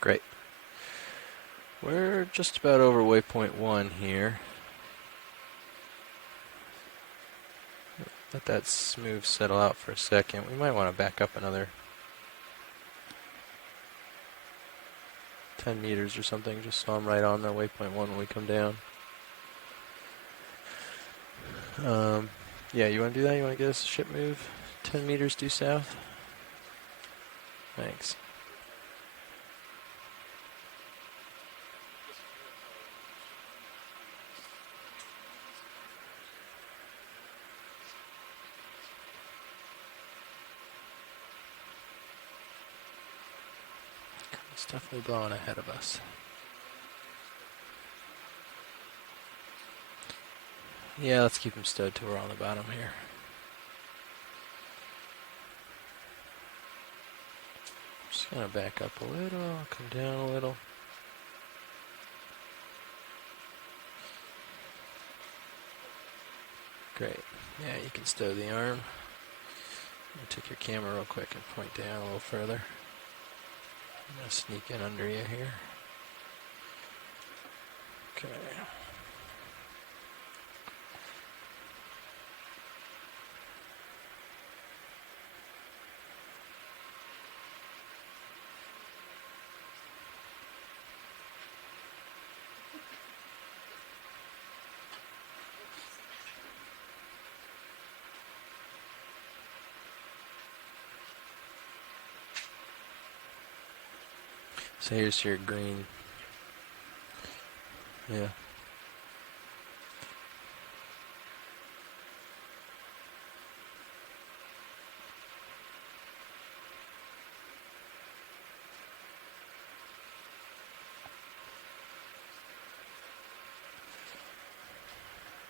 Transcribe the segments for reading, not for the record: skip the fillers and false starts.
Great. We're just about over waypoint 1 here. Let that smooth settle out for a second. We might want to back up another 10 meters or something, just so I'm right on the waypoint 1 when we come down. Yeah, you want to do that? You want to get us a ship move 10 meters due south? Thanks. It's definitely blowing ahead of us. Yeah, let's keep him stowed till we're on the bottom here. Just gonna back up a little, come down a little. Great. Yeah, you can stow the arm. Take your camera real quick and point down a little further. I'm gonna sneak in under you here. Okay. So here's your green. Yeah.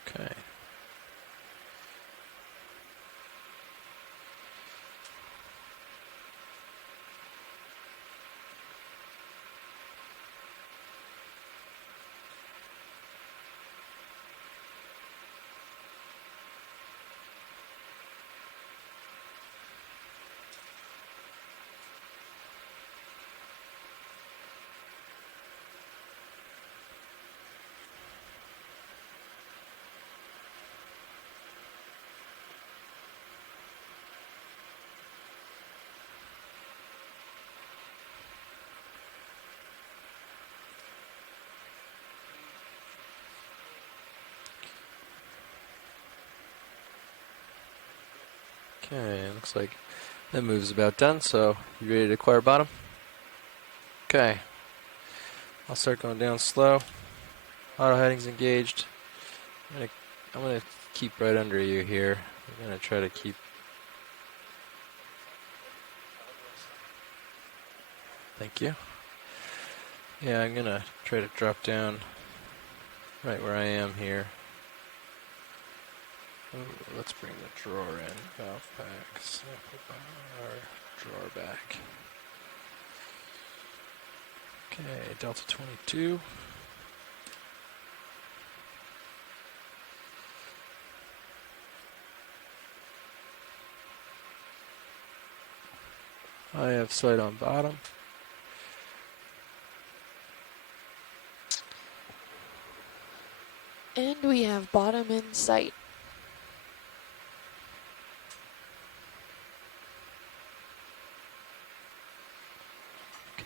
Okay. Okay, looks like that move's about done, so you ready to acquire bottom? Okay. I'll start going down slow. Auto heading's engaged. I'm gonna keep right under you here. I'm gonna try to keep. Thank you. Yeah, I'm gonna try to drop down right where I am here. Ooh, let's bring the drawer in. Valve pack, sample bar, drawer back. Okay, Delta 22. I have sight on bottom. And we have bottom in sight.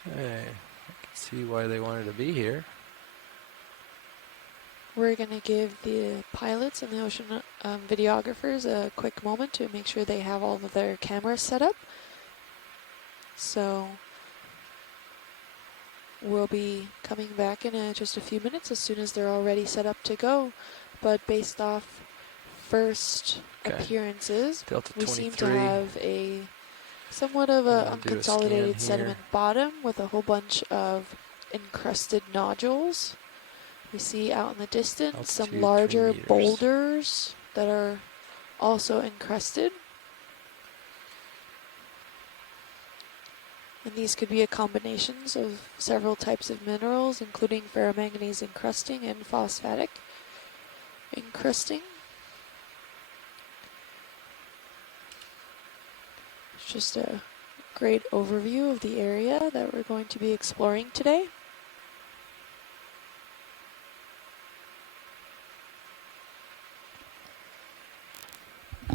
Okay, I can see why they wanted to be here. We're going to give the pilots and the ocean videographers a quick moment to make sure they have all of their cameras set up. So we'll be coming back in just a few minutes as soon as they're all ready set up to go. But based off first appearances, Delta we 23. seem to have a somewhat of a unconsolidated sediment bottom with a whole bunch of encrusted nodules. We see out in the distance some larger boulders that are also encrusted. And these could be a combinations of several types of minerals, including ferromanganese encrusting and phosphatic encrusting. It's just a great overview of the area that we're going to be exploring today. I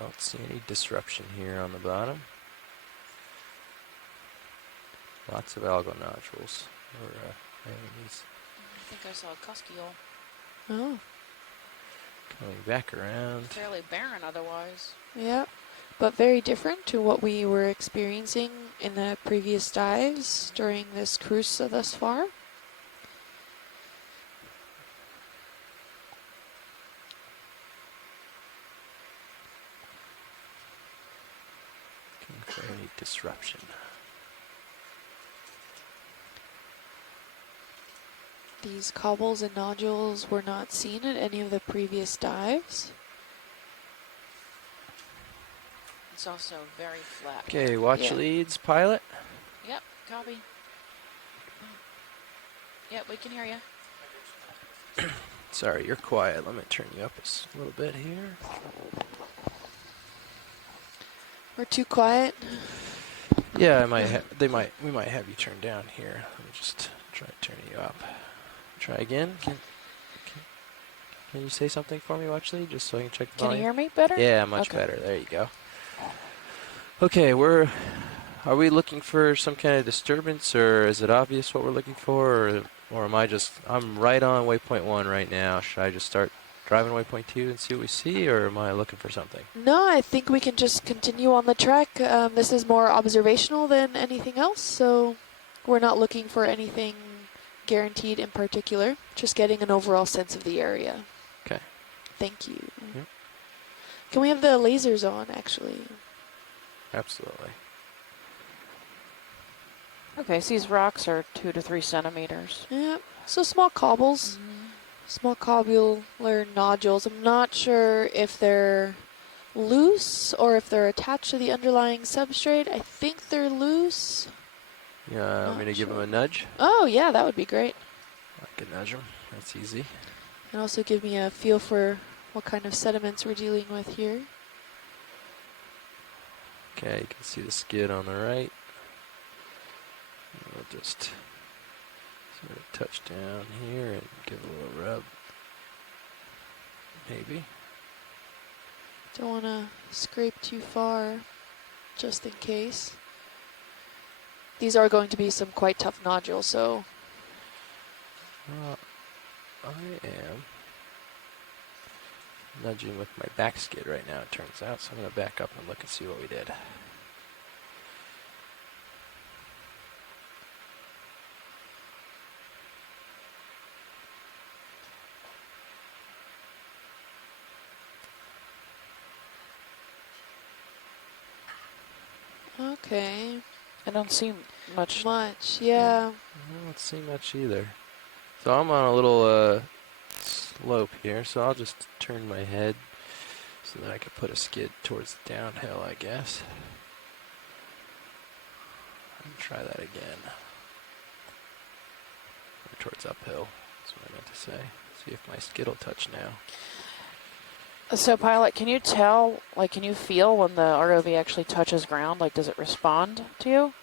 don't see any disruption here on the bottom. Lots of algal nodules, or anemones. I think I saw a cuskeel. Oh. Coming back around. Fairly barren otherwise. Yeah, but very different to what we were experiencing in the previous dives during this cruise thus far. Looking for any disruption. These cobbles and nodules were not seen at any of the previous dives. It's also very flat. Okay, watch leads, pilot. Yep, copy. Yep, we can hear you. Sorry, you're quiet. Let me turn you up a little bit here. We're too quiet. Yeah, we might have you turned down here. Let me just try turning you up. Try again. Can you say something for me, watch lead, just so I can check the volume? Can you hear me better? Yeah, much better. There you go. Okay, are we looking for some kind of disturbance, or is it obvious what we're looking for, or am I'm right on waypoint 1 right now. Should I just start driving waypoint 2 and see what we see, or am I looking for something? No, I think we can just continue on the trek. This is more observational than anything else, so we're not looking for anything guaranteed in particular, just getting an overall sense of the area. Okay. Thank you. Yep. Can we have the lasers on, actually? Absolutely. Okay, so these rocks are 2 to 3 centimeters. Yeah, so small cobbles, small cobular nodules. I'm not sure if they're loose or if they're attached to the underlying substrate. I think they're loose. Yeah, I'm going to give him a nudge. Oh, yeah, that would be great. I can nudge him. That's easy. And also give me a feel for what kind of sediments we're dealing with here. Okay, you can see the skid on the right. We'll just sort of touch down here and give it a little rub. Maybe. Don't want to scrape too far, just in case. These are going to be some quite tough nodules, so... I am nudging with my back skid right now, it turns out, so I'm going to back up and look and see what we did. Okay. I don't see much. Yeah. I don't see much either. So I'm on a little slope here, so I'll just turn my head so that I can put a skid towards the downhill, I guess. And try that again. Or towards uphill, that's what I meant to say. See if my skid will touch now. So, pilot, can you tell, can you feel when the ROV actually touches ground? Does it respond to you?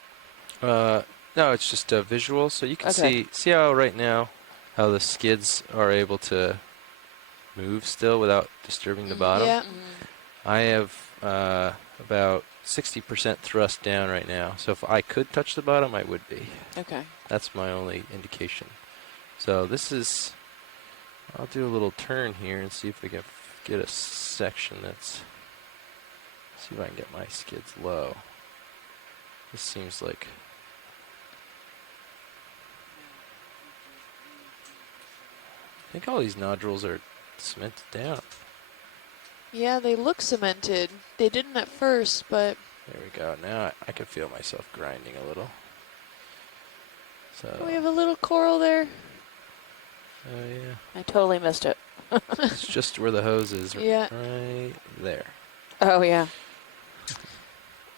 No, it's just a visual, so you can see how right now, how the skids are able to move still without disturbing the bottom. Yeah. I have about 60% thrust down right now, so if I could touch the bottom, I would be. Okay. That's my only indication. So this is, I'll do a little turn here and see if we can get a section that's, see if I can get my skids low. This seems like, I think all these nodules are cemented down. Yeah, they look cemented. They didn't at first, but... There we go. Now I can feel myself grinding a little. So we have a little coral there. Oh, yeah. I totally missed it. It's just where the hose is. Yeah. Right there. Oh, yeah.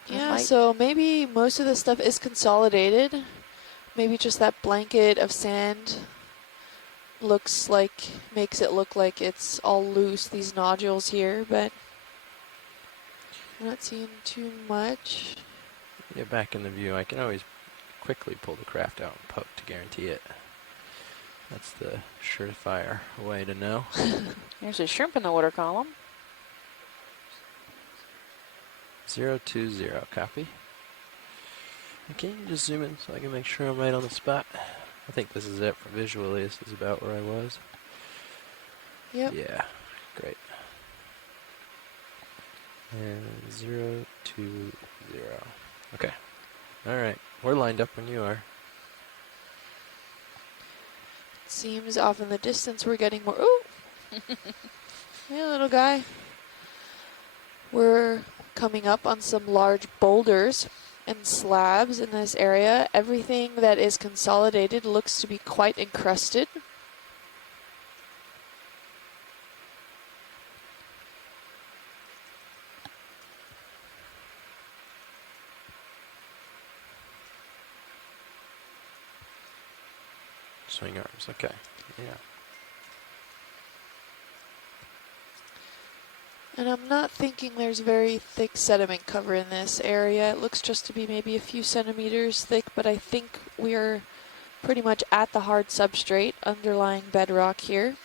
Yeah, so maybe most of this stuff is consolidated. Maybe just that blanket of sand makes it look like it's all loose, these nodules here, but I'm not seeing too much. Get back in the view. I can always quickly pull the craft out and poke to guarantee it. That's the surefire way to know. There's a shrimp in the water column. 020, copy. And can you just zoom in so I can make sure I'm right on the spot? I think this is it for visually. This is about where I was. Yep. Yeah, great. And 020. Okay. All right. We're lined up when you are. Seems off in the distance we're getting more. Ooh! Yeah, little guy. We're coming up on some large boulders and slabs in this area. Everything that is consolidated looks to be quite encrusted. Swing arms. Okay. Yeah. And I'm not thinking there's very thick sediment cover in this area. It looks just to be maybe a few centimeters thick, but I think we're pretty much at the hard substrate underlying bedrock here.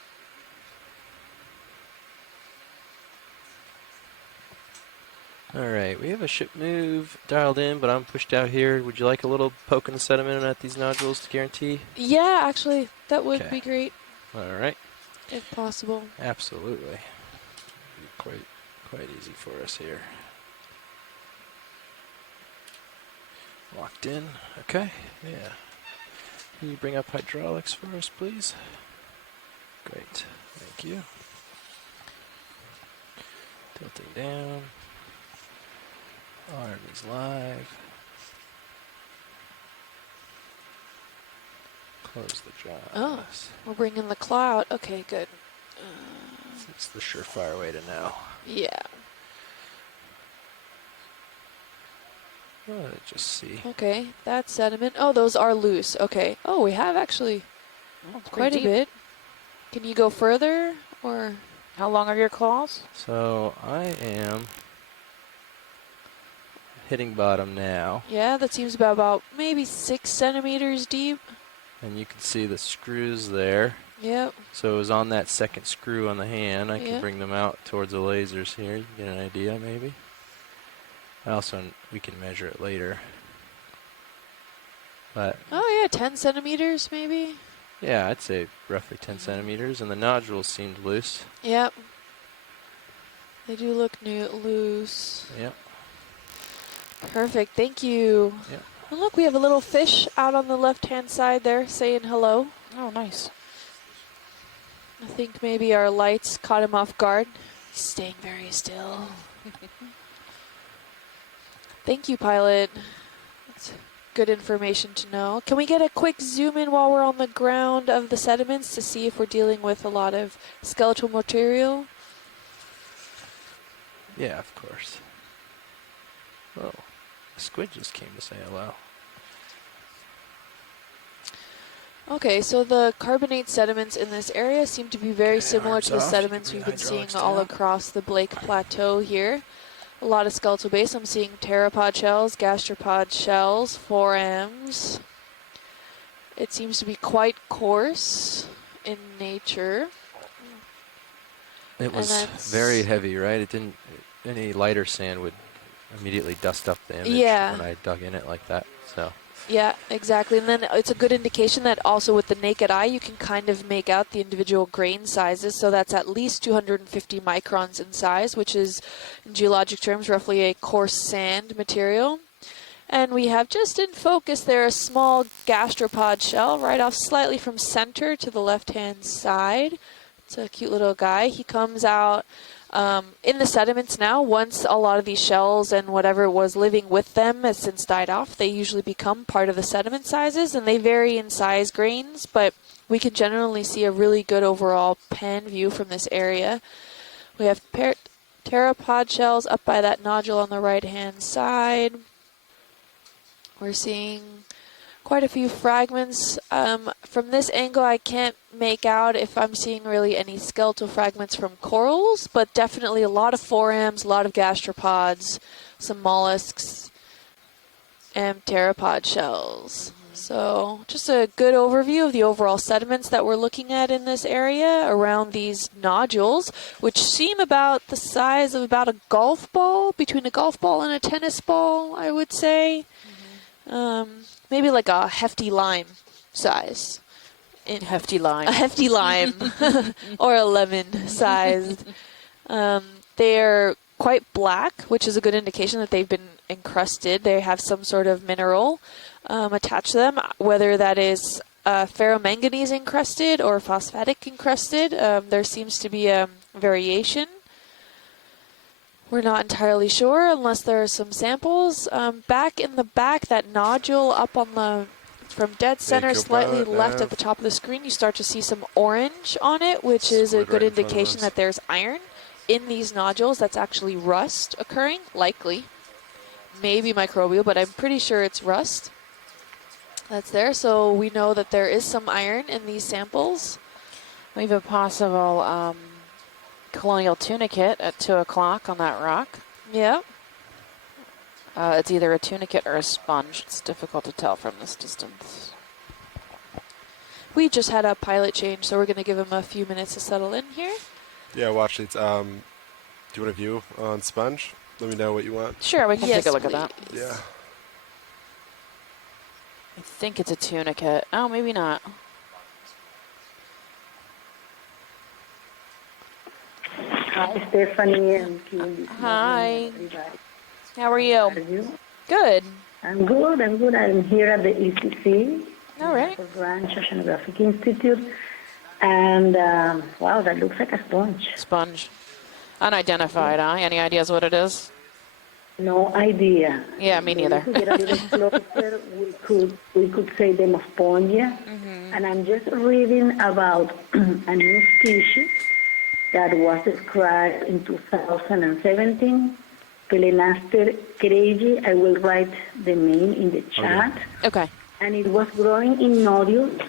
All right. We have a ship move dialed in, but I'm pushed out here. Would you like a little poke in the sediment at these nodules to guarantee? Yeah, actually, that would Okay. be great All right. if possible. Absolutely. Be quite easy for us here. Locked in. Okay. Yeah. Can you bring up hydraulics for us, please? Great. Thank you. Tilting down. Arm is live. Close the jaws. Oh. We're bringing the cloud. Okay, good. It's the surefire way to know. Yeah. Just see. Okay, that's sediment. Oh, those are loose. Okay. Oh, we have actually Oh, it's quite a deep. bit. Can you go further, or? How long are your claws? So I am hitting bottom now, Yeah, that seems about maybe 6 centimeters deep. and you can see the screws there. Yep. So it was on that second screw on the hand. I Yeah. can bring them out towards the lasers here. You can get an idea, maybe. Also, we can measure it later. But Oh yeah, 10 centimeters maybe. yeah, I'd say roughly 10 centimeters, and the nodules seemed loose. Yep. They do look loose. Yep. Perfect, thank you. Yep. And look, we have a little fish out on the left-hand side there saying hello. Oh, nice. I think maybe our lights caught him off guard. He's staying very still. Thank you, pilot. That's good information to know. Can we get a quick zoom in while we're on the ground of the sediments to see if we're dealing with a lot of skeletal material? Yeah, of course. Oh, a squid just came to say hello. Okay, so the carbonate sediments in this area seem to be very similar to the arms off. sediments You we've can been bring seeing hydraulics all down. across the Blake Plateau here. A lot of skeletal base. I'm seeing pteropod shells, gastropod shells, forams. It seems to be quite coarse in nature. It was that's- very heavy, right? It didn't. Any lighter sand would immediately dust up the image Yeah. when I dug in it like that. So Yeah, exactly. And then it's a good indication that also with the naked eye, you can kind of make out the individual grain sizes. So that's at least 250 microns in size, which is, in geologic terms, roughly a coarse sand material. And we have just in focus there a small gastropod shell right off slightly from center to the left-hand side. It's a cute little guy. He comes out in the sediments now. Once a lot of these shells and whatever was living with them has since died off, they usually become part of the sediment sizes, and they vary in size grains, but we can generally see a really good overall pan view from this area. We have pteropod shells up by that nodule on the right-hand side. We're seeing quite a few fragments. From this angle, I can't make out if I'm seeing really any skeletal fragments from corals, but definitely a lot of forams, a lot of gastropods, some mollusks, and pteropod shells. So just a good overview of the overall sediments that we're looking at in this area around these nodules, which seem about the size of about a golf ball, between a golf ball and a tennis ball, I would say. Maybe like a hefty lime size. Hefty lime. A hefty lime or a lemon sized. They're quite black, which is a good indication that they've been encrusted. They have some sort of mineral attached to them, whether that is ferromanganese encrusted or phosphatic encrusted. There seems to be a variation. We're not entirely sure unless there are some samples. Back in the back, that nodule up on the, from dead center, slightly left at the top of the screen, you start to see some orange on it, which is a good indication that there's iron in these nodules. That's actually rust occurring, likely. Maybe microbial, but I'm pretty sure it's rust that's there. So we know that there is some iron in these samples. We have a possible colonial tunicate at 2 o'clock on that rock. Yeah. It's either a tunicate or a sponge. It's difficult to tell from this distance. We just had a pilot change, so we're going to give him a few minutes to settle in here. Yeah, watch these. Do you want a view on sponge? Let me know what you want. Sure, we can Yes, take a look at that. Yeah. I think it's a tunicate. Oh, maybe not. Hi, Stephanie and Kim. Hi. Everybody. How are you? How are you? Good. I'm good. I'm here at the ECC, All right. Branch Oceanographic Institute. And, wow, that looks like a sponge. Sponge. Unidentified, huh? Any ideas what it is? No idea. Yeah, me neither. If we get a little closer, we could say Demospongia. And I'm just reading about a new species that was described in 2017, Pelenaster crazy. I will write the name in the chat. Okay. And it was growing in nodules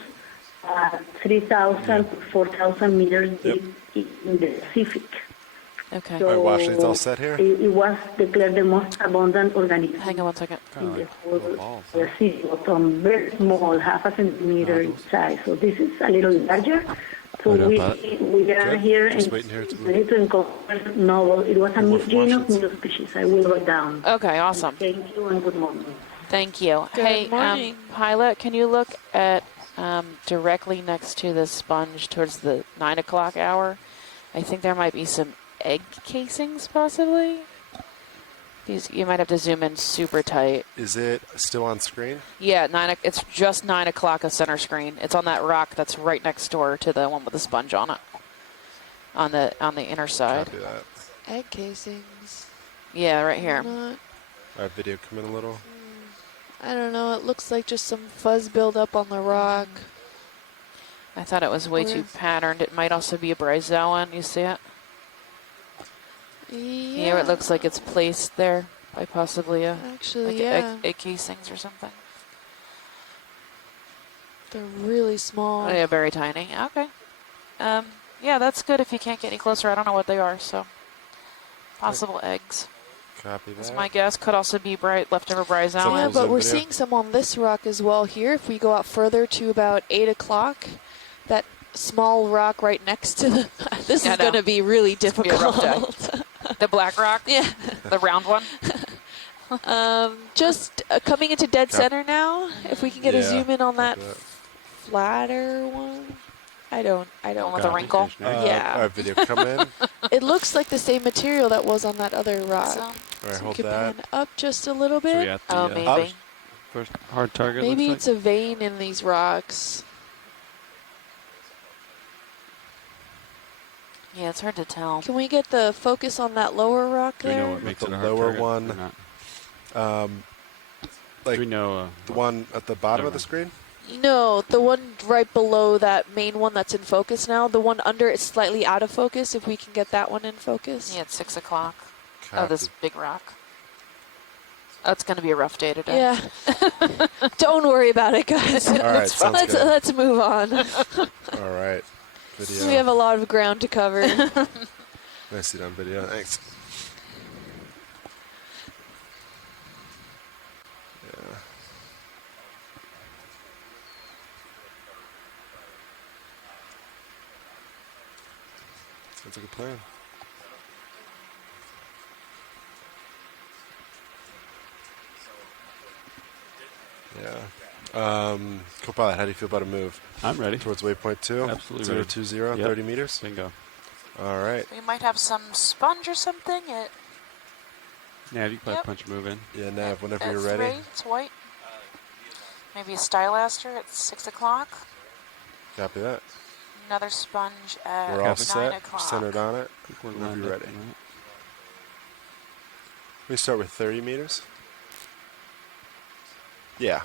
3,000 to 4,000 meters deep in the Pacific. Okay. So All right, Washley, it's all set here? It was declared the most abundant organism Hang on one second. in the whole sea bottom, very small, half a centimeter in size. So this is a little larger. So we are Good. here Just and waiting here to we need to encounter novel. It was a new genus, new species. I will write down. Okay, awesome. Thank you and good morning. Thank you. Good Hey, morning. pilot, can you look at directly next to the sponge towards the 9 o'clock hour? I think there might be some egg casings, possibly. These, you might have to zoom in super tight. Is it still on screen? Yeah, it's just 9 o'clock a center screen. It's on that rock that's right next door to the one with the sponge on it. On the inner side. Copy that. Egg casings. Yeah, right here. Not, All right, video come in a little. I don't know. It looks like just some fuzz buildup on the rock. I thought it was way too patterned. It might also be a bryozoan. You see it? Yeah. Here it looks like it's placed there by possibly a Actually, like yeah. egg casings or something. They're really small. Oh, yeah, very tiny. Okay. Yeah, that's good if you can't get any closer. I don't know what they are, so possible eggs. Copy That's that. my guess. Could also be leftover Yeah, bryozoan. but we're video. seeing some on this rock as well here. If we go out further to about 8 o'clock, that small rock right next to the... This Yeah, I is know. going to be really gonna be a rough difficult. The black rock? Yeah. The round one? Just coming into dead center now. If we can get a Yeah, zoom in on that copy that. flatter one. I don't. One with a wrinkle? Yeah. All right, video come in. All It looks like the same material that was on that other rock. So, right, So we hold could that. pan up just a little So we bit. at the oh, maybe. I'll- first hard target. Maybe looks it's a vein in these rocks. Yeah, it's hard to tell. Can we get the focus on that lower rock like. Do we know there? what makes The it a hard lower target one, or not? Like Do we know? the one at the bottom of the Never screen? No, the one right below that main one that's in focus now. The one under is slightly out of focus. If we can get that one in focus. Yeah, it's 6 o'clock. Oh, Copy. this big rock. That's going to be a rough day today. Yeah. Don't worry about it, guys. All right, sounds good. Let's move on. All right, video. We have a lot of ground to cover. Nicely done, video. Thanks. Yeah. Sounds like a plan. Yeah. Co-pilot, how do you feel about a move? I'm ready. Towards waypoint 2? Absolutely ready. 020, Yep. 30 meters? Bingo. All right. We might have some sponge or something at Yeah, you can probably Yep. punch a move in. Yeah, Nav, whenever at you're 3. ready. It's white. Maybe a Stylaster at 6 o'clock. Copy that. Another sponge at We're 9 all set. o'clock. Centered on it. I think we're Whenever lined you're up ready. for that. We start with 30 meters? Yeah.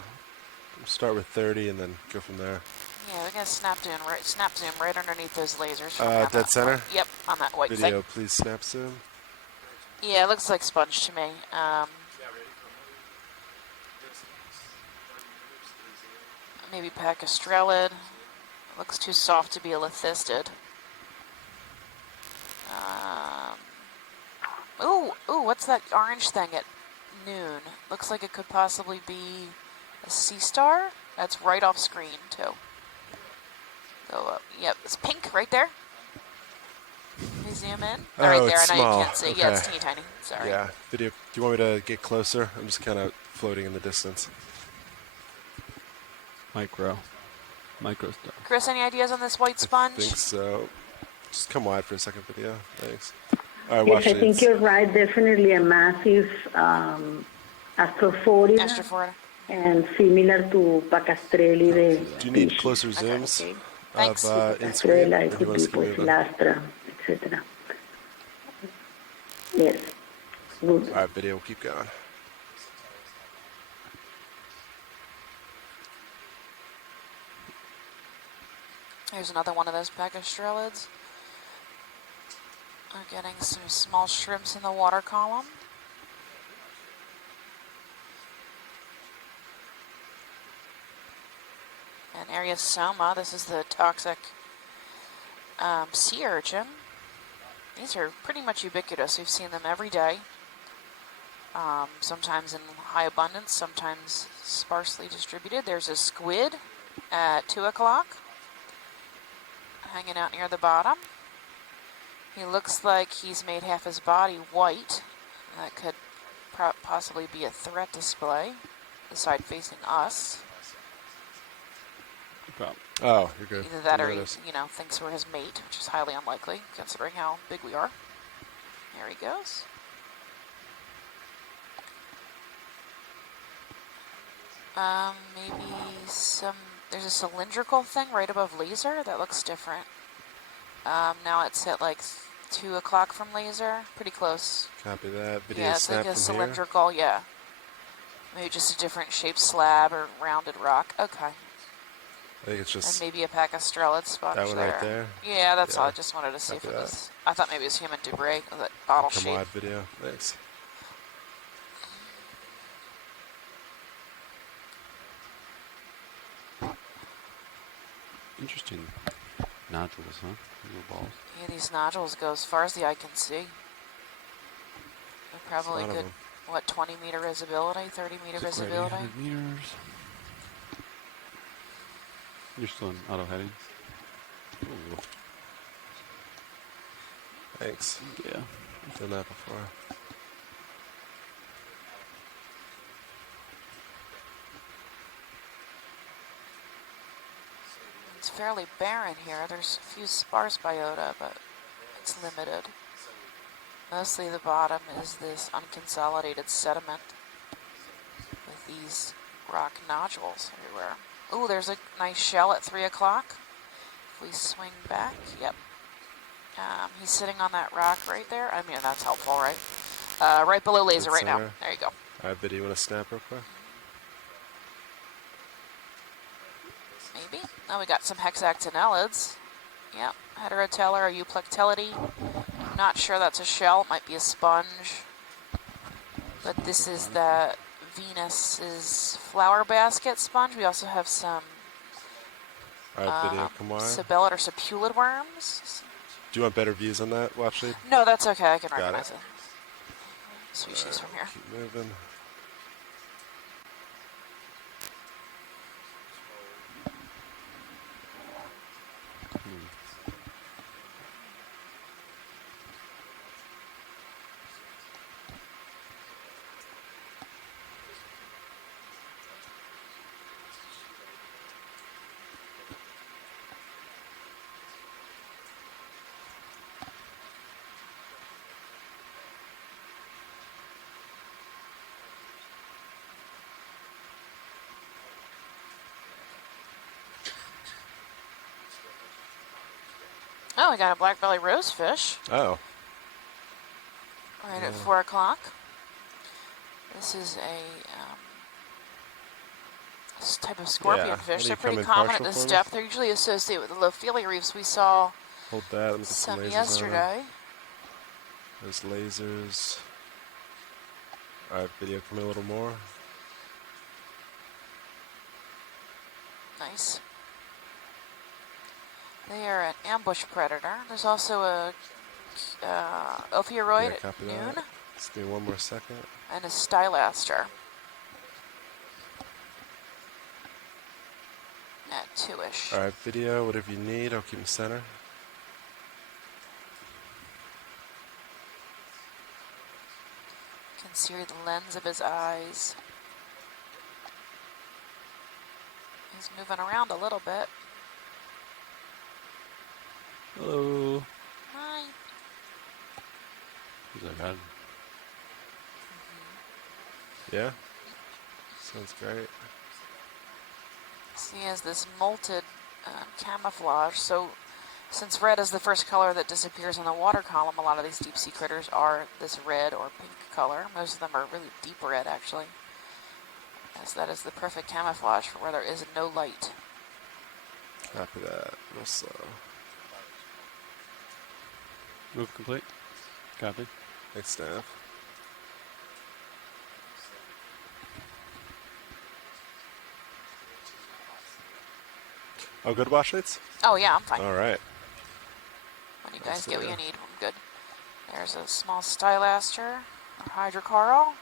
We'll start with 30 and then go from there. Yeah, we're gonna snap zoom right underneath those lasers. From Dead that center? white- Yep, on that white Video, thing. please snap zoom. Yeah, it looks like sponge to me. Maybe Pacastrelid. Looks too soft to be a lithisted. Ooh, what's that orange thing at noon? Looks like it could possibly be a sea star. That's right off screen too. Go up. Yep, it's pink right there. Let me zoom in. Oh, Right there. it's I know small. you can't see. Yeah, it's Okay. teeny tiny. Sorry. Yeah. Video, do you want me to get closer? I'm just kind of floating in the distance. Micro star. Chris, any ideas on this white I sponge? think so. Just come wide for a second, video. Thanks. All right, Yes, watch I think these. you're right. Definitely a massive astrophoria Astrophoria. and similar to Pacastrelli. Do you need closer zooms Okay. Thanks. of in-screen? Pacastrella, Or it do you could want be us to move them? Poecilastra, etc. Yes. Good. All right, video, we'll keep going. Here's another one of those Pacastrelids. We're getting some small shrimps in the water column. And Ariosoma, this is the toxic sea urchin. These are pretty much ubiquitous. We've seen them every day. Sometimes in high abundance, sometimes sparsely distributed. There's a squid at 2 o'clock, hanging out near the bottom. He looks like he's made half his body white. That could possibly be a threat display, the side facing us. No problem. Oh, you're good. Either that or There he, it is. thinks we're his mate, which is highly unlikely, considering how big we are. There he goes. Maybe there's a cylindrical thing right above laser that looks different. Now it's at like 2 o'clock from laser, pretty close. Copy that. Video Yeah, it's snap like a from here. cylindrical, yeah. Maybe just a different shaped slab or rounded rock. Okay. I think it's And just maybe a Pacastrelid sponge that one there. right there. Yeah, that's all. Yeah. I just wanted to see if Copy it that. was. I thought maybe it was human debris, that bottle Come shape. wide, video. Thanks. Interesting nodules, huh? Little balls. Yeah, these nodules go as far as the eye can see. They're probably lot of good, them. what, 20 meter visibility, 30 meter Six or visibility? 800 meters. You're still in auto heading. Ooh. Thanks. Yeah. I've done that before. It's fairly barren here. There's a few sparse biota, but it's limited. Mostly the bottom is this unconsolidated sediment with these rock nodules everywhere. Ooh, there's a nice shell at 3 o'clock. If we swing back, yep. He's sitting on that rock right there. I mean, that's helpful, right? Right below laser Good right now. center. There you go. All right, video, you want to snap real quick? Maybe. Now we got some hexactinellids. Yep, heterotellur or euplectellidae. Not sure that's a shell. It might be a sponge. But this is that Venus's flower basket sponge. We also have some All right, video, come on. sabellid or sapulid worms. Do you want better views on that, Watchley? No, that's okay. I can Got recognize it. the species from here. Keep moving. Oh, we got a black belly rosefish Oh. right at 4 o'clock. This is this type of scorpion Yeah. fish. Any They're pretty come in common at partial this for me? depth. They're usually associated with the Lophelia reefs. We saw Hold that. Let me get some some lasers yesterday. on those lasers. All right, video, come in a little more. Nice. They are an ambush predator. There's also a Ophiuroid Yeah, at copy noon that. Just give me one more second. and a Stylaster at 2-ish. All right, video, whatever you need, I'll keep in center. You can see the lens of his eyes. He's moving around a little bit. Hello. Hi. He's like, I Yeah? Sounds great. So he has this molted camouflage. So since red is the first color that disappears in the water column, a lot of these deep sea critters are this red or pink color. Most of them are really deep red, actually, as that is the perfect camouflage for where there is no light. Copy that. Real slow. move complete. Copy. Thanks, staff. Oh, good wash lights? Oh yeah, I'm fine. All right. When you guys I'll get what see you ya. need, I'm good. There's a small Stylaster, or hydrocoral.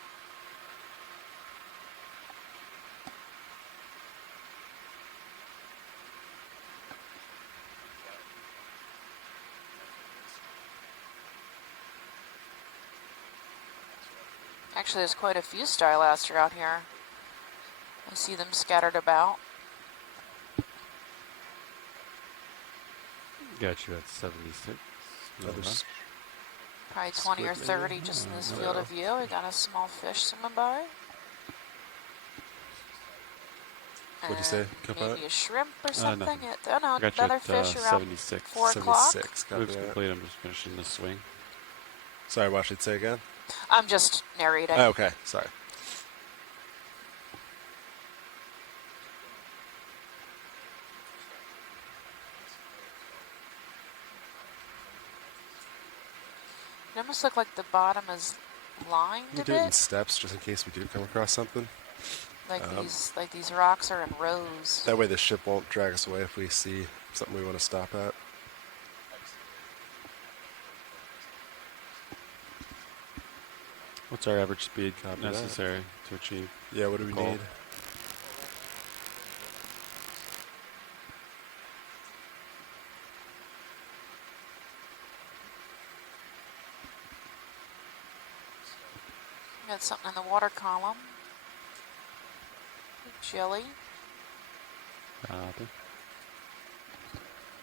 Actually, there's quite a few Stylaster out here. I see them scattered about. Got you at 76. Others. Probably 20 or Split 30 maybe? just in this Oh, field no. of view. We got a small fish swimming by. What'd you say? And Couple maybe that? a shrimp or something. nothing. Oh no, Got you another at fish around 76. 4 o'clock. 76. Copy Move's that. complete. I'm just finishing the swing. Sorry, wash lights, say again? I'm just narrating. Oh, okay. Sorry. It almost look like the bottom is lined We a do it in bit. steps just in case we do come across something. Like these rocks are in rows. That way the ship won't drag us away if we see something we want to stop at. What's our average speed Copy that. necessary to achieve? Yeah, what do we Goal. need? Got something in the water column. Jelly. Copy.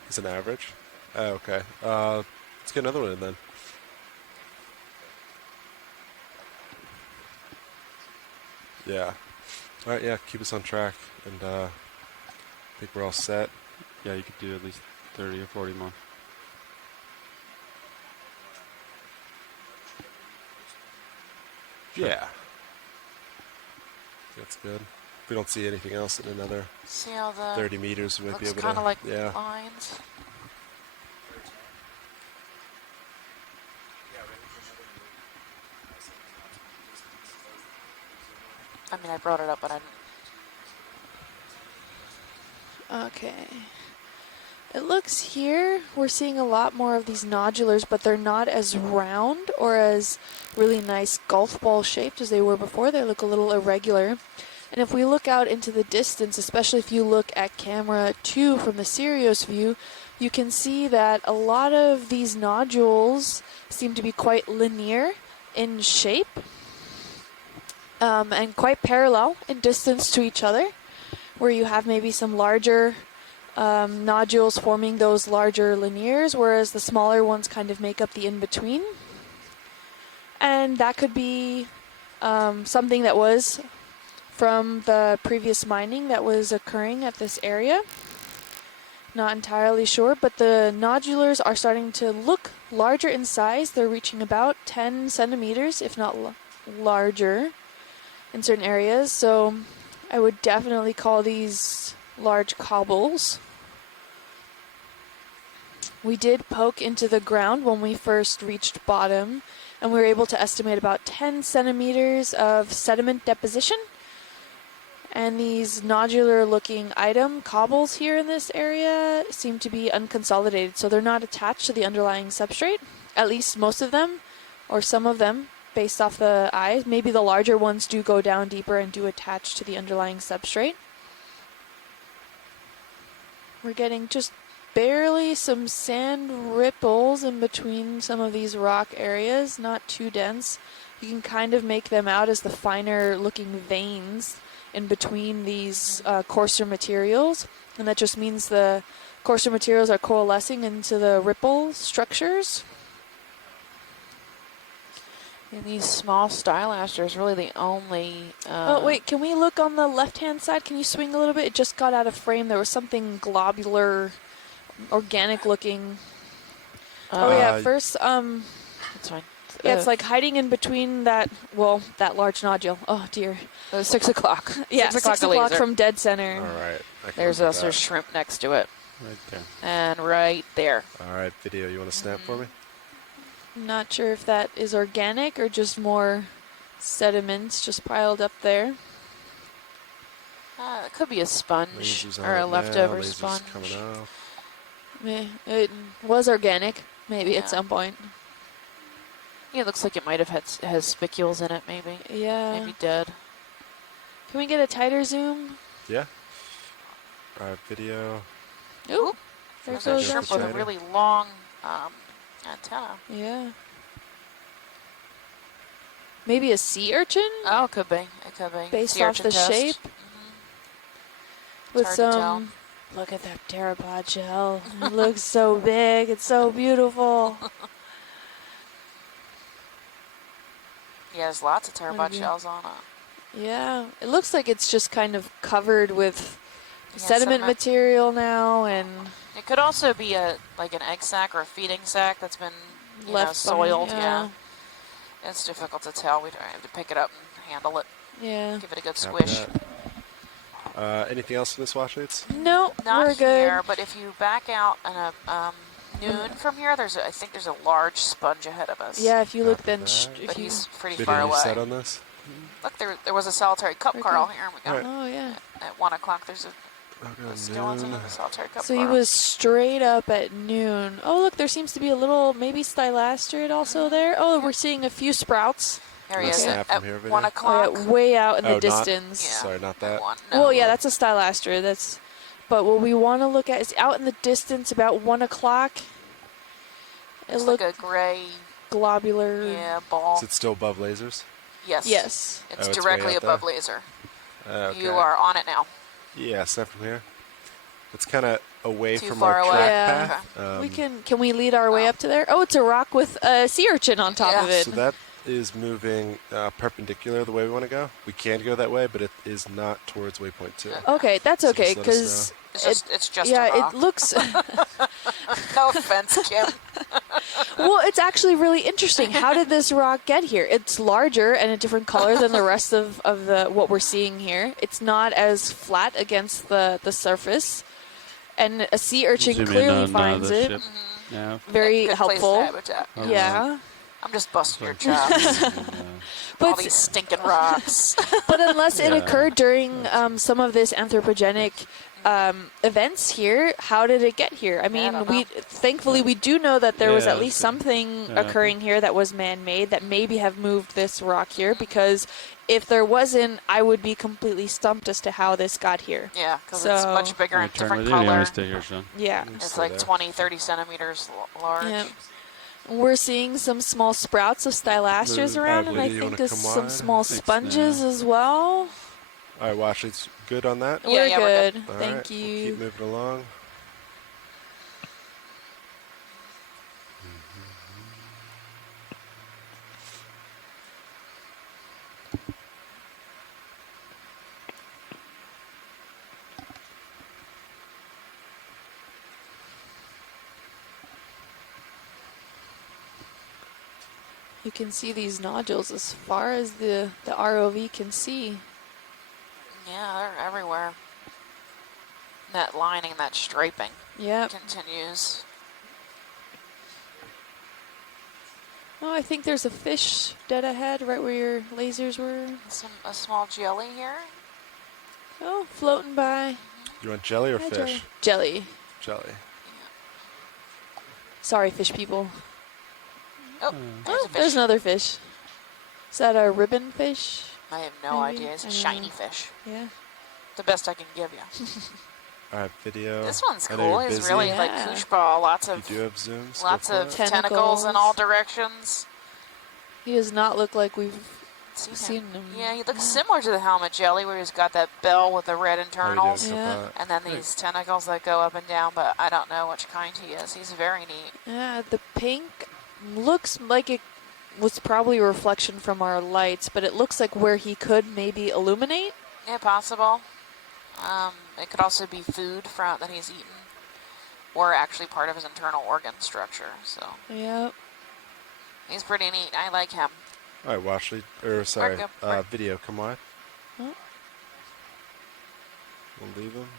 It's an average. Oh, okay. Let's get another one in then. Yeah. All right. Yeah. Keep us on track, and I think we're all set. Yeah, you could do at least 30 or 40 more. Sure. Yeah. That's good. If we don't see anything else in another See how the 30 meters, we might be looks able kind to. of like yeah. lines. I mean, I brought it up, but I didn't. Okay. It looks here, we're seeing a lot more of these nodulars, but they're not as round or as really nice golf ball shaped as they were before. They look a little irregular. And if we look out into the distance, especially if you look at camera 2 from the Sirius view, you can see that a lot of these nodules seem to be quite linear in shape and quite parallel in distance to each other, where you have maybe some larger nodules forming those larger linears, whereas the smaller ones kind of make up the in-between. And that could be something that was from the previous mining that was occurring at this area. Not entirely sure, but the nodulars are starting to look larger in size. They're reaching about 10 centimeters, if not larger, in certain areas. So I would definitely call these large cobbles. We did poke into the ground when we first reached bottom, and we were able to estimate about 10 centimeters of sediment deposition. And these nodular-looking item cobbles here in this area seem to be unconsolidated, so they're not attached to the underlying substrate, at least most of them, or some of them, based off the eyes. Maybe the larger ones do go down deeper and do attach to the underlying substrate. We're getting just barely some sand ripples in between some of these rock areas, not too dense. You can kind of make them out as the finer-looking veins in between these coarser materials, and that just means the coarser materials are coalescing into the ripple structures. And these small stylasters are really the only... oh, wait, can we look on the left-hand side? Can you swing a little bit? It just got out of frame. There was something globular, organic-looking. Oh, yeah, first... That's fine. Yeah, it's like hiding in between that large nodule. Oh, dear. 6 o'clock. Yeah, 6 o'clock laser. from dead center. All right. There's also shrimp next to it. Right there. And right there. All right, video. You want to snap for me? Not sure if that is organic or just more sediments just piled up there. It could be a sponge Lasers on or it a leftover now. Lasers sponge. coming off. It was organic, maybe Yeah. at some point. Yeah, it looks like it might have has spicules in it, maybe. Yeah. Maybe dead. Can we get a tighter zoom? Yeah. All right, video. Ooh, there There's a goes shrimp that. with a really long antenna. Yeah. Maybe a sea urchin? Oh, it could be. It could be. Based Sea off urchin the test. shape? It's With hard to tell. some... Look at that pteropod shell. It looks so big. It's so beautiful. Yeah, there's lots of pteropod Maybe. shells on it. Yeah. It looks like it's just kind of covered with Yeah, sediment material now and It could also be like an egg sac or a feeding sac that's been left soiled. behind, Yeah, it's difficult to tell. We have to pick it up and handle it. Yeah. Give it a good Copy squish. that. Anything else in this watch leads? No, Not we're here, good. but if you back out in a noon from here, I think there's a large sponge ahead of us. Yeah, if you look Copy then, that. if But you... he's pretty Video far you away. set on this? Look, there was a solitary cup Very coral good. here. We got Oh, yeah. at 1 o'clock. There's a Okay, skeleton noon. of a solitary cup So he coral. was straight up at noon. Oh, look, there seems to be a little, maybe stylastrate also there. Oh, we're seeing a few sprouts. There he Let's is snap at from here, video. 1 Oh, o'clock. yeah, way out in Oh, the not- distance. Yeah. Sorry, not that. One. No. Well, yeah, that's a stylastrate. But what we want to look at is out in the distance about 1 o'clock. It It's looked like a gray, globular. ball. Is it still above lasers? Yes. Yes. It's Oh, it's way directly out above there? laser. Okay. You are on it now. Yeah, snap from here. It's kind of away Too from far our away. track Yeah. path. Can we lead our way up to there? Oh, it's a rock with a sea urchin on top of Yeah. it. So that is moving perpendicular the way we want to go. We can go that way, but it is not towards waypoint 2. Okay, that's So okay, just let us because It's just yeah, a rock. it looks. No offense, Kim. Well, it's actually really interesting. How did this rock get here? It's larger and a different color than the rest of the what we're seeing here. It's not as flat against the surface, and a sea urchin Zoom in clearly on, finds the it ship. Yeah. very Good place to helpful. habitat. Oh, Yeah. I'm just busting your Like, chops. and, But All these stinking rocks. But unless it Yeah. occurred during some of this anthropogenic events here, how did it get here? I mean, don't know. thankfully we do know that there was Yeah, at least that's good. something Yeah, I occurring here that was man-made that maybe have moved this rock here, because if there wasn't, I would be completely stumped as to how this got here. Yeah, because it's much bigger Let me and turn different with you. color. Stay here, Sean. Yeah. It's Stay like there. 20, 30 centimeters large. Yeah. We're seeing some small sprouts of stylasters Move. around, and Woody, I you think wanna there's come some wide? small Thanks, sponges Nana. as well. All right, Washley's good on that? Yeah, We're yeah, we're good. All Thank right, we'll you. keep moving along. You can see these nodules as far as the ROV can see. Yeah, they're everywhere. That lining, that striping Yep. continues. Oh, I think there's a fish dead ahead, right where your lasers were. A small jelly here. Oh, floating by. You want jelly or Hi, fish? Jelly. Jelly. Sorry, fish people. Oh, there's a Oh, fish. there's another fish. Is that a ribbon fish? I have no Maybe? idea. It's I a don't shiny know. fish. Yeah. The best I can give you. All right, video. This one's I know cool. you're It's busy. really like Yeah. koosh ball. Lots If you do of have zooms, lots go of for it. tentacles in all directions. He does not look like we've Seen seen him. Yeah, he looks similar to the helmet jelly, where he's got that bell with the red How you internals, doing, Yeah. Kappa? and then these tentacles that go up and down. But I don't know which kind he is. He's very neat. Yeah, the pink looks like it was probably a reflection from our lights, but it looks like where he could maybe illuminate. Yeah, possible. It could also be food that he's eaten, or actually part of his internal organ structure. So Yep. he's pretty neat. I like him. All right, Washley, or sorry, Mark. video, come on. Oh. We'll leave him.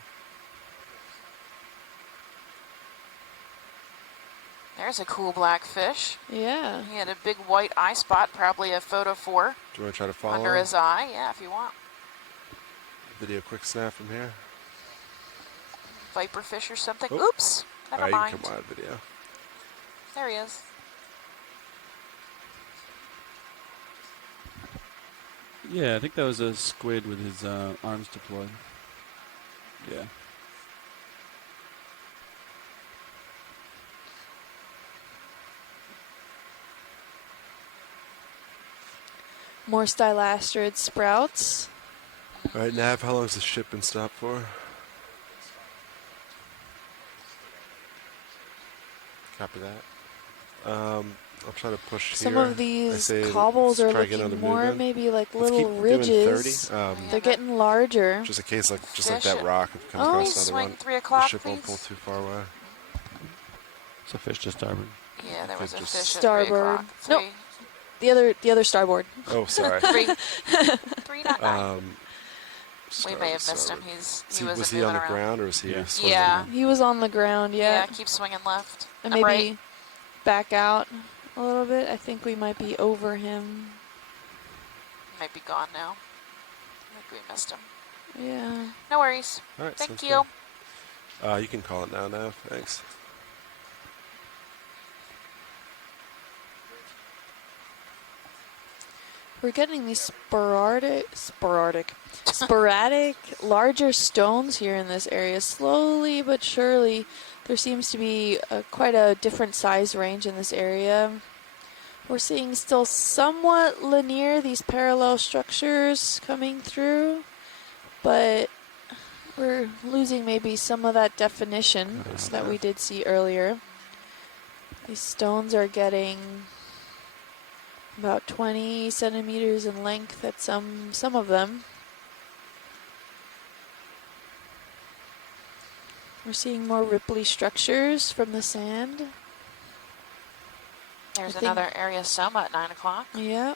There's a cool black fish. Yeah. He had a big white eye spot, probably a photo 4 Do you want to try to follow under him? his eye. Yeah, if you want. Video quick snap from here. Viper fish or something. Oh. Oops. Never All right, mind. you can come wide, video. There he is. Yeah, I think that was a squid with his arms deployed. Yeah. More stylastrid sprouts. All right, Nav, how long has the ship been stopped for? Copy that. I'll try to push Some here. of these I say cobbles are try to get looking another more move in. maybe like Let's little keep doing ridges. 30. They're getting larger. Just in case, like Fish that it. rock, if it comes Oh. across Please another swing one, 3 the o'clock, ship won't pull please. too far away. It's a fish to starboard. Yeah, there was a Could just- fish at 3 Starboard. o'clock. Nope. The other starboard. Oh, sorry. 3.9. We may have missed him. starboard. He wasn't Was he moving on the around. ground or was he Yeah. swimming? Yeah. He was on the ground, Yeah, yeah. keep swinging left. And I'm maybe right. back out a little bit. I think we might be over him. Might be gone now. I think we missed him. Yeah. No worries. All right, Thank sounds you. good. You can call it now, Nav. Thanks. We're getting these sporadic, larger stones here in this area. Slowly but surely, there seems to be quite a different size range in this area. We're seeing still somewhat linear, these parallel structures coming through, but we're losing maybe some of that definition that we did see earlier. These stones are getting about 20 centimeters in length at some of them. We're seeing more ripply structures from the sand. There's I think- another area soma at 9 o'clock. Yeah.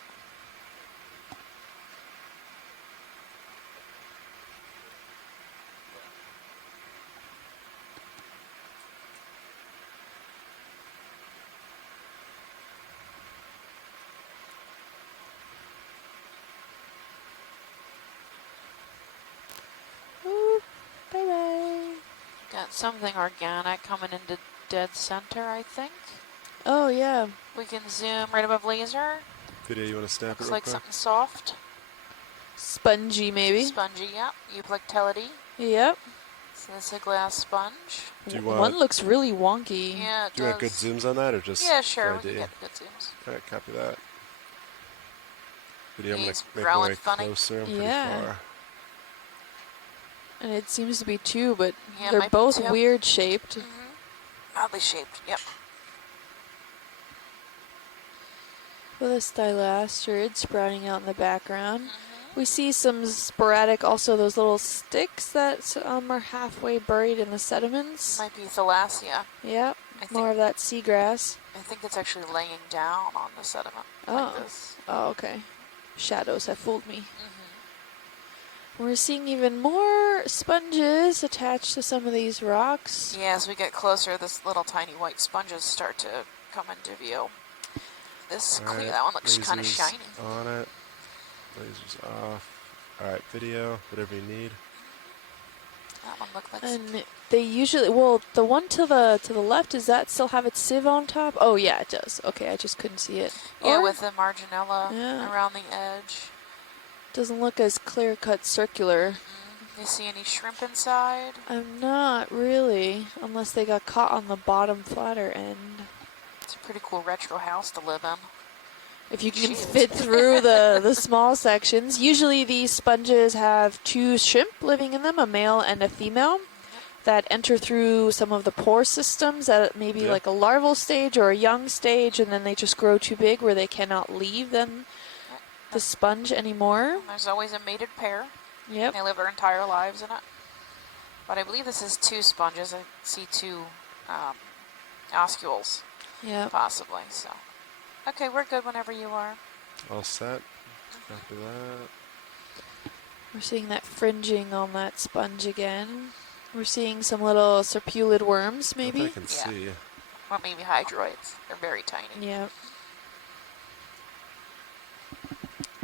That's something organic coming into dead center, I think. Oh, yeah. We can zoom right above laser. Video, you want to snap Looks it real like quick? something soft. Spongy, maybe. Spongy, yep. Euplectellity. Yep. So this is a glass sponge. Do you One want, looks really wonky. Yeah, it do you want good does. zooms on that or just Yeah, sure. We for can ID? get good zooms. Alright, copy that. Video, I'm going He's to make my growing way funny. closer. I'm Yeah. pretty far. And it seems to be two, but Yeah, they're might be both two. weird shaped. Oddly shaped, yep. With a stylastrid sprouting out in the background. We see some sporadic, also those little sticks that are halfway buried in the sediments. Might be thalassia. Yep, I more think, of that seagrass. I think it's actually laying down on the sediment Oh. like this. Oh, okay. Shadows have fooled me. We're seeing even more sponges attached to some of these rocks. Yeah, as we get closer, this little tiny white sponges start to come into view. This clear, Alright, that one looks kind of lasers shiny. on it. Lasers off. Alright, video, whatever you need. That one looked like. And they usually, well, the one to the left, does that still have its sieve on top? Oh yeah, it does. Okay, I just couldn't see it. Yeah, Or with the marginella Yeah. around the edge. doesn't look as clear cut circular. You see any shrimp inside? I'm not really, unless they got caught on the bottom flatter end. It's a pretty cool retro house to live in. If you can Jeez. fit through the small sections. Usually these sponges have two shrimp living in them, a male and a female, that enter through some of the pore systems at maybe like a larval stage or a young stage, and then they just grow too big where they cannot leave then the sponge anymore. There's always a mated pair. Yep. They live their entire lives in it. But I believe this is two sponges. I see two oscules, Yep. possibly. So, okay, we're good whenever you are. All set. Copy that. We're seeing that fringing on that sponge again. We're seeing some little serpulid worms, I maybe. can Yeah. see. Or maybe hydroids. They're very tiny. Yep.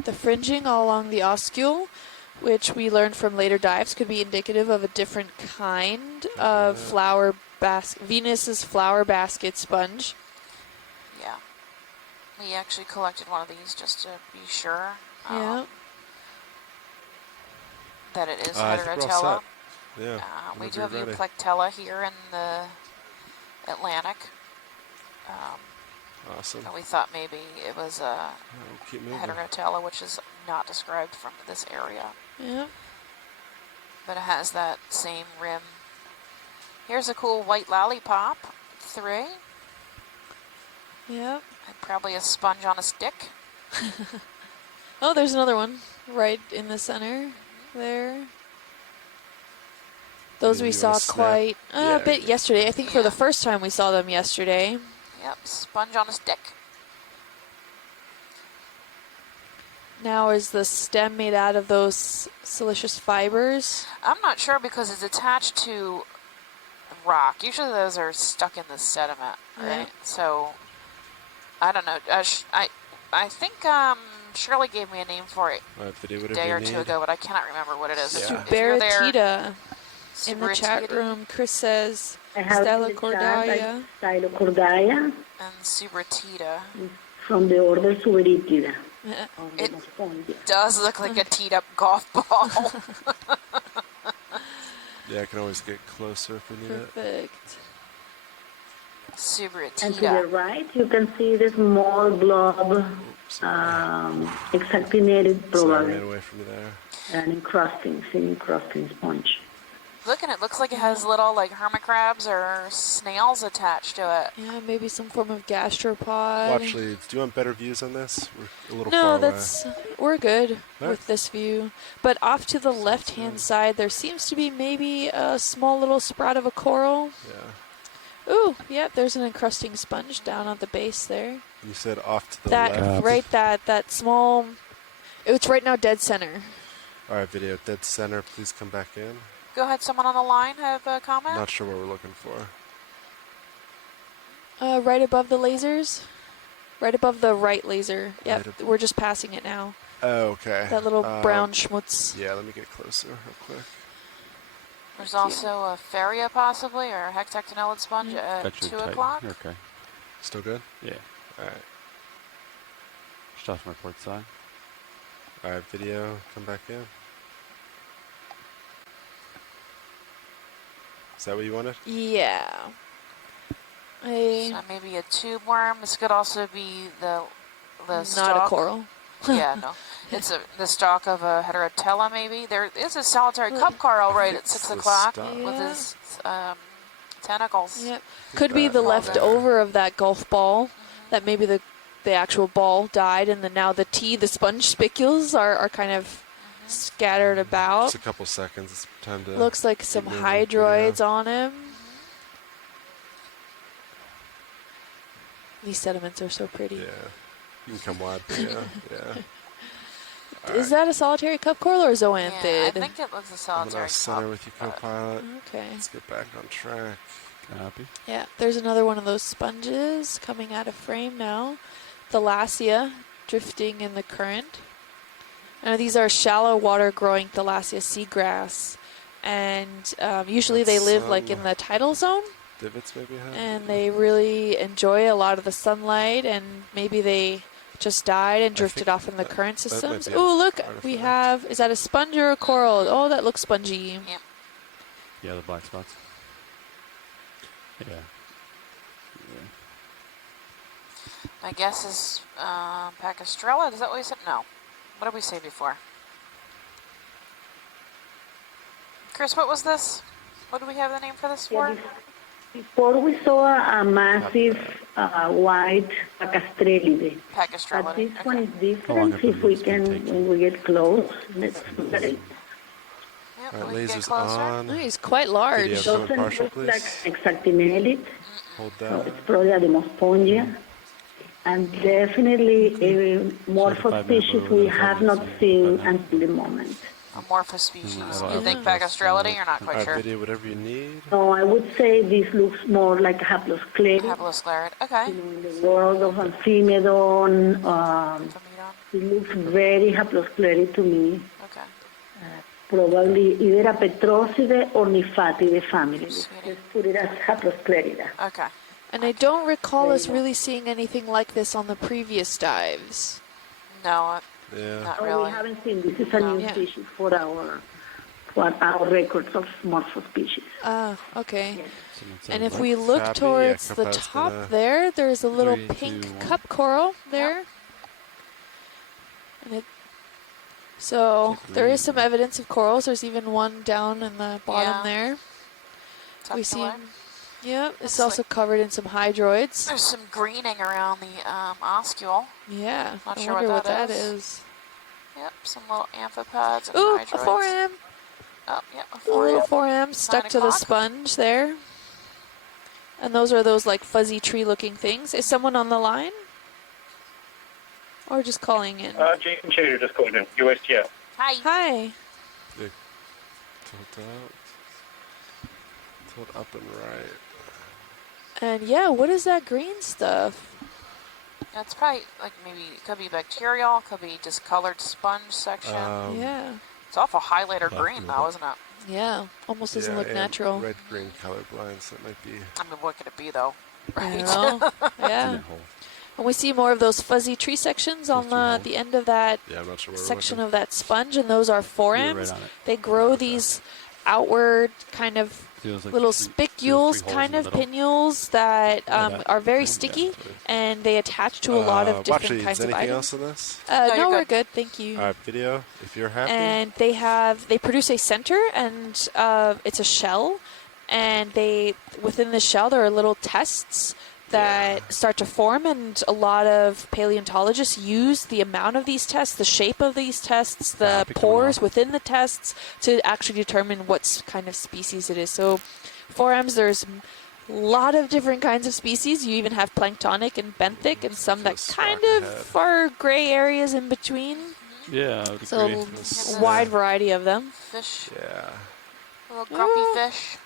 The fringing all along the oscule, which we learned from later dives, could be indicative of a different kind of flower basket, Venus's flower basket sponge. Yeah. We actually collected one of these just to be sure Yeah. that it is I think we're all Heterotella. set. Yeah. We do whenever have you're ready. Euplectella here in the Atlantic. Awesome. And we thought maybe it was a We'll keep moving. Heterotella, which is not described from this area. Yeah. But it has that same rim. Here's a cool white lollipop. 3. Yep. And probably a sponge on a stick. Oh, there's another one right in the center there. Those Do we you saw wanna snap? quite Yeah, a bit okay. yesterday. I think for the Yeah. first time we saw them yesterday. Yep, sponge on a stick. Now is the stem made out of those silicious fibers? I'm not sure because it's attached to rock. Usually those are stuck in the sediment, right? Yeah. So, I don't know. I think Shirley gave me a name for it Alright, video, a whatever day you or need. two ago, but I cannot remember what it is. Yeah. If you're there, Suberitida. In the chat Suberitida room, Chris says I have in the Stylocordaia. chat, like, Stylocordaia and Suberitida. from the order Suberitida. Of the It Mospondia. does look like a teed up golf ball. Yeah, I can always get closer if we need it. Perfect. And to the Suberitida. right, you can see the small blob, exactinated Sorry, I ran probably, away from you there. an encrusting sponge. Look, and it looks like it has little like hermit crabs or snails attached to it. Yeah, maybe some form of gastropod. Well, actually, do you want better views on this? We're a little No, far that's we're good Alright. with this view. But off to the left-hand side, there seems to be maybe a small little sprout of a coral. away. Yeah. Ooh, yep, there's an encrusting sponge down at the base there. You said off to the That left. right, that small. It's right now dead center. Alright, video, dead center. Please come back in. Go ahead, someone on the line have a comment? Not sure what we're looking for. Right above the lasers. Right above the right laser. Yep, Right ab- we're just passing it now. Oh, okay. That little brown schmutz. Yeah, let me get closer real quick. There's also a Faria possibly, or a hexactinellid sponge at That should 2 tighten. o'clock. Okay. Still good? Yeah. All right. Just off my port side. All right, video, come back in. Is that what you wanted? Yeah. So maybe a tube worm. This could also be the Not stalk. a coral. Yeah, no. It's the stalk of a heterotella, maybe. There is a solitary cup coral right at 6 o'clock with his tentacles. Yep. Could be the leftover of that golf ball. That maybe the actual ball died, and then now the sponge spicules are kind of scattered about. Just a couple seconds. It's time to. Looks like some moving. hydroids on him. These sediments are so pretty. Yeah. You can come wide. Yeah. Yeah. Is that a solitary cup coral or zoanthid? Yeah, I think it looks a I'm solitary gonna cup. center with you, co-pilot. Okay. Let's get back on track. Copy. Yeah, there's another one of those sponges coming out of frame now. Thalassia drifting in the current. Now these are shallow water growing Thalassia seagrass, and usually they live like in the tidal zone, Divots maybe. and they really enjoy a lot of the sunlight, and maybe they just died and drifted off in the current systems. be an Oh, look, we artifact. have, is that a sponge or a coral? Oh, that looks spongy. Yep. Yeah, the black spots. Yeah. My guess is Pacastrella. Is that what we said? No. What did we say before? Chris, what was this? What do we have the name for this for? Before we saw a massive white Pacastrelide. Pacastrella. But this one is How long different. have the If we moves been can, taking? when we get close, let's look at it. Yep, All right, we can get lasers closer. on. Oh, he's quite large. Video. It Come in doesn't partial, look please. like Exactinellid, Hold so down. it's probably a Demospongia. And definitely a morpho 35 species minute we load, have that's not obviously, seen but until the moment. Amorphous species. Mm, You think yeah. Pacastrella? You're not All quite right, sure. video, whatever you need. So I would say this looks more like a haplosclerid. Haplosclerid. Okay. In the world of Amphimedon, Phamidon. it looks very haplosclerid to me. Okay. Probably either a Petroside or Niphatide family. Let's Sweetie. just put it as haplosclerida. Okay. And I don't recall us really seeing anything like this on the previous dives. No, Yeah. not Oh, really. we haven't seen this. Is a new Yeah. species for our records of morpho species. Ah, okay. Yes. And if we look Fabi, towards yeah, the Kappa's top gonna- there, there's a little 3, pink 2, 1. cup coral there. And so there is some evidence of corals. There's even one down in the bottom Yeah. there. Tucked We see, away. yeah, it's Looks also like- covered in some hydroids. There's some greening around the oscule. Yeah, Not I sure wonder what what that that is. is. Yep, some little amphipods and Ooh, a hydroids. 4M. Oh, yep, a A little 4M. 4M stuck 9 to the o'clock. sponge there. And those are those like fuzzy tree looking things. Is someone on the line? Or just calling in? Jason Chater just called in, USGS. Hi. Hi. Tilt out. Tilt up and right. And yeah, what is that green stuff? That's probably like maybe it could be bacterial, could be discolored sponge section. Yeah. It's awful highlighter green though, isn't it? Yeah. Almost doesn't look and natural. Red-green color blind, so it might be. I mean, what could it be though? I Right. don't know. Yeah. Hole. And we see more of those fuzzy tree sections on the end of that Yeah, I'm not sure where section we're of that sponge, and those are You were right forams. on it. They grow these outward kind of Feels like little 2 or 3 spicules, holes kind in the of middle. pinnules that that are very thing, sticky, yeah. and they attach to a lot of different actually, kinds is of anything items. else in this? No, No, you're we're good. good, thank you. All right, video. If you're happy. And they produce a center, and it's a shell, and within the shell there are little tests that start to form, and a lot of paleontologists use the amount of these tests, the shape of these tests, the Happy coming pores off. within the tests to actually determine what kind of species it is. So forams, there's a lot of different kinds of species. You even have planktonic and benthic, and some that Feels kind spark of are gray areas in between. Yeah, I would So agree. a wide variety of them. Fish, Yeah. little grumpy fish.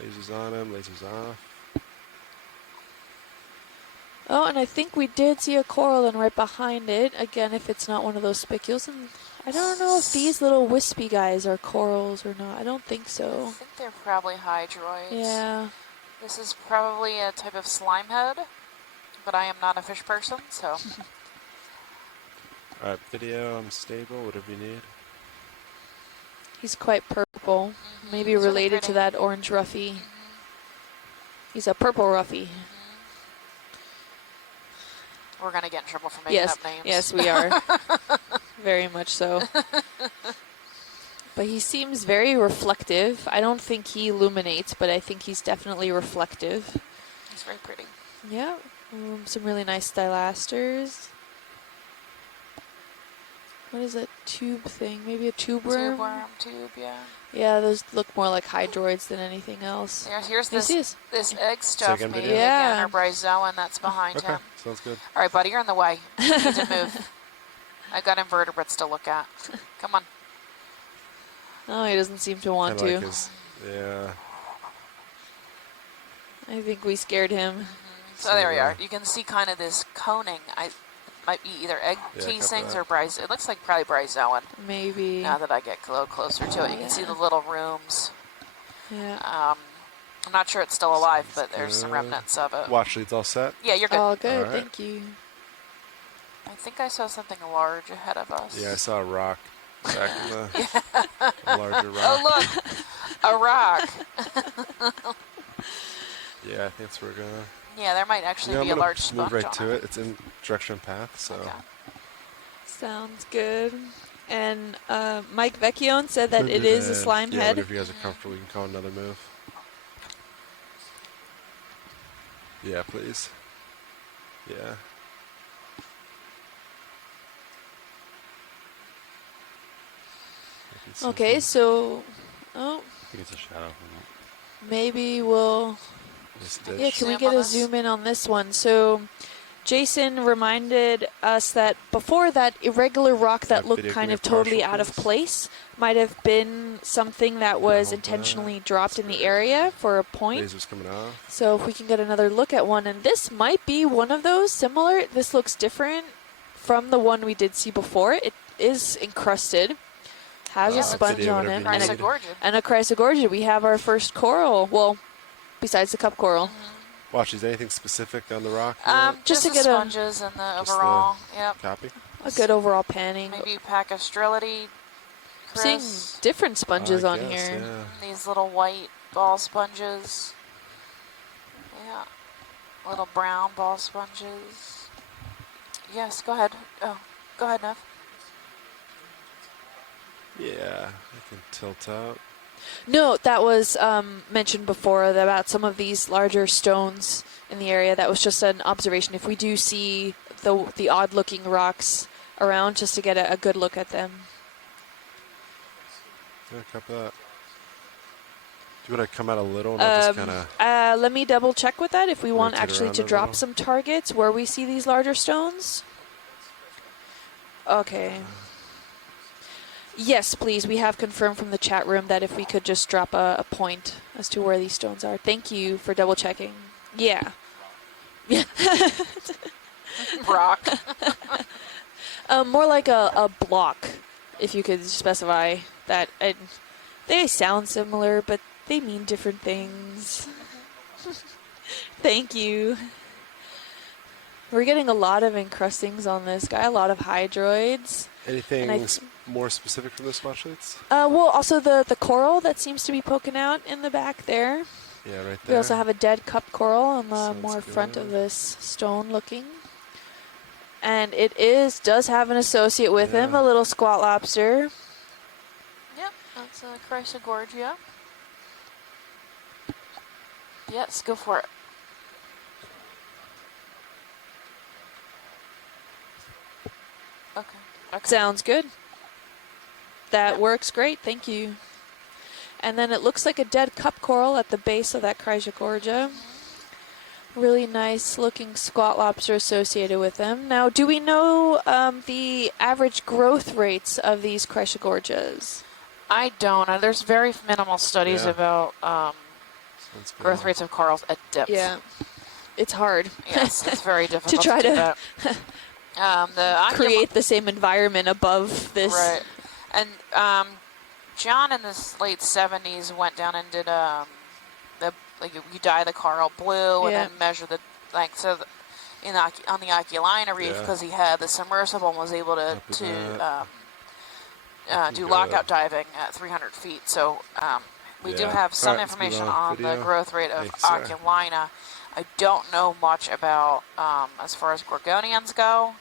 Lasers on him, lasers off. Oh, and I think we did see a coral, and right behind it, again, if it's not one of those spicules, and I don't know if these little wispy guys are corals or not. I don't think I so. think they're probably hydroids. Yeah. This is probably a type of slime head, but I am not a fish person, so. Alright, video, I'm stable, whatever you need. He's quite purple. Maybe He's really related to pretty. that orange ruffy. He's a purple ruffy. We're going to get in trouble for making up names. Yes, we are. Very much so. But he seems very reflective. I don't think he illuminates, but I think he's definitely reflective. He's very pretty. Yeah. Some really nice stylasters. What is that tube thing? Maybe a tube worm? Tube, yeah. Yeah, those look more like hydroids than anything else. Here's Yes, this egg stuff Second maybe video? Yeah. again, or bryozoan that's behind Okay, him. sounds good. All right, buddy, you're in the way. You need to move. I've got invertebrates to look at. Come on. Oh, he doesn't seem to want Kinda to. like his, yeah. I think we scared him. So there we are. You can see kind of this coning. Might be either egg Yeah, casings copy or bryozoan. It looks like probably bryozoan. Maybe. Now that I get a little closer to it, you can see the little rooms. Yeah. I'm not sure it's still alive, but there's some good. remnants of it. Watch leads all set? Yeah, you're good. All good. All right. Thank you. I think I saw something large ahead of us. Yeah, I saw a rock back in the a larger rock. Oh, look. A rock. Yeah, I think that's where we're gonna. Yeah, there might actually I'm be a gonna large sponge move right on to it. It's in direction path, so. Okay. Sounds good. And Mike Vecchione said that it is a slime yeah, head. whenever you guys are comfortable, you can call another move. Yeah, please. Yeah. Okay, so I think it's a shadow from maybe we'll. Yeah, can we Zoom get on a this? zoom in on this one? So Jason reminded us that before that irregular rock that That looked video, kind give of me a totally partial, out of please. place might have been something that was hold intentionally that. dropped in the area for a point. Lasers coming off. So if we can get another look at one, and this might be one of those similar. This looks different from the one we did see before. It is encrusted, has a Yeah, sponge video, on whatever it, you need. Chrysogorgia. and a chrysogorgia. We have our first coral. Well, besides the cup coral. Watch, is anything specific on the rock? Just to the get a- sponges and the Just overall. Yep. Copy. A good overall panning. Maybe Pachystrelity. Seeing Chris. different sponges I on guess, here. Yeah. These little white ball sponges. Yeah. Little brown ball sponges. Yes, go ahead. Oh, go ahead, Nev. Yeah, I can tilt up. No, that was mentioned before about some of these larger stones in the area. That was just an observation. If we do see the odd-looking rocks around, just to get a good look at them. Yeah, copy that. Do you want to come out a little and I'll just kind of... Let me double check with that if we want rotate actually around to a drop little? some targets where we see these larger stones. Okay. Yes, please. We have confirmed from the chat room that if we could just drop a point as to where these stones are. Thank you for double checking. Yeah. Yeah. Rock. More like a block, if you could specify that. They sound similar, but they mean different things. Thank you. We're getting a lot of encrustings on this guy, a lot of hydroids. Anything And more specific from this watch leads? Well, also the coral that seems to be poking out in the back there. Yeah, right We there. also have a dead cup coral on the Sounds more front of good. this stone looking. And it does have an associate with him, Yeah. a little squat lobster. Yep, that's a Chrysogorgia. Yes, go for it. Okay. Sounds good. That Yep. works great, thank you. And then it looks like a dead cup coral at the base of that Chrysogorgia. Really nice looking squat lobster associated with them. Now, do we know the average growth rates of these Chrysogorgias? I don't. There's very minimal studies Yeah. about Sounds good. growth rates of corals at depth. Yeah, it's hard. Yes, it's very difficult try to do to that. The Create the same environment above this Right. And John in the late 70s went down and did you dye the coral blue and then measure the on the Okeanos reef because he had the submersible and was able to do lockout diving at 300 feet. So we do have some information on the growth rate of Okeanos. I don't know much about as far as gorgonians go.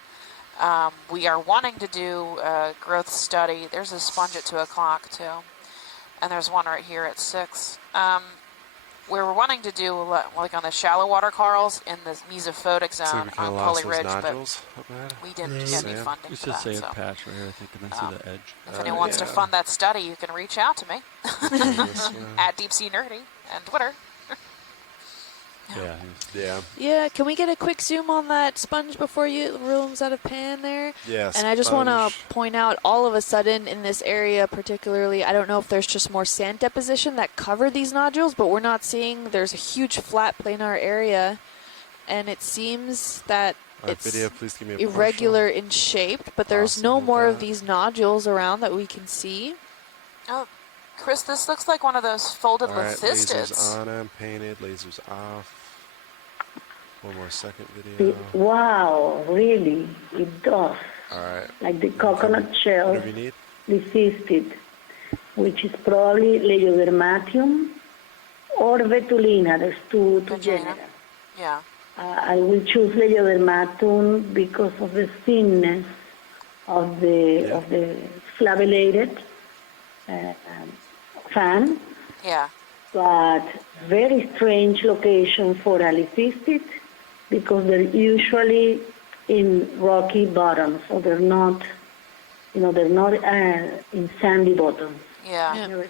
We are wanting to do a growth study. There's a sponge at 2 o'clock too, and there's one right here at 6. We're wanting to do like on the shallow water corals in the mesophotic zone on Pulley Ridge, but we didn't get any funding It's for just that. a So patch right here, I think, and then see the edge. if anyone wants to fund that study, you can reach out to me at Deep Sea Nerdy and Twitter. Yeah, can we get a quick zoom on that sponge before you rooms out of pan there? Yeah, and I just want to point out, all of a sudden in this area particularly, I don't know if there's just more sand deposition that covered these nodules, but we're not seeing, there's a huge flat planar area, and it seems that it's please give me a irregular in shape, but there's no more of these nodules around that we can see. Oh, Chris, this looks like one of those folded lithistids. Lasers on and painted, lasers off. One more second video. Wow, really, it does. All right. Like the coconut shell, Whatever you need. leucisted, which is probably Leiodermatium or Vetulina. There's two genera. Yeah. I will choose Leiodermatium because of the thinness of the flagellated fan. Yeah. But very strange location for a leucisted, because they're usually in rocky bottoms, so they're not in sandy bottoms. Yeah.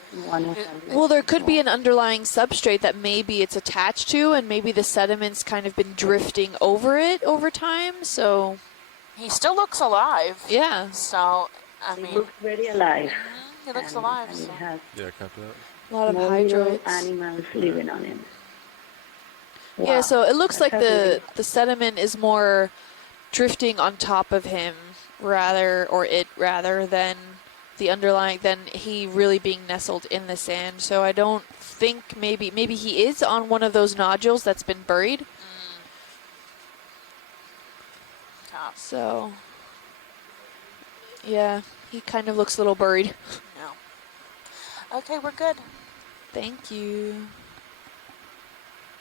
Well, there could be an underlying substrate that maybe it's attached to, and maybe the sediment's kind of been drifting over it over time, so... He still looks alive. Yeah. So, He looks very alive. He looks alive. And So. it has Copy that. A lot of little hydroids. animals living on it. Wow. Yeah, so it looks like the sediment is more drifting on top of him rather than the underlying, than he really being nestled in the sand. So I don't think maybe he is on one of those nodules that's been buried. So yeah, he kind of looks a little buried. No. Okay, we're good. Thank you.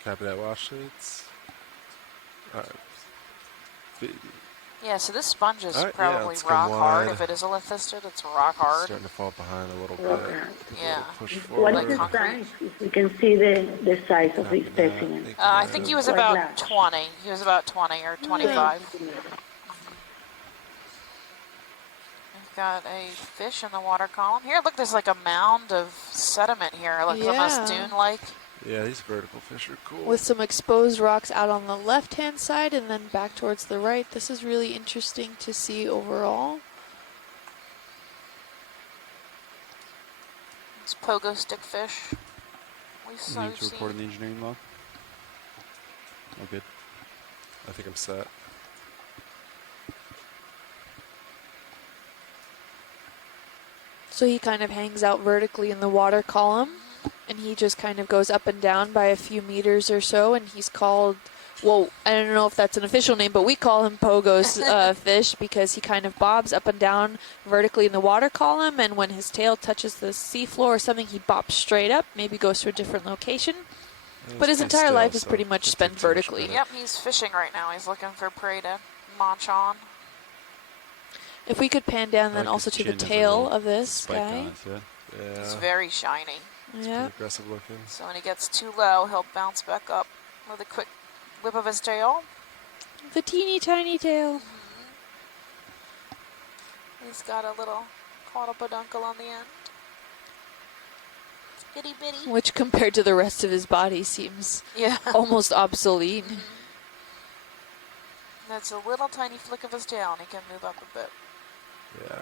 Copy that, wash sheets. All right. Yeah, so this sponge is Right, probably let's rock come hard. wide. If it is a lithistid, it's rock hard. Starting to fall behind a little bit. Yeah. Push What forward. is the size? If we can see the size of the specimen. I think he was Quite about large. 20. He was about 20 or 25. We've got a fish in the water column. Here, look, there's like a mound of sediment here. It looks almost dune-like. Yeah, these vertical fish are cool. With some exposed rocks out on the left-hand side and then back towards the right. This is really interesting to see overall. It's pogo stick fish. You need to report in the engineering log? Oh, good. I think I'm set. So he kind of hangs out vertically in the water column, and he just kind of goes up and down by a few meters or so, and he's called, well, I don't know if that's an official name, but we call him Pogo's fish because he kind of bobs up and down vertically in the water column, and when his tail touches the seafloor or something, he bops straight up, maybe goes to a different location. But his entire life is pretty much spent vertically. Yep, he's fishing right now. He's looking for prey to munch on. If we could pan down then like also his to the chin has a tail little of this spike on guy. it, yeah. Yeah. He's very shiny. Yeah. Pretty aggressive looking. So when he gets too low, he'll bounce back up with a quick whip of his tail. The teeny tiny tail. He's got a little caudal peduncle on the end. It's itty bitty. Which compared to the rest of his body seems almost obsolete. That's a little tiny flick of his tail and he can move up a bit. Yeah.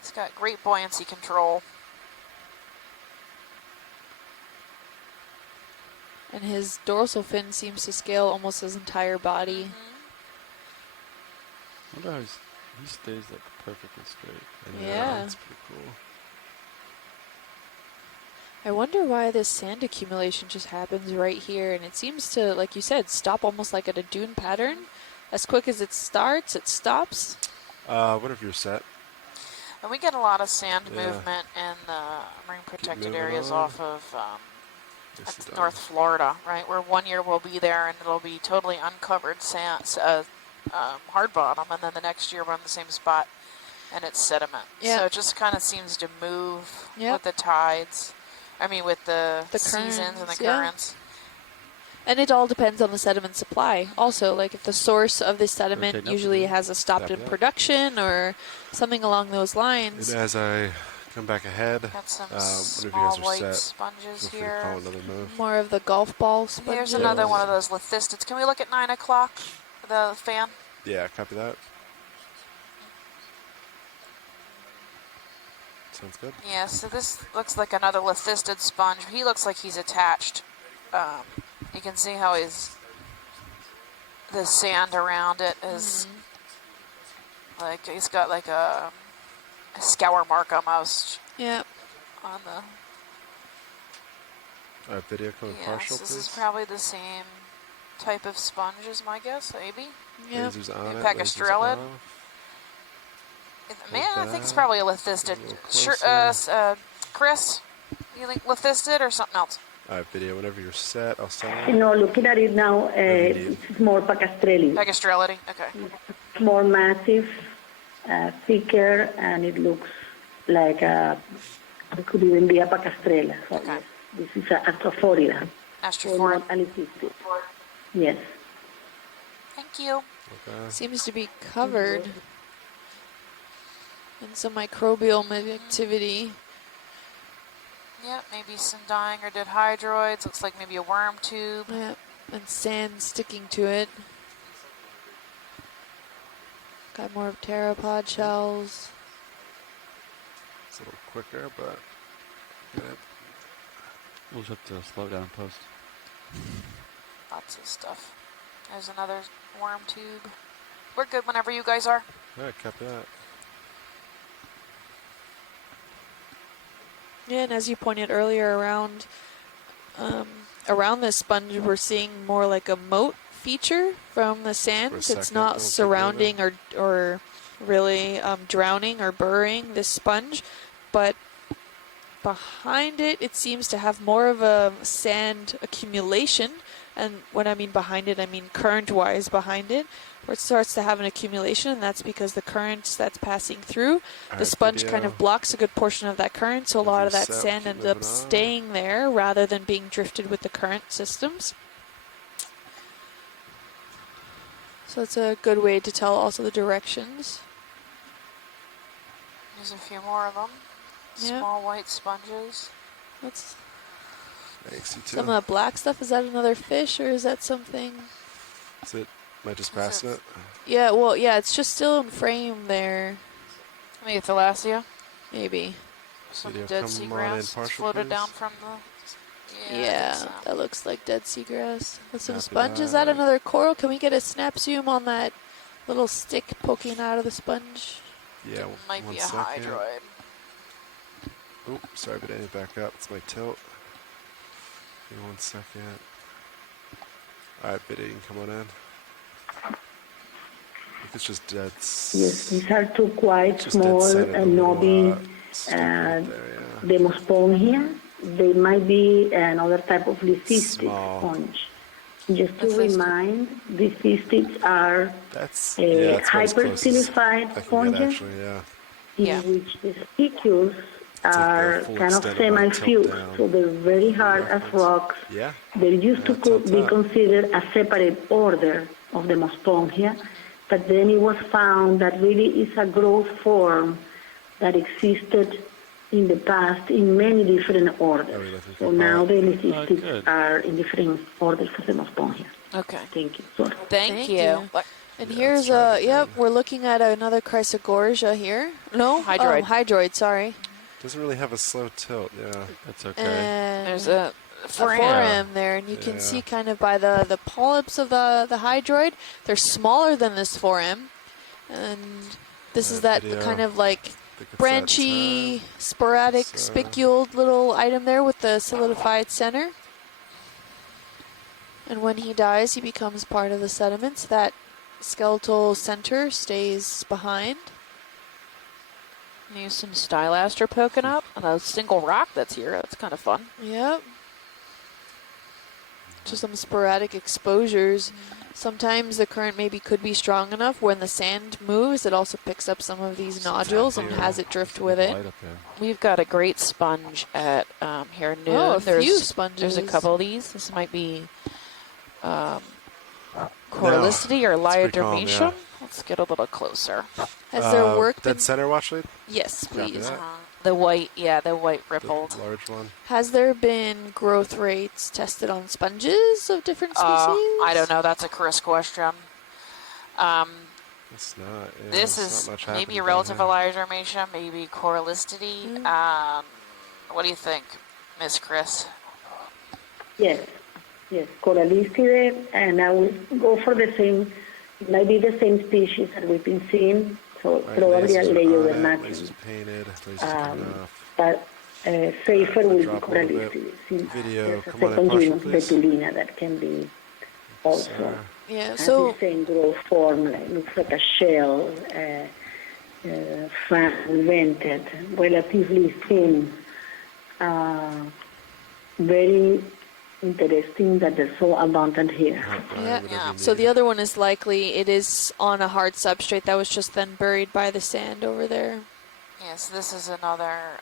He's got great buoyancy control. And his dorsal fin seems to scale almost his entire body. I wonder how he's He stays like perfectly straight. Yeah. That's pretty cool. I wonder why this sand accumulation just happens right here, and it seems to, like you said, stop almost like at a dune pattern. As quick as it starts, it stops. Whatever you're set. And we get a lot of sand Yeah. movement in the marine protected moving areas on. off of Yes, it does. North Florida, right? Where 1 year we'll be there and it'll be totally uncovered sand, hard bottom, and then the next year we're on the same spot and it's sediment. Yeah. So it just kind of seems to move Yep. with the tides. I mean, with the seasons and currents, the yeah. currents. And it all depends on the sediment supply. Also, like if the source of the sediment Rotate usually up. has a stopped in Stop it up. production or something along those And lines. as I come back ahead, Got some whenever you small guys are white set, sponges feel free to here. call another move. More of the golf ball sponges. Here's another one of those lithistids. Can we look at 9 o'clock? The fan? Yeah, copy that. Sounds good. Yeah, so this looks like another lithistid sponge. He looks like he's attached. You can see how the sand around it is like he's got like a scour mark almost Yep. on the. Video coming Yes, partial, this please. is probably the same type of sponge as my guess, maybe. Yep. Lasers on it. Pegastrelid. Lasers off. Man, I think it's that. probably a lithistid. A little Sure, closer. Chris, you think lithistid or something else? Video, whenever you're set, I'll send You it. know, looking at it now, Indeed. it's more Pacastrelli. Pegastrelid. Okay. It's more massive, thicker, and it looks like it could even be a Pacastrella. So Okay. this is a Astrophorida, so Astrophorid. not an lithistid. Yes. Thank you. Okay. Seems to be covered in some microbial activity. Yep, maybe some dying or dead hydroids. Looks like maybe a worm tube. Yep. And sand sticking to it. Got more of pteropod shells. It's a little quicker, but good. We'll just have to slow down post. Lots of stuff. There's another worm tube. We're good whenever you guys are. All right, copy that. Yeah, and as you pointed earlier, around this sponge, we're seeing more like a moat feature from the sand. For a It's second, not we'll take surrounding or really drowning or burying this sponge, but behind it, it seems to have more of a sand accumulation. And when I mean behind it, I mean current-wise behind it, where it starts to have an accumulation, and that's because the current that's passing through, All the right, sponge video. kind of blocks a good portion of that current, so a lot of that Set, sand keep ends up moving on. staying there rather than being drifted with the current systems. So it's a good way to tell also the directions. There's a few more of them. Yeah. Small white sponges. What's Thanks, you too. some of the black stuff? Is that another fish or is that something? That's it. Am I just passing it? Yeah, well, yeah, it's just still in frame there. Maybe it's Thalassia. Maybe. Some Video, dead come on in seagrass partial, floated please. down from the. Yeah, I think so. that looks like dead seagrass. With some Copy sponge. Is that. that another coral? Can we get a snap zoom on that little stick poking out of the sponge? Yeah, Might one be a second. hydroid. Oop, sorry, but I need to back up. It's my tilt. Give me 1 second. Alright, video, you can come on in. I think it's just dead. Yes, these are two quite Just small dead center, and the little, knobby stick right there, yeah. Demospongia. They might be another type of lithistid Small. sponge. Just to Lithistid. remind, lithistids are That's yeah, that's about as close as hypersilified I can get, sponges actually, yeah. in Yeah. which the spicules like the are full kind of extent of my tilt semi-fused, down. so they're very hard as reference. rocks. Yeah. They used to tilt be up. considered a separate order of the Demospongia, but then it was found that really is a growth form that existed in the past in many different Oh, orders. really? Looking So for now part. the lithistids good. are in different orders of Demospongia. Okay. Thank you. Sorry. Thank you. you. What? And Yeah, here's let's try it yep, again. we're looking at another Chrysogorgia here. No, Hydroid. Hydroid, sorry. Doesn't really have a slow tilt, yeah. That's okay. And There's a a forearm. forearm there, and you can Yeah. see kind of by the polyps of the hydroid, they're smaller than this forearm, and This is that video. kind of like think it's that branchy, time. sporadic, It's, spiculed little item there with the solidified center. And when he dies, he becomes part of the sediments. That skeletal center stays behind. There's some stylaster poking up on a single rock that's here. That's kind of fun. Yep. Just some sporadic exposures. Sometimes the current maybe could be strong enough when the sand moves, it also picks up some of these nodules and has it drift with it. We've got a great sponge at here at noon. Oh, a few sponges. There's a couple of these. This might be Corallicity or Liodramatium. Yeah. Let's get a little closer. Has their work been... Dead center watch lead? Yes, please. The white, the white rippled. The large one. Has there been growth rates tested on sponges of different species? I don't know. That's a Chris question. It's not. Yeah, this is maybe a relative of Liodramatium, maybe Corallicity. What do you think, Miss Chris? Yes, Corallicide, and I will go for the same, maybe the same species that we've been seeing. So probably a Leiodermatium. Lasers painted, lasers coming off. But safer will be Corallicide, since there's a second genus, Betulina, that can be also. Yeah, so the same growth form, looks like a shell, fragmented, relatively thin. Very interesting that they're so abundant here. yeah. So the other one is likely it is on a hard substrate that was just then buried by the sand over there. Yes, this is another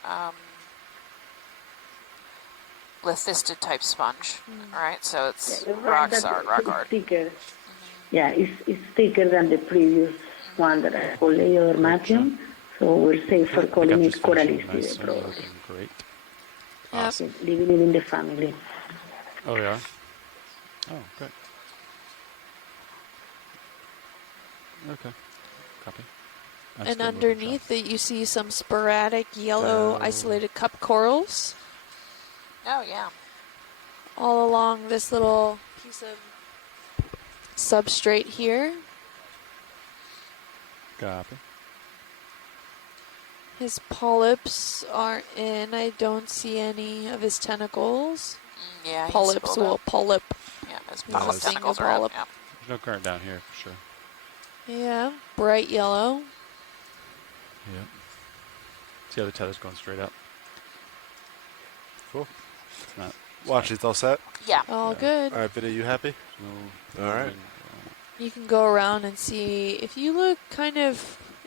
lithisted type sponge, right? So it's rock hard. Thicker. Yeah, it's thicker than the previous one that I called Leiodermatium. So we're safe for calling it Corallicide, probably. Great. Awesome. Living it in the family. Oh, yeah? Oh, great. Okay. Copy. And underneath it, you see some sporadic yellow isolated cup corals. Oh, yeah. All along this little piece of substrate here. Copy. His polyps are in. I don't see any of his tentacles. Yeah, polyps will polyp. Yeah, his He's a polyp tentacles single are up. polyp. Yeah. There's no current down here for sure. Yeah, bright yellow. Yeah. See how the tether's going straight up? Cool. It's not. Watch, it's all set? Yeah. All good. All right, Biddy, you happy? No. All right. You can go around and see, if you look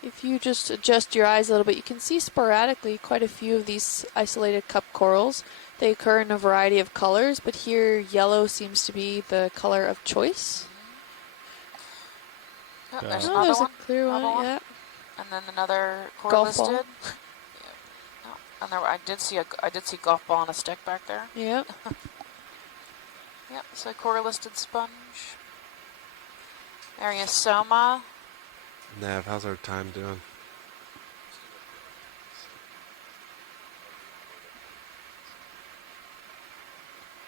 if you just adjust your eyes a little bit, you can see sporadically quite a few of these isolated cup corals. They occur in a variety of colors, but here yellow seems to be the color of choice. Oh, there's Oh, another there's one. a clear one, yeah. And then another Golf ball. Corallicid. Oh, and there, I did see golf ball on a stick back there. Yep. Yep, so Corallicid sponge. Ariosoma. Nav, how's our time doing?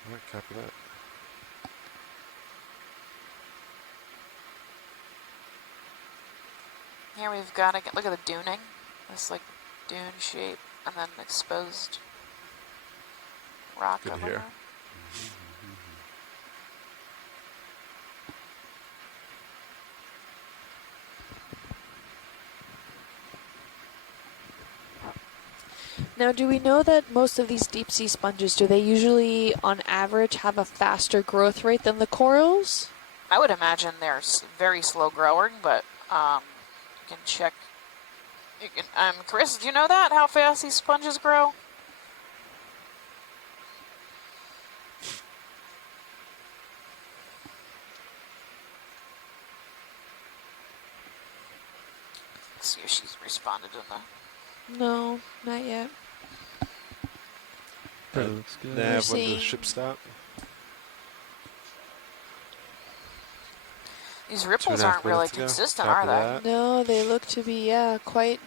All right, copy that. Here we've got to look at the duning. This like dune shape and then exposed rock Good over here. there. Now, do we know that most of these deep sea sponges, do they usually, on average, have a faster growth rate than the corals? I would imagine they're very slow growing, but you can check. You can, Chris, do you know that? How fast these sponges grow? Let's see if she's responded in the. No, not yet. That looks good. Nav, when the ship stop? These ripples aren't really consistent, are they? No, they look to be, quite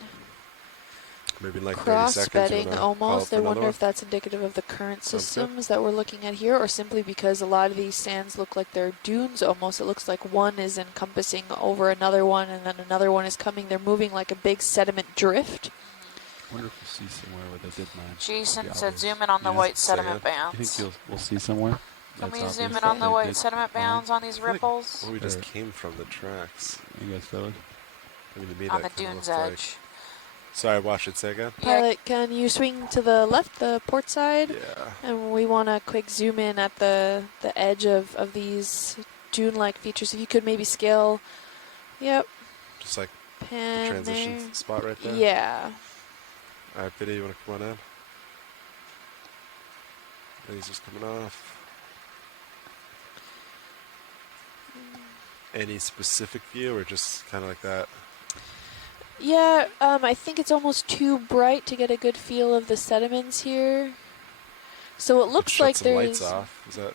Maybe in like 30 cross seconds. bedding you wanna call almost. up I another wonder one? if that's indicative of the current Sounds good. systems that we're looking at here, or simply because a lot of these sands look like they're dunes almost. It looks like one is encompassing over another one, and then another one is coming. They're moving like a big sediment drift. I wonder if we'll see somewhere where they did mine. Jason Yeah, said obvious. zoom in on the Yeah. white sediment Sand. You think bands. we'll see somewhere? Can we That's zoom obvious in on that the they white did sediment mine? bands on these ripples? Well, we just Or- came from the tracks. You guys feel it? I mean, to me, On the that kinda dune's looked like. edge. Sorry, watch it. Say again. Yeah. Pilot, can you swing to the left, the port side? Yeah. And we want to quick zoom in at the edge of these dune-like features. If you could maybe scale, yep, Just like pan transition there. spot right there. Yeah. All right, Biddy, you want to come on in? Laser's coming off. Any specific view, or just kind of like that? Yeah, I think it's almost too bright to get a good feel of the sediments here. So it looks Shut like some there's... lights off. Is that?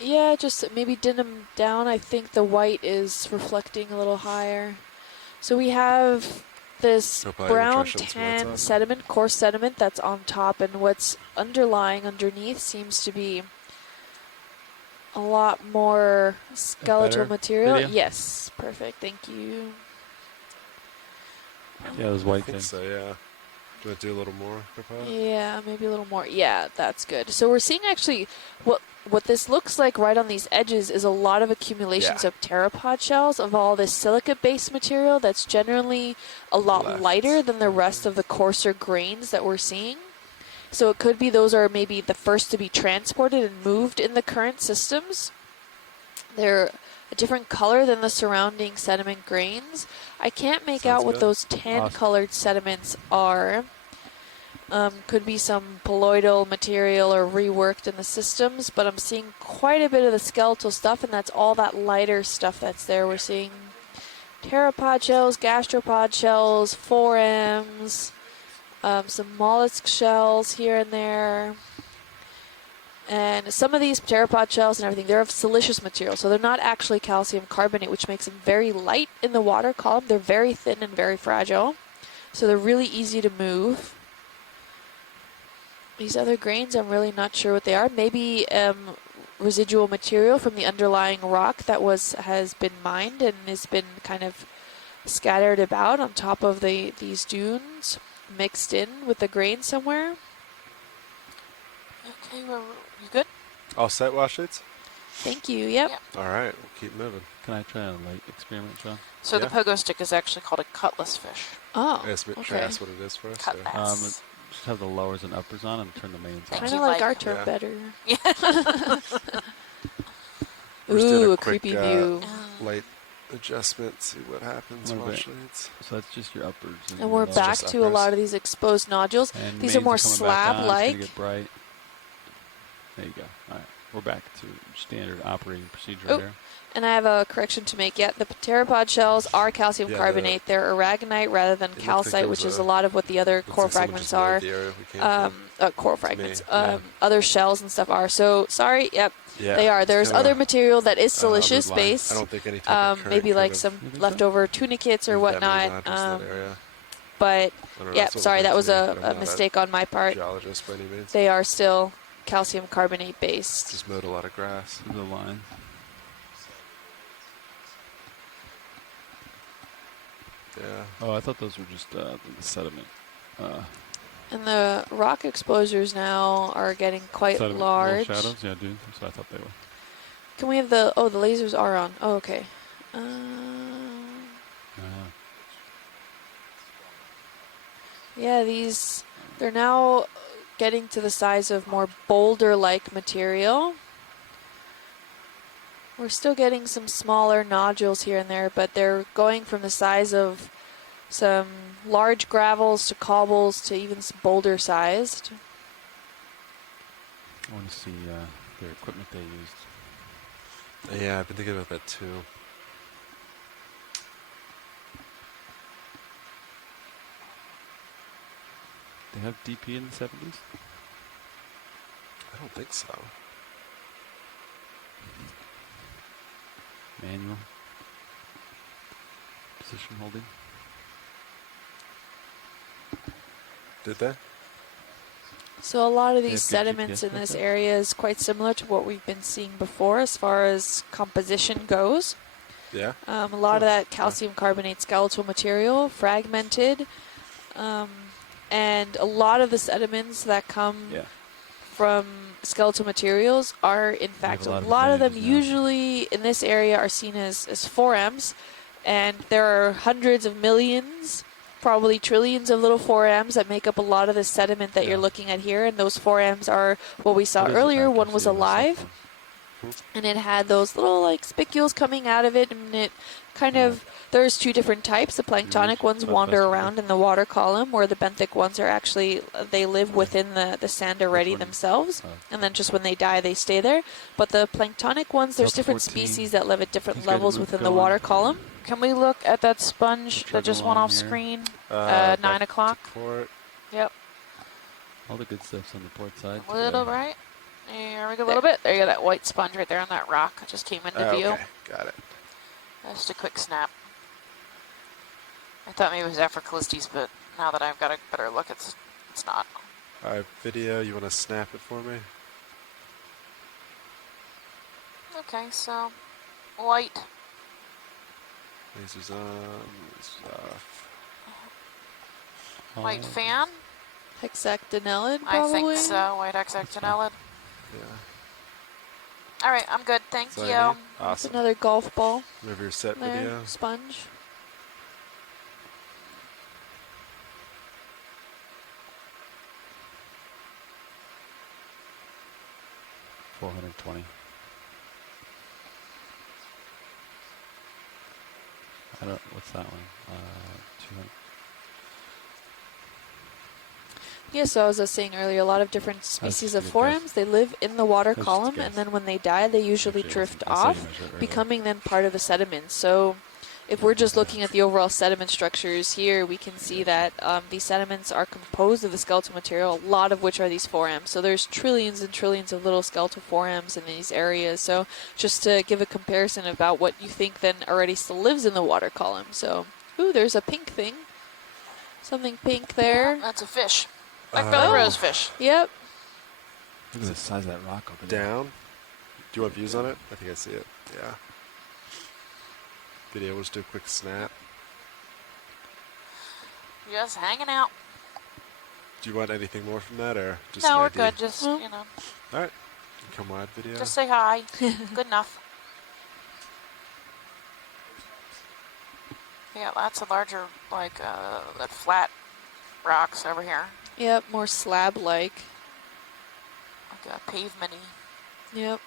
Yeah, just maybe dim them down. I think the white is reflecting a little higher. So we have this No, probably brown wanna try shutting some lights tan off. sediment, coarse sediment that's on top, and what's underlying underneath seems to be a lot more skeletal better material. video? Yes, perfect. Thank you. Yeah, those I white think things. so. Yeah. Do you want to do a little more, Papa? Yeah, maybe a little more. Yeah, that's good. So we're seeing actually what this looks like right on these edges is a lot of accumulations Yeah. of pteropod shells of all this silica-based material that's generally a lot Left. lighter than the rest of the coarser grains that we're seeing. So it could be those are maybe the first to be transported and moved in the current systems. They're a different color than the surrounding sediment grains. I can't make Sounds out what good. those tan-colored sediments are. Could be some colloidal material or reworked in the systems, but I'm seeing quite a bit of the skeletal stuff, and that's all that lighter stuff that's there. We're seeing pteropod shells, gastropod shells, forams, some mollusk shells here and there. And some of these pteropod shells and everything, they're of siliceous material, so they're not actually calcium carbonate, which makes them very light in the water column. They're very thin and very fragile, so they're really easy to move. These other grains, I'm really not sure what they are. Maybe residual material from the underlying rock that has been mined and has been kind of scattered about on top of these dunes, mixed in with the grain somewhere. Okay, well, you good? All set, wash shades? Thank you. Yep. Yep. All right, we'll keep moving. Can I try a light experiment, John? So the Yeah. pogo stick is actually called a cutlass fish. Oh, Should I okay. ask what it is for us? or- Cutlass. Just have the lowers and uppers on and turn the mains Thank on. Kind you, of like Mike. our term Yeah. better. Yeah. We're just doing Ooh, a a quick, creepy view. Light adjustment, see what happens. Little Wash bit. shades. So that's just your uppers. And we're your back just to a uppers. lot of these exposed nodules. And These are mains more coming back on. It's slab-like. gonna get bright. There you go. All right, we're back to standard operating procedure Oh. there. And I have a correction to make. Yeah, the pteropod shells are calcium Yeah, carbonate. They're aragonite rather than looked like calcite, there which was is a lot of what the other looks core like someone fragments just moved are. the area we came from. Core fragments. yeah. Other shells and stuff are. So, sorry, yep, Yeah, they are. it's There's kinda other material that is other siliceous line. based. I don't think any type of current Maybe like could've some You think so? leftover tunicates or moved that many whatnot. nodules in that area. But, I don't know, yeah, that's what it sorry, looked that like was to me, but I'm a not mistake on my part. Geologist by any means. They are still calcium carbonate based. Just mowed a lot of grass. Through the line. Yeah. Oh, I thought those were just the sediment. And the rock exposures now are getting quite sediment, large. Little shadows, yeah, dude. That's what I thought they were. Can we have the lasers are on. Oh, okay. Yeah, they're now getting to the size of more boulder-like material. We're still getting some smaller nodules here and there, but they're going from the size of some large gravels to cobbles to even boulder-sized. I want to see their equipment they used. Yeah, I've been thinking about that too. They have DP in the 70s? I don't think so. Manual. Position holding. Did they? So a lot of They these have good sediments GPS in this pickup? area is quite similar to what we've been seeing before as far as composition goes. Yeah. A lot of that calcium carbonate skeletal material, fragmented, and a lot of the sediments that come Yeah. from skeletal materials are, in fact, a a lot of lot of them advantages now. usually in this area are seen as forems, and there are hundreds of millions, probably trillions of little forems that make up a lot of the sediment that Yeah. you're looking at here, and those forems are what we saw What is earlier. One was accuracy of a cell alive, phone? and it had those little like spicules coming out of it, and it kind of, there's two different types. The planktonic ones wander around in the water column, where the benthic ones are actually, they live within the sand already themselves, and then just when they die they stay there. But the planktonic ones, there's Delta different 14. species that live at different He's got to levels move within the going. water column. Can we look at that sponge We'll that just trudge went along off here. screen? Back 9 o'clock. to port. Yep. All the good stuff's on the port side. A little right. Here we go. A little bit. There you go. That white sponge right there on that rock just came into view. Okay, got it. Just a quick snap. I thought maybe it was Afro Callistes, but now that I've got a better look, it's not. All right, video. You want to snap it for me? Okay, so white. Lasers on. Lasers off. White fan. Hexactinellid, I probably. think so. White hexactinellid. Yeah. All right, I'm good. Thank That's all you. I need? That's Awesome. another golf ball Whenever you're set, there, video. sponge. $420. I don't. What's that one? 200. Yeah, so as I was saying earlier, a lot of different species of pretty good guess. forams, they live in the water That's just a column, guess. and then when they die, they usually Actually, it drift wasn't. I saw you off, measure it right away. becoming then part of the sediment. So if we're just looking at the overall sediment structures here, we can see that these sediments are composed of the skeletal material, a lot of which are these forams. So there's trillions and trillions of little skeletal forams in these areas. So just to give a comparison about what you think then already still lives in the water column. So, ooh, there's a pink thing. Something pink there. That's a fish. Black-bellied rosefish. Yep. Look at the size of that rock over there. Down. Do you want views on it? I think I see it. Yeah. Video. We'll just do a quick snap. Just hanging out. Do you want anything more from that, or just No, an we're idea? good. Just, Well. you know, All right. Come wide video. just say hi. Good enough. Yeah, lots of larger, like, that flat rocks over here. Yep, more slab-like. Like a pavement-y. Yep.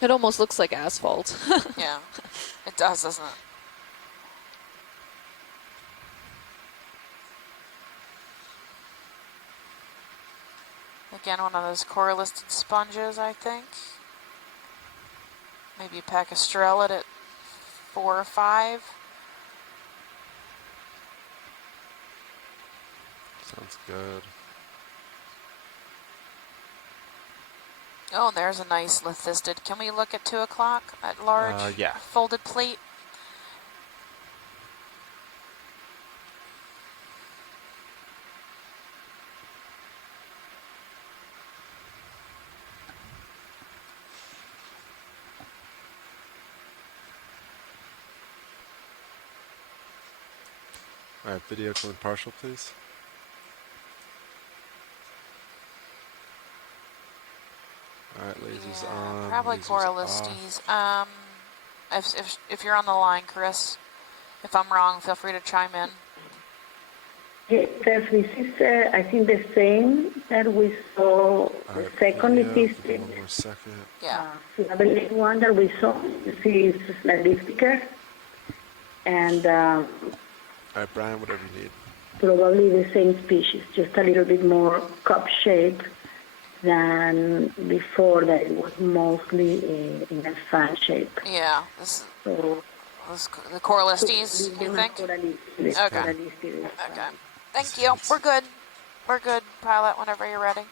It almost looks like asphalt. Yeah, it does, doesn't it? Again, one of those core-listed sponges, I think. Maybe a pack of Strellet at 4 or 5. Sounds good. Oh, and there's a nice lithisted. Can we look at 2 o'clock? That large Yeah. folded plate? All right. Video going partial, please. All right. Lasers on. Probably lasers off. Coralistes. If you're on the line, Chris, if I'm wrong, feel free to chime in. Yes, this is, I think, the same that we saw All the right, second video, listed. one more second. Yeah. The other one that we saw, this is Sladistica, and All right, Brian. Whatever you need. probably the same species, just a little bit more cup-shaped than before, that it was mostly in a fan shape. Yeah. So, The Coralistes, you think? Okay. Okay. Thank you. We're good. We're good, pilot, whenever you're ready.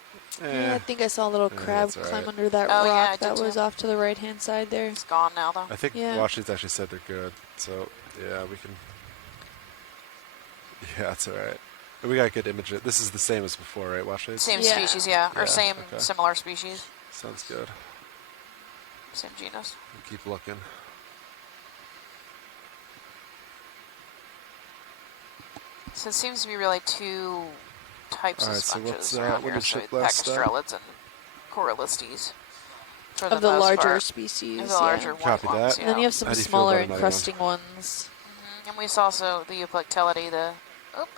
Yeah, I think I saw a little crab that's all climb right. under that Oh, yeah, I rock did that was too. off to the right-hand side there. It's gone now, though. I think Yeah. Washington's actually said they're good. So yeah, we can Yeah, that's all right. We got good image. This is the same as before, right, Washade? Same Yeah. species, yeah. Or Yeah, same, okay. similar species. Sounds good. Same genus. We'll keep looking. So it seems to be really two types All of right, so sponges what's, around what here. did So ship last time? Pacastrelids and Corallistes. For Of the most larger part. species, Of the larger yeah. white Copy ones, that. And then you yeah. have some How do you feel smaller about another one? encrusting ones. And we saw also the Euplectellidae,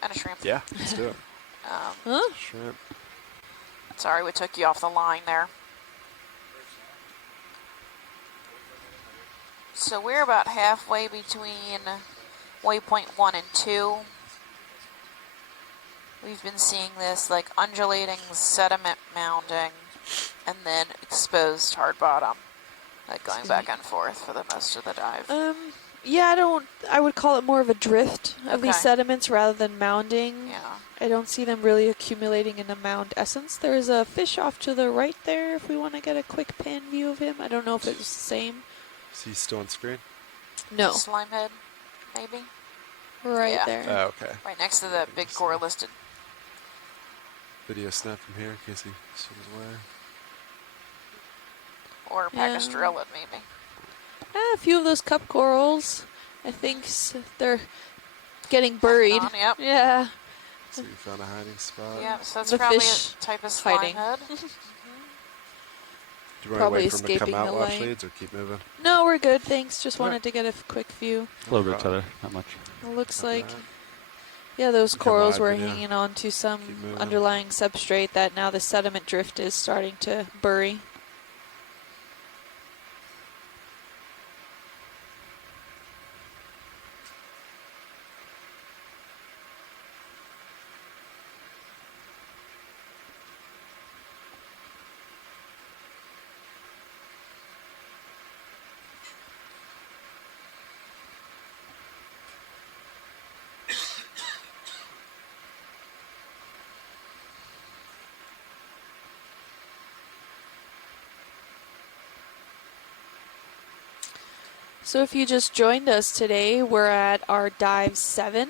and a shrimp. Yeah, let's do it. Huh? Shrimp. Sorry, we took you off the line there. So we're about halfway between waypoint 1 and 2. We've been seeing this like undulating sediment mounding and then exposed hard bottom, like going back and forth for the most of the dive. Yeah, I would call it more of a drift of these Okay. sediments rather than mounding. Yeah. I don't see them really accumulating in a mound essence. There's a fish off to the right there if we want to get a quick pan view of him. I don't know if it's the same. Is he still on screen? No, Slime head, maybe? right Yeah. there. Oh, okay. Right next to the big Corallisted. Video snap from here in case he swims away. Or Yeah. Pacastrelid, maybe. A few of those cup corals, I think they're getting buried. On, yep. Yeah. So you found a hiding spot. Yeah, so that's The probably fish a type of slime hiding. head. Do you want to Probably wait for him to come escaping out, the Wash light. Leads, or keep moving? No, we're good, thanks. Just Alright. wanted to get a quick view. A little bit, problem. Tether, not much. It looks Copy like, that. yeah, those Come corals on, were video. hanging on to Keep some moving. underlying substrate that now the sediment drift is starting to bury. So if you just joined us today, we're at our dive 7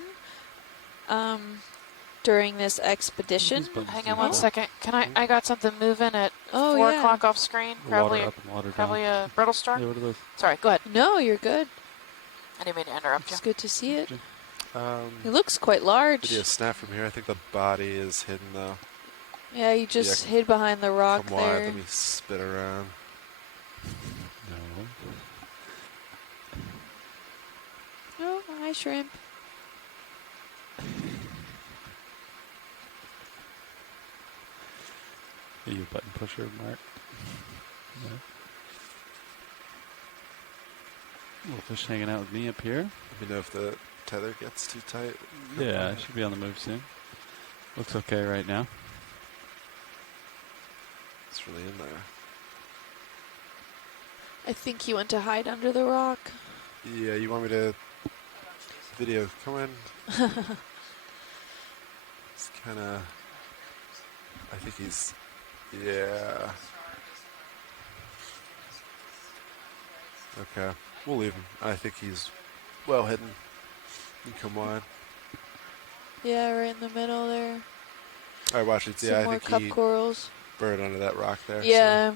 during this expedition. These buttons Hang do on one that. second. I got something moving at Oh, 4 yeah. o'clock off screen. The Probably, water up and water probably down. a brittle star. Yeah, what are those? Sorry, go ahead. No, you're good. I didn't mean to interrupt you. It's good to see it. It Um, looks quite large. video snap from here. I think the body is hidden though. Yeah, you just Yeah, hid behind the rock Come wide, there. let me spit around. No. Oh, hi, shrimp. Are you a button pusher, Mark? No. Little fish hanging out with me up here. Let me know if the tether gets too tight. Yeah, I should be on the move soon. Looks okay right now. It's really in there. I think he went to hide under the rock. Yeah, you want me to video come in? It's kind of. I think he's. Yeah. Okay, we'll leave him. I think he's well hidden. You come wide. Yeah, right in the middle there. All right, watch it. Some Yeah, I more think cup he corals. buried under that rock there. Yeah,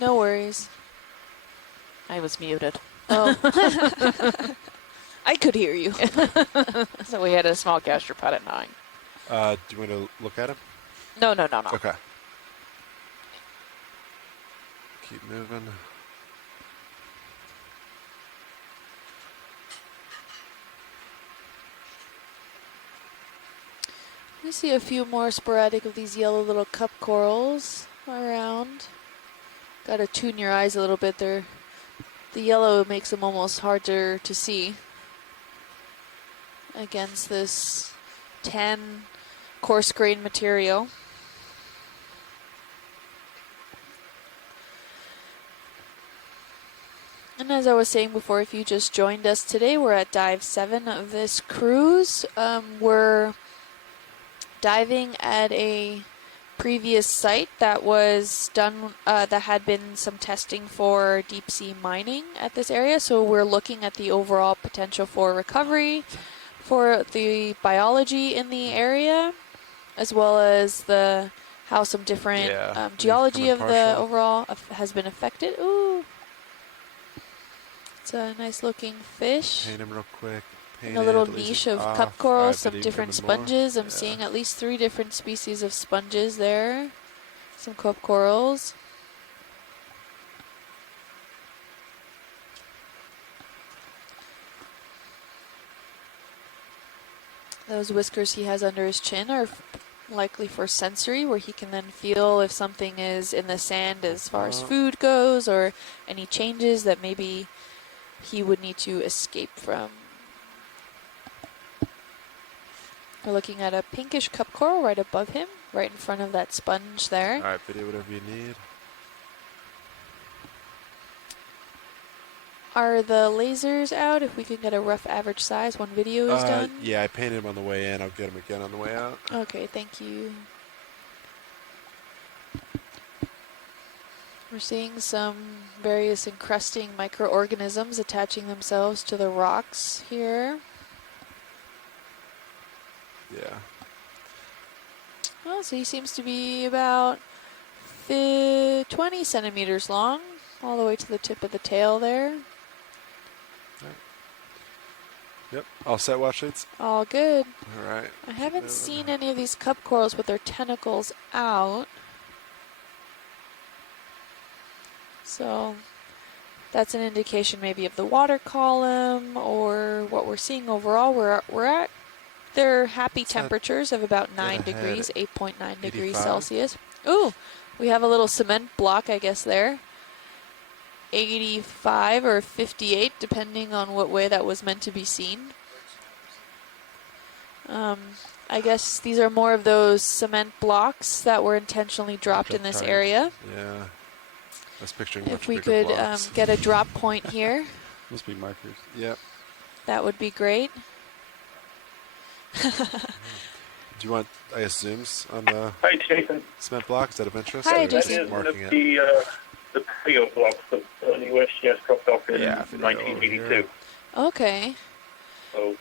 no worries. I was muted. Oh, I could hear you. So we had a small gastropod at 9. So, do you want to look at him? No. Okay. Keep moving. I see a few more sporadic of these yellow little cup corals around. Got to tune your eyes a little bit there. The yellow makes them almost harder to see against this tan coarse grain material. And as I was saying before, if you just joined us today, we're at dive 7 of this cruise. We're diving at a previous site that was done, that had been some testing for deep sea mining at this area. So we're looking at the overall potential for recovery for the biology in the area, as well as how some different geology of the overall has been affected. Ooh, it's a nice looking fish. Paint him real quick. In a little niche of cup corals, some different sponges. More. I'm seeing at least 3 different species of sponges there. Some cup corals. Those whiskers he has under his chin are likely for sensory, where he can then feel if something is in the sand as far as food goes, or any changes that maybe he would need to escape from. We're looking at a pinkish cup coral right above him, right in front of that sponge there. All right, video whatever you need. Are the lasers out? If we can get a rough average size, one video is done. Yeah, I painted him on the way in. I'll get him again on the way out. Okay, thank you. We're seeing some various encrusting microorganisms attaching themselves to the rocks here. Yeah. Oh, so he seems to be about 20 centimeters long, all the way to the tip of the tail there. Yep. All set, watch leads? All good. All right. I haven't seen any of these cup corals with their tentacles out. So that's an indication maybe of the water column, or what we're seeing overall. We're at their happy temperatures of about 9 degrees, 8.9 degrees Celsius. Ooh, we have a little cement block, I guess, there. 85 or 58, depending on what way that was meant to be seen. I guess these are more of those cement blocks that were intentionally dropped in this area. Yeah. I was picturing if we could get a drop point here. Must be markers. Yep. That would be great. Do you want, I guess, zooms on the Hi, Jason. cement block? Is that of interest? Hi, Or just Jason. marking it? The patio blocks that the USGS dropped off in 1982. Okay. So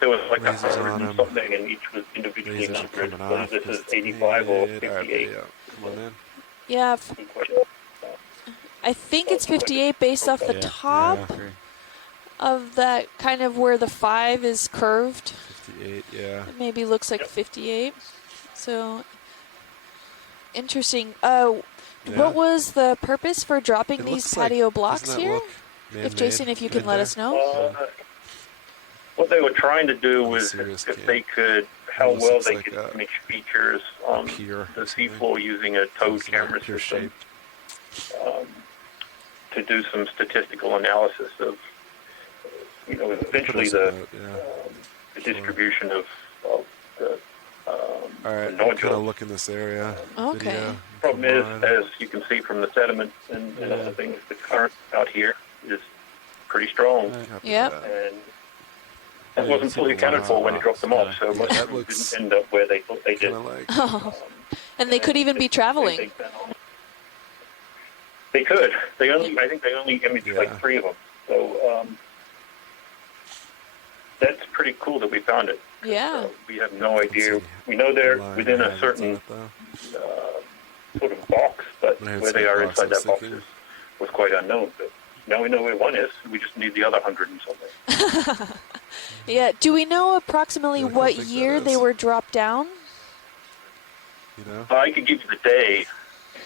there was like Lasers 100 on and 'em. something, and each was individually Lasers are numbered. coming Whether off. this is Just 85 or painted. All right, 58. video. Come on in. Yeah, I think it's 58 based off the top of that, kind of where the 5 is curved. 58, yeah. It maybe looks like 58. So interesting. What was the purpose for dropping these patio blocks here? If Jason, if you can let us know. What they were trying to do was if they could, how well they could image features on the seafloor using a towed camera system to do some statistical analysis of, eventually the distribution of the all right, nodule. kind of look in this area. Okay. Video. Problem is, as you can see from the sediment and other things, the current out here is pretty strong. Yep. And that wasn't fully accounted for when they dropped them off, so most of them didn't end up where they thought they did. And they could even be traveling. They could. I think they only imaged like 3 of them. So that's pretty cool that we found it. Yeah. We have no idea. We know they're within a certain sort of box, but where they are inside that box was quite unknown. But now we know where one is. We just need the other 100 and something. Yeah. Do we know approximately what year they were dropped down? I could give you the day,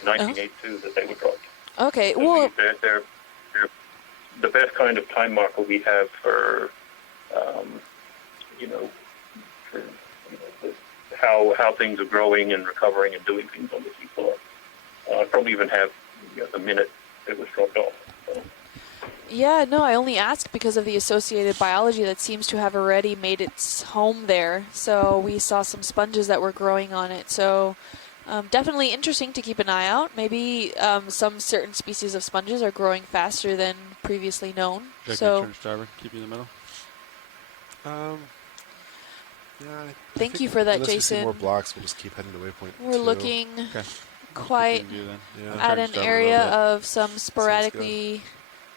1982, that they were dropped. Okay. So well, they're the best kind of time marker we have for, how things are growing and recovering and doing things on the seafloor. I probably even have the minute it was dropped off. So. Yeah, no, I only asked because of the associated biology that seems to have already made its home there. So we saw some sponges that were growing on it. So definitely interesting to keep an eye out. Maybe some certain species of sponges are growing faster than previously known. So starboard, keep you in the middle. Yeah, Thank you for that, unless Jason. We see more blocks, we'll just keep heading to waypoint 2. We're looking quite at an area of some sporadically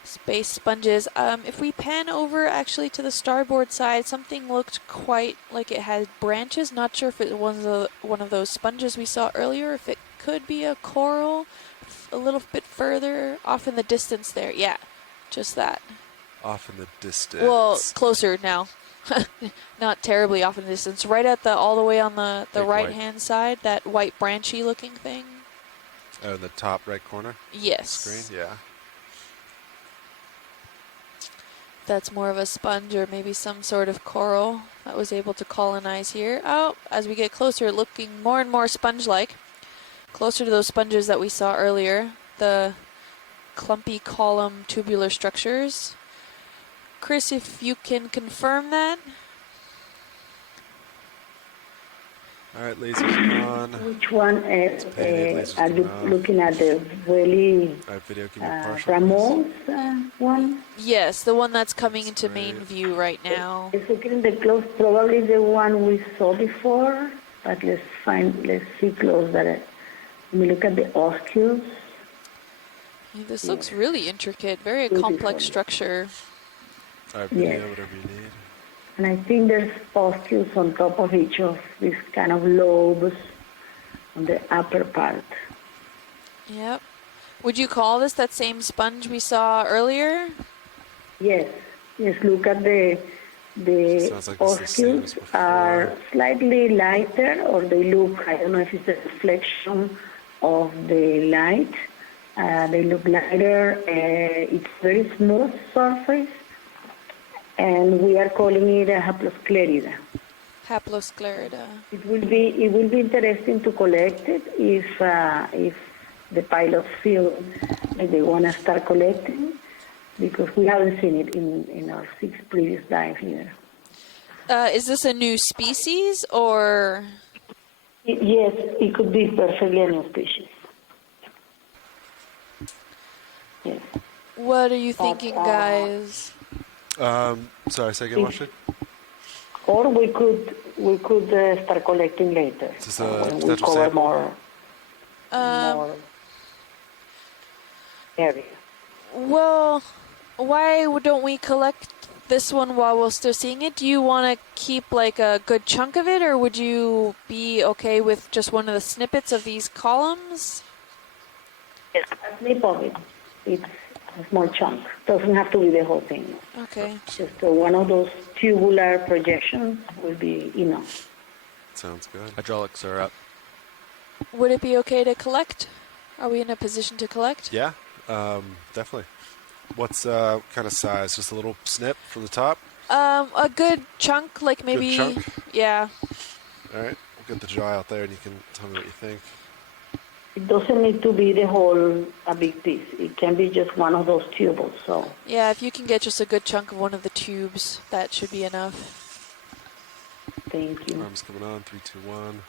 Space sponges. If we pan over actually to the starboard side, something looked quite like it had branches. Not sure if it was one of those sponges we saw earlier, if it could be a coral a little bit further off in the distance there. Yeah, just that. Off in the distance. Well, closer now. Not terribly off in the distance. Right at all the way on the right-hand side, that white branchy looking thing. Oh, in the top right corner? Yes. Screen? Yeah. That's more of a sponge or maybe some sort of coral that was able to colonize here. Oh, as we get closer, looking more and more sponge-like. Closer to those sponges that we saw earlier, the clumpy column tubular structures. Chris, if you can confirm that. All right, lasers on. Which one are you looking at? The really all right, video, give me a partial, Ramon's one? Yes, the one that's coming into main view right now. It's looking the close, probably the one we saw before, but let's see close that. Let me look at the osculates. Yeah, this looks really intricate, very complex structure. All right, video, whatever you need. And I think there's osculates on top of each of these kind of lobes on the upper part. Yep. Would you call this that same sponge we saw earlier? Yes. Yes, look at the osculates are slightly lighter, or they look, I don't know if it's a reflection of the light. They look lighter. It's very smooth surface. And we are calling it a haplosclerida. Haplosclerida. It will be interesting to collect it if the pilots feel like they want to start collecting, because we haven't seen it in our 6 previous dives either. Is this a new species or? Yes, it could be perfectly a new species. Yes. What are you thinking, guys? Sorry, say again, Washington? Or we could start collecting later. Is this a when we potential cover sample? more area. Well, why don't we collect this one while we're still seeing it? Do you want to keep like a good chunk of it, or would you be okay with just one of the snippets of these columns? Yes, a snip of it. It's a small chunk. Doesn't have to be the whole thing. Okay. Just one of those tubular projections will be enough. Sounds good. Hydraulics are up. Would it be okay to collect? Are we in a position to collect? Yeah, definitely. What's kind of size? Just a little snip from the top? A good chunk, like maybe. Good chunk? Yeah. All right, we'll get the jar out there and you can tell me what you think. It doesn't need to be a big piece. It can be just one of those tubes. So. Yeah, if you can get just a good chunk of one of the tubes, that should be enough. Thank you. Arms coming on, 3, 2, 1.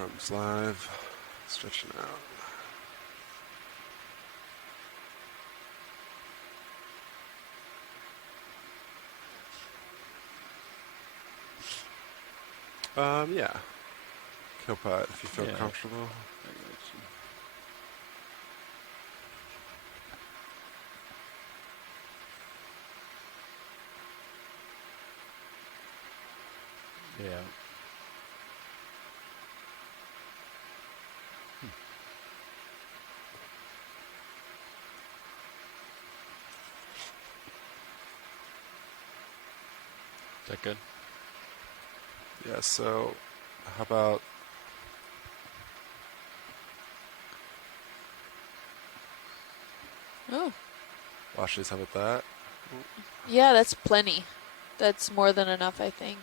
Arms live, stretching out. Yeah. Copilot, if you feel comfortable. Yeah. Is that good? Yeah, so how about Oh. Washes, how about that? Yeah, that's plenty. That's more than enough, I think.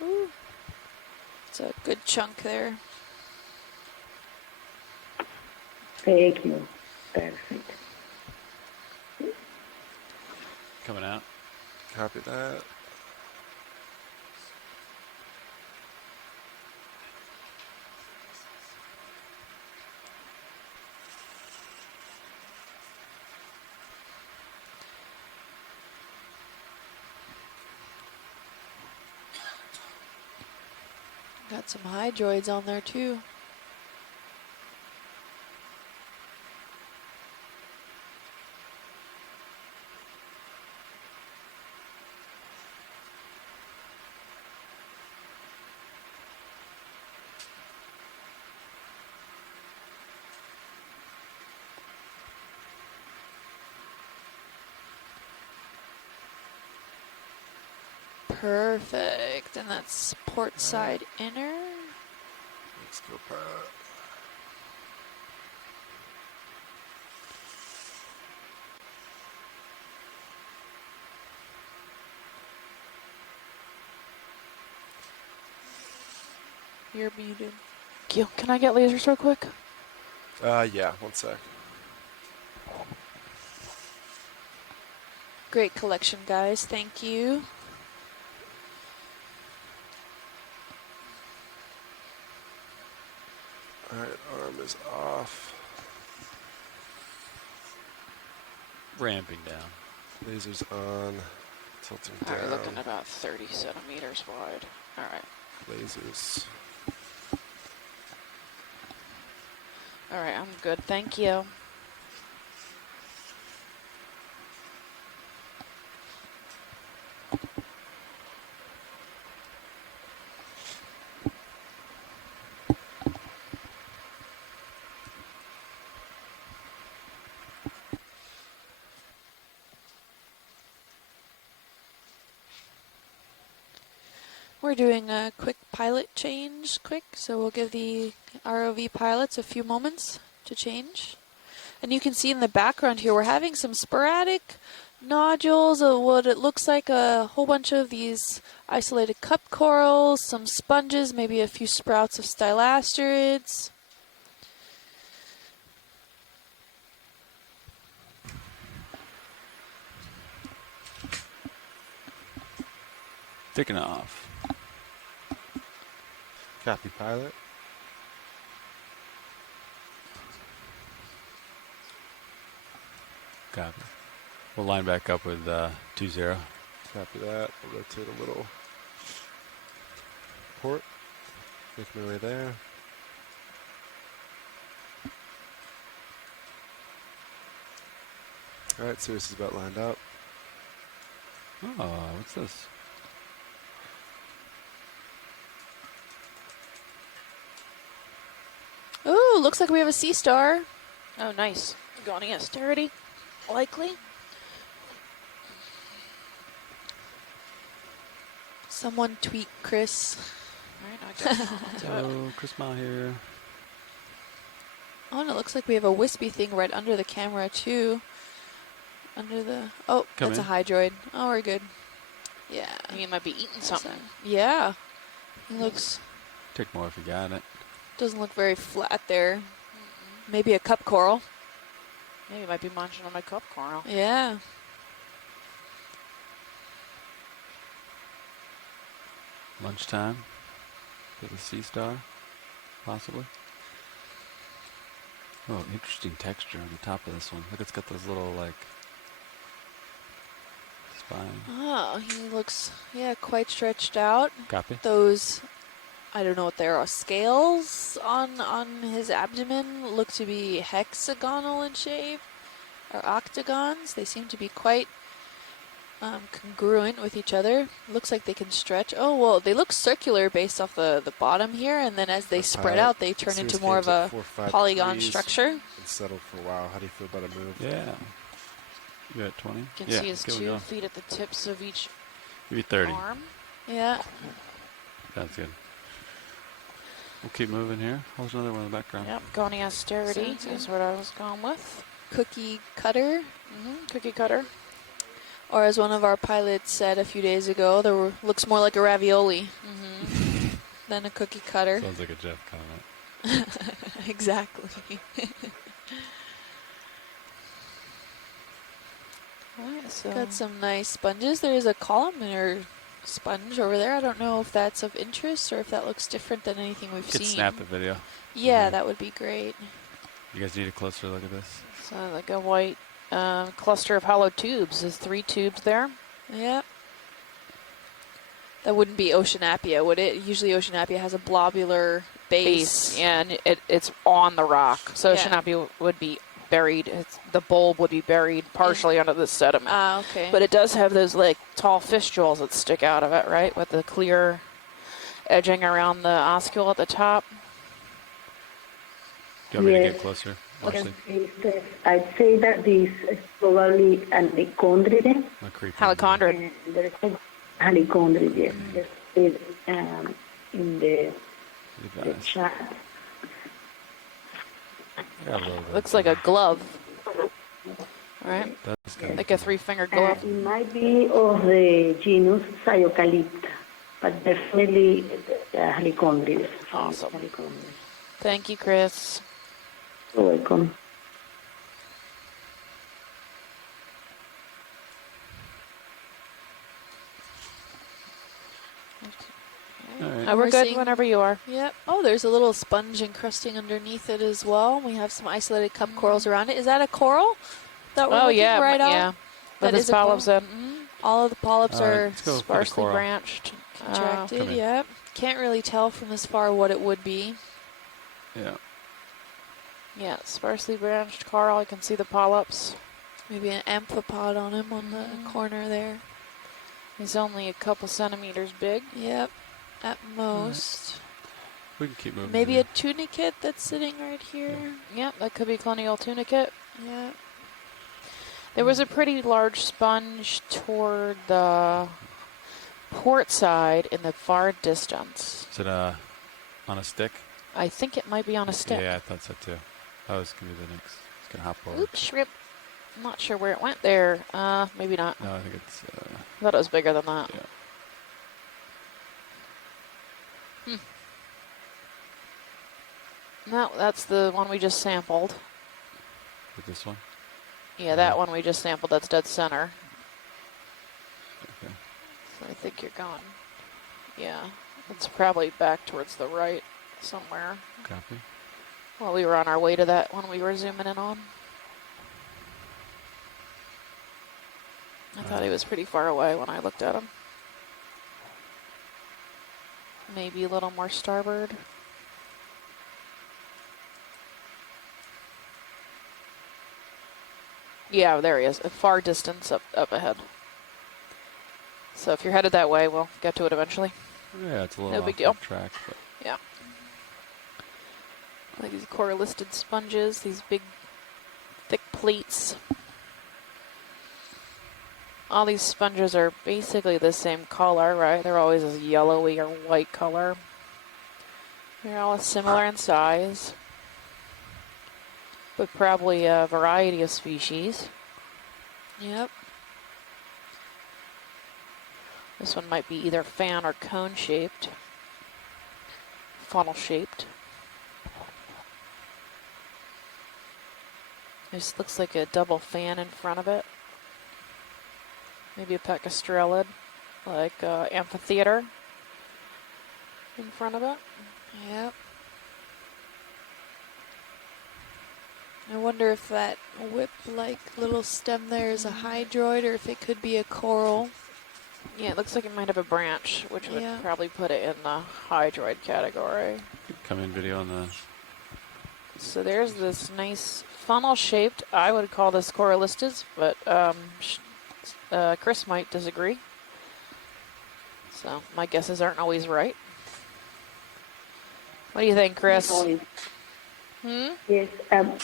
Ooh. It's a good chunk there. Thank you. Perfect. Coming out. Copy that. Got some hydroids on there too. Perfect, and that's port side inner. Let's go pilot. You're muted. Gil, can I get lasers real quick? Yeah, one sec. Great collection, guys. Thank you. Alright, arm is off. Ramping down. Lasers on. Tilting All right, down. looking about 30 centimeters wide. All right. Lasers. All right, I'm good. Thank you. We're doing a quick pilot change, so we'll give the ROV pilots a few moments to change. And you can see in the background here, we're having some sporadic nodules of what it looks like a whole bunch of these isolated cup corals, some sponges, maybe a few sprouts of stylasterids. Taking off. Copy, pilot. Copy. We'll line back up with 20. Copy that. I'll rotate a little. Port. Make my way there. Alright, Sirius is about lined up. Oh, what's this? Ooh, looks like we have a sea star. Oh, nice. Going austerity, likely. Someone tweet Chris. All right, I guess I'll do it. Oh, Chris Ma here. Oh, and it looks like we have a wispy thing right under the camera too. Under the... Oh, Come that's in. a hydroid. Oh, we're good. Yeah. He might be eating something. Yeah. He looks... Take more if you got it. Doesn't look very flat there. Maybe a cup coral. Maybe he might be munching on my cup coral. Yeah. Lunchtime. For the sea star, possibly. Oh, interesting texture on the top of this one. Look, it's got those little, like, spine. Oh, he looks, yeah, quite stretched out. Copy. Those, I don't know what they are, scales on his abdomen look to be hexagonal in shape, or octagons. They seem to be quite congruent with each other. Looks like they can stretch. Oh, well, they look circular based off the bottom here, and then as they spread out, they turn into more of a polygon structure. Been settled for a while. How do you feel about a move? Yeah. You at 20? You can Yeah, see his keep 2 going. feet at the tips of each Give you 30. arm. Yeah. That's good. We'll keep moving here. Oh, there's another one in the background. Yep, going austerity Sounds good. is what I was going with. Cookie cutter. Cookie cutter. Or as one of our pilots said a few days ago, looks more like a ravioli than a cookie cutter. Sounds like a Jeff comment. Exactly. Alright, so Got some nice sponges. There's a columnar sponge over there. I don't know if that's of interest or if that looks different than anything we've Could seen. snap the video. Yeah, that would be great. You guys need a closer look at this. so like a white cluster of hollow tubes. There's 3 tubes there. Yep. That wouldn't be Oceanapia, would it? Usually Oceanapia has a blobular base. Yeah, and it's on the rock. So Yeah. Oceanapia would be buried. The bulb would be buried partially under the sediment. Ah, okay. But it does have those like tall fistulas that stick out of it, right? With the clear edging around the oscule at the top. Do you want me to Yes. get closer? Yes, Actually, I'd say that this is probably an helicondride. I'll creep in. Helicondrid. And there's a helicondride, yes. There's in the Guys. chat. Yeah, a little bit. Looks like a glove. Right? That's good. Like a 3-finger glove. It might be of the genus Cyocalipta, but definitely helicondrides. Awesome. Helicondrides. Thank you, Chris. You're welcome. All right. We're We're good seeing- whenever you are. Yep. Oh, there's a little sponge encrusting underneath it as well. We have some isolated cup corals around it. Is that a coral that we're looking yeah, right yeah. on? With That his is a coral? polyps in. Mhm. All of the polyps are Let's go for the Sparsely coral. branched. contracted. come in. Yep. Can't really tell from this far what it would be. Yeah. Yeah, sparsely branched coral. I can see the polyps. Maybe an amphipod on him on the corner there. He's only a couple centimeters big. Yep. At most. We can keep moving. Maybe here. a tunicate that's sitting right here. Yep, that could be colonial tunicate. Yep. There was a pretty large sponge toward the port side in the far distance. Is it on a stick? I think it might be on a stick. Yeah, I thought so too. That was gonna be the next. It's gonna hop over. Oops, shrimp. I'm not sure where it went there. Maybe not. No, I think it's. I thought it was bigger than that. Yeah. No, that's the one we just sampled. With this one. Yeah, that one we just sampled. That's dead center. Okay. So I think you're going. Yeah, it's probably back towards the right somewhere. Copy. Well, we were on our way to that one we were zooming in on. I thought he was pretty far away when I looked at him. Maybe a little more starboard. Yeah, there he is. A far distance up ahead. So if you're headed that way, we'll get to it eventually. Yeah, it's a little No big off deal. track, but Yeah. Like these coralisted sponges, these big, thick plates. All these sponges are basically the same color, right? They're always a yellowy or white color. They're all similar in size, but probably a variety of species. Yep. This one might be either fan or cone shaped, funnel shaped. This looks like a double fan in front of it. Maybe a pecastrellid, like amphitheater in front of it. Yep. I wonder if that whip-like little stem there is a hydroid or if it could be a coral. Yeah, it looks like it might have a branch, which would Yeah. probably put it in the hydroid category. come in video on the. So there's this nice funnel-shaped, I would call this coralistes, but Chris might disagree. So my guesses aren't always right. What do you think, Chris? Yes,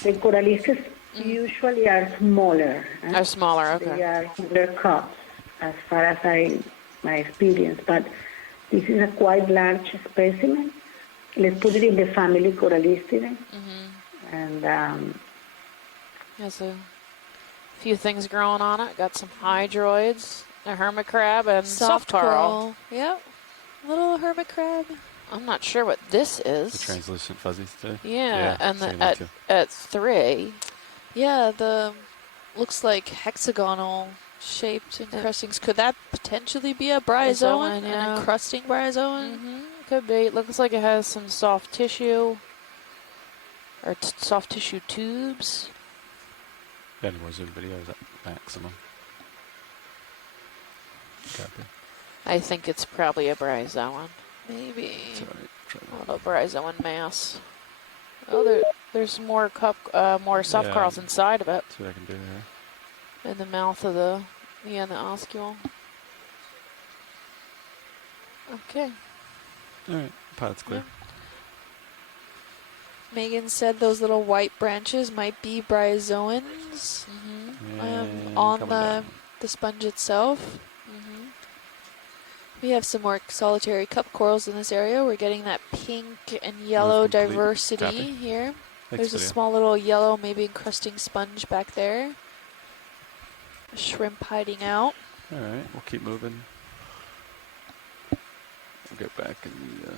the coralistes usually are smaller. Are smaller, They okay. are smaller cups, as far as my experience. But this is a quite large specimen. Let's put it in the family Coralistidae. And Has a few things growing on it. Got some hydroids, a hermit crab, and soft coral. Yep. Little hermit crab. I'm not sure what this is. The translucent fuzzies today. Yeah, and same the, too. at 3. Yeah, the looks like hexagonal shaped encrustings. Could that potentially be a bryozoan? Bryozoan, yeah. An encrusting bryozoan? Could be. It looks like it has some soft tissue or soft tissue tubes. Got any more Zoom videos at maximum? Copy. I think it's probably a bryozoan. Maybe. It's all right. Try A that. little bryozoan mass. Oh, there's more more soft Yeah. corals inside of it. See what I can do here. In the mouth of the oscule. Okay. All right. Pilot's clear. Yeah. Megan said those little white branches might be bryozoans And on coming down. the sponge itself. We have some more solitary cup corals in this area. We're getting that pink and yellow complete. diversity Copy. here. Thanks, There's a video. small little yellow, maybe encrusting sponge back there. A shrimp hiding out. All right. We'll keep moving. We'll get back in the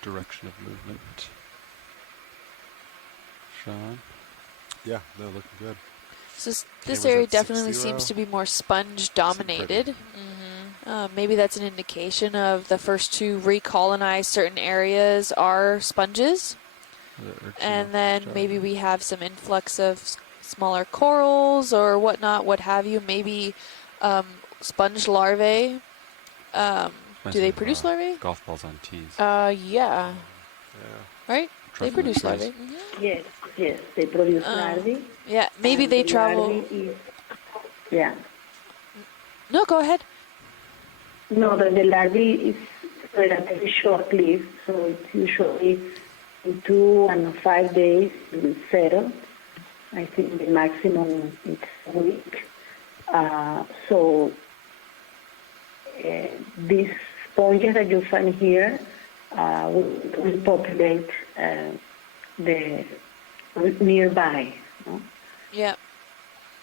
direction of movement. Sean? Yeah, no, looking good. This Camera's area at definitely 6-0. seems to be more sponge dominated. Maybe that's an indication of the first to recolonize certain areas are sponges. And then maybe we have some influx of smaller corals or whatnot, what have you. Maybe sponge larvae. Do they produce larvae? Golf balls on tees. Yeah. Yeah. Right? They Truffle produce trees. larvae. Yes, yes, they produce larvae. Yeah, maybe and they the travel. larvae is, yeah. No, go ahead. No, the larvae is relatively short-lived, so it's usually in 2 and 5 days it will settle. I think the maximum is a week. These sponges that you find here will populate the nearby. No? Yeah.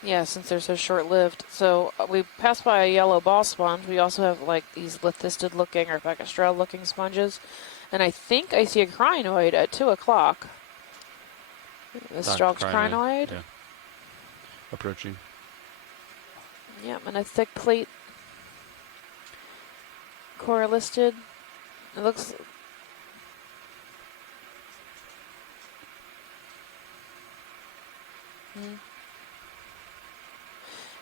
Yeah, since they're so short-lived. So we passed by a yellow ball sponge. We also have like these lithisted-looking or bacastrel-looking sponges. And I think I see a crinoid at 2 o'clock. The stalked crinoid. Yeah. Approaching. Yep, and a thick plate coralisted. It looks.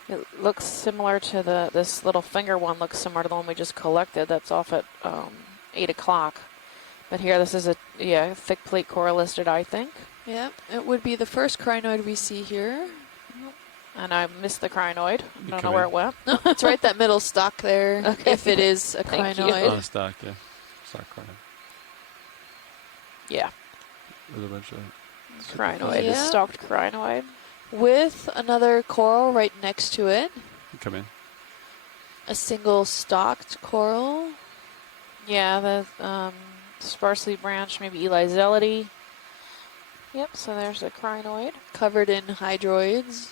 It looks similar to this little finger one. Looks similar to the one we just collected. That's off at 8 o'clock. But here, this is a thick plate coralisted, I think. Yeah, it would be the first crinoid we see here. And I missed the crinoid. I don't know where it went. No, it's right that middle stalk there. Okay. If it is a Thank you. crinoid. On a stock, yeah. Stock crinoid. Yeah, With a bunch of crinoid. Yeah. A stalked crinoid. With another coral right next to it. come in. A single stalked coral. Yeah, the sparsely branched, maybe Elizality. Yep, so there's a crinoid. Covered in hydroids.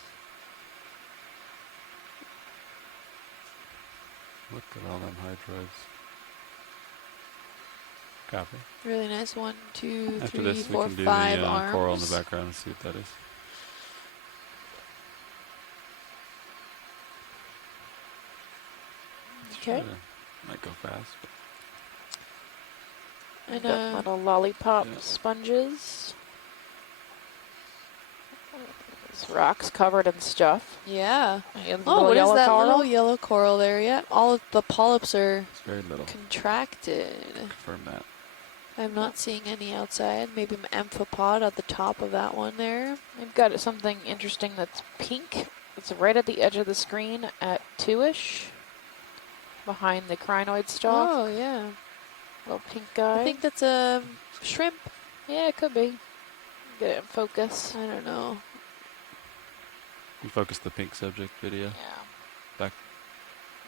Look at all them hydroids. Copy. Really nice. 1, 2, After 3, this, 4, we can do 5 the arms. coral in the background and see what that is. Okay. Might go fast. But And Got little lollipop yeah. sponges. This rock's covered in stuff. yeah. And Oh, what is yellow that coral. little yellow coral there? Yeah. All of the polyps are it's very little. contracted. Confirm that. I'm not seeing any outside. Maybe an amphipod at the top of that one there. We've got something interesting that's pink. It's right at the edge of the screen at 2-ish. Behind the crinoid stalk. Oh, yeah. Little pink guy. I think that's a shrimp. Yeah, it could be. Get it in focus. I don't know. You focus the pink subject video. Yeah. Back.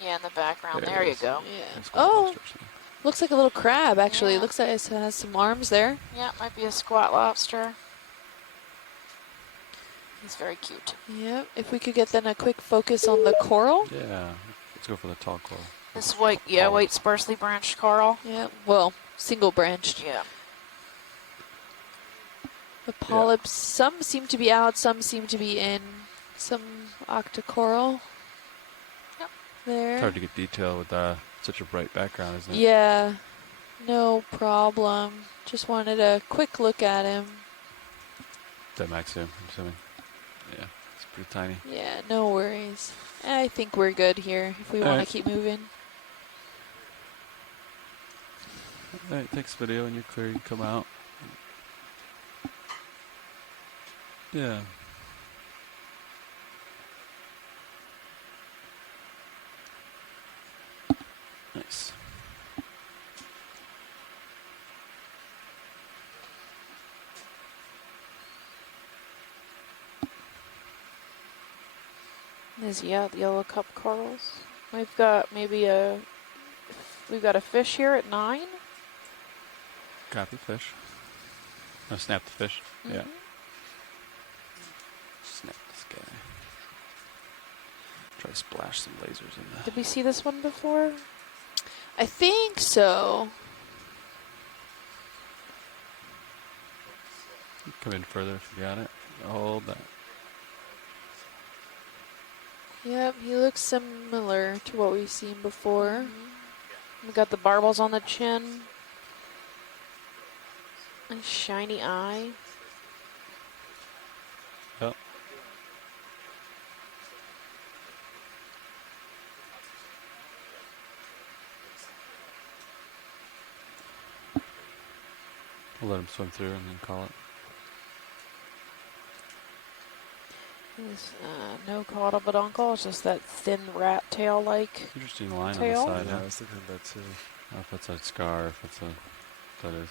Yeah, in the background. There There it you is. go. Yeah. That's quite Oh, interesting. looks like a little crab, actually. Yeah. It looks like it has some arms there. Yeah, it might be a squat lobster. He's very cute. Yeah. If we could get then a quick focus on the coral. Yeah. Let's go for the tall coral. This white, white sparsely branched coral. Yeah. Well, single branched. Yeah. The polyps, some seem to be out, some seem to be in. Some octocoral. Yep. There. It's hard to get detail with such a bright background, isn't it? Yeah. No problem. Just wanted a quick look at him. That max zoom, I'm assuming. Yeah, it's pretty tiny. Yeah, no worries. I think we're good here if we want to Alright. keep moving. It takes video and you're clear. You come out. Yeah. Nice. These yellow cup corals. We've got we've got a fish here at 9. Copy fish. Oh, snap the fish. Mm-hmm. Yeah. Snap this guy. Try to splash some lasers in the... Did we see this one before? I think so. Come in further if you got it. Hold that. Yep, he looks similar to what we've seen before. We got the barbels on the chin. A shiny eye. Yep. We'll let him swim through and then call it. There's no caudal peduncle, it's just that thin rat tail-like Interesting line tail. on the side. Yeah, Huh? I was thinking of that too. I don't know if that's a scar, if it's a... That is.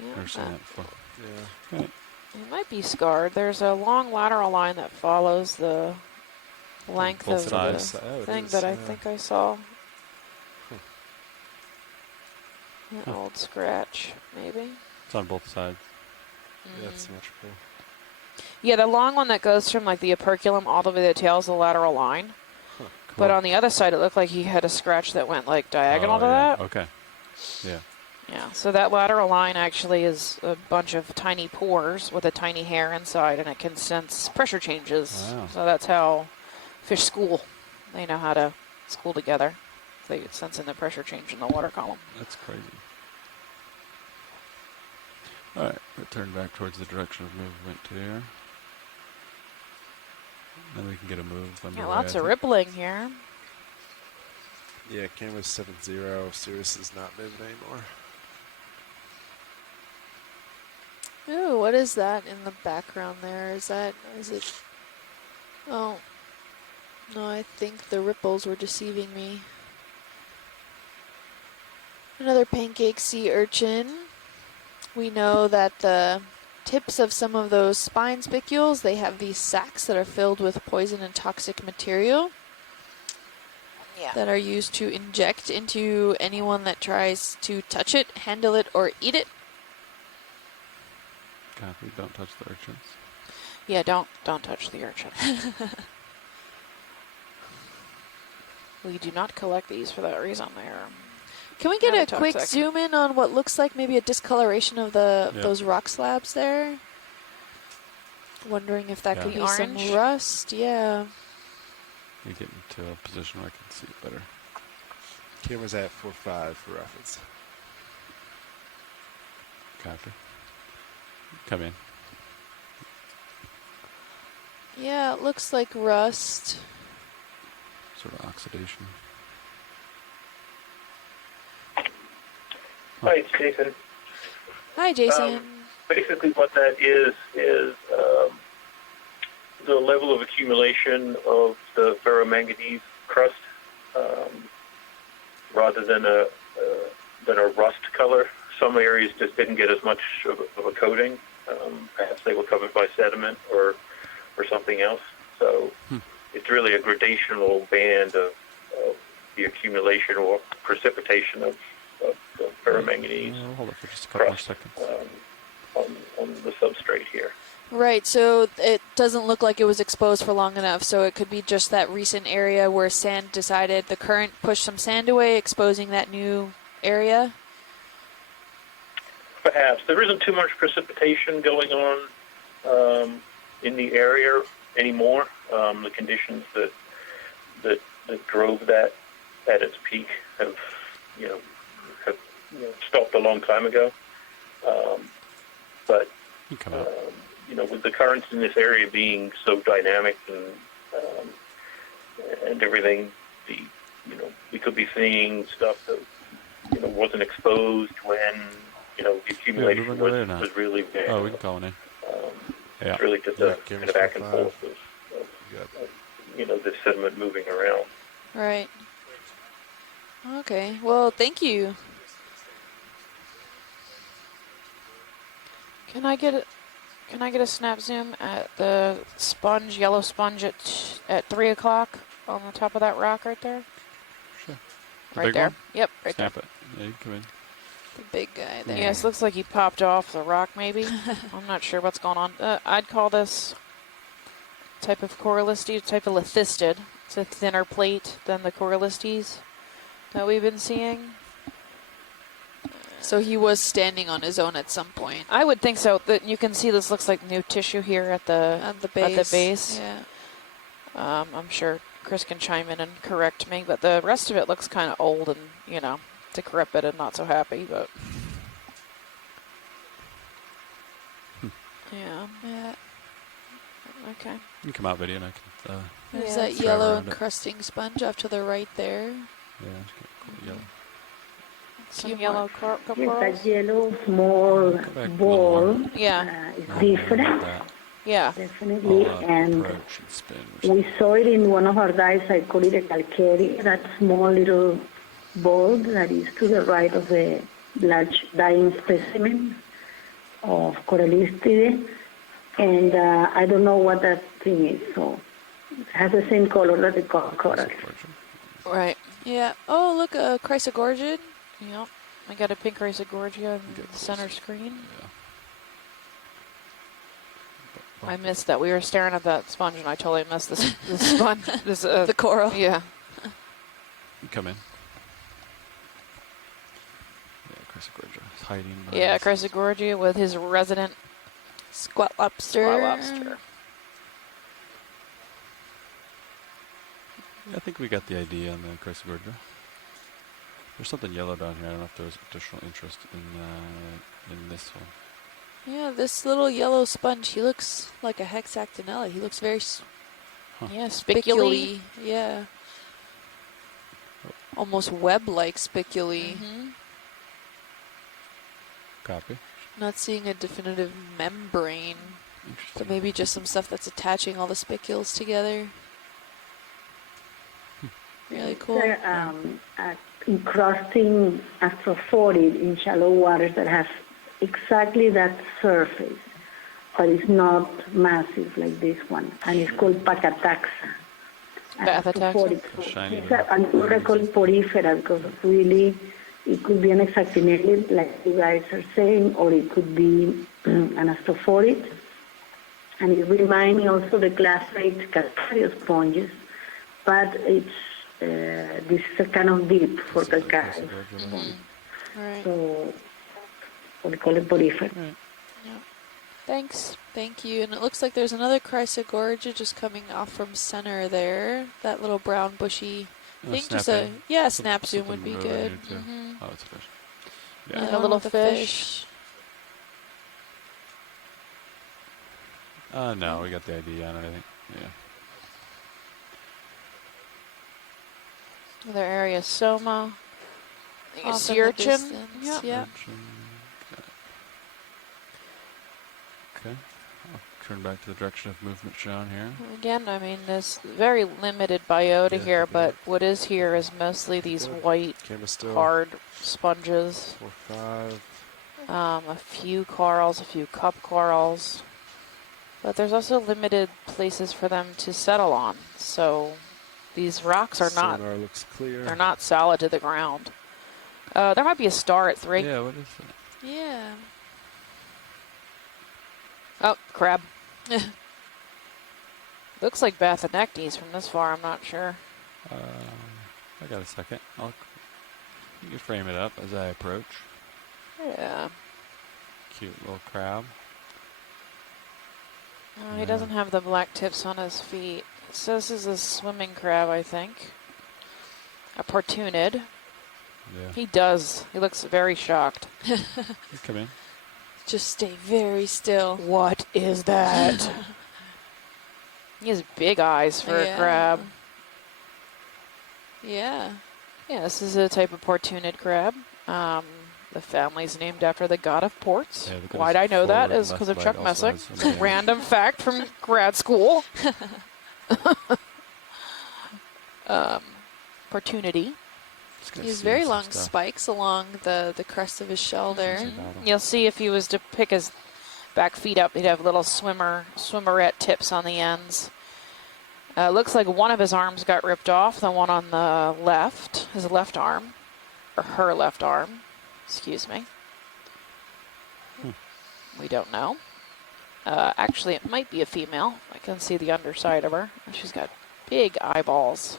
Yeah, Never seen that before. Yeah. Right. it might be scarred. There's a long lateral line that follows the length Both of sides. the Oh, it thing is, that I yeah. think I saw. Huh. An old scratch, maybe. It's on both sides. Yeah, that's symmetrical. Yeah, the long one that goes from like the operculum all the way to the tail is the lateral line. Huh. But Cool. on the other side, it looked like he had a scratch that went like diagonal Oh, to yeah. that. Okay. Yeah. Yeah, so that lateral line actually is a bunch of tiny pores with a tiny hair inside, and it can sense pressure changes. Wow. So that's how fish school. They know how to school together. They get sensing the pressure change in the water column. That's crazy. Alright, return back towards the direction of movement here. Then we can get a move underway. Yeah, lots I of think. rippling here. Yeah, camera's 7-0. Sirius is not moving anymore. Ooh, what is that in the background there? Is it? Oh, no, I think the ripples were deceiving me. Another pancake sea urchin. We know that the tips of some of those spine spicules, they have these sacs that are filled with poison and toxic material. Yeah. That are used to inject into anyone that tries to touch it, handle it, or eat it. Copy, don't touch the urchins. Yeah, don't touch the urchin. We do not collect these for that reason. They're Can we get a toxic. quick zoom in on what looks like maybe a discoloration of those rock slabs there? Wondering if that could The be some orange? rust. Yeah. You get into a position where I can see it better. Camera's at 4.5 for reference. Copy. Come in. Yeah, it looks like rust. Sort of oxidation. Hi, it's Jason. Hi, Jason. Basically, what that is the level of accumulation of the ferromanganese crust, rather than a rust color. Some areas just didn't get as much of a coating. Perhaps they were covered by sediment or something else. So it's really a gradational band of the accumulation or precipitation of the ferromanganese Hold it for just a couple more crust seconds. on the substrate here. Right, so it doesn't look like it was exposed for long enough, so it could be just that recent area where sand decided the current pushed some sand away, exposing that new area. Perhaps. There isn't too much precipitation going on in the area anymore. The conditions that drove that at its peak have stopped a long time ago. But You come out. with the currents in this area being so dynamic and everything, we could be seeing stuff that wasn't exposed when the accumulation was really big. Oh, we can call it in. Yeah. It's really just a kind of back and forth of this sediment moving around. Right. Okay. Well, thank you. Can I get a snap zoom at the sponge, yellow sponge at 3 o'clock on the top of that rock right there? Sure. Right there. Yep, right Snap there. it. Yeah, you can come in. The big guy there. Yes, looks like he popped off the rock maybe. I'm not sure what's going on. I'd call this type of corallistes, type of lithistid. It's a thinner plate than the corallistes that we've been seeing. So he was standing on his own at some point. I would think so. That you can see this looks like new tissue here at the base. Yeah. I'm sure Chris can chime in and correct me, but the rest of it looks kind of old and decrepit and not so happy. But yeah. Okay. You can come out video and I can. There's that yellow encrusting sponge off to the right there. Yeah. Yellow. Some yellow Yes, that yellow small ball is different. Yeah. Definitely. And we saw it in one of our dives. I call it a calcare, that small little ball that is to the right of the large dying specimen of Corallistide. And I don't know what that thing is. So it has the same color that the coral. Right. Yeah. Oh, look, a chrysogorgid. Yep. I got a pink Chrysogorgia in the center screen. Yeah. I missed that. We were staring at that sponge, and I totally missed this sponge. The coral. Yeah. You come in. Yeah, Chrysogorgia is hiding. Yeah, Chrysogorgia with his resident squat lobster. I think we got the idea on the Chrysogorgia. There's something yellow down here. I don't know if there's additional interest in this one. Yeah, this little yellow sponge, he looks like a hexactinella. He looks very spiculi. Yeah. Almost web-like spiculi. Mm-hmm. Copy. Not seeing a definitive membrane. But maybe just some stuff that's attaching all the spicules together. Really cool. Encrusting astrophorid in shallow waters that has exactly that surface, but it's not massive like this one, and it's called Pacataxa. Bathataxa. It's an record porifera because really it could be an hexactinellid, like you guys are saying, or it could be an astrophorid. And it reminds me also the glassite calcareous sponges, but it's this is a kind of deep for calcareous. Right. So we call it porifera. Right. Yeah. Thanks. Thank you. And it looks like there's another Chrysogorgia just coming off from center there. That little brown bushy. I think just a snap zoom would be good. Oh, it's a fish. Yeah. And a little fish. No, we got the idea on it, I think. Yeah. Another area, Soma. I think it's sea Off in the urchin. distance. Yep. Okay. I'll turn back to the direction of movement shown here. Again, I mean, there's very limited biota here, but what is here is mostly these white, hard sponges. 4, 5. A few corals, a few cup corals. But there's also limited places for them to settle on. So these rocks are not, looks clear. They're not solid to the ground. There might be a star at 3. Yeah, what is that? Yeah. Oh, crab. Looks like Bathanectes from this far, I'm not sure. I got a second. You can frame it up as I approach. Yeah. Cute little crab. He doesn't have the black tips on his feet. So this is a swimming crab, I think. A portunid. Yeah. He does. He looks very shocked. You come in. Just stay very still. What is that? He has big eyes for a crab. Yeah. Yeah, this is a type of portunid crab. The family's named after the god of ports. Yeah, Why'd I know that? Is because of Chuck Messick. Random fact from grad school. Opportunity. He has very long spikes along the crest of his shell there. You'll see if he was to pick his back feet up, he'd have little swimmerette tips on the ends. Looks like one of his arms got ripped off, the one on the left, his left arm, or her left arm, excuse me. We don't know. Actually, it might be a female. I can see the underside of her. She's got big eyeballs.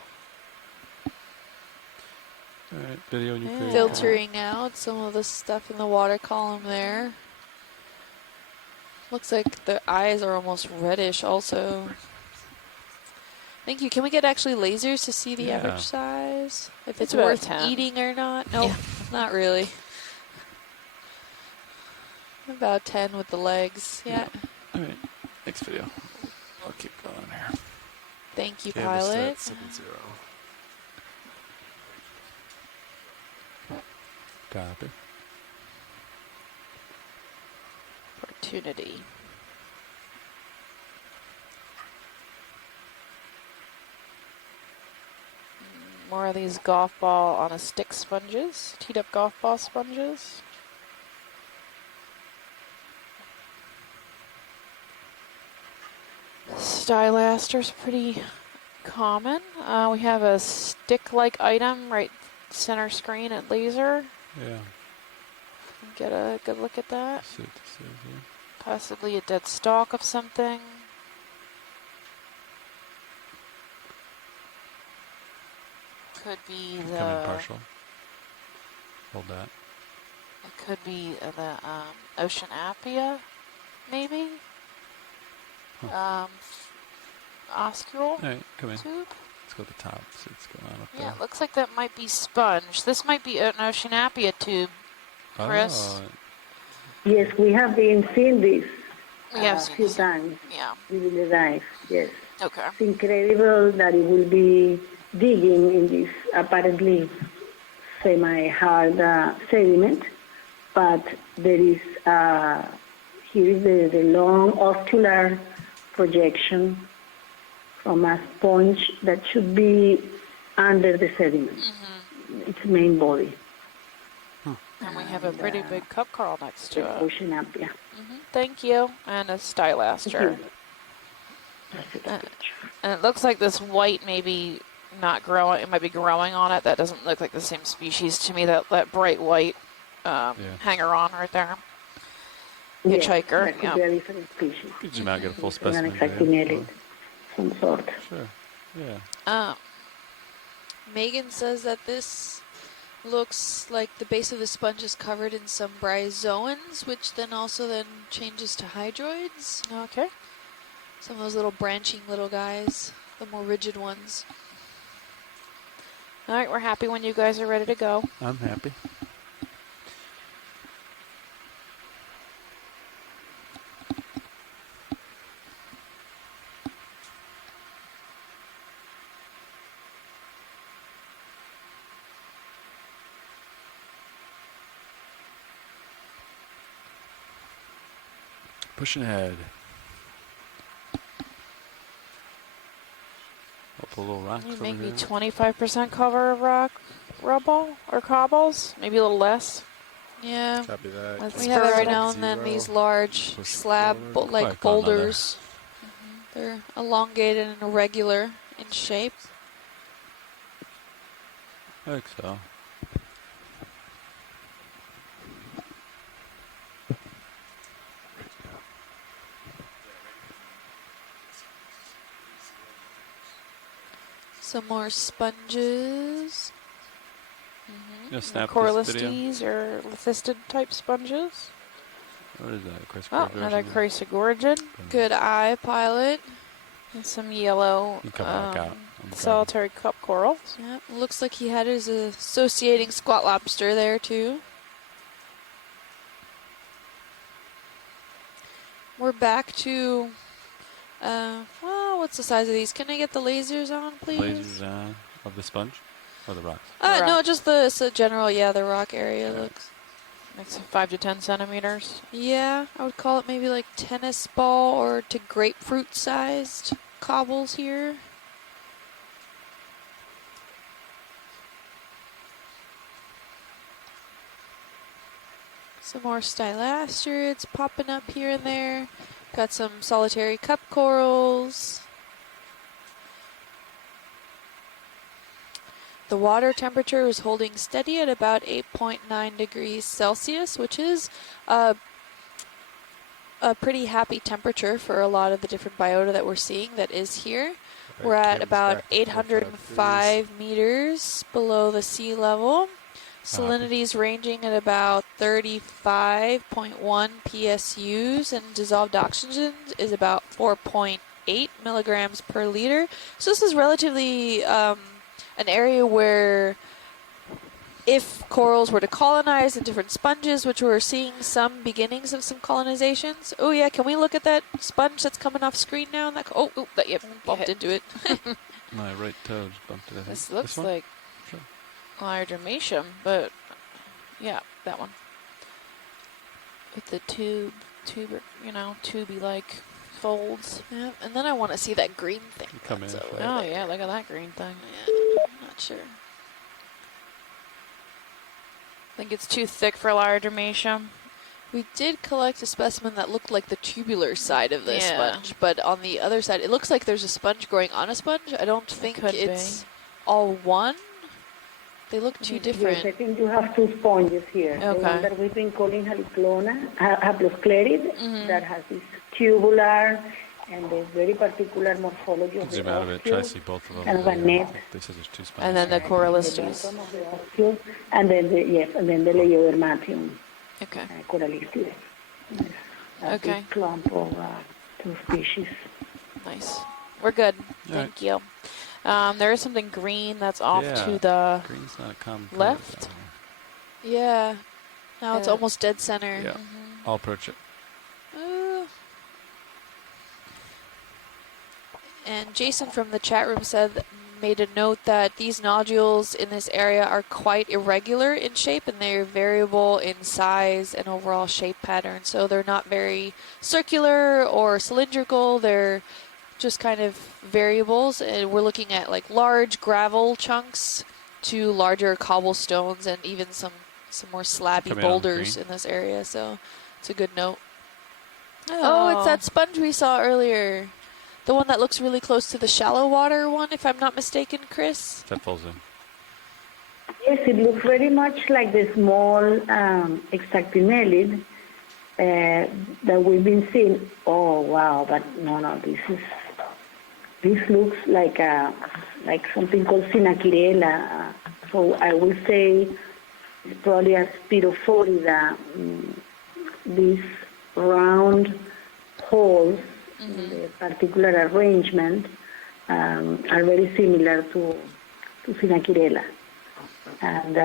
All right, video when you create. Filtering out some of the stuff in the water column there. Looks like the eyes are almost reddish also. Thank you. Can we get actually lasers to see the average size? If it's worth 10. eating or not? Nope, not really. About 10 with the legs, yeah. All right, next video. I'll keep going here. Thank you, Canvas pilot. set 7-0. Copy. Opportunity. More of these golf ball on a stick sponges, teed up golf ball sponges. Stylaster's pretty common. We have a stick-like item right center screen at laser. Yeah. Get a good look at that. See what this is here. Possibly a dead stalk of something. Could be the. Coming partial. Hold that. It could be the Oceanapia, maybe. Oscule All right, come in. tube. Let's go to the top. See what's going on up there. Yeah, it looks like that might be sponge. This might be an Oceanapia tube, Chris. Oh, Yes, we have been seeing this We have a seen few this. times Yeah. during the dive. Yes. Okay. It's incredible that it will be digging in this apparently semi-hard sediment, but there is here is the long ocular projection from a sponge that should be under the sediment, its main body. And we have a pretty big cup coral next to it. Oceanapia. Thank you. And a stylaster. And it looks like this white maybe not growing. It might be growing on it. That doesn't look like the same species to me. That bright white hanger-on right there. Hitchhiker. That could be a different species. could zoom out, get a full An specimen. exactinelid, some sort. Sure. Yeah. Megan says that this looks like the base of the sponge is covered in some bryozoans, which then changes to hydroids. Okay. Some of those little branching little guys, the more rigid ones. All right, we're happy when you guys are ready to go. I'm happy. Pushing ahead. I'll pull a little rocks over Maybe here. 25% cover of rock, rubble, or cobbles. Maybe a little less. Yeah. Copy that. Let's We have every Sporadic. now and then these large Push slab forward. like Probably caught another. boulders. They're elongated and irregular in shape. I think so. Some more sponges. Yeah, snap this video. Coralistes or lithisted type sponges. What is that? Chris Oh, another Chrysogorgon. Good eye, pilot. And some yellow You come back out. I'm solitary cup corals. Yep. Looks like he had his associating squat lobster there too. We're back to, well, what's the size of these? Can I get the lasers on, please? Lasers of the sponge. Or the rocks? No, just the general, the rock area looks. It's 5 to 10 centimeters. Yeah, I would call it maybe like tennis ball or to grapefruit sized cobbles here. Some more stylasterids popping up here and there. Got some solitary cup corals. The water temperature is holding steady at about 8.9 degrees Celsius, which is a pretty happy temperature for a lot of the different biota that we're seeing that is here. We're at about 805 meters below the sea level. Salinity is ranging at about 35.1 PSUs, and dissolved oxygen is about 4.8 milligrams per liter. So this is relatively an area where if corals were to colonize in different sponges, which we're seeing some beginnings of some colonizations. Oh yeah, can we look at that sponge that's coming off screen now? And that bumped into it. My right toe just bumped it. This looks this like sure. Lyrodramatium, but yeah, that one. With the tubey-like folds. Yeah, and then I want to see that green thing. Come in. Oh yeah, look at that green thing. Yeah, I'm not sure. Think it's too thick for Lyrodramatium. We did collect a specimen that looked like the tubular side of the sponge, but on the other side, it looks like there's a sponge growing on a sponge. I don't think it's all one. They look too different. Yes, I think you have two sponges here. Okay. The one that we've been calling haplosclerid, that has this tubular and the very particular morphology of the zoom out of it, try to see both of them. and the net. They said there's two sponges. And then the Corallistes. And then the Leiodermatium. Okay. Corallistes. Yes. A big clump of two species. Nice. We're good. Thank you. There is something green that's off to the Green's not a common left. Yeah. Now it's almost dead center. Yeah. I'll approach it. And Jason from the chat room made a note that these nodules in this area are quite irregular in shape, and they're variable in size and overall shape pattern. So they're not very circular or cylindrical. They're just kind of variables, and we're looking at like large gravel chunks to larger cobblestones and even some more slabby boulders in this area. So it's a good note. Oh, it's that sponge we saw earlier. The one that looks really close to the shallow water one, if I'm not mistaken, Chris? That falls in. Yes, it looks very much like the small hexactinellid that we've been seeing. Oh, wow, but no, this looks like something called Sinachirella. So I would say it's probably a Spirophorida. These round holes in the particular arrangement are very similar to Sinachirella. And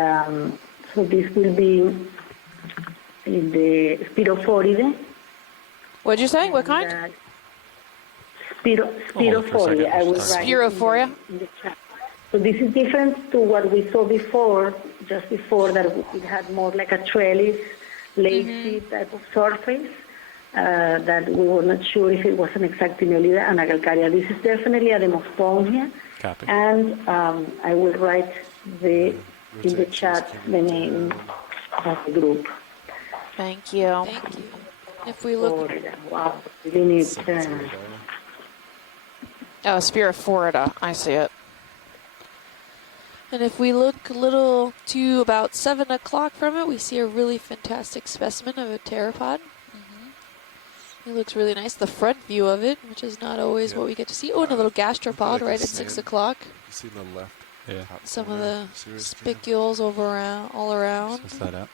so this will be in the Spirophoridae. What'd you say? What kind? Spirophoria. I will write Spirophoria? in the chat. So this is different to what we saw before, just before that it had more like a trellis, lacy type of surface. That we were not sure if it was an Hexactinellida and a Calcarea. This is definitely a Demospongia. Copy. And I will write in the chat the name of the group. Thank you. Thank you. If we look... Wow, we need... Oh, Spirophorida. I see it. And if we look a little to about 7 o'clock from it, we see a really fantastic specimen of a pteropod. It looks really nice. The front view of it, which is not always what we get to see. Oh, and a little gastropod right at 6 o'clock. You see on the left? Yeah. Some of the spicules all around. Suss that out.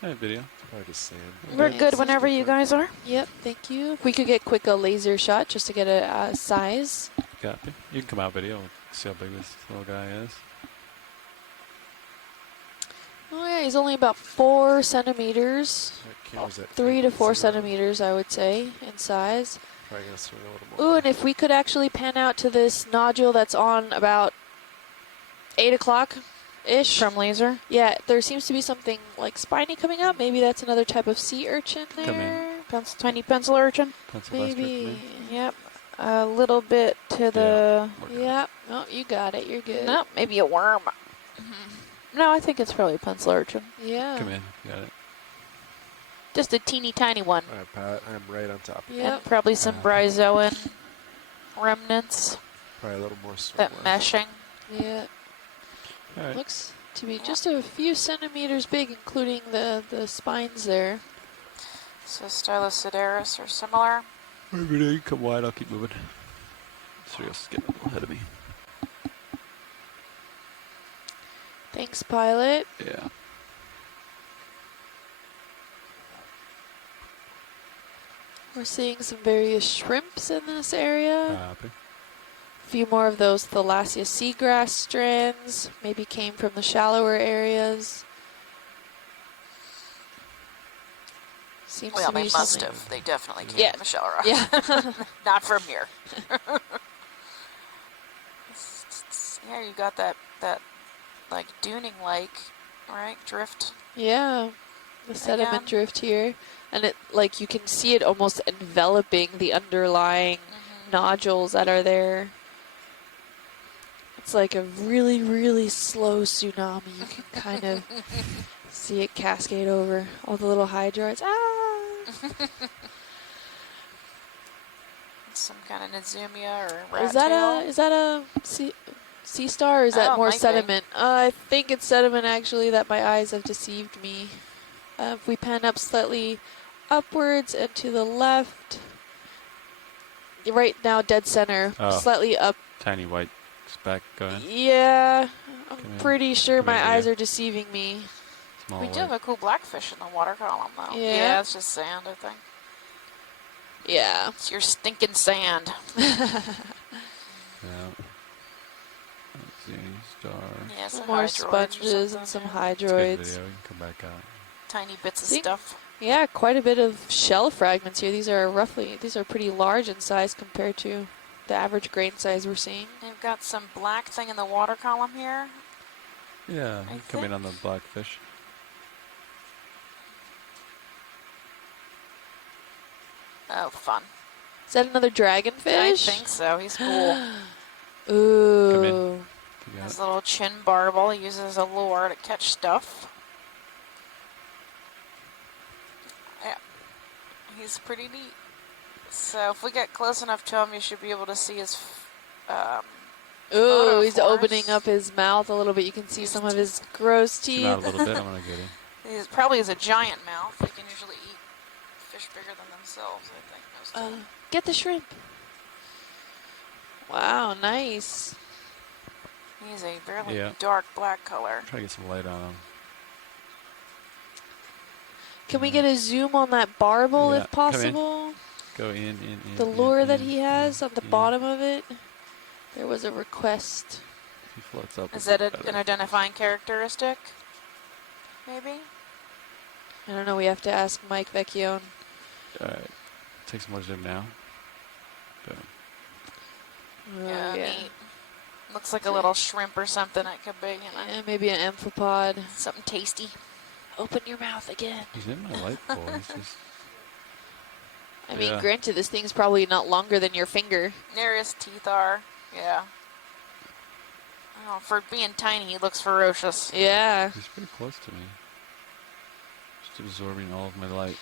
Hey, video. Probably just sand. We're good whenever you guys are. Yep, thank you. If we could get a laser shot just to get a size. Copy. You can come out video and see how big this little guy is. Oh yeah, he's only about 4 centimeters. 3 to 4 centimeters, I would say, in size. Probably gonna swing a little more. Ooh, and if we could actually pan out to this nodule that's on about 8 o'clock-ish. From laser? Yeah, there seems to be something like spiny coming up. Maybe that's another type of sea urchin there. Come in. Tiny pencil urchin? Pencil buster, come Maybe. in. Yep. A little bit to the... Yeah. Oh, you got it. You're good. No, maybe a worm. No, I think it's probably a pencil urchin. Yeah. Come in. Got it. Just a teeny tiny one. All right, Pat. I'm right on top of you. Yep. And probably some bryozoan remnants. Probably a little more That swimwear. meshing. Yeah. All right. Looks to be just a few centimeters big, including the spines there. So Stylosideris or similar. Everything, come wide, I'll keep moving. Somebody else is getting a little ahead of me. Thanks, pilot. Yeah. We're seeing some various shrimps in this area. Copy. A few more of those Thalassia seagrass strands maybe came from the shallower areas. Seems Well, to be they must something- have. They definitely came Yeah. from the shallow. Yeah. Not from here. Yeah, you got that like duning lake, right? Drift. Yeah. The sediment Again. drift here. And it like you can see it almost enveloping the underlying nodules that are there. It's like a really, really slow tsunami. You can kind of see it cascade over all the little hydroids. Ah! Some kind of Nizumia or rat Is that tail. a sea star or is that Oh, more might be. sediment? I think it's sediment actually that my eyes have deceived me. If we pan up slightly upwards and to the left, right now dead center, Oh. slightly up. Tiny white speck going. Yeah, I'm Come in. pretty sure Come in, my eyes Lydia. are deceiving me. Small We do have white. a cool blackfish in the water column, though. Yeah. It's just sand, I think. Yeah. It's your stinking sand. Yeah. Let's see. Star. Yeah, Some some more hydroids or sponges something, and some yeah. It's a good hydroids. video. You can come back out. Tiny bits of Think- stuff. Yeah, quite a bit of shell fragments here. These are pretty large in size compared to the average grain size we're seeing. They've got some black thing in the water column here. Yeah, I you can come in think- on the blackfish. Oh, fun. Is that another dragonfish? I think so. He's cool. Ooh. Come in. You got His it. little chin barbel. He uses a lure to catch stuff. Yeah. He's pretty neat. So if we get close enough to him, you should be able to see his Ooh, he's Photophores. opening up his mouth a little bit. You can see some of his gross Zoom out a teeth. little bit. I'm gonna get him. He probably has a giant mouth. They can usually eat fish bigger than themselves, I think. Most of them. Get the shrimp. Wow, nice. He's a fairly Yeah. dark black color. Try to get some light on him. Can we get a zoom on that barbel Yeah, if come in. possible? Go in. The lure that in, he has on the in. bottom of it. There was a request. He floats up. Is a that bit an better. identifying characteristic? Maybe? I don't know. We have to ask Mike Vecchione. Alright. Take some more zoom now. Boom. Oh, Yeah, yeah. neat. Looks like a little shrimp or something it could be, you know. Yeah, maybe an amphipod. Something tasty. Open your mouth again. He's in my light pole. He's just. I mean, Yeah. granted, this thing's probably not longer than your finger. There his teeth are. Yeah. Oh, for being tiny, he looks ferocious. Yeah. He's pretty close to me. Just absorbing all of my light.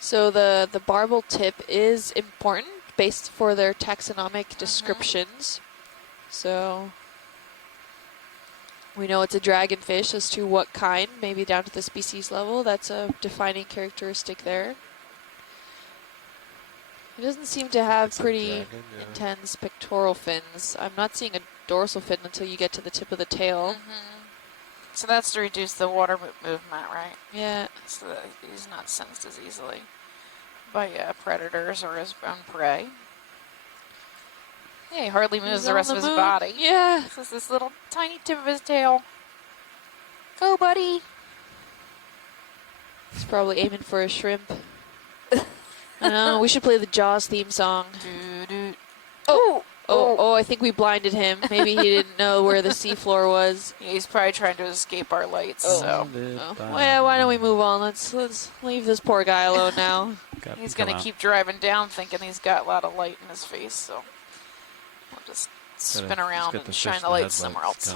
So the barbel tip is important based for their taxonomic descriptions. So we know it's a dragonfish. As to what kind, maybe down to the species level, that's a defining characteristic there. It doesn't seem to have It's a pretty dragon, yeah. intense pectoral fins. I'm not seeing a dorsal fin until you get to the tip of the tail. So that's to reduce the water movement, right? Yeah. So that he's not sensed as easily by predators or his own prey. Yeah, he hardly moves He's the on rest of his moon. body. Yeah. This is this little tiny tip of his tail. Go, buddy. He's probably aiming for a shrimp. I know. We should play the Jaws theme song. Doo-doo. Oh, Oh, I think we blinded him. Maybe he didn't know where the seafloor was. He's probably trying to escape our lights. So Well, yeah, why don't we move on? Let's leave this poor guy alone now. he's gonna keep driving down, thinking he's got a lot of light in his face. So we'll just spin around and shine the lights somewhere else.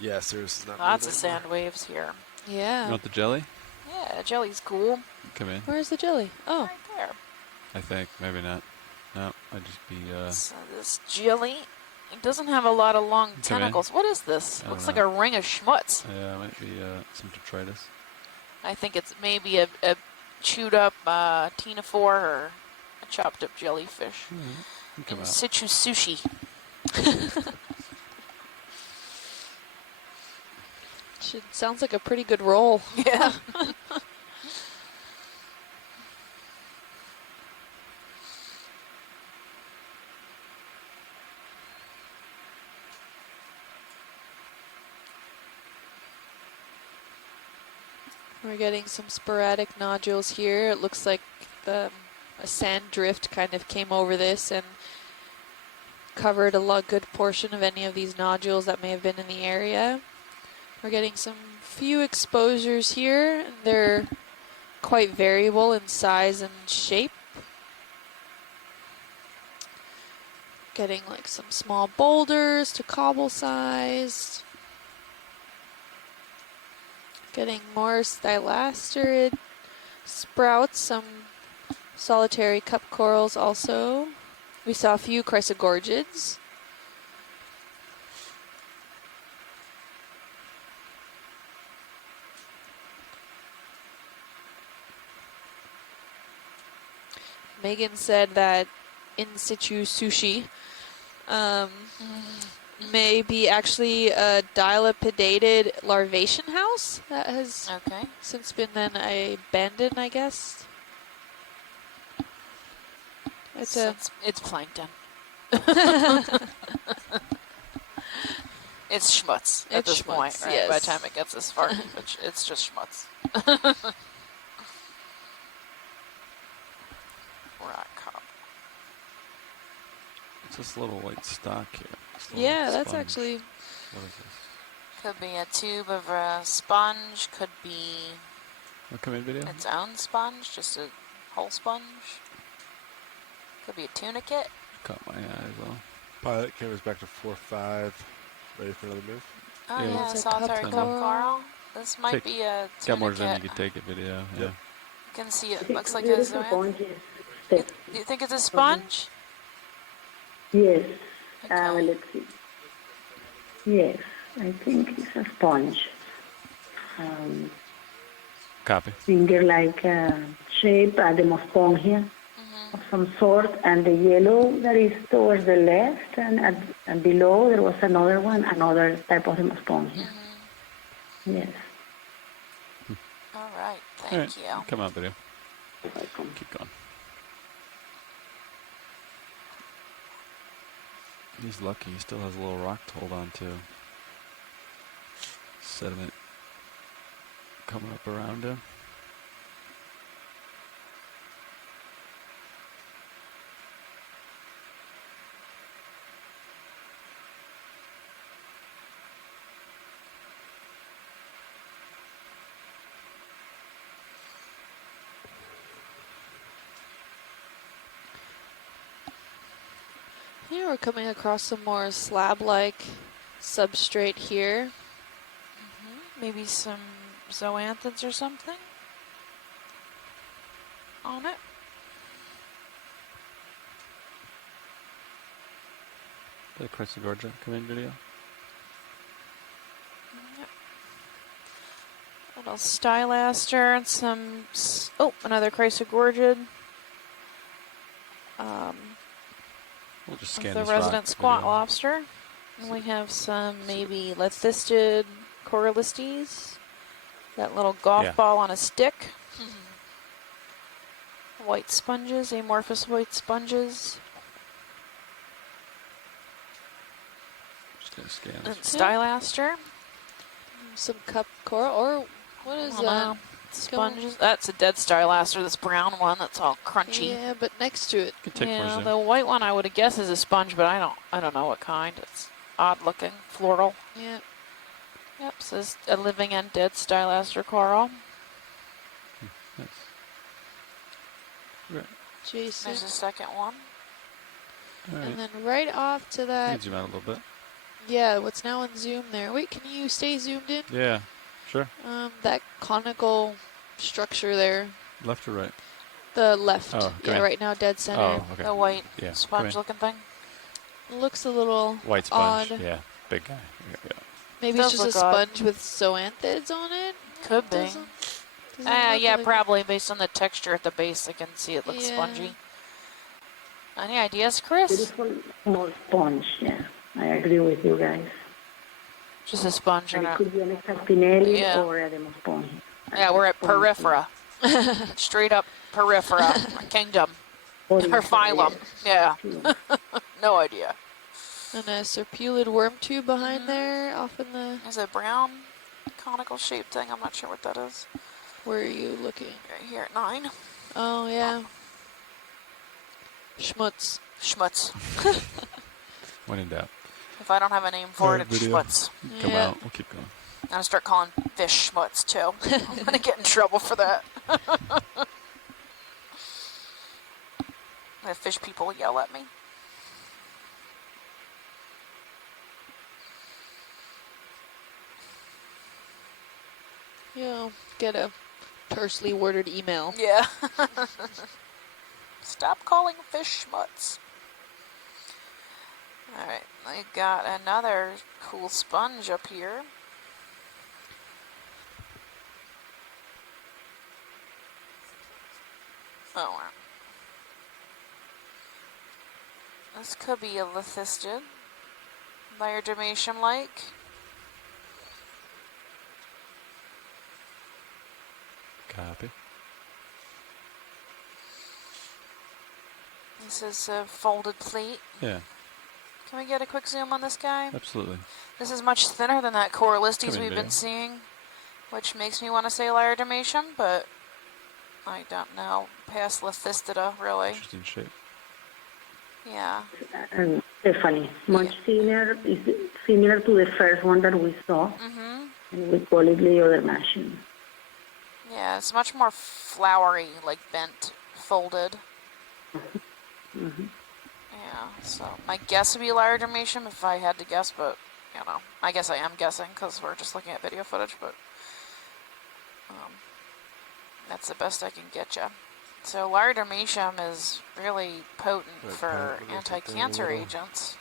Yeah, seriously. Lots of sand waves here. Yeah. You want the jelly? Yeah, jelly's cool. Come in. Where's the jelly? Oh. Right there. I think. Maybe not. No, I'd just be... So this jelly, it doesn't have a lot of long tentacles. What is this? Looks like a ring of schmutz. Yeah, it might be some detritus. I think it's maybe a chewed up ctenophore or a chopped up jellyfish. In situ sushi. Sounds like a pretty good roll. Yeah. We're getting some sporadic nodules here. It looks like a sand drift kind of came over this and covered a good portion of any of these nodules that may have been in the area. We're getting some few exposures here. They're quite variable in size and shape. Getting like some small boulders to cobble sized. Getting more stylasterid sprouts, some solitary cup corals also. We saw a few chrysogorgids. Megan said that in situ sushi may be actually a dilapidated larvation house that has since been then abandoned, I guess. It's plankton. It's schmutz at this point, right? Yes. By the time it gets this far, it's just schmutz. Rock cobble. It's this little white stock here. Yeah, that's actually... What is this? Could be a tube of a sponge, could be its own sponge, just a whole sponge. Could be a tunicate. Caught my eye as well. Pilot camera's back to 4.5. Ready for another move? Oh yeah, solitary cup coral. This might be a tunicate. Got more than you could take a video. Yeah. You can see it looks like a zoanth. You think it's a sponge? Yes. Let's see. Yes, I think it's a sponge. Copy. Finger-like shape, demospongia of some sort, and the yellow that is towards the left, and below there was another one, another type of demospongia. Yes. All right, thank you. Come on, video. Keep going. He's lucky. He still has a little rock to hold on to. Sediment coming up around him. Here we're coming across some more slab-like substrate here. Maybe some zoanthids or something on it. The Chrysogorgia come in video. Little stylaster and some, another Chrysogorgid. We'll just scan the this resident rock squat video. lobster. And we have some maybe lethistid corallistes. That little golf ball on a stick. White sponges, amorphous white sponges. Just gonna scan And this. stylaster. Some cup coral, or what is that? sponges. That's a dead stylaster, this brown one that's all crunchy. Yeah, but next to it. Yeah, the white one I would have guessed is a sponge, but I don't know what kind. It's odd looking, floral. Yeah. Yep, says a living and dead stylaster coral. Nice. Right. Jason. There's a second one. All right. And then right off to You that. can zoom out a little bit. Yeah, what's now in zoom there. Wait, can you stay zoomed in? Yeah, sure. That conical structure there. Left or right? The left. Oh, yeah, right now dead center. Oh, okay. The white Yeah, sponge looking thing. Looks a little white sponge. odd. Yeah, big guy. Yeah. Maybe Does it's just a look odd. sponge with zoanthids on it? Could be. Doesn't Yeah, look like probably based on the texture at the base. I can see it looks Yeah. spongy. Any ideas, Chris? Beautiful small sponge, yeah. I agree with you guys. Just a sponge And and it a... could be an Spinelli Yeah. or a demo sponge. Yeah, we're at Peripera. Straight up Peripera. Kingdom. Or phylum. Yeah. No idea. And a serpulid worm tube behind there, off in the... Is it a brown conical shaped thing? I'm not sure what that is. Where are you looking? Right here at 9. Oh, yeah. Schmutz. Schmutz. When in doubt. If I don't have a name for it, it's schmutz. Come Yeah. out. We'll keep going. I'm going to start calling fish schmutz, too. I'm going to get in trouble for that. The fish people yell at me. You'll get a tersely worded email. Yeah. Stop calling fish schmutz. Alright, I got another cool sponge up here. Oh, wow. This could be a lithistid. Laerdamatium-like. Copy. This is a folded plate. Yeah, Can we get a quick zoom on this guy? absolutely. This is much thinner than that Coralistes Come in, we've video. been seeing, which makes me want to say Laerdamatium, but I don't know. Past Lithistida, really. Interesting shape. Yeah. And Stephanie, much thinner, is similar to the first one that we saw, Mm-hmm. and we call it Laerdamatium. Yeah, it's much more flowery, like bent, folded. Mm-hmm. Yeah, so my guess would be Laerdamatium if I had to guess, but, you know, I guess I am guessing because we're just looking at video footage, but that's the best I can get you. So Laerdamatium is really potent for anti-cancer agents.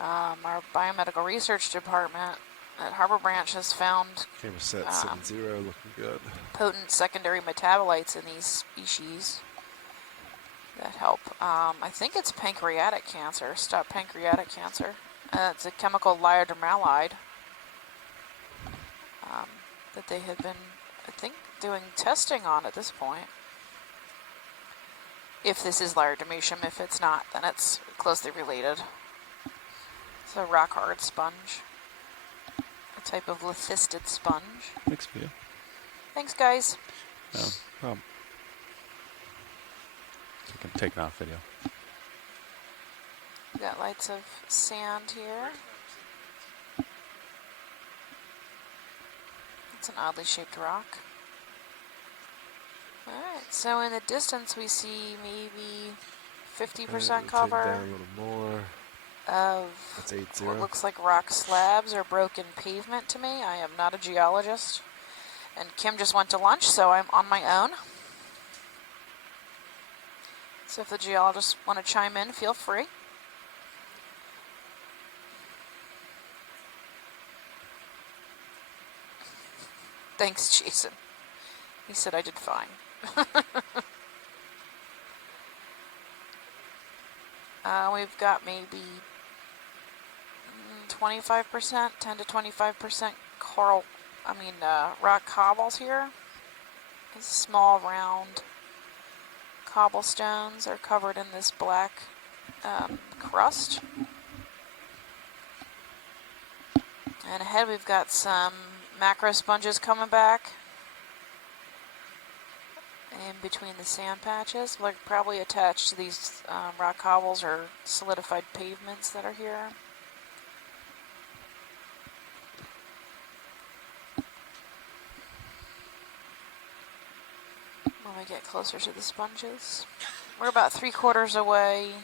Our biomedical research department at Harbor Branch has found Camera set 7-0, looking good. potent secondary metabolites in these species that help. I think it's pancreatic cancer, stop pancreatic cancer. It's a chemical liardermalide that they have been, I think, doing testing on at this point. If this is Laerdamatium, if it's not, then it's closely related. It's a rock hard sponge, a type of lithistid sponge. Thanks, video. Thanks, guys. No problem. I can take it off video. We got lights of sand here. It's an oddly shaped rock. Alright, so in the distance we see maybe 50% cover Down a little more. of That's 8-0. what looks like rock slabs or broken pavement to me. I am not a geologist. And Kim just went to lunch, so I'm on my own. So if the geologists want to chime in, feel free. Thanks, Jason. He said I did fine. 'We've got maybe 25%, 10 to 25% rock cobbles here. These small round cobblestones are covered in this black crust. And ahead we've got some macro sponges coming back. in between the sand patches, like probably attached to these rock cobbles or solidified pavements that are here. When we get closer to the sponges, we're about 3/4 away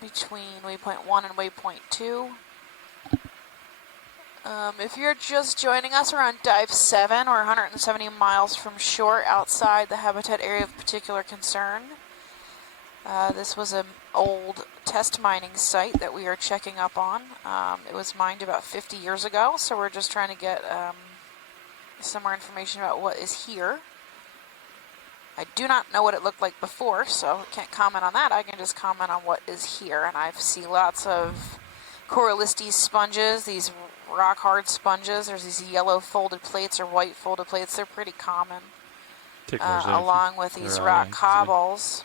between waypoint 1 and waypoint 2. If you're just joining us, we're on dive 7, or 170 miles from shore outside the habitat area of particular concern. This was an old test mining site that we are checking up on. It was mined about 50 years ago, so we're just trying to get some more information about what is here. I do not know what it looked like before, so I can't comment on that. I can just comment on what is here, and I see lots of Corallistes sponges, these rock hard sponges. There's these yellow folded plates or white folded plates. They're pretty common, along with these rock cobbles.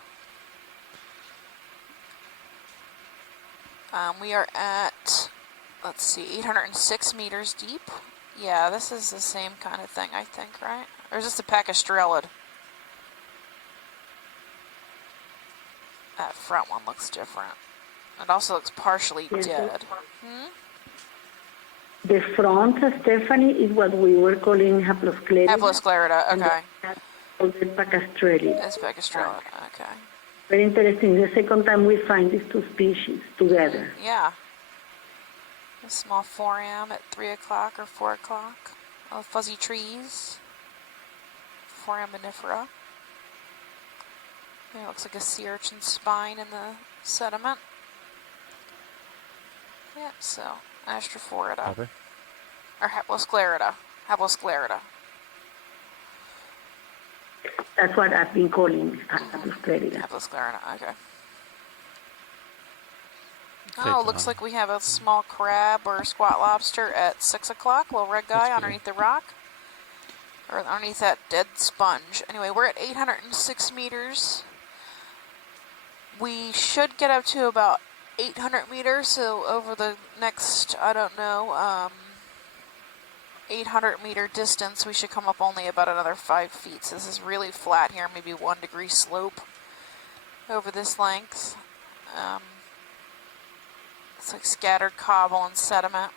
We are at, let's see, 806 meters deep. Yeah, this is the same kind of thing, I think, right? Or is this a Pacastrelid? That front one looks different. It also looks partially dead. The front, Stephanie, is what we were calling Haplosclerida. Haplosclerida, okay. Pacastrelid. It's Pacastrelid, okay. Very interesting. The second time we find these two species together. Yeah. A small foram at 3 o'clock or 4 o'clock. Oh, fuzzy trees. Foraminifera. It looks like a sea urchin spine in the sediment. Yep, so Astrophorida. Okay. Or Haplosclerida. Haplosclerida. That's what I've been calling Haplosclerida. Haplosclerida, okay. Oh, looks like we have a small crab or squat lobster at 6 o'clock. Little red guy underneath the rock. Or underneath that dead sponge. Anyway, we're at 806 meters. We should get up to about 800 meters, so over the next, I don't know, 800 meter distance, we should come up only about another 5 feet. So this is really flat here, maybe 1 degree slope over this length. It's like scattered cobble and sediment.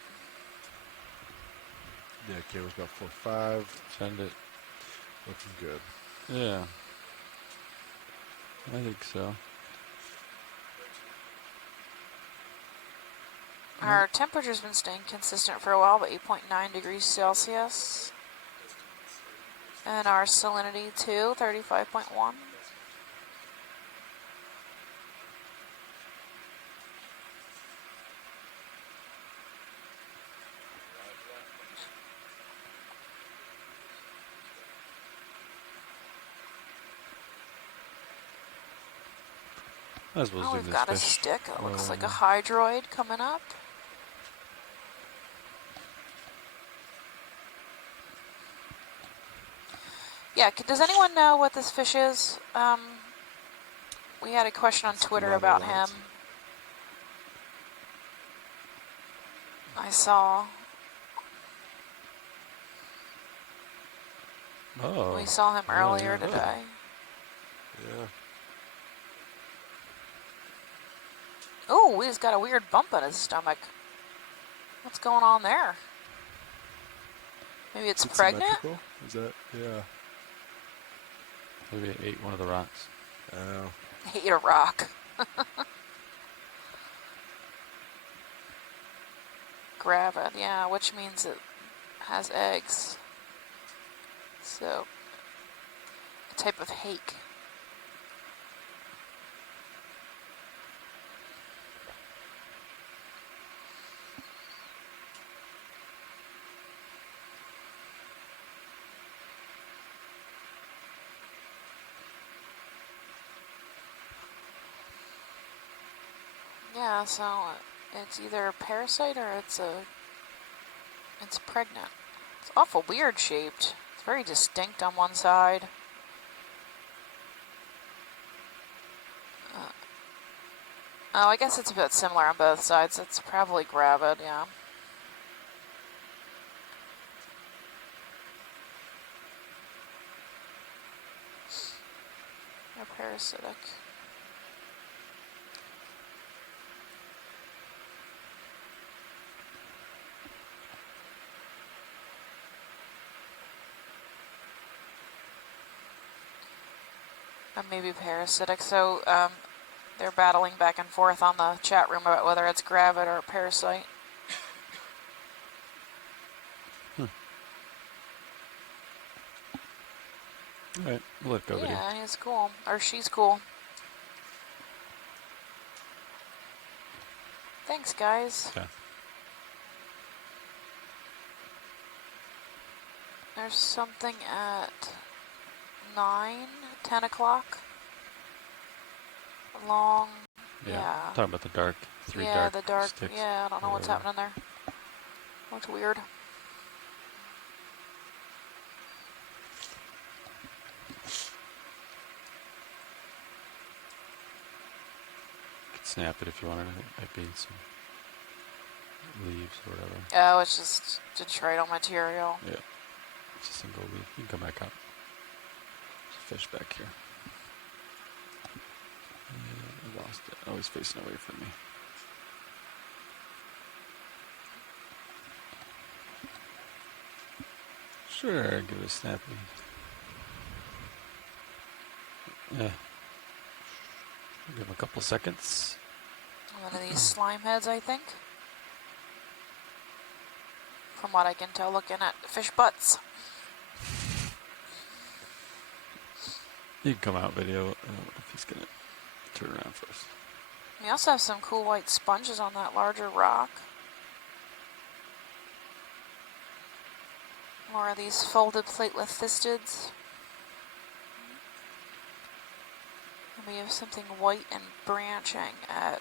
Yeah, camera's about 4.5. Send it. Looking good. Yeah. I think so. Our temperature's been staying consistent for a while, but 8.9 degrees Celsius. And our salinity too, 35.1. Oh, we've got a stick. It looks like a hydroid coming up. Yeah, does anyone know what this fish is? We had a question on Twitter about him. I saw. Oh. We saw him earlier today. Yeah. Oh, he's got a weird bump in his stomach. What's going on there? Maybe it's pregnant? Symmetrical? Is that, yeah. Maybe it ate one of the rocks. Oh. Ate a rock. Gravid, yeah, which means it has eggs. So, a type of hake. Yeah, so it's either a parasite or it's pregnant. It's awful weird shaped. It's very distinct on one side. Oh, I guess it's a bit similar on both sides. It's probably gravid, yeah. parasitic. Or maybe parasitic. So they're battling back and forth on the chat room about whether it's gravid or parasite. Alright, we'll let go video. Yeah, he's cool. Or she's cool. Thanks, guys. Yeah. There's something at 9, 10 o'clock. Long. Yeah. Talking about the dark. Three yeah, dark the dark. sticks. Yeah, I don't know what's happening there. Looks weird. Snap it if you wanted. It might be some leaves or whatever. Oh, it's just detrital material. Yeah. It's a single leaf. You can come back up. There's a fish back here. I lost it. Oh, he's facing away from me. Sure, give it a snappy. Yeah. Give him a couple seconds. One of these slime heads, I think. From what I can tell, looking at fish butts. You can come out video if he's gonna turn around first. We also have some cool white sponges on that larger rock. More of these folded platelethistids. And we have something white and branching at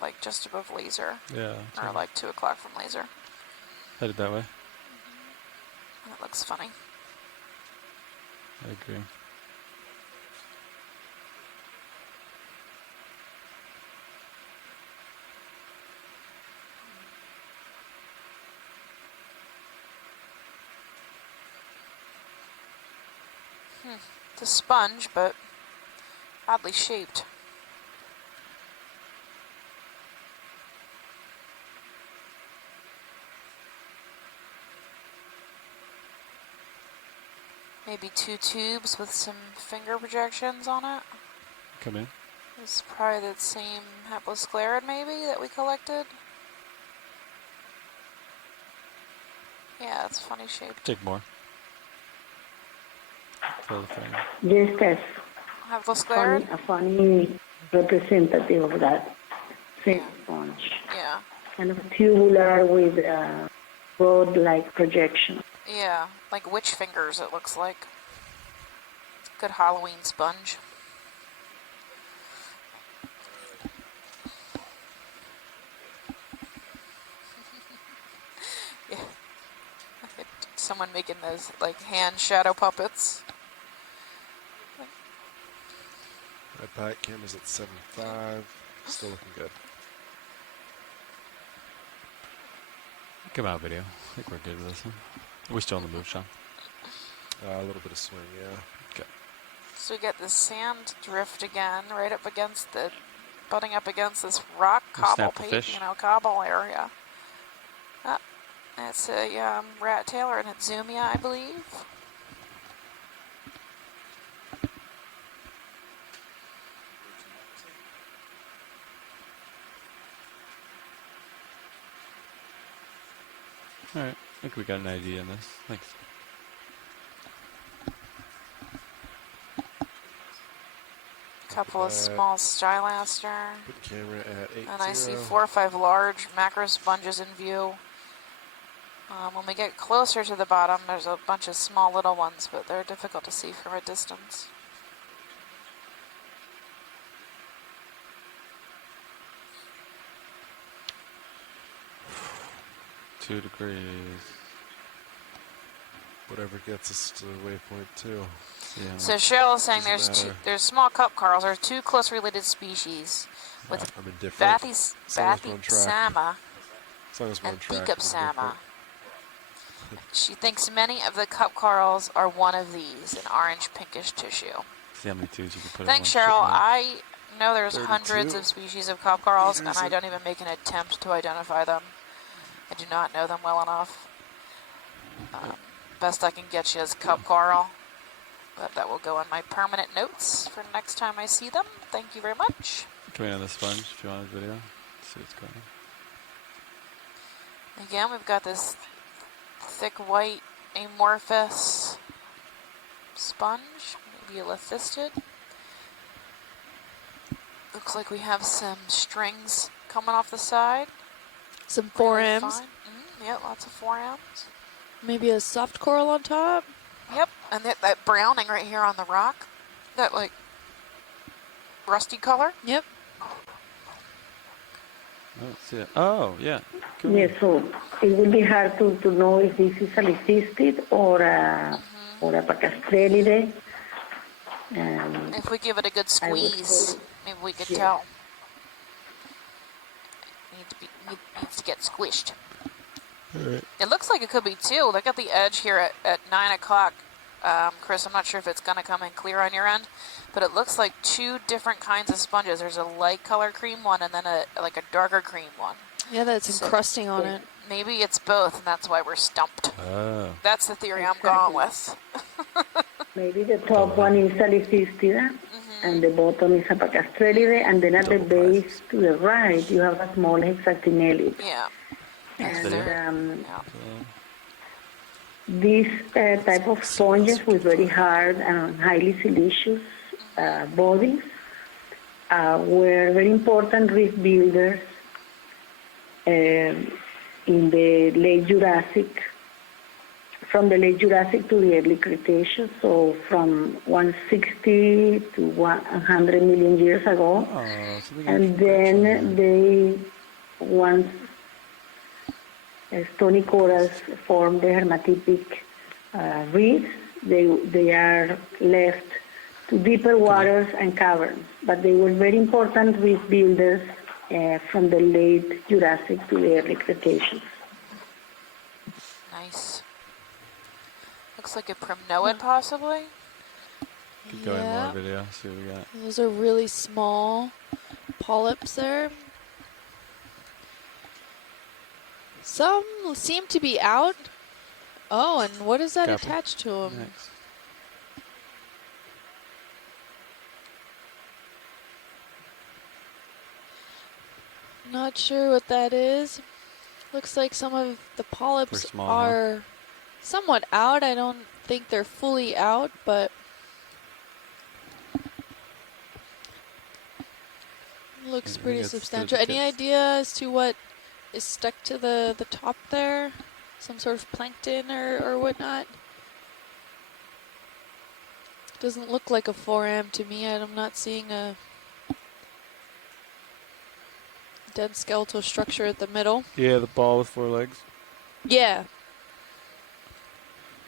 like just above laser. Yeah. Or like 2 o'clock from laser. Headed that way. That looks funny. I agree. It's a sponge, but oddly shaped. Maybe 2 tubes with some finger projections on it. Come in. It's probably the same haplosclerid maybe that we collected. Yeah, it's funny shaped. Take more. Fill the frame. Just as Haplosclerid? a funny representative of that same sponge. Yeah. Kind of tubular with rod-like projection. Yeah, like witch fingers it looks like. Good Halloween sponge. Yeah. Someone making those like hand shadow puppets. Red Pike camera's at 7.5. Still looking good. Come out video. I think we're good with this one. Are we still on the move, Sean? A little bit of swing, yeah. Okay. So we get the sand drift again, right up against the, butting up against this rock cobble, cobble area. It's a rat tail or an Atsumia, I believe. Alright, I think we got an idea in this. Thanks. Couple of small stylaster. Put camera at 8.0. And I see 4 or 5 large macro sponges in view. When we get closer to the bottom, there's a bunch of small little ones, but they're difficult to see from a distance. $2 degrees. Whatever gets us to the waypoint too. Yeah. So Cheryl is saying Doesn't there's small cup corals. There's 2 close related species with I'm indifferent. Bathysama As long as we're on and track, Thecopsama. She thinks many of the cup corals are one of these, an orange pinkish tissue. see how many tubes you can put Thanks, in one Cheryl. shipment. I know there's 32 hundreds of species of cup corals, and meters I of- don't even make an attempt to identify them. I do not know them well enough. Best I can get you is cup coral, but that will go on my permanent notes for next time I see them. Thank you very much. Can we end the sponge if you want a video? See what's going on. Again, we've got this thick white amorphous sponge, maybe a lithistid. Looks like we have some strings coming off the side. Some Really 4Ms. fine. Yeah, lots of 4Ms. Maybe a soft coral on top. Yep, and that browning right here on the rock, that like rusty color. Yep. I don't see it. Oh, yeah. Cool. Yes, so it will be hard to know if this is a lithistid or a Pacastrelide. If we give it a good I would squeeze, say maybe we could yes. tell. Needs to get squished. Alright. It looks like it could be two. Look at the edge here at 9 o'clock. Chris, I'm not sure if it's going to come in clear on your end, but it looks like two different kinds of sponges. There's a light color cream one and then a darker cream one. Yeah, that's encrusting on it. Maybe it's both, and that's why we're stumped. Oh. That's the theory I'm going with. Maybe the top one is a lithistida, and the bottom is a Pacastrelide, and then at the base to the right you have a small hexactinellid. Yeah. And Yeah. these type of sponges with very hard and highly siliceous bodies were very important reef builders in the late Jurassic, from the late Jurassic to the early Cretaceous, so from 160 to 100 million years ago. Oh, so And then they, once stony corals form the hermatypic reefs, they are left to deeper waters and caverns. But they were very important reef builders from the late Jurassic to the early Cretaceous. Nice. Looks like a primnoid, possibly. Keep going more video. See what we got. Those are really small polyps there. Some seem to be out. Oh, and what is that Copy. attached to them? Next. Not sure what that is. Looks like some of the polyps They're small, are somewhat out. I don't think they're fully out, but looks I pretty think it's substantial. the Any tips. idea as to what is stuck to the top there? Some sort of plankton or whatnot? Doesn't look like a 4M to me. I'm not seeing a dead skeletal structure at the middle. Yeah, the ball with 4 legs. Yeah.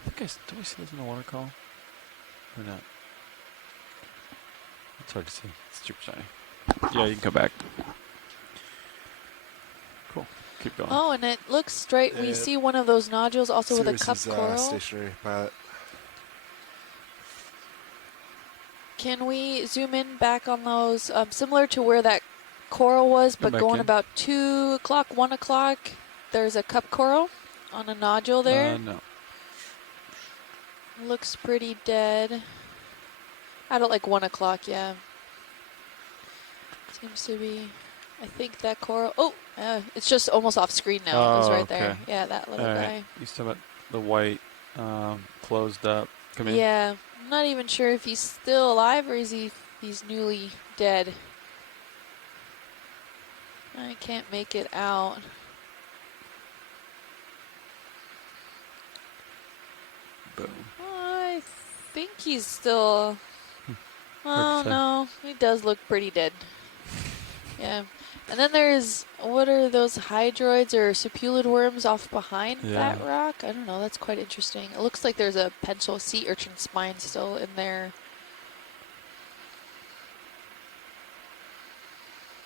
I think do we see this in the water column? Or not? It's hard to see. It's super shiny. Yeah, you can come back. Cool. Keep going. Oh, and it looks straight. We see one of those nodules also with a cup coral. Stationary pilot. Can we zoom in back on those, similar to where that coral was, but back going in. about 2 o'clock, 1 o'clock? There's a cup coral on a nodule there. No. Looks pretty dead. I don't like 1 o'clock, yeah. Seems to be, I think that coral, it's just almost off screen now. It was Oh, right there. okay. Yeah, that little All guy. right. You still got the white closed up. Come in. Yeah, I'm not even sure if he's still alive or is he's newly dead. I can't make it out. Boom. I think he's still. Hard Oh to say. no, he does look pretty dead. Yeah, and then there's what are those hydroids or supulid worms off behind that Yeah. rock? I don't know. That's quite interesting. It looks like there's a pencil sea urchin spine still in there.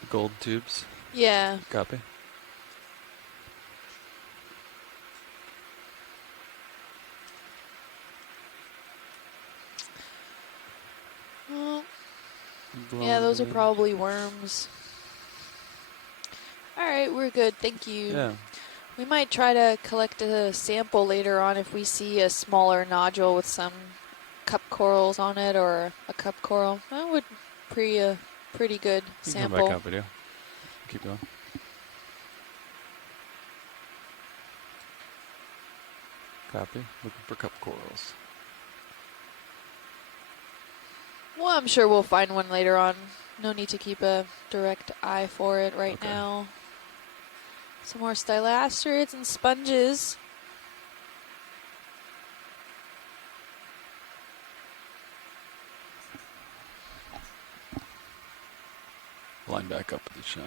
Gold tubes. Yeah. Copy. those are probably worms. All right, we're good. Thank you. Yeah. We might try to collect a sample later on if we see a smaller nodule with some cup corals on it or a cup coral. That would be a pretty good sample. Come back out video. Keep going. Copy. Looking for cup corals. Well, I'm sure we'll find one later on. No need to keep a direct eye for it right now. Some more stylasterids and sponges. Line back up with the shot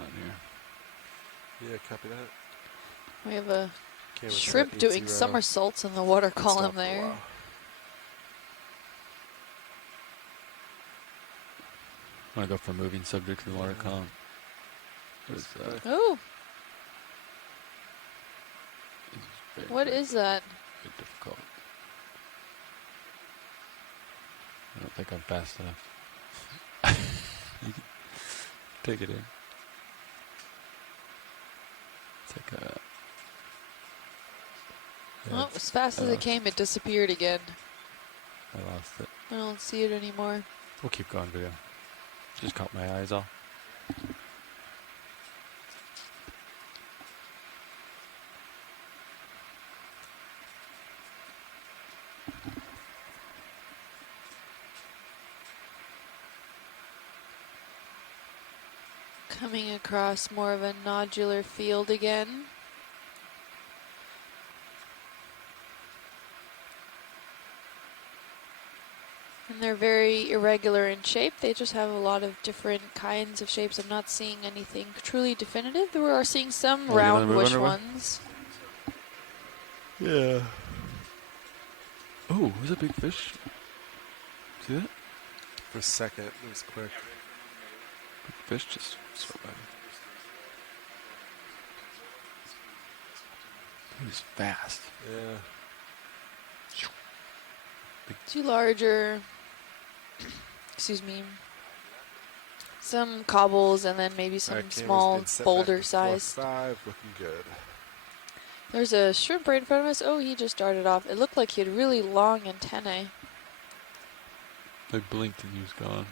here. Yeah, copy that. We have a Okay, shrimp doing somersaults in the water column there. I want to go for moving subject to the water column. What is that? Oh, Very, what is that? very difficult. I don't think I'm fast enough. You can take it in. It's like a... Oh, as fast as it came, it disappeared again. I lost it. I don't see it anymore. We'll keep going video. Just caught my eyes off. Coming across more of a nodular field again. And they're very irregular in shape. They just have a lot of different kinds of shapes. I'm not seeing anything truly definitive. We are seeing some roundish ones. Yeah. Oh, there's a big fish. See that? For a second, it was quick. Big fish just swam by. He was fast. Yeah. Two larger, excuse me, some cobbles and then maybe some small boulder size. 5, looking good. There's a shrimp right in front of us. Oh, he just darted off. It looked like he had really long antennae. I blinked and he was gone.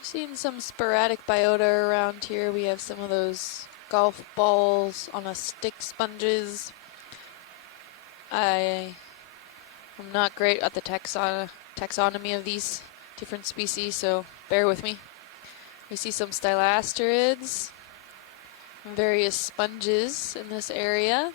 Seen some sporadic biota around here. We have some of those golf balls on a stick sponges. I am not great at the taxonomy of these different species, so bear with me. We see some stylasterids, various sponges in this area.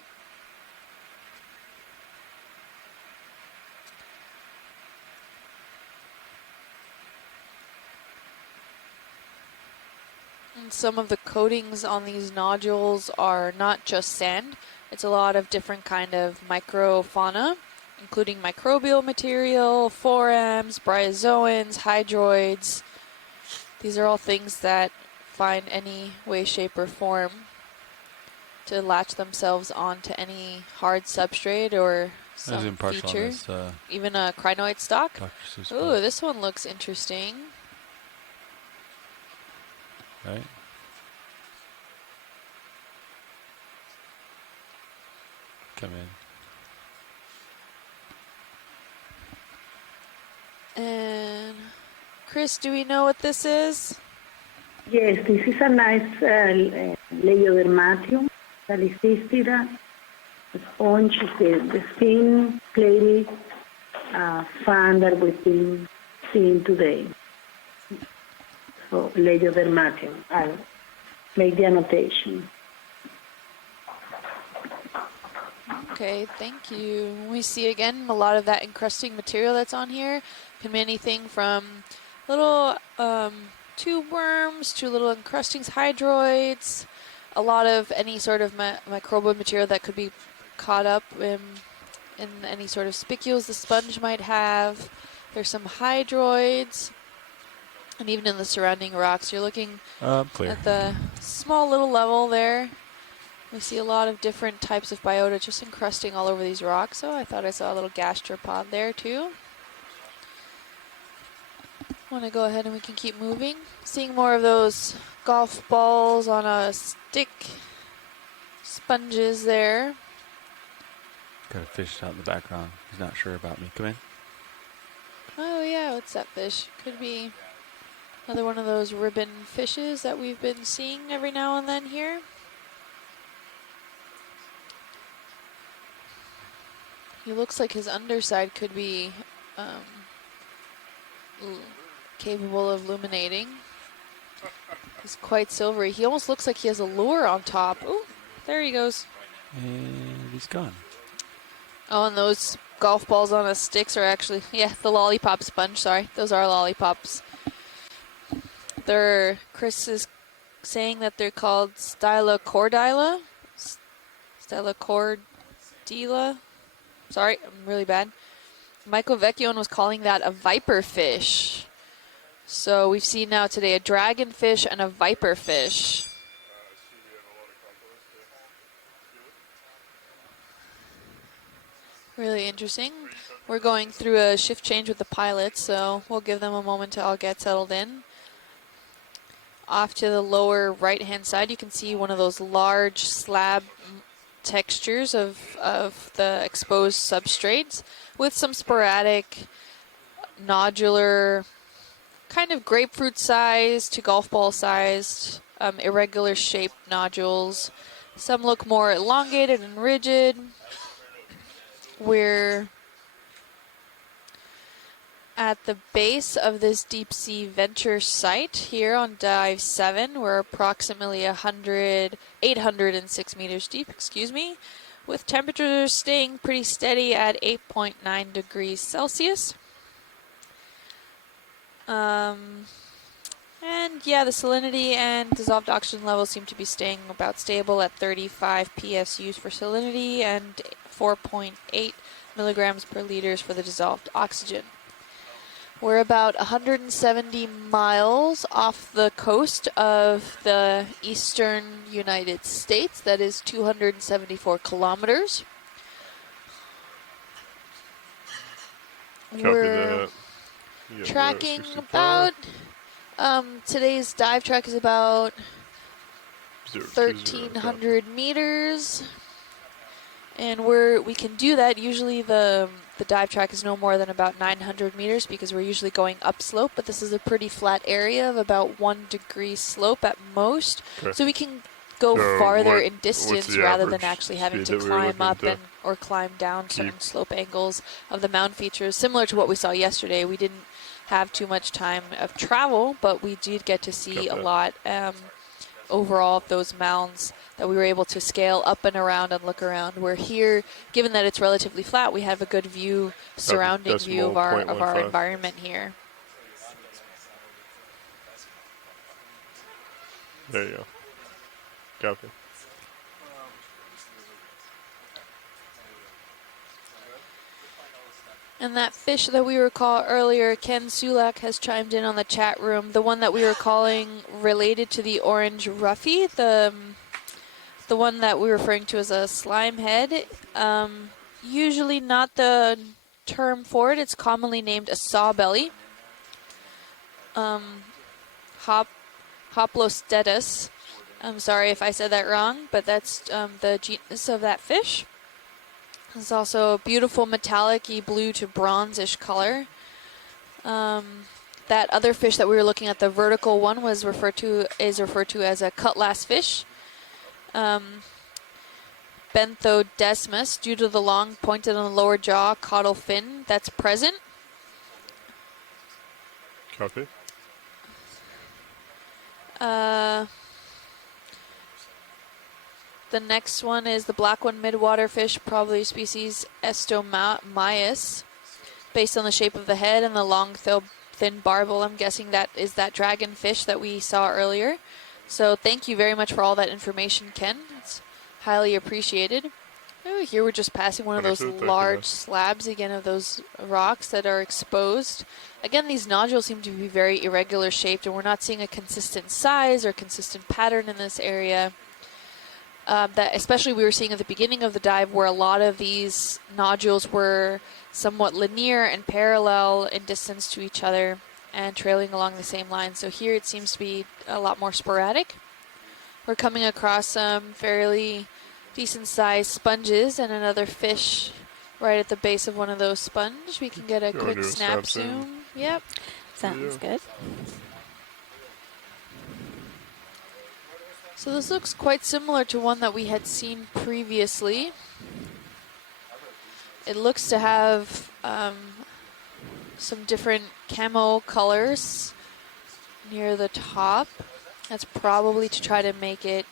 And some of the coatings on these nodules are not just sand. It's a lot of different kind of microfauna, including microbial material, forams, bryozoans, hydroids. These are all things that find any way, shape, or form to latch themselves onto any hard substrate or some feature. Even a crinoid stalk. Ooh, this one looks interesting. Right. Come in. And Chris, do we know what this is? Yes, this is a nice Leiodermatium, Salicistida, a sponge of the thin, clay fan that we've been seeing today. So Leiodermatium, I'll make the annotation. Okay, thank you. We see again a lot of that encrusting material that's on here. Can be anything from little tube worms to little encrustings, hydroids, a lot of any sort of microbial material that could be caught up in any sort of spicules the sponge might have. There's some hydroids, and even in the surrounding rocks. You're looking at the small little level there. We see a lot of different types of biota just encrusting all over these rocks. So I thought I saw a little gastropod there too. Want to go ahead and we can keep moving. Seeing more of those golf balls on a stick. Sponges there. Got a fish out in the background. He's not sure about me. Come in. Oh yeah, what's that fish? Could be another one of those ribbon fishes that we've been seeing every now and then here. He looks like his underside could be capable of illuminating. He's quite silvery. He almost looks like he has a lure on top. Ooh, there he goes. And he's gone. Oh, and those golf balls on a sticks are actually, yeah, the lollipop sponge, sorry. Those are lollipops. Chris is saying that they're called Stylochordila. Stylochordila. Sorry, I'm really bad. Michael Vecchione was calling that a viper fish. So we've seen now today a dragonfish and a viper fish. Really interesting. We're going through a shift change with the pilots, so we'll give them a moment to all get settled in. Off to the lower right-hand side, you can see one of those large slab textures of the exposed substrates with some sporadic nodular, kind of grapefruit sized to golf ball sized, irregular shaped nodules. Some look more elongated and rigid. We're at the base of this deep sea venture site here on dive 7. We're approximately 806 meters deep, with temperatures staying pretty steady at 8.9 degrees Celsius. And yeah, the salinity and dissolved oxygen levels seem to be staying about stable at 35 PSUs for salinity and 4.8 milligrams per liters for the dissolved oxygen. We're about 170 miles off the coast of the eastern United States. That is 274 kilometers. We're tracking about, today's dive track is about 1,300 meters. And we can do that. Usually the dive track is no more than about 900 meters because we're usually going upslope, but this is a pretty flat area of about 1 degree slope at most. Okay. So we can go farther in distance rather than actually having to climb up or climb down certain slope angles of the mound features. Similar to what we saw yesterday, we didn't have too much time of travel, but we did get to see a lot overall of those mounds that we were able to scale up and around and look around. We're here, given that it's relatively flat, we have a good view, surrounding view of our environment here. There you go. Copy. And that fish that we recall earlier, Ken Sulak has chimed in on the chat room. The one that we were calling related to the orange roughy, the one that we're referring to as a slime head. Usually not the term for it. It's commonly named a sawbelly. Hoplostetus. I'm sorry if I said that wrong, but that's the genus of that fish. It's also a beautiful metallic-y blue to bronzish color. That other fish that we were looking at, the vertical one, is referred to as a cutlass fish. Benthodesmus, due to the long pointed on the lower jaw caudal fin that's present. Copy. The next one is the black one, midwater fish, probably species Estomaius. Based on the shape of the head and the long, thin barbel, I'm guessing that is that dragon fish that we saw earlier. So thank you very much for all that information, Ken. It's highly appreciated. Oh, here we're just passing one of those large slabs again of those rocks that are exposed. Again, these nodules seem to be very irregular shaped, and we're not seeing a consistent size or consistent pattern in this area. That especially we were seeing at the beginning of the dive, where a lot of these nodules were somewhat linear and parallel in distance to each other. and trailing along the same line. So here it seems to be a lot more sporadic. We're coming across some fairly decent sized sponges and another fish right at the base of one of those sponge. We can get a quick snap zoom. Yep. Sounds good. So this looks quite similar to one that we had seen previously. It looks to have some different camo colors near the top. That's probably to try to make it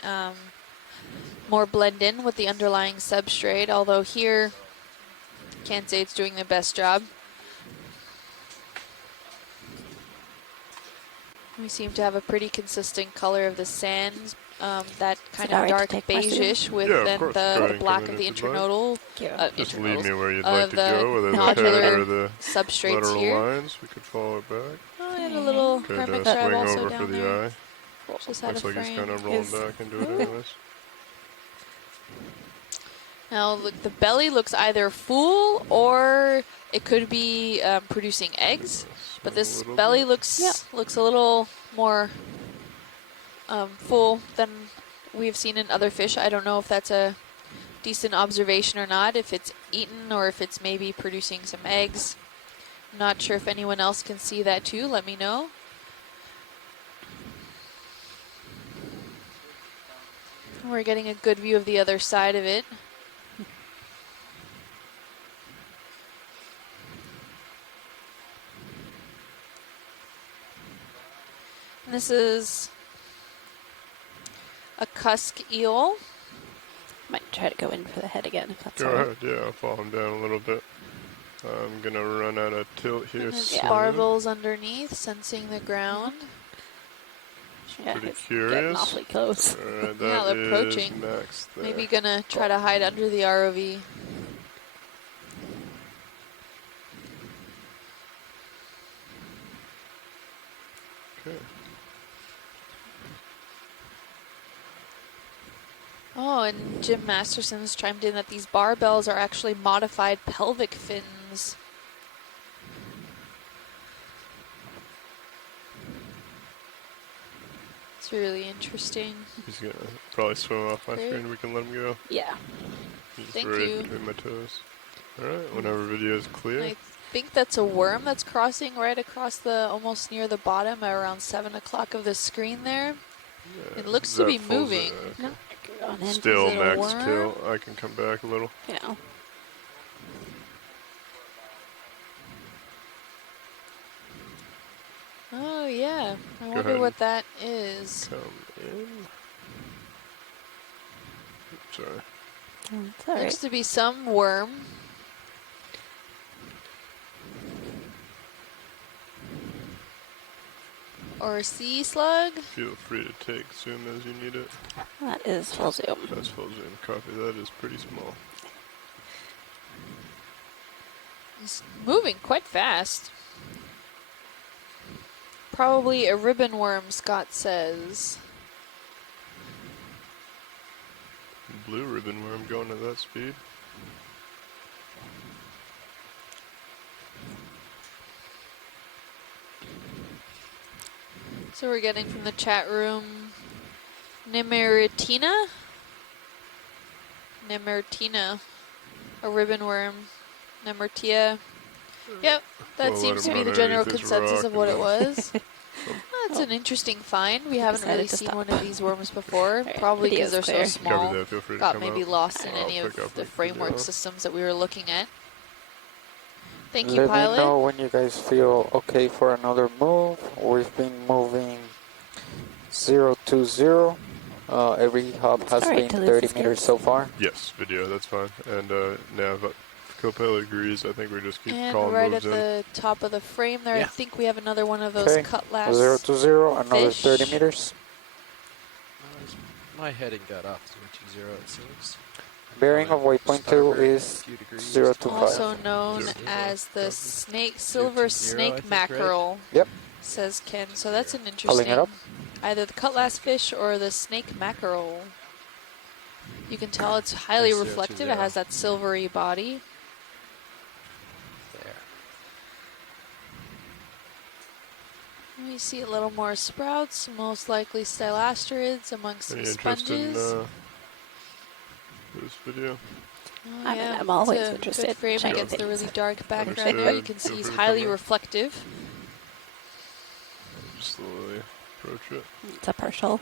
more blend in with the underlying substrate, although here, can't say it's doing the best job. We seem to have a pretty consistent color of the sands, that kind of dark beige-ish with then the black of the internodal, Just lead me where you'd of like to the go, whether the nodular head or the substrates lateral here. lines. We could follow it back. Oh, and a little Could hermit swing crab also over down for the there. eye. Just had Looks a like he's frame. kind of rolling back into it anyways. Now look, the belly looks either full or it could be producing eggs. But this belly looks a little more full than we've seen in other fish. I don't know if that's a decent observation or not, if it's eaten or if it's maybe producing some eggs. I'm not sure if anyone else can see that too. Let me know. We're getting a good view of the other side of it. This is a cusk eel. Might try to go in for the head again if that's Go all right. ahead, yeah, I'll follow him down a little bit. I'm gonna run out of tilt here. Barbels underneath, sensing the ground. Yeah, Pretty it's curious. getting awfully close. Alright, Yeah, that they're is approaching. Max there. Maybe gonna try to hide under the ROV. Okay. Oh, and Jim Masterson's chimed in that these barbells are actually modified pelvic fins. It's really interesting. He's gonna probably swim off my screen. We can let him go. Yeah. He's Thank right you. between my toes. Alright, whenever video is clear. I think that's a worm that's crossing right across the, almost near the bottom at around 7 o'clock of the screen there. Yeah, It looks is to that be full moving. No, I can go on in. Still Is it a max worm? tilt. I can come back a little. You know. Oh, yeah. I Go wonder ahead. what that is. Come in. Oops, sorry. It's all Looks right. to be some worm. Or a sea slug. Feel free to take zoom as you need it. That is full zoom. That's full zoom. Copy. That is pretty small. It's moving quite fast. Probably a ribbon worm, Scott says. Blue ribbon worm going at that speed. So we're getting from the chat room Nemeritina. Nemeritina. A ribbon worm. Nemertia. Yep, that We'll seems let to him be the run general underneath this consensus rock of what it and was. That's an interesting find. We haven't really Decided to seen stop. one of these worms before, Alright, probably because they're video's so clear. small. Copy that. Feel free to Got come maybe out. lost in I'll any pick of up the the framework video. systems that we were looking at. Thank you, Let me pilot. know when you guys feel okay for another move. We've been moving 020. Every hub has Alright, been to lose 30 the meters scales. so far. Yes, video. That's fine. And Nav, co-pilot agrees. I think we just keep And calling right at moves in. the top of the frame there, I Yeah. think we have another one of those Okay, cutlass. 020, another fish. 30 meters. My heading got off 020, it seems. Bearing of waypoint 2 Starboard, is a few degrees. 025. Also known 020. as the Copy. snake, silver 020, I snake think, right? mackerel, Yep. says Ken. So that's an Pulling interesting, it up. either the cutlass fish or the snake mackerel. You can tell it's highly That's reflective. 020. It has that silvery body. There. We see a little more sprouts, most likely stylasterids amongst some Any interest in sponges. this video? Oh, I mean, yeah. I'm always it's a interested good frame in checking against the really things. dark background there. You Understood. can see Feel he's free to highly come in. reflective. Just slowly approach it. It's a partial.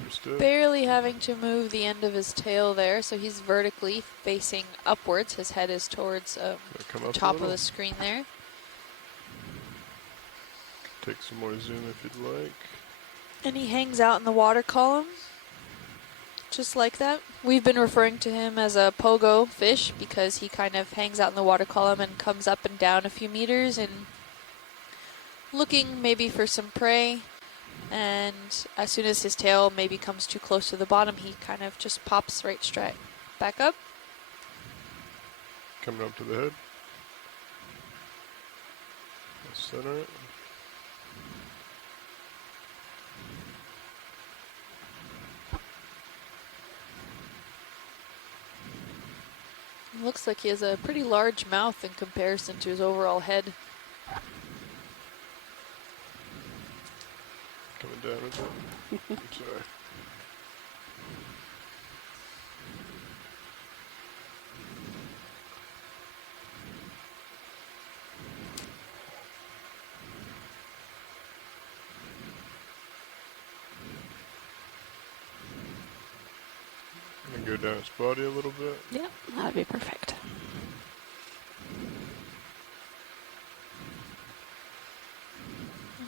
Understood. Barely having to move the end of his tail there, so he's vertically facing upwards. His head is towards the Come up a top of little. the screen there. Take some more zoom if you'd like. And he hangs out in the water column, just like that. We've been referring to him as a pogo fish because he kind of hangs out in the water column and comes up and down a few meters and looking maybe for some prey. And as soon as his tail maybe comes too close to the bottom, he kind of just pops right straight back up. Coming up to the head. Center it. Looks like he has a pretty large mouth in comparison to his overall head. Coming down a bit. I'm sorry. I'm gonna go down his body a little bit. Yeah, that would be perfect.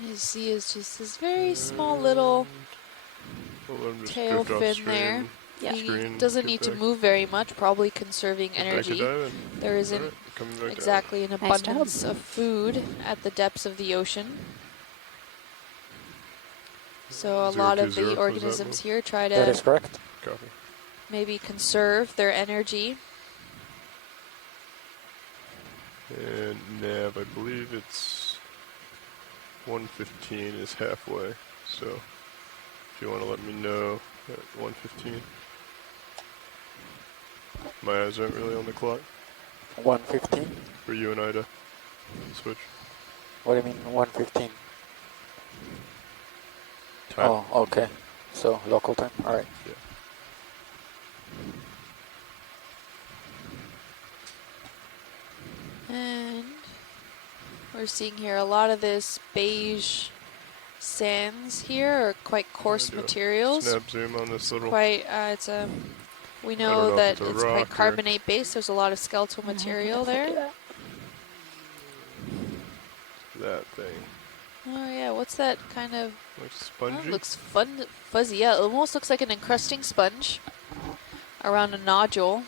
You see is just this very small little We'll let him just tail drift off fin screen. there. Yeah. He Screen, doesn't get need to back. move very much, probably conserving Get back to energy. diving. There isn't Alright, coming back down. exactly an Nice abundance of food at the depths of the ocean. So a lot of 020, the was that organisms move? here try That to is correct. Copy. maybe conserve their energy. And nav, I believe it's 115 is halfway. So if you want to let me know at 115. My eyes aren't really on the clock 115? for you and Ida. Switch. What do you mean 115? Time. Oh, okay. So local time. All right. Yeah. And we're seeing here a lot of this beige sands here are quite coarse Do a materials. Snap zoom on this little. Quite, we don't know know if that it's a it's rock quite or- carbonate based. There's a lot of skeletal material there. That thing. Oh yeah, what's that kind of? Looks Oh, spongy. it looks fuzzy. Yeah, it almost looks like an encrusting sponge around a nodule.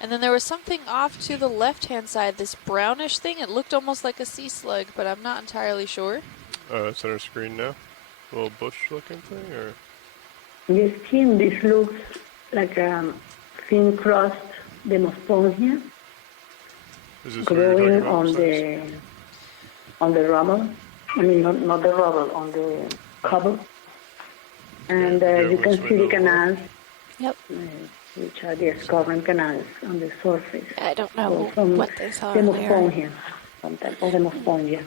And then there was something off to the left-hand side, this brownish thing. It looked almost like a sea slug, but I'm not entirely sure. Center screen now. Little bush looking thing, or Yes, Tim, this looks like a thin crust demospongia is this what you're talking growing about? on the rubble. I mean, not the rubble, on the cobble. And Yeah, you can once we see the know canals, Yep. which are the escovering canals on the surface. I don't know So what they saw earlier. demospongia, some type of demospongia.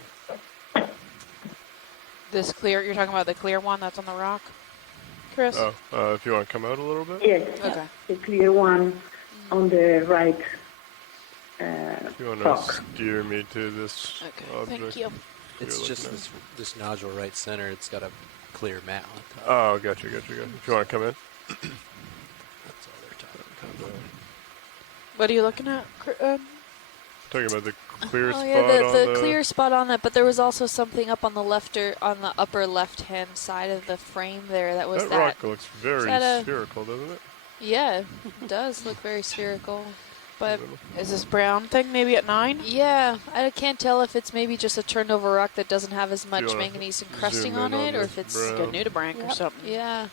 This clear, you're talking about the clear one that's on the rock, Chris? Oh, if you want to come out a little bit. Yes, Okay. the clear one on the right If you want to rock. steer me to this Okay, object. thank you. It's you're just looking at. this nodule right center. It's got a clear mat on top. Oh, gotcha. If you want to come in. That's all they're talking about. What are you looking at? Talking about the clear Oh spot yeah, on the clear spot on that, but there was also something up on the left or on the upper left-hand side of the frame there. That was that that. rock looks very that a- spherical, doesn't it? Yeah, it does look very spherical. But Is this brown thing maybe at 9? yeah, I can't tell if it's maybe just a turned over rock that doesn't have as much wanna manganese encrusting zoom on in on it, or this if it's brown? Like a nudibranch or Yep. something. yeah.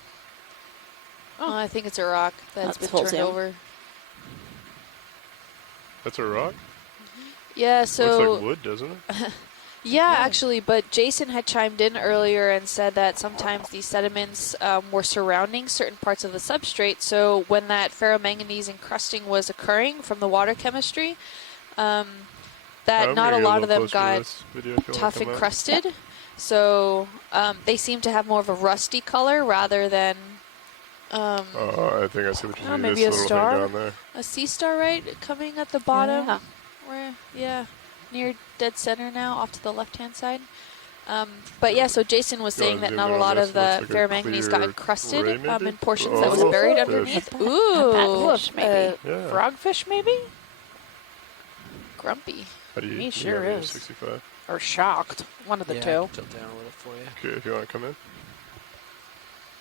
Oh. Oh, I think it's a rock that's That's been full turned zoom. over. That's a rock. Yeah, so Looks like wood, doesn't it? yeah, actually, but Jason had chimed in earlier and said that sometimes these sediments were surrounding certain parts of the substrate. So when that ferromanganese encrusting was occurring from the water chemistry, that not a lot of them got tough encrusted. encrusted. So they seem to have more of a rusty color rather than I think I see what you mean. maybe This a little star? thing down there. a sea star, right? Coming at the bottom. Yeah. Where, yeah, near dead center now, off to the left-hand side. But yeah, so Jason was saying that not a lot of the ferromanganese got encrusted in portions that was buried underneath. Ooh, Batfish, maybe. Yeah. Frogfish, maybe? Grumpy. How do you? He you sure got is. 65. Or shocked. One of the Yeah, I two. can tilt down a little for you. Okay, if you want to come in.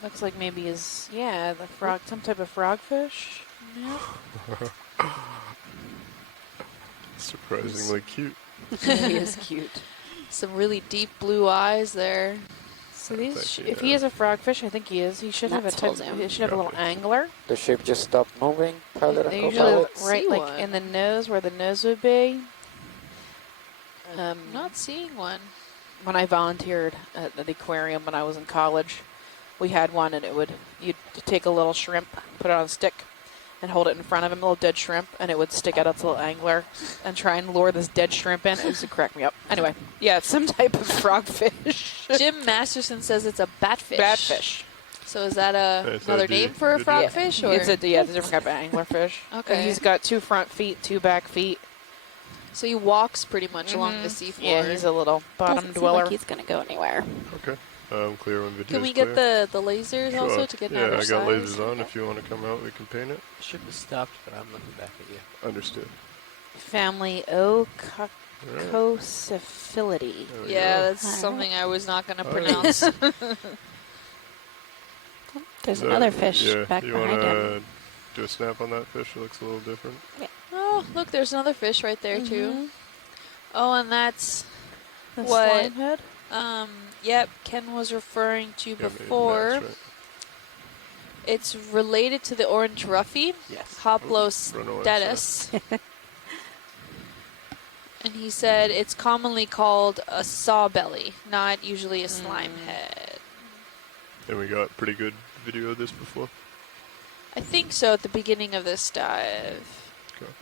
Looks like maybe his, the frog, some type of frogfish. Yeah. Surprisingly cute. He is cute. Some really deep blue eyes there. So these, Thank you, if he is a frogfish, I think he is. He should have a That's full type, zoom. he should have a little angler. The ship just stopped moving, pilot and They usually co-pilot. see right like one. in the nose where the nose would be. Not seeing one. When I volunteered at the aquarium when I was in college, we had one, and you'd take a little shrimp, put it on a stick, and hold it in front of him, a little dead shrimp, and it would stick out its little angler and try and lure this dead shrimp in. It used to crack me up. Anyway, yeah, it's some type of frogfish. Jim Masterson says it's a batfish. Batfish. So is that Nice another idea. name for a Good frogfish? Or? It's a different type of anglerfish. Okay. And he's got 2 front feet, 2 back feet. So he walks pretty much along the seafloor. Yeah, he's a little bottom Doesn't seem dweller. like he's going to go anywhere. Okay. Clear when video. Can we get the lasers also to get another Yeah, I got size? lasers on. If you want to come out, we can paint it. Ship has stopped, but I'm looking back at you. Understood. Family All right. Okeanos. There we Yeah, go. that's All right. something I was not going to Oh, pronounce. There's Is that- another fish yeah, back you behind wanna him. do a snap on that fish? It looks a little different. Oh, look, there's another fish right there too. Oh, and that's The what slime head. yep, Ken was referring to Yeah, maybe before. that's right. It's related to the orange ruffy, Yes. Hoplostetus. And he said it's commonly called a sawbelly, not usually a slime head. And we got pretty good video of this before. I think so at the beginning of this dive. Copy.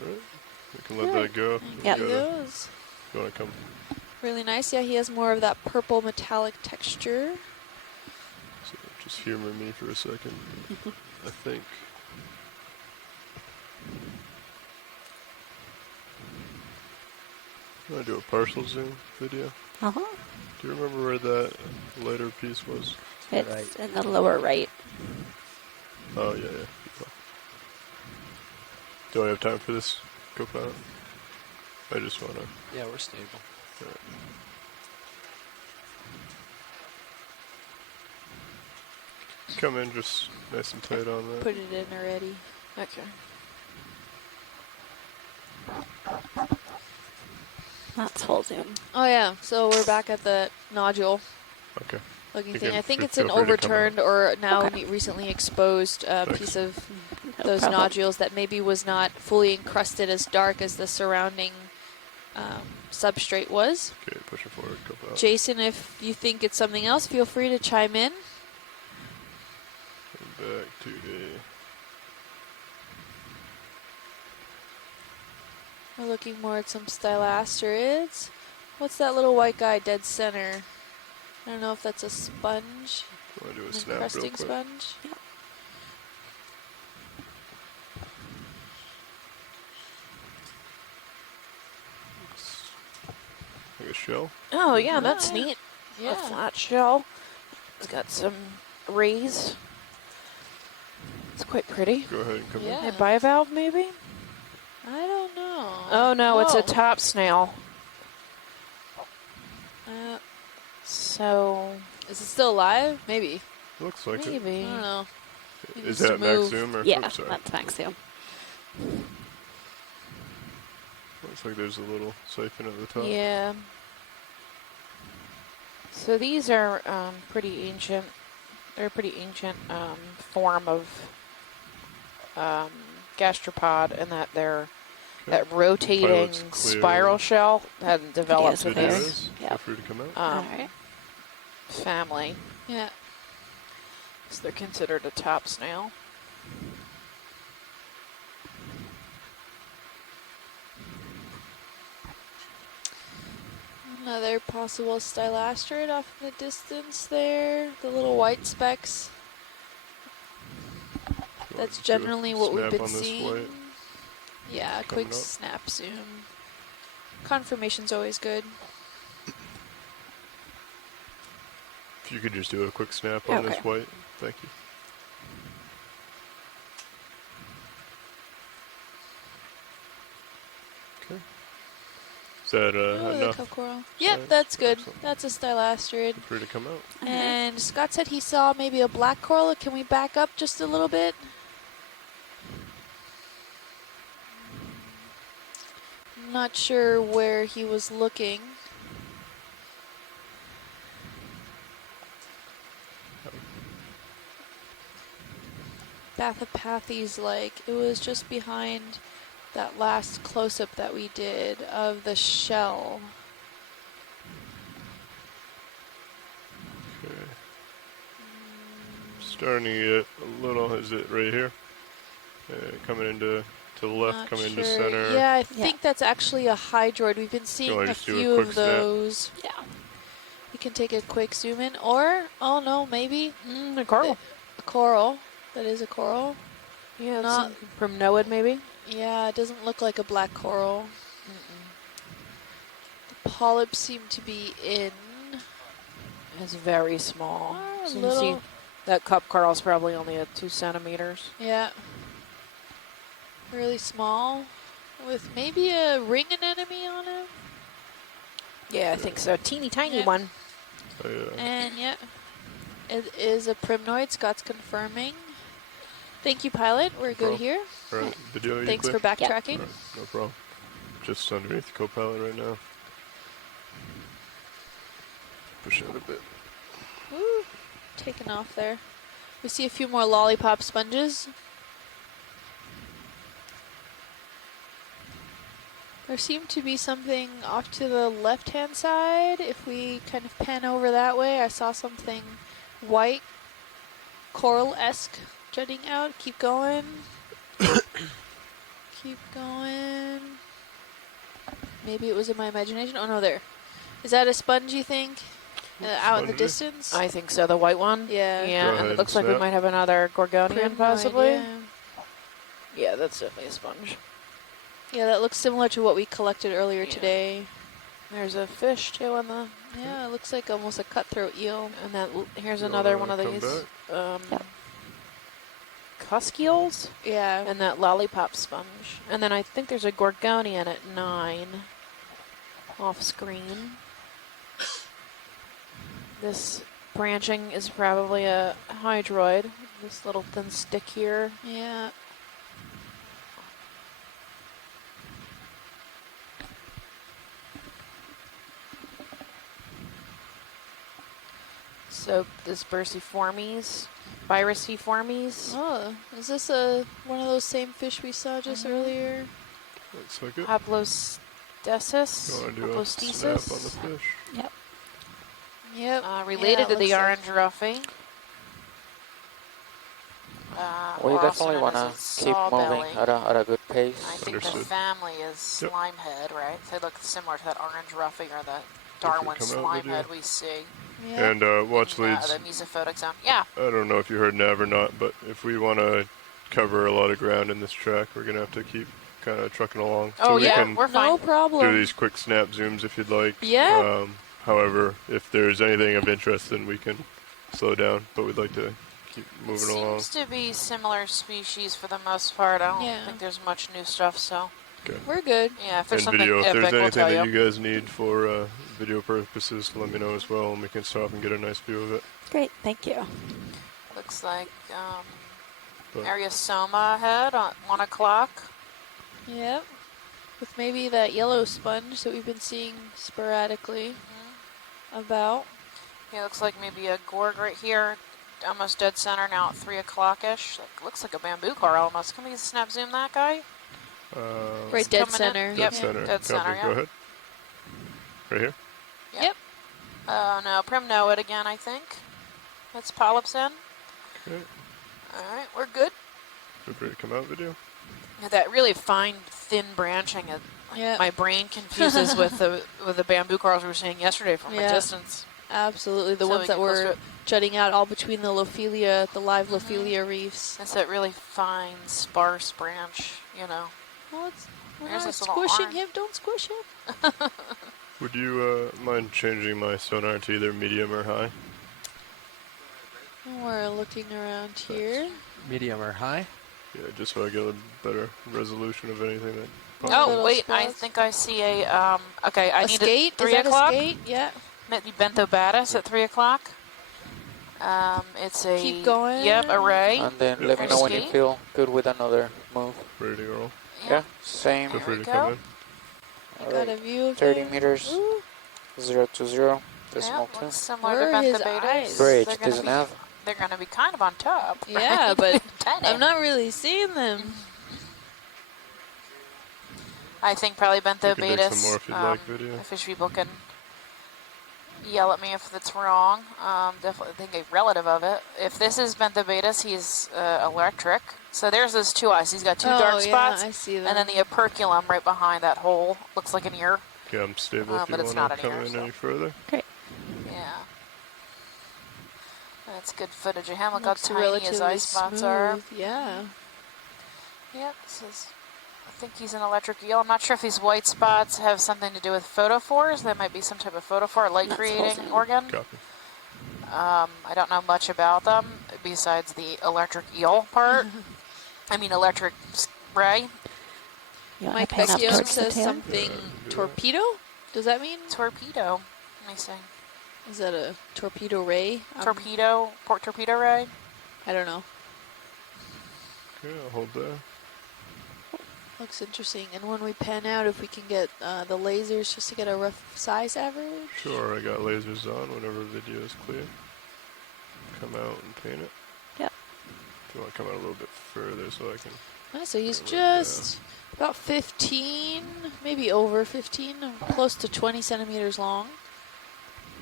Alright. We can let that go. Yep. You He gotta- goes. You want to come? Really nice. Yeah, he has more of that purple metallic texture. So just humor me for a second. I think. I'm going to do a partial zoom video. Uh-huh. Do you remember where that lighter piece was? It's in the lower right. Oh, yeah, yeah. Good call. Do I have time for this, co-pilot? I just want to... Yeah, we're stable. Come in just nice and tight on that. Put it in already. Okay. That's full zoom. Oh yeah, so we're back at the nodule Okay. looking You thing. can I think feel it's an free to come overturned or now Okay. recently exposed Thanks. piece of No those problem. nodules that maybe was not fully encrusted as dark as the surrounding substrate was. Okay, pushing forward, co-pilot. Jason, if you think it's something else, feel free to chime in. And back to the... We're looking more at some stylasterids. What's that little white guy dead center? I don't know if that's a sponge, Want to do a an snap real encrusting quick? sponge. Like a shell? Oh, yeah, that's yeah. neat. Yeah. A flat shell. It's got some rays. It's quite pretty. Go ahead and come in. Yeah. A bivalve, maybe? I don't know. Oh, no, it's Oh. a top snail. Uh, So, is it still alive? Maybe. Looks like maybe. I don't know. it. It Is needs to that max move. zoom or... Yeah, oops, sorry. that's max zoom. Looks like there's a little siphon at the top. Yeah. So these are pretty ancient. They're a pretty ancient form of gastropod, in that they're that rotating Pilot's clear. spiral shell hadn't developed Yes, with it Video is. this is. Yep. Feel free to come out. All right. family. Yeah. So they're considered a top snail. Another possible stylastrid off in the distance there. The little white specks. That's generally what we've been seeing. Yeah, quick snap zoom. Confirmation's always good. If you could just do a quick snap on this white, thank you. Okay. Is that enough? Yep, that's good. Excellent. That's a stylastrid. Free to come out. And Scott said he saw maybe a black coral. Can we back up just a little bit? Not sure where he was looking. Bathopathy's like, it was just behind that last close-up that we did of the shell. Okay. Starting to get a little, is it right here? Coming into to the left, coming into center. Yeah, I think that's actually a hydroid. We've been seeing a few of those. Yeah. You can take a quick zoom in, or, oh no, maybe a coral. A coral. That is a coral. Yeah, not from Noad maybe. Yeah, it doesn't look like a black coral. The polyps seem to be in. It's very small. A So little. you see that cup coral's probably only at 2 centimeters. Yeah. Really small, with maybe a ring anemone on it. Yeah, I think so. Teeny tiny one. Oh, yeah. And yeah, it is a primnoid. Scott's confirming. Thank you, pilot. We're good here. All right, video. Thanks for backtracking. Right, no problem. Just underneath the co-pilot right now. Push out a bit. Woo, taking off there. We see a few more lollipop sponges. There seemed to be something off to the left-hand side. If we kind of pan over that way, I saw something white, coral-esque jutting out. Keep going. Keep going. Maybe it was in my imagination. Oh, no, there. Is that a sponge, you think? Out in the distance? I think so. The white one? Yeah. Yeah, and it looks like we might have another gorgonian, possibly. Yeah, that's definitely a sponge. Yeah, that looks similar to what we collected earlier today. There's a fish, too, on the... Yeah, it looks like almost a cutthroat eel. And that here's another one of these cusk eels. Yeah. And that lollipop sponge. And then I think there's a gorgonian at 9 off screen. This branching is probably a hydroid. This little thin stick here. Yeah. So this Bursiformes, Virusformes. Oh, is this one of those same fish we saw just earlier? Looks like it. Haplostesis. You want to do a snap on the fish? Yep. Yep. Related to the orange ruffy. We definitely want to keep moving at a good pace. I think the family is slimehead, right? They look similar to that orange ruffy or that Darwin slimehead we see. Yeah. And watch leads. The mesophotic zone. Yeah. I don't know if you heard Nav or not, but if we want to cover a lot of ground in this track, we're going to have to keep kind of trucking along. Oh, so yeah, we're fine. No problem. Do these quick snap zooms if you'd like. Yeah. However, if there's anything of interest, then we can slow down, but we'd like to keep moving along. Seems to be similar species for the most part. I don't think there's much new stuff, so... Okay. We're good. Yeah, if there's and something video, if there's epic, anything we'll tell that you guys need for video purposes, let me know as well, and we can stop and get a nice view of it. Great, thank you. Looks like Ariosoma head at 1 o'clock. Yep. With maybe that yellow sponge that we've been seeing sporadically about. Yeah, looks like maybe a gorg right here, almost dead center now at 3 o'clock-ish. Looks like a bamboo coral almost. Can we snap zoom that guy? Right dead center. Dead center. Dead center, Go ahead. Right here? Yep. No, primnoid again, I think. That's polyps in. Okay. All right, we're good. Feel free to come out video. Yeah, that really fine, thin branching, my brain confuses with the bamboo corals we were seeing yesterday from a distance. Absolutely, the ones that were jutting out all between the Lophelia, the live Lophelia reefs. It's that really fine, sparse branch, you know. Well, we're There's not this little squishing arm. him. Don't squish him. Would you mind changing my sonar to either medium or high? We're looking around here. Medium or high? Yeah, just so I get a better resolution of anything that. Oh, wait, I think I see a, okay, I need skate? it 3 Is that o'clock. a skate? Yeah. Maybe Benthobatus at 3 o'clock. It's a... Keep going. Yep, array. And then let me know when you feel good with another move. Ready to roll? Yeah, same. Feel free to come in. I got a view of 30 him. meters. Ooh. 0 to 0. Yeah, Decimal 2. similar to Where are his Benthobatus. eyes? Bridge doesn't have. They're going to be kind of on top. Yeah, but Tiny. I'm not really seeing them. I think probably We can take Benthobatus. some more if you'd like, video. The fish people can yell at me if it's wrong. Definitely think a relative of it. If this is Benthobatus, he's electric. So there's those two eyes. He's got two dark spots. I see them. And then the operculum right behind that hole looks like an ear. Okay, I'm stable if you but it's want not to an come ear, in so. any further. Great. Yeah. That's good footage of him. Look how Looks tiny his relatively eye spots are. smooth. Yeah. Yep, this is, I think he's an electric eel. I'm not sure if these white spots have something to do with photophores. That might be some type of photophore, light creating organ. Copy. I don't know much about them besides the electric eel part. I mean, electric ray. Mike Vecchio says something torpedo? Does that mean? Torpedo. Let me see. Is that a torpedo ray? Torpedo? Port torpedo ray? I don't know. Okay, I'll hold there. Looks interesting. And when we pan out, if we can get the lasers just to get a rough size average? Sure, I got lasers on whenever video is clear. Come out and paint it. Yep. If you want to come out a little bit further so I can... Oh, so he's just about 15, maybe over 15, close to 20 centimeters long.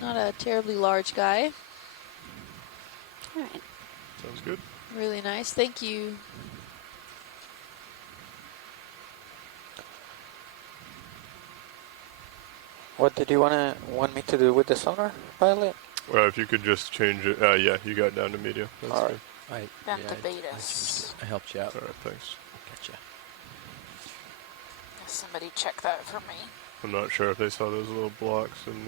Not a terribly large guy. All right. Sounds good. Really nice. Thank you. What did you want me to do with the sonar, pilot? Well, if you could just change it. Yeah, you got down to medium. That's All good. right. Benthobatus. I helped you out. All right, thanks. Gotcha. Somebody check that for me. I'm not sure if they saw those little blocks in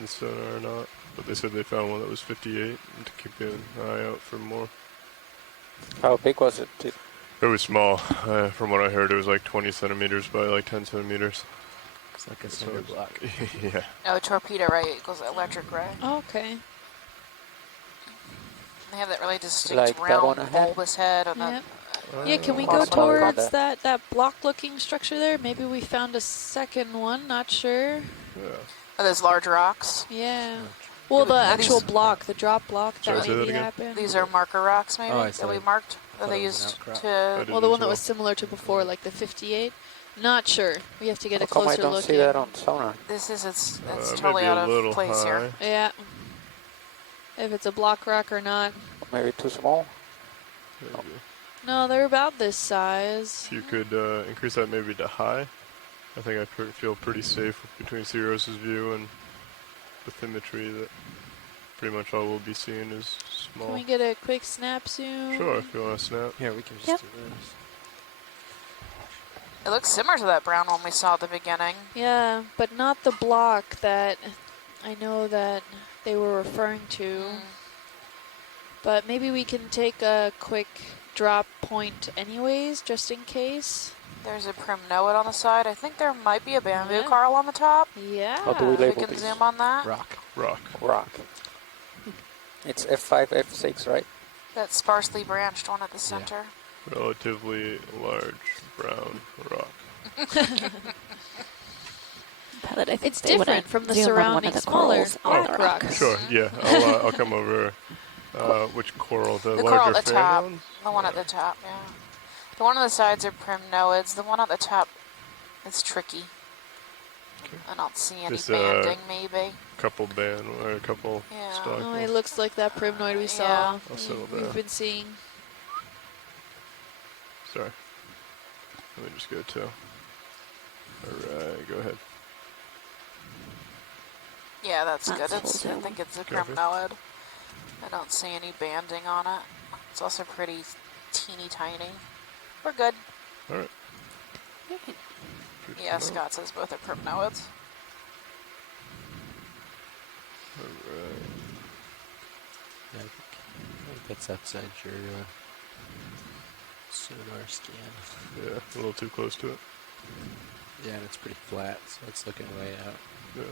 the sonar or not, but they said they found one that was 58 and to keep an eye out for more. How big was it? It was small. From what I heard, it was like 20 centimeters by like 10 centimeters. Looks like a cinder block. Yeah. Oh, torpedo ray equals electric ray. Okay. They have that really distinct Like that round one I had? bulbous head. On Yep. the, Yeah, can we Oh, go sorry about towards that block-looking structure there? Maybe we found a second one. Not sure. Yeah. oh, those large rocks. Yeah. Well, the Are actual these- block, the drop block, Sorry, that say that maybe again? happened. These are marker rocks, maybe, Oh, I that see. we marked, that Thought they it was an used outcrop. I to... did Well, the as one that well. was similar to before, like the 58. Not sure. We have to get How a come I closer don't look see in. that on sonar? This is, it's It totally may be out a of little place high. here. Yeah. If it's a block rock or not. Maybe too small? Maybe. No, they're about this size. If you could increase that maybe to high, I think I feel pretty safe between Ciros' view and bathymetry that pretty much all we'll be seeing is small. Can we get a quick snap zoom? Sure, if you want to snap. Here, we can just Yep. do this. It looks similar to that brown one we saw at the beginning. Yeah, but not the block that I know that they were referring to. But maybe we can take a quick drop point anyways, just in case. There's a primnoid on the side. I think there might be a bamboo Yeah. coral on the top. Yeah. How do we We label can these? zoom on that. Rock. Rock. Rock. It's F5, F6, right? That sparsely branched one at the center. Relatively large brown rock. Pilot, I think It's they wanna different from the zoom on one surrounding of the smaller corals on the black rock. rocks. Sure, yeah. I'll come over. Which coral? The The larger coral at the fan top. ones? The one at the top, yeah. The one on the sides are primnoids. The one at the top is tricky. Okay. I don't see any This, banding, maybe. Couple band or a couple Yeah. stock. Oh, ones. it looks like that primnoid we saw. Yeah. I'll settle We've there. been seeing. Sorry. Let me just go to. Alright, go ahead. Yeah, that's That's good. full I zoom. think it's a Copy. cremnellid. I don't see any banding on it. It's also pretty teeny tiny. We're good. Alright. Okay. Yeah, Scott says both are cremnellids. Alright. Yeah, I think that's outside your sonar scan. Yeah, a little too close to it. Yeah, and it's pretty flat, so it's looking way out. Yeah.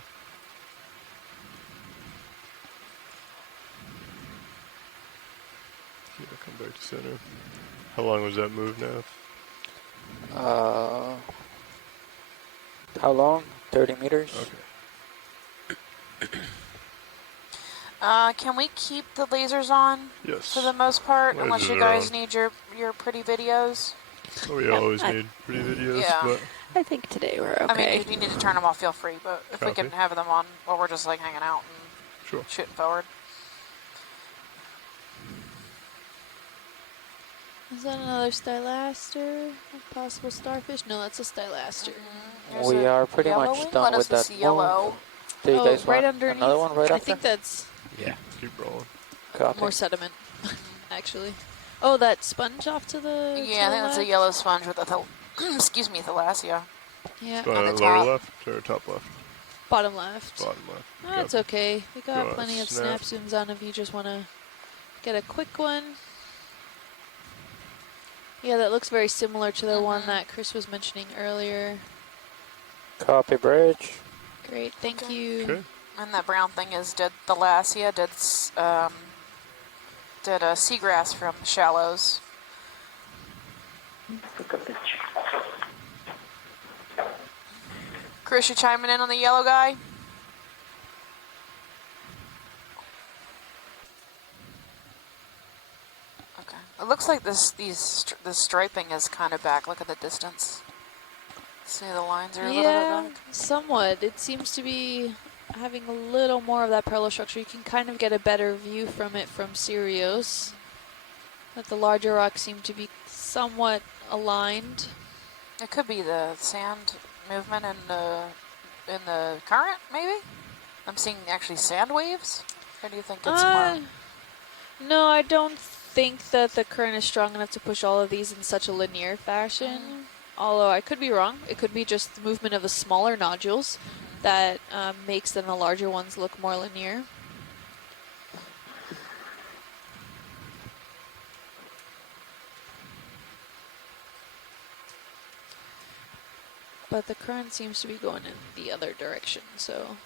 Yeah, come back to center. How long was that move now? How long? 30 meters? Okay. Can we keep the lasers on Yes. for the most part, unless Lasers you are guys on. need your pretty videos? Oh, we always need pretty videos, Yeah. but I think today we're okay. I mean, if you need to turn them off, feel free, but if we can Copy. have them on while we're just like hanging out and sure. shooting forward. Is that another stylaster? A possible starfish? No, that's a stylaster. We are pretty yellow much wing? done Let us with that see yellow. move. Do you guys right want underneath. another one right I after? think that's Yeah. Keep rolling. Copy. more sediment, actually. Oh, that sponge off to the Yeah, to I the think that's a left? yellow sponge with a excuse me, thalassia. Yeah, So, On the lower top. left or top left? bottom left. Bottom left. That's Copy. okay. We got Go on, plenty of snap. snap zooms on if you just want to get a quick one. Yeah, that looks very similar to the one that Chris was mentioning earlier. Copy, bridge. Great, thank you. Okay. And that brown thing is dead thalassia, did a seagrass from shallows. Take a picture. Chris, you chiming in on the yellow guy? Okay. It looks like this striping is kind of back. Look at the distance. See, the lines are a little bit back. Somewhat. It seems to be having a little more of that parallel structure. You can kind of get a better view from it from Sirius. But the larger rocks seem to be somewhat aligned. It could be the sand movement in the current, maybe? I'm seeing actually sand waves? Or do you think it's more? No, I don't think that the current is strong enough to push all of these in such a linear fashion. Although I could be wrong. It could be just the movement of the smaller nodules that makes then the larger ones look more linear. But the current seems to be going in the other direction, so.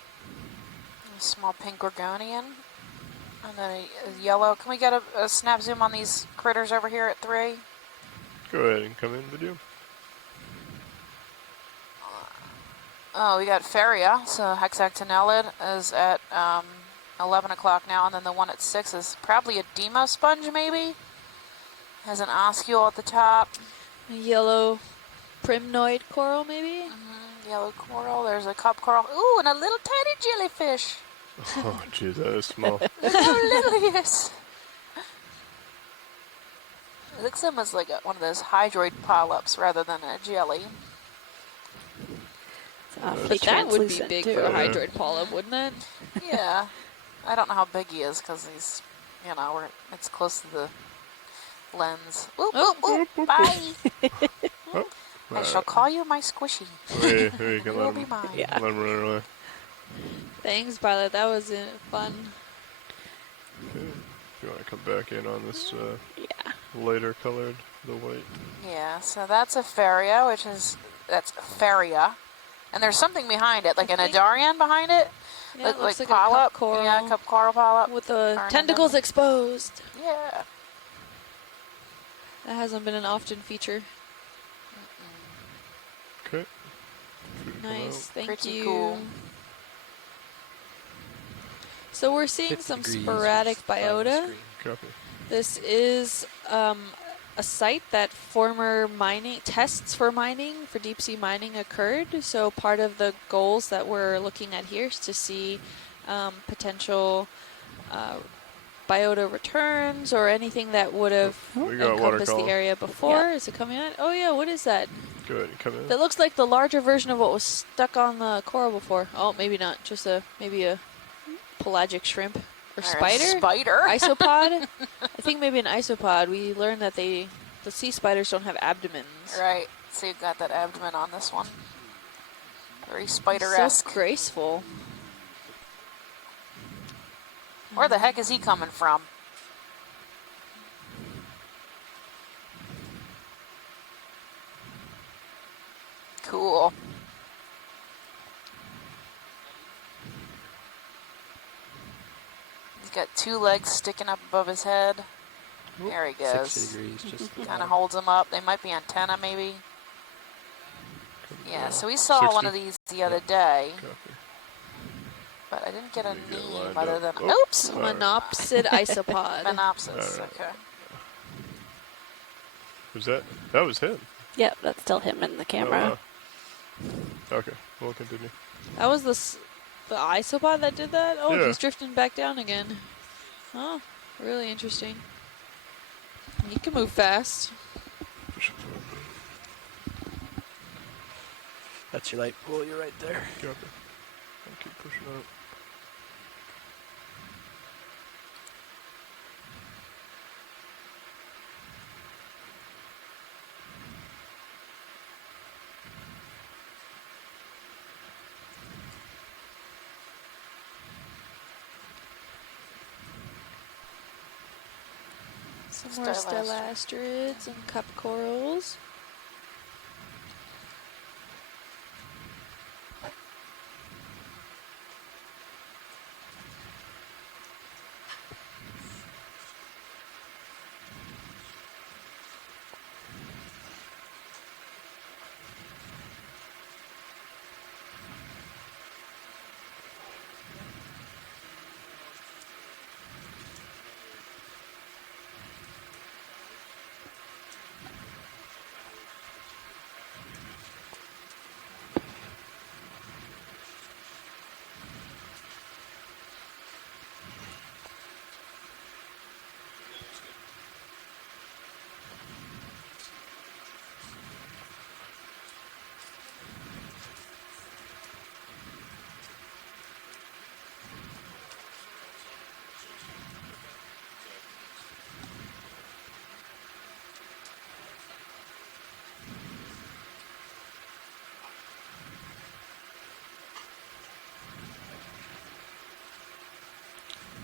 A small pink gorgonian. And then a yellow. Can we get a snap zoom on these critters over here at 3? Go ahead and come in video. Oh, we got Feria, so hexactinellid is at 11 o'clock now, and then the one at 6 is probably a demo sponge, maybe? Has an oscule at the top. A yellow primnoid coral, maybe? Yellow coral, there's a cup coral. Ooh, and a little tiny jellyfish. Oh, jeez, that is small. Look how little he is. It looks almost like one of those hydroid polyps rather than a jelly. But that would be translucent, big too. for a hydroid polyp, wouldn't it? Yeah. I don't know how big he is because he's, it's close to the lens. Oop, oop, oop, bye. Oh, I shall call you my squishy. Here you can You let will be him, mine. Yeah. let him run away. Thanks, Violet. That was fun. Okay. If you want to come back in on this Yeah. lighter colored, the white. Yeah, so that's a Feria, that's Feria. And there's something behind it, like an Adarian behind it. Yeah, it looks like a polyp. cup coral. Yeah, cup coral polyp. With the Turn tentacles exposed. Yeah. That hasn't been an often feature. Okay. Nice, thank Pretty you. cool. So we're seeing 50 some degrees sporadic on the biota. screen. Copy. This is a site that former tests for mining, for deep sea mining occurred. So part of the goals that we're looking at here is to see potential biota returns or anything that would have encompassed the area before. Is it coming out? Oh yeah, what is that? Go ahead and come in. That looks like the larger version of what was stuck on the coral before. Oh, maybe not. Just maybe a pelagic shrimp or spider. Isopod. I think maybe an isopod. We learned that the sea spiders don't have abdomens. Right. So you've got that abdomen on this one. Very spider-esque. So graceful. Where the heck is he coming from? Cool. He's got 2 legs sticking up above his head. There he goes. 60 degrees. Just kind of holds him up. They might be antenna, maybe. Yeah, so we saw 60. one of these the other day. Copy. But I didn't get a Get name lined other up. than... Oh, Oops! Monopsid isopod. Monopsis, okay. Was that? That was him. Yep, that's still him in the camera. Oh, wow. Okay, we'll continue. That was the isopod that did that? Oh, Yeah. he's drifting back down again. Oh, really interesting. He can move fast. That's your light pool. You're right there. Copy. I'll keep pushing up. Some more stellasterids and cup corals.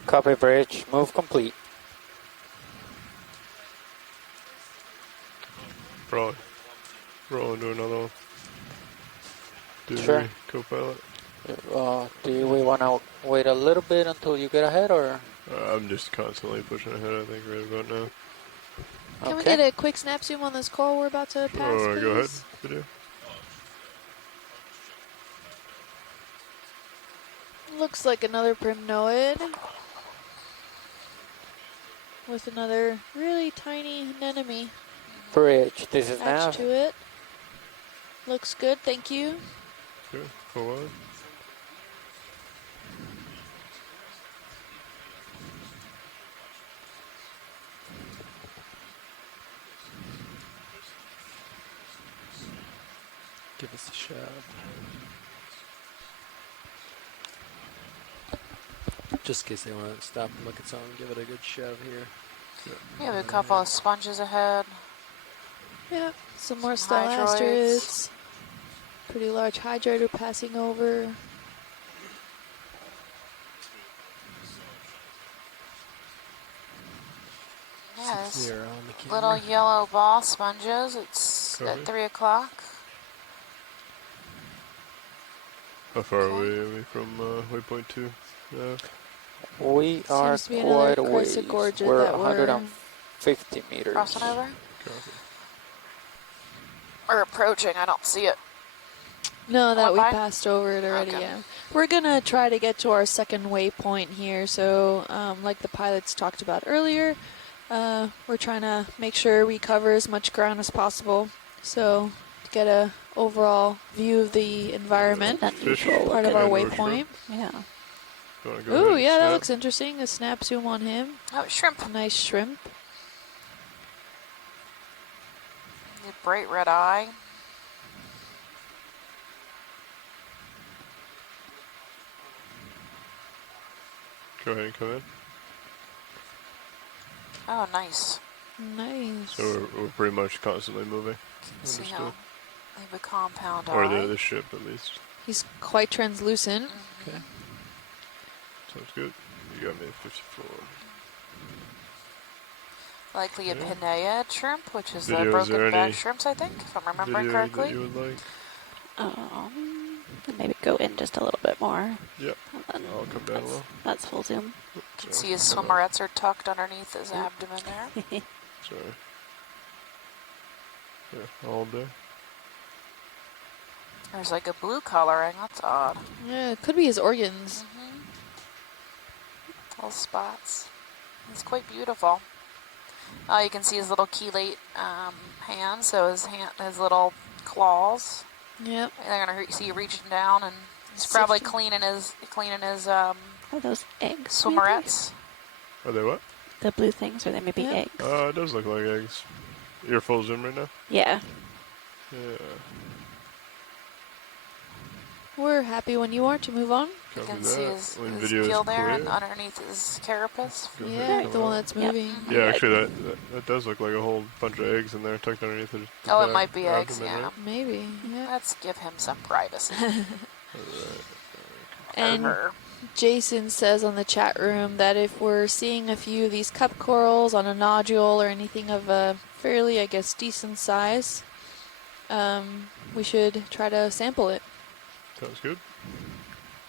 Copy bridge, move complete. Probably. Roll into another one. Sure. Co-pilot. Do we want to wait a little bit until you get ahead, or? I'm just constantly pushing ahead, I think, right about now. Can we get a quick snap zoom on this coral we're about to pass, please? Go ahead. Video. Looks like another primnoid with another really tiny anemone Bridge, this is now. attached to it. Looks good, thank you. Okay, forward. Give us a shove. Just in case they want to stop and look at something, give it a good shove here. We have a couple of sponges ahead. Yeah, some more Hydroids. stellasterids. Pretty large hydrator passing over. Yes. Here on the camera. Little yellow ball sponges. It's at 3 o'clock. How far away are we from waypoint 2? We are Seems to be quite another a ways. Chrysogorgia We're that 150 meters. Crossing over. Copy. We're approaching. I don't see it. No, that we By? passed over it already, Okay. yeah. We're going to try to get to our second waypoint here. So, like the pilots talked about earlier, we're trying to make sure we cover as much ground as possible. So, to get a overall view of the environment, That neutral part of our looking. waypoint. Yeah. You want to go Ooh, ahead and yeah, that snap? looks interesting. A snap zoom on him. Oh, shrimp. Nice shrimp. The bright red eye. Go ahead and come in. Oh, nice. Nice. So we're pretty much constantly moving. See how they have a compound Or eye. the ship, at least. He's quite translucent. Okay. Sounds good. You got me at 54. Likely a Okay. Pinea shrimp, which is the Video, is there broken back any shrimps, I think, if I'm remembering video correctly. that you would like? Maybe go in just a little bit more. Yep. And then I'll come down a little. that's full zoom. You can see his swimmerettes are tucked underneath his Yep. abdomen there. Sorry. Yeah, all day. There's like a blue coloring. That's odd. Yeah, it could be his organs. Little spots. He's quite beautiful. You can see his little chelate hands, so his little claws. Yep. They're gonna see you reaching down, and he's probably cleaning his Are those eggs? swimmerettes. Are they what? The blue things, or they may be Yeah. eggs? It does look like eggs. You're full zoom right now? Yeah. Yeah. We're happy when you are to move on. You Copy can see that. his When video is gill there and clear. underneath his carapace. Go ahead Yeah, and the come one out. that's moving. Yeah, actually, that does look like a whole bunch of eggs in there tucked underneath it. Oh, it might be eggs, yeah. Right? Maybe. Yeah. Let's give him some privacy. And Her. Jason says on the chat room that if we're seeing a few of these cup corals on a nodule or anything of a fairly, I guess, decent size, we should try to sample it. Sounds good.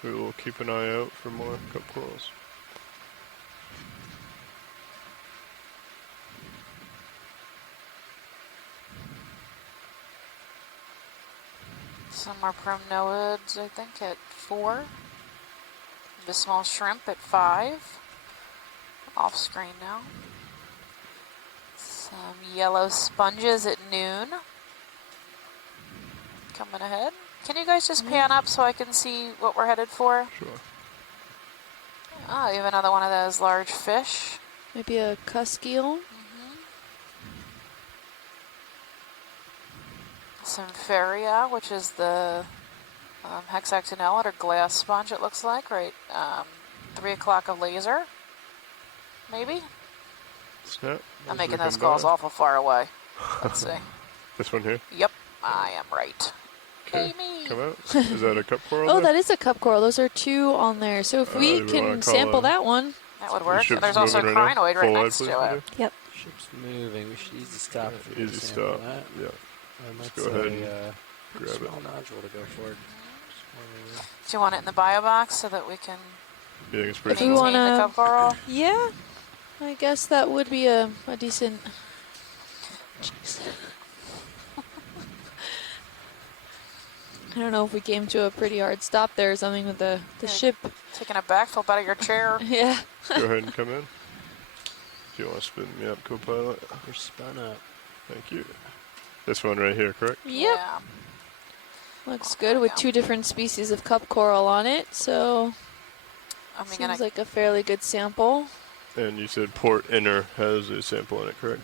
We will keep an eye out for more cup corals. Some more primnoids, I think, at 4. The small shrimp at 5. Off screen now. Some yellow sponges at noon. Coming ahead. Can you guys just pan up so I can see what we're headed for? Sure. Oh, you have another one of those large fish. Maybe a cusk eel. Sympharia, which is the hexactinellid or glass sponge, it looks like, right? 3 o'clock of laser, maybe? Snap. I'm making those calls awful far away. Let's see. This one here? Yep, I am right. Okay. Amy. Come out. Is that a cup coral? Oh, there? that is a cup coral. Those are 2 on there. So if we do we can wanna call sample a- that one. That would work. ship's There's also a moving right now. crinoid right Full next please, to it. Yep. Ship's moving. We should easy stop if we're Easy gonna sample stop. that. Yeah. And Just that's go ahead a and grab it. small nodule to go for. Do you want it in the bio box so that we can You think it's pretty If we small? maintain the wanna- cup coral? Yeah, I guess that would be a decent. Jeez. I don't know if we came to a pretty hard stop there or something with the ship. Taking a backflip out of your chair. Yeah. Go ahead and come in. Do you want to spin me up, co-pilot? We're spun up. Thank you. This one right here, correct? Yep. Yeah. Looks good with 2 different species of cup coral on it, so I'm seems gonna like a fairly good sample. And you said port inner has a sample in it, correct?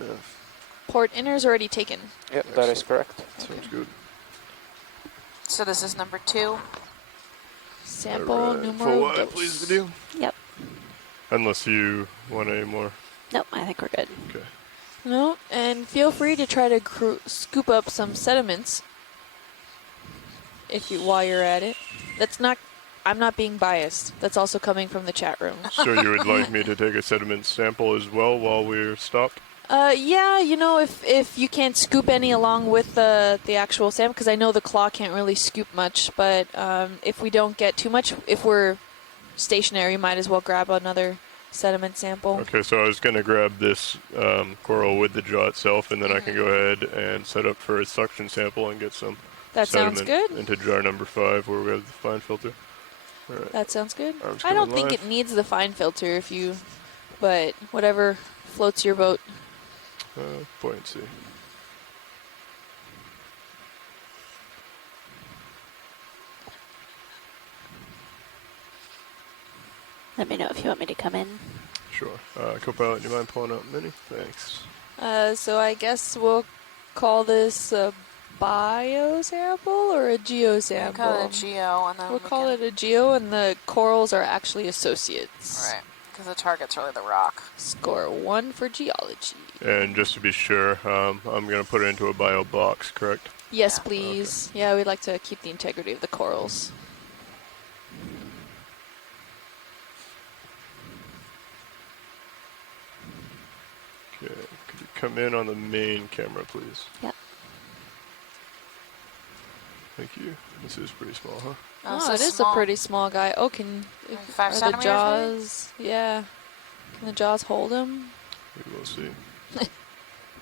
Yeah. Port inner's already taken. Yep, that is correct. Sounds good. So this is number 2. Sample Alright. numero For what, dos. please, video? Yep. Unless you want any more. Nope, I think we're good. Okay. No, and feel free to try to scoop up some sediments while you're at it. That's not. I'm not being biased. That's also coming from the chat room. So you would like me to take a sediment sample as well while we're stopped? Yeah, you know, if you can't scoop any along with the actual sample, because I know the claw can't really scoop much, but if we don't get too much, if we're stationary, might as well grab another sediment sample. Okay, so I was going to grab this coral with the jaw itself, and then I can go ahead and set up for a suction sample and get some That sounds sediment good. into jar number 5 where we have the fine filter. All right. That sounds good. Arms I don't coming think live. it needs the fine filter but whatever floats your boat. Buoyancy. Let me know if you want me to come in. Sure. Co-pilot, do you mind pulling up Mini? Thanks. So I guess we'll call this a biosample or a geosample? We'll call it a geo, and then we'll call it a geo, and the corals are actually associates. Right, because the target's really the rock. Score 1 for geology. And just to be sure, I'm going to put it into a bio box, correct? Yes, please. Okay. Yeah, we'd like to keep the integrity of the corals. Okay, could you come in on the main camera, please? Yep. Thank you. This is pretty small, huh? Oh, it is a pretty small guy. Oh, can like 5 are the centimeters jaws? Maybe? Yeah. Can the jaws hold him? We will see.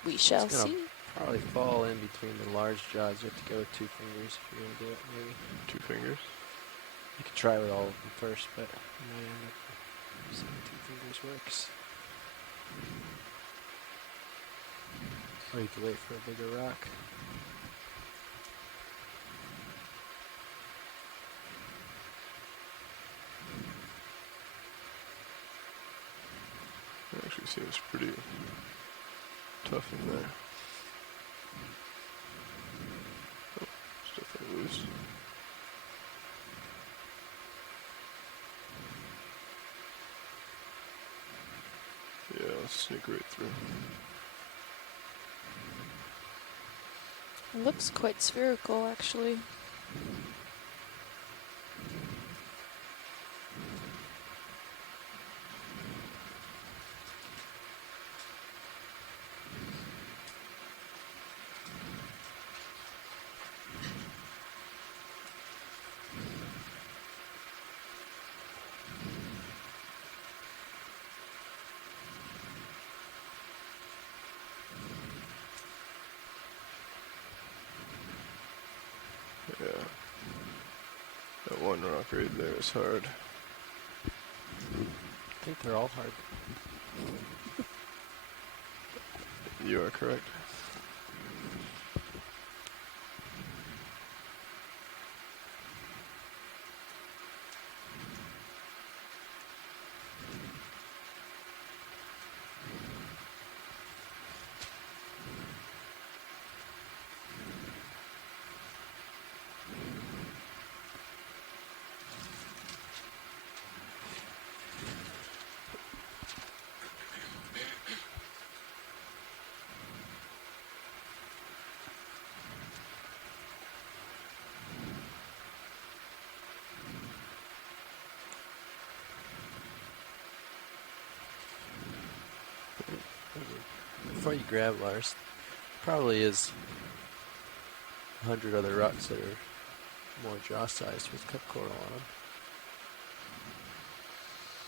We shall it's gonna see. Probably fall in between the large jaws. You have to go with 2 fingers if you're gonna do it. Maybe 2 fingers. you could try with all of them first, but you might end up saying 2 fingers works. Or you could wait for a bigger rock. It actually seems pretty tough in there. Oh, it's definitely loose. Yeah, let's sneak right through. It looks quite spherical, actually. Yeah. That one rock right there is hard. I think they're all hard. You are correct. Before you grab Lars, probably is 100 other rocks that are more jaw-sized with cup coral on them.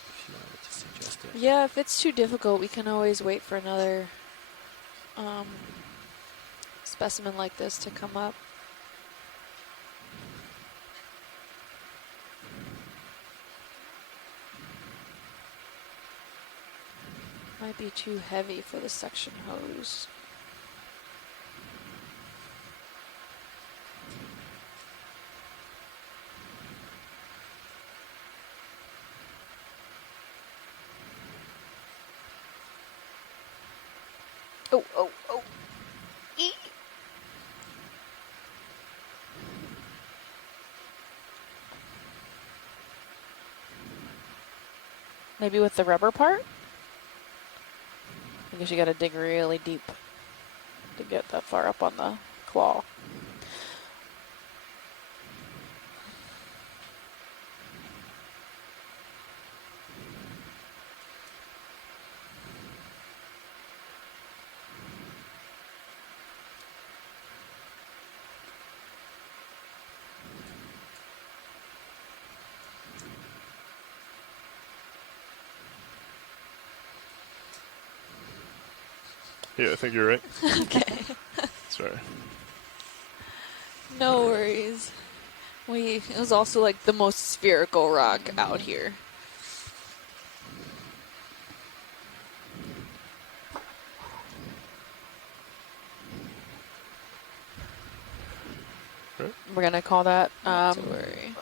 If you wanted to suggest it. Yeah, if it's too difficult, we can always wait for another specimen like this to come up. Might be too heavy for the suction hose. Oh, oh, oh. Eee. Maybe with the rubber part? I guess you gotta dig really deep to get that far up on the claw. Yeah, I think you're right. Okay. Sorry. No worries. It was also like the most spherical rock out here. We're gonna call that Not to worry.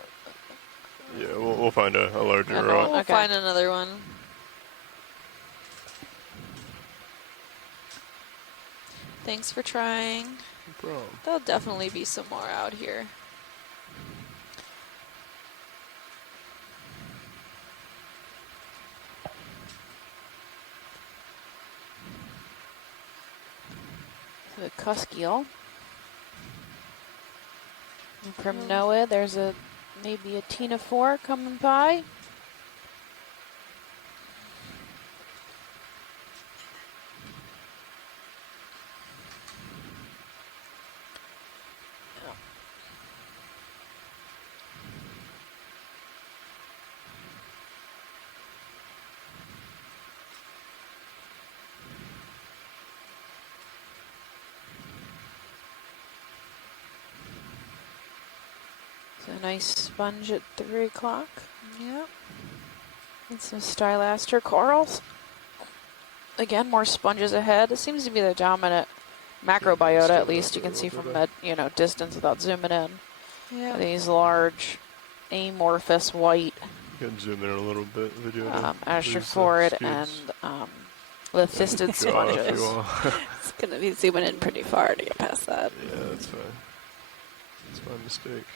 Yeah, we'll find a larger Another rock. We'll Okay. find another one. Thanks for trying. No problem. There'll definitely be some more out here. So a cuskeel. And from Noah, there's maybe a Tina 4 coming by. It's a nice sponge at 3 o'clock. Yep. And some stylaster corals. Again, more sponges ahead. It seems to be the dominant macrobiota, at least you can see from that, distance without zooming in. Yeah. These large, amorphous white You can zoom in a little bit. Video. astrophorid and lithisted sponges. It's going to be zooming in pretty far to get past that. Yeah, that's fine. That's my mistake.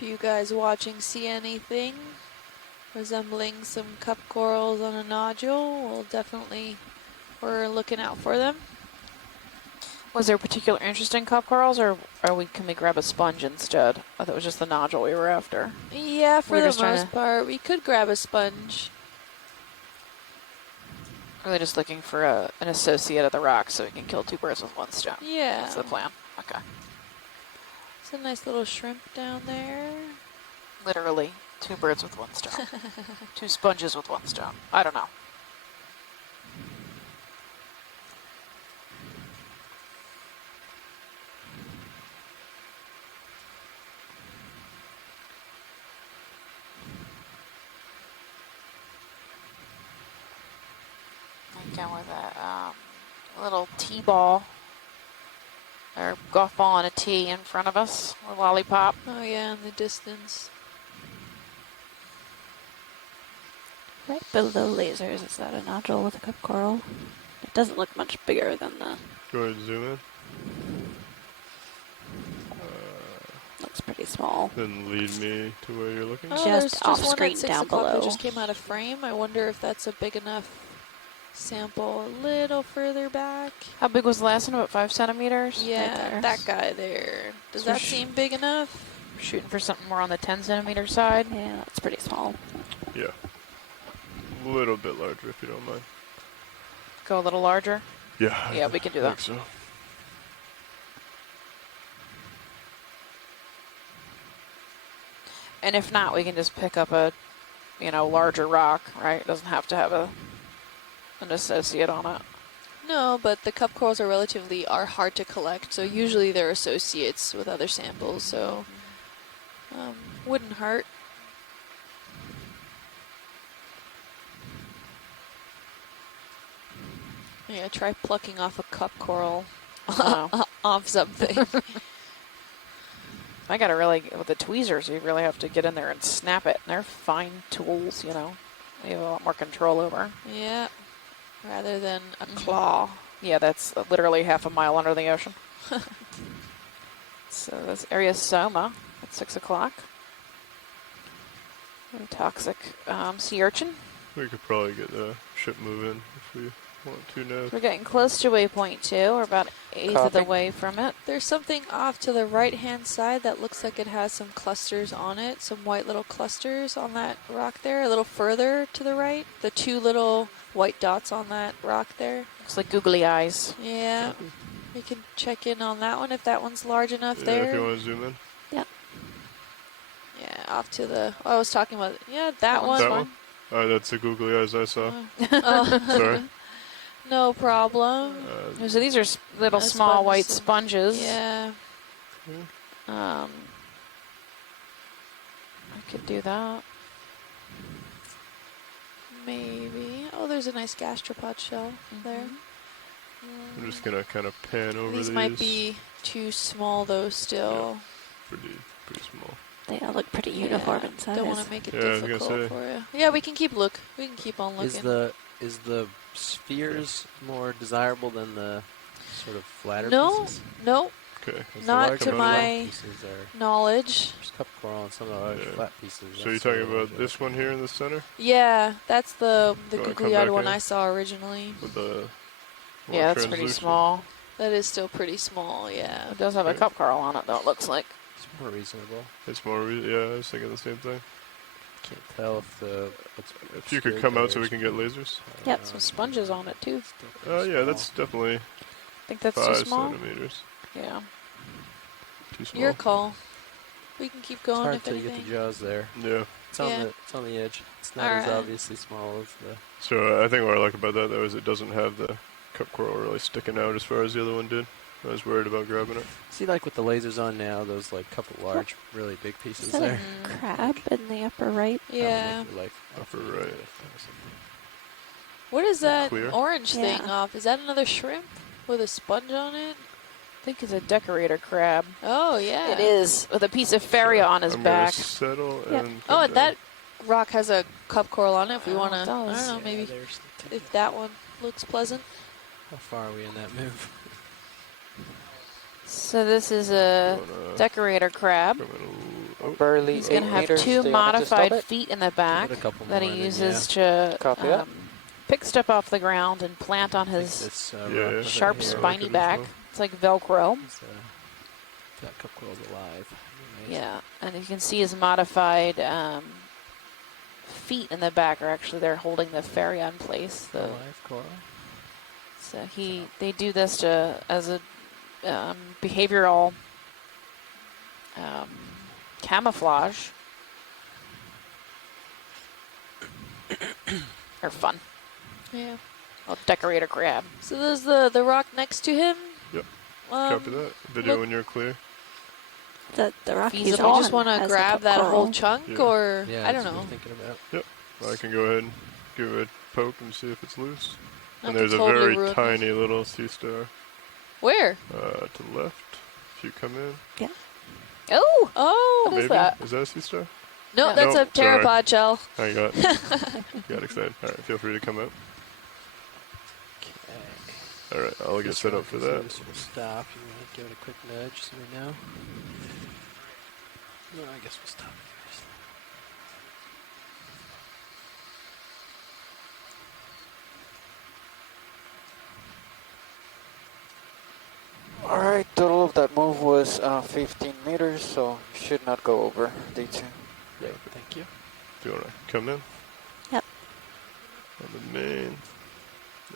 If you guys watching see anything resembling some cup corals on a nodule, we're looking out for them. Was there a particular interest in cup corals, or can we grab a sponge instead? I thought it was just the nodule we were after. Yeah, for We're the just trying most part, we could grab a sponge. Really just looking for an associate of the rock so we can kill 2 birds with 1 stone. Yeah. That's the plan. Okay. It's a nice little shrimp down there. Literally 2 birds with 1 stone. 2 sponges with 1 stone. I don't know. Again with a little T-ball or golf ball on a tee in front of us, a lollipop. Oh yeah, in the distance. Right below lasers, is that a nodule with a cup coral? It doesn't look much bigger than the... Go ahead and zoom in. Looks pretty small. Then lead me to where you're looking. Oh, Just off one screen at 6 down o'clock below. that just came out of frame. I wonder if that's a big enough sample a little further back. How big was the last one? About 5 centimeters? Yeah, there. that guy there. Does So that seem big enough? Shooting for something more on the 10 centimeter side. Yeah, that's pretty small. Yeah. A little bit larger if you don't mind. Go a little larger. Yeah. Yeah, we can do I that. think so. And if not, we can just pick up a, larger rock, right? It doesn't have to have an associate on it. No, but the cup corals are hard to collect, so usually they're associates with other samples, so wouldn't hurt. Yeah, try plucking off a cup coral off something. I gotta really, with the tweezers, you really have to get in there and snap it. And they're fine tools, you have a lot more control over. Yeah, rather than a claw. Yeah, that's literally half a mile under the ocean. So this area is Soma at 6 o'clock. Toxic sea urchin. We could probably get the ship moving if we want to now. We're getting close to waypoint 2. We're about 1/8 of the Copy. way from it. There's something off to the right-hand side that looks like it has some clusters on it, some white little clusters on that rock there, a little further to the right. The 2 little white dots on that rock there. Looks like googly eyes. Yeah, we can check in on that one if that one's large enough Yeah, there. if you want to zoom in. Yeah, off to the, I was talking about, yeah, that one. That one? That's the googly eyes I saw. Oh. Sorry. No problem. So these are little small white sponges. Yeah. I could do that. Maybe. Oh, there's a nice gastropod shell there. I'm just gonna kind of pan over these. These might be too small though still. Yeah, pretty small. They all look pretty uniform Yeah, inside. don't want to make it Yeah, I was gonna difficult say. for you. Yeah, we can keep on looking. Is the spheres more desirable than the sort of flatter No, pieces? no, 'Kay. not to Come out of my Pieces are knowledge. there's cup coral and some of the large Yeah. flat pieces. So you're That's talking sort of what about I this one here in the center Yeah, that's the wanna come googly-eyed back one in? I saw originally. with the more Yeah, that's pretty translucent? small. That is still pretty small, yeah. It does have a Okay. cup coral on it, though, it looks like. It's more reasonable. It's more. Yeah, I was thinking the same thing. Can't tell if the If you could come out so we can get lasers. Yeah, some sponges on it, too. Yeah, that's definitely I think that's 5 too small. centimeters. Yeah. Too small. Your call. We can keep It's going hard if till you get anything. the jaws there. Yeah. It's on Yeah. it's on the edge. It's not as Alright. obviously small as the. So I think what I like about that though is it doesn't have the cup coral really sticking out as far as the other one did. I was worried about grabbing it. See, like with the lasers on now, those like couple large, really big pieces Is that there. a crab in the upper right? Yeah. Like Upper right. What is that Clear? orange thing Yeah. off? Is that another shrimp with a sponge on it? I think it's a decorator crab. Oh, yeah. It is, with a piece of faria on his I'm back. gonna settle Yeah. and Oh, come and down. that rock has a cup coral on it if we Oh, want it to. I does. don't know, maybe there's the if that one looks pleasant. How far are we in that move? So this is a Wanna decorator crab. come in a l- oh, Barely He's 8 going to have meters. two Do you want me to stop modified it? feet in the back a couple that he more and then, uses to Copy that. pick stuff off the ground and plant on Like his this, Yeah, rock yeah. right sharp, here. Yeah, I like spiny it as back. well. It's like Velcro. It's, that cup coral's alive. Nice. Yeah, and you can see his modified feet in the back are actually they're holding the faria in place. The, Alive coral. so they do this as a behavioral camouflage or fun. Yeah. Oh, decorator crab. So there's the rock next to him. Yep. Um, Copy that. Video look- when you're clear. The rock Feasible. he's Do you on just want to has the grab cup that coral. whole chunk, Yeah. or Yeah, I don't that's what know. I'm thinking about. I can go ahead and give it a poke and see if it's loose. Not And to there's a totally very ruin tiny little sea star Where? to the left. If you come in, Oh, Oh, What is maybe that? is that a sea star? no, No. that's Nope, a pteropod shell. I got excited. All right, feel free to come out. All right, I'll get set up for that. We'll stop. You want to give it a quick nudge so we know? No, I guess we'll stop it first. Alright, total of that move was 15 meters, so should not go over D2. Yeah, thank you. Do you want to come in? Yep. On the main.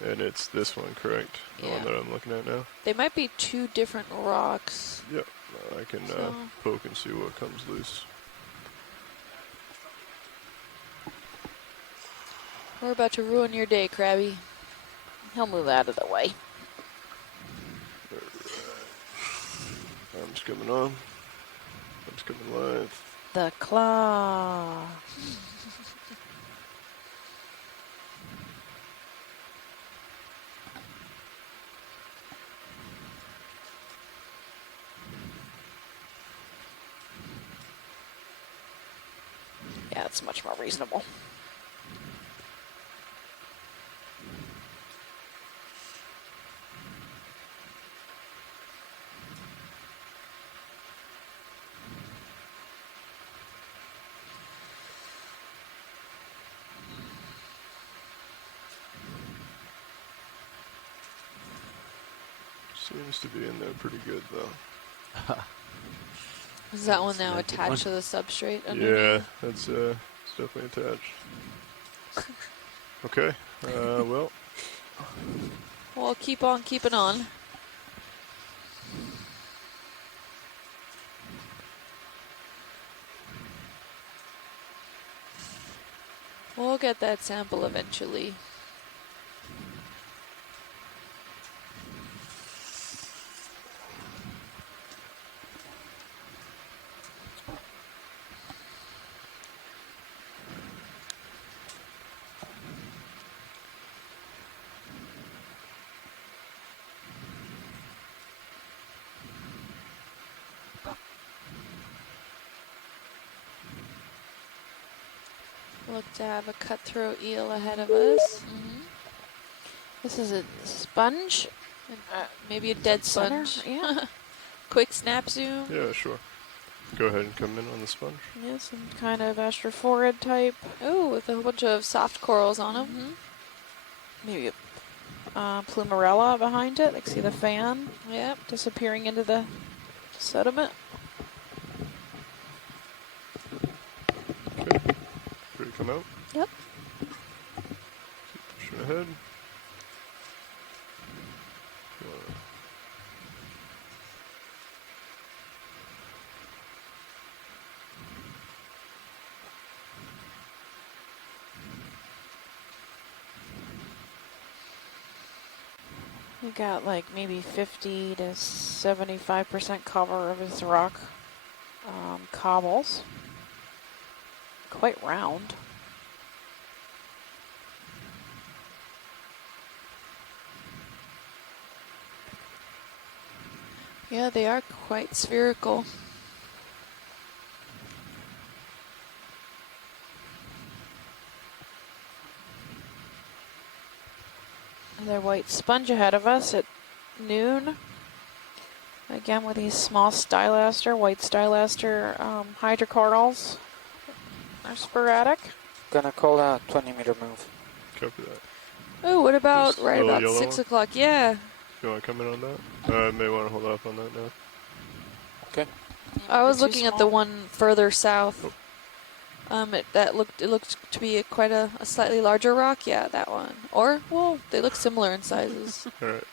And it's this one, correct? The one Yeah. that I'm looking at now? They might be two different rocks. Yep. I can So- poke and see what comes loose. We're about to ruin your day, Krabby. he'll move out of the way. I'm just coming on. I'm just coming live. The claw. Yeah, it's much more reasonable. Seems to be in there pretty good, though. Is that one now That's a good attached to one. the substrate? Yeah, Underneath? that's it's definitely attached. Okay, well, Well, keep on keeping on. We'll get that sample eventually. Look to have a cutthroat eel ahead of us. This is a sponge. Maybe a dead sponge. Yeah. Quick snap zoom. Yeah, sure. Go ahead and come in on the sponge. Yeah, some kind of astrophorid type. Oh, with a whole bunch of soft corals on them. Maybe a plumarella behind it. Like, see the fan? Yep. Disappearing into the sediment. Okay. Ready to come out? Yep. Keep pushing ahead. We got like maybe 50 to 75% cover of this rock cobbles. Quite round. Yeah, they are quite spherical. Another white sponge ahead of us at noon. Again with these small stylaster, white stylaster hydrocorals. Are sporadic. Gonna call a 20-meter move. Copy that. Oh, what about This right little about yellow 6 one? o'clock? Yeah. You want to come in on that? I may want to hold off on that now. Okay. I was Too looking at the small. one further south. It looked to be quite a slightly larger rock. Yeah, that one. Or well, they look similar in sizes. All right.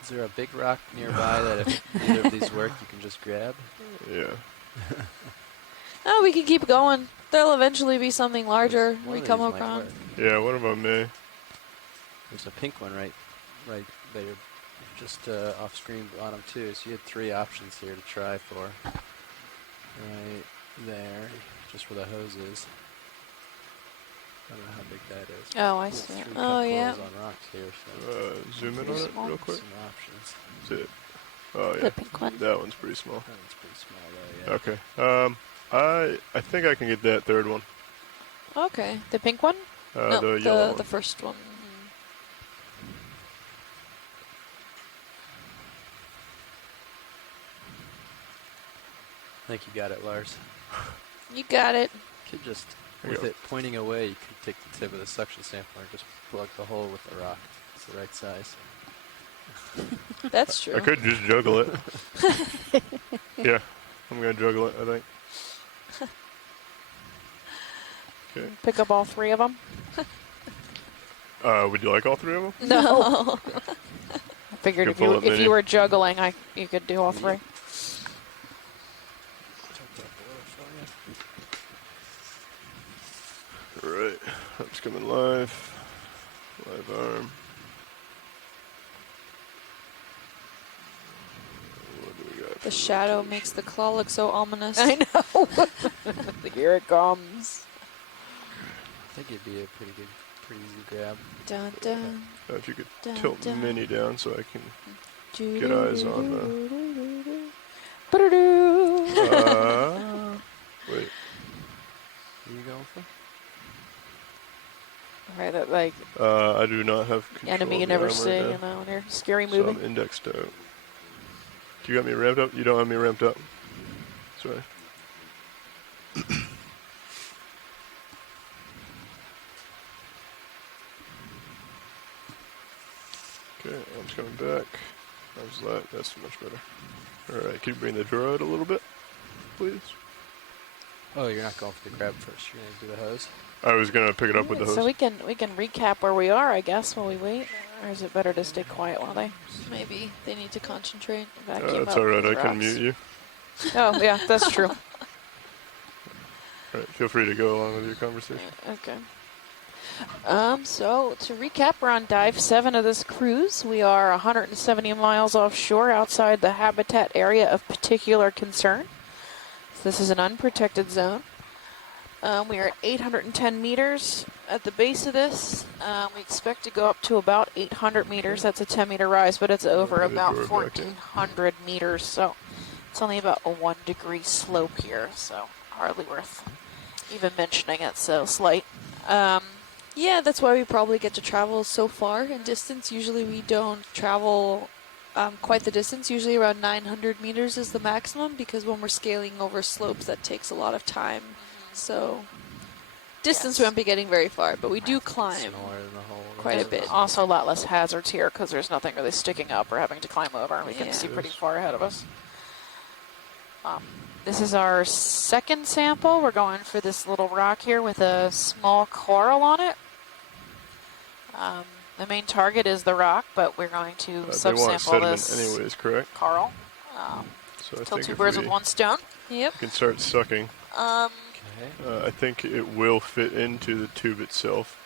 Is there a big rock nearby that if either of these work, you can just grab? Yeah. Oh, we can keep going. There'll eventually be something larger One we of come these might across. work. Yeah, one of them may. There's a pink one right there, just off screen bottom too. So you had 3 options here to try for. Right there, just where the hose is. I don't know how big that is. Oh, I We have see. 3 Oh, cup yeah. corals on rocks here, so Zoom in Pretty on it small. real quick. some options. See it? Oh yeah. The pink one. That one's pretty small. That one's pretty small though, yeah. Okay. I think I can get that third one. Okay. The pink one? No, The yellow one. the first one. I think you got it, Lars. You got it. You could just, There you with go. it pointing away, you could take the tip of the suction sampler and just plug the hole with the rock. It's the right size. That's true. I could just juggle it. Yeah, I'm gonna juggle it, I think. Okay. Pick up all 3 of them? Would you like all 3 of them? No. I figured Good bullet if mini. you were juggling, you could do all 3. Alright, that's coming live. Live arm. What do we got? The for shadow rotation? makes the claw look so ominous. I know. Here it comes. I think it'd be a pretty easy grab. Dun, dun, If you could dun, tilt dun. mini down so I can doo, get doo, eyes doo, on doo, the. doo, doo, doo. Wait. What are you going for? Right, that like I do not have control enemy you of the never arm see, right you now, know, when you're scary so moving. I'm indexed out. Do you got me ramped up? You don't have me ramped up. Sorry. Okay, arm's coming back. How's that? That's much better. Alright, can you bring the drawer out a little bit, please? Oh, you're not going for the grab first. You're going to do the hose. I was gonna pick it up with the hose. So we can recap where we are, I guess, while we wait. Or is it better to stay quiet while they Maybe they need to concentrate. vacuum That's up alright, these I can rocks? mute you. Oh, yeah, that's true. Alright, feel free to go along with your conversation. Okay. So to recap, we're on dive 7 of this cruise. We are 170 miles offshore outside the habitat area of particular concern. So this is an unprotected zone. We are at 810 meters at the base of this. We expect to go up to about 800 meters. That's a 10-meter rise, but it's over Put a about door back in. 1,400 meters. So it's only about a 1 degree slope here, so hardly worth even mentioning it, so slight. Yeah, that's why we probably get to travel so far in distance. Usually we don't travel quite the distance. Usually around 900 meters is the maximum, because when we're scaling over slopes, that takes a lot of time. So distance we won't be getting very far, but we do climb quite a bit. Also a lot less hazards here because there's nothing really sticking up or having to climb over, and we can see pretty far ahead of us. This is our second sample. We're going for this little rock here with a small coral on it. The main target is the rock, but we're going to subsample this anyways, correct? coral. So I Kill think two if birds we with one stone. Yep. can start sucking. Okay. I think it will fit into the tube itself.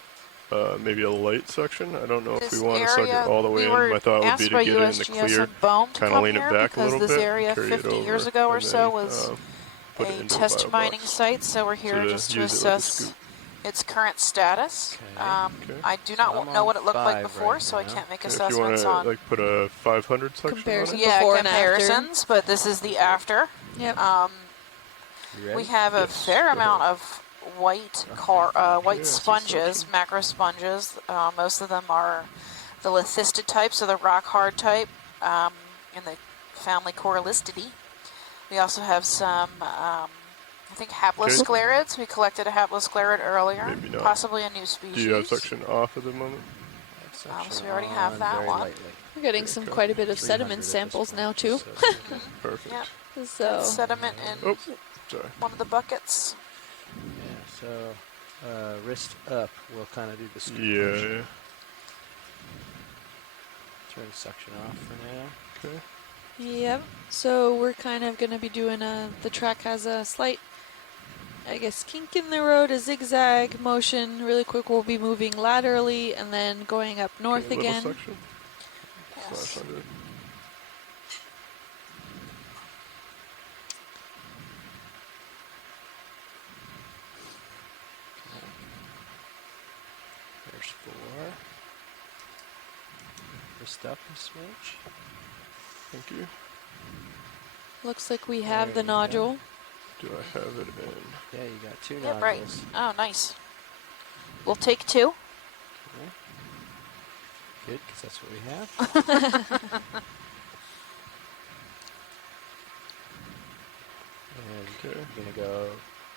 Maybe a light suction. I don't know if we want to suck it all the way in. My thought would be to get it in the clear, kind of lean it back a little bit, this area carry it 50 over, years ago or and so then, was put it a into a test bio mining box. site, so we're here to just to use it like a assess scoop. its current status. Okay. I do So not I'm know on what it looked like 5 before, right so I now. can't make If you want assessments to on like put a 500 section Comparison. on it. yeah, Before and comparisons, but this is the after. Yep. You ready? We have a Yes, fair go amount ahead. of white Yeah, sponges, section. macro sponges. Most of them are the lithistid type, so the rock hard type, in the family Corallistidae. We also have some, I think, haplosclerids. We collected a haplosclerid earlier, Maybe not. possibly a new species. Do you have section off at the moment? So we already have that one. We're getting Okay, some copy. quite a bit of 300 sediment at this samples point, now just too. so you know. Perfect. Yep. So Sediment in Oh, sorry. one of the buckets. Yeah, so wrist up, we'll kind of do the scoop Yeah, portion. yeah. Turn suction off for now. Okay. yep. So we're kind of going to be doing the track has a slight, I guess, kink in the road, a zigzag motion. Really quick, we'll be moving laterally and then going up north Okay, little again. section. Yes. /100. There's 4. Wrist up a smidge. Thank you. Looks like we have There the you go. nodule. Do I have it in? Yeah, you got 2 Yep, nodules. right. Oh, nice. We'll take 2. Okay. Good, because that's what we have. And Okay. you're going to go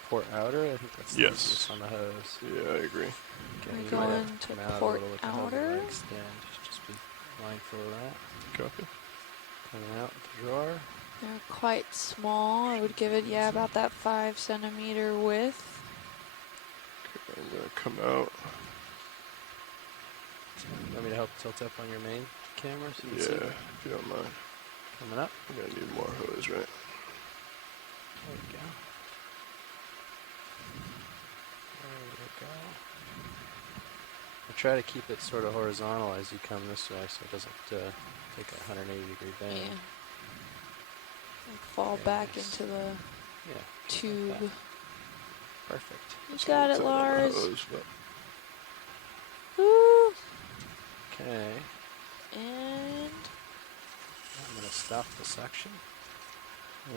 port outer. I think that's the Yes. easiest on the hose. Yeah, I agree. Okay, We're you might going have to come out port a little, come over outer. and extend. Just be mindful of that. Copy. Coming out with the drawer. They're quite small. I would give it, yeah, about that 5 centimeter width. Okay, I'm going to come out. Want me to help tilt up on your main camera so you Yeah, can see? if you don't mind. Coming up. I'm going to need more hose, right? There we go. There we go. I try to keep it sort of horizontal as you come this way so it doesn't take a 180-degree bend. Yeah. And fall Very back nice. into the Yeah. tube. that. Perfect. You got it, Tight on the Lars. hose, but Woo. Okay. And I'm going to stop the suction.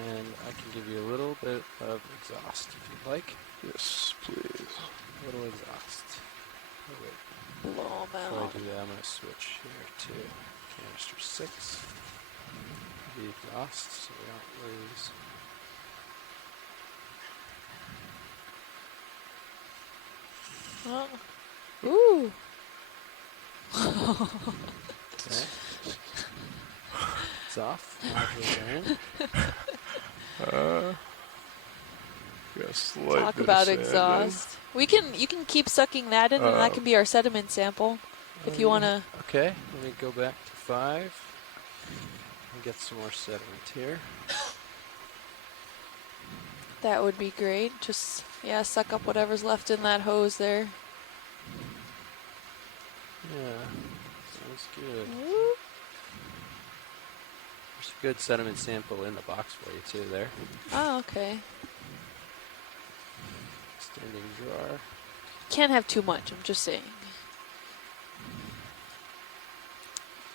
And I can give you a little bit of exhaust if you'd like. yes, please. A little exhaust. Oh, wait. blow 'em Before I out. do that, I'm going to switch here to canister 6. The exhaust so we don't lose. Oh. Ooh. Okay. It's off. Nodules are in. Got a slight Talk bit of about sand exhaust. You can keep sucking that in, and that can be our sediment sample. If you want to. Okay, let me go back to 5 and get some more sediment here. That would be great. Just, yeah, suck up whatever's left in that hose there. Yeah, sounds good. Woo. There's a good sediment sample in the box for you too there. Oh, okay. Extending drawer. Can't have too much, I'm just saying.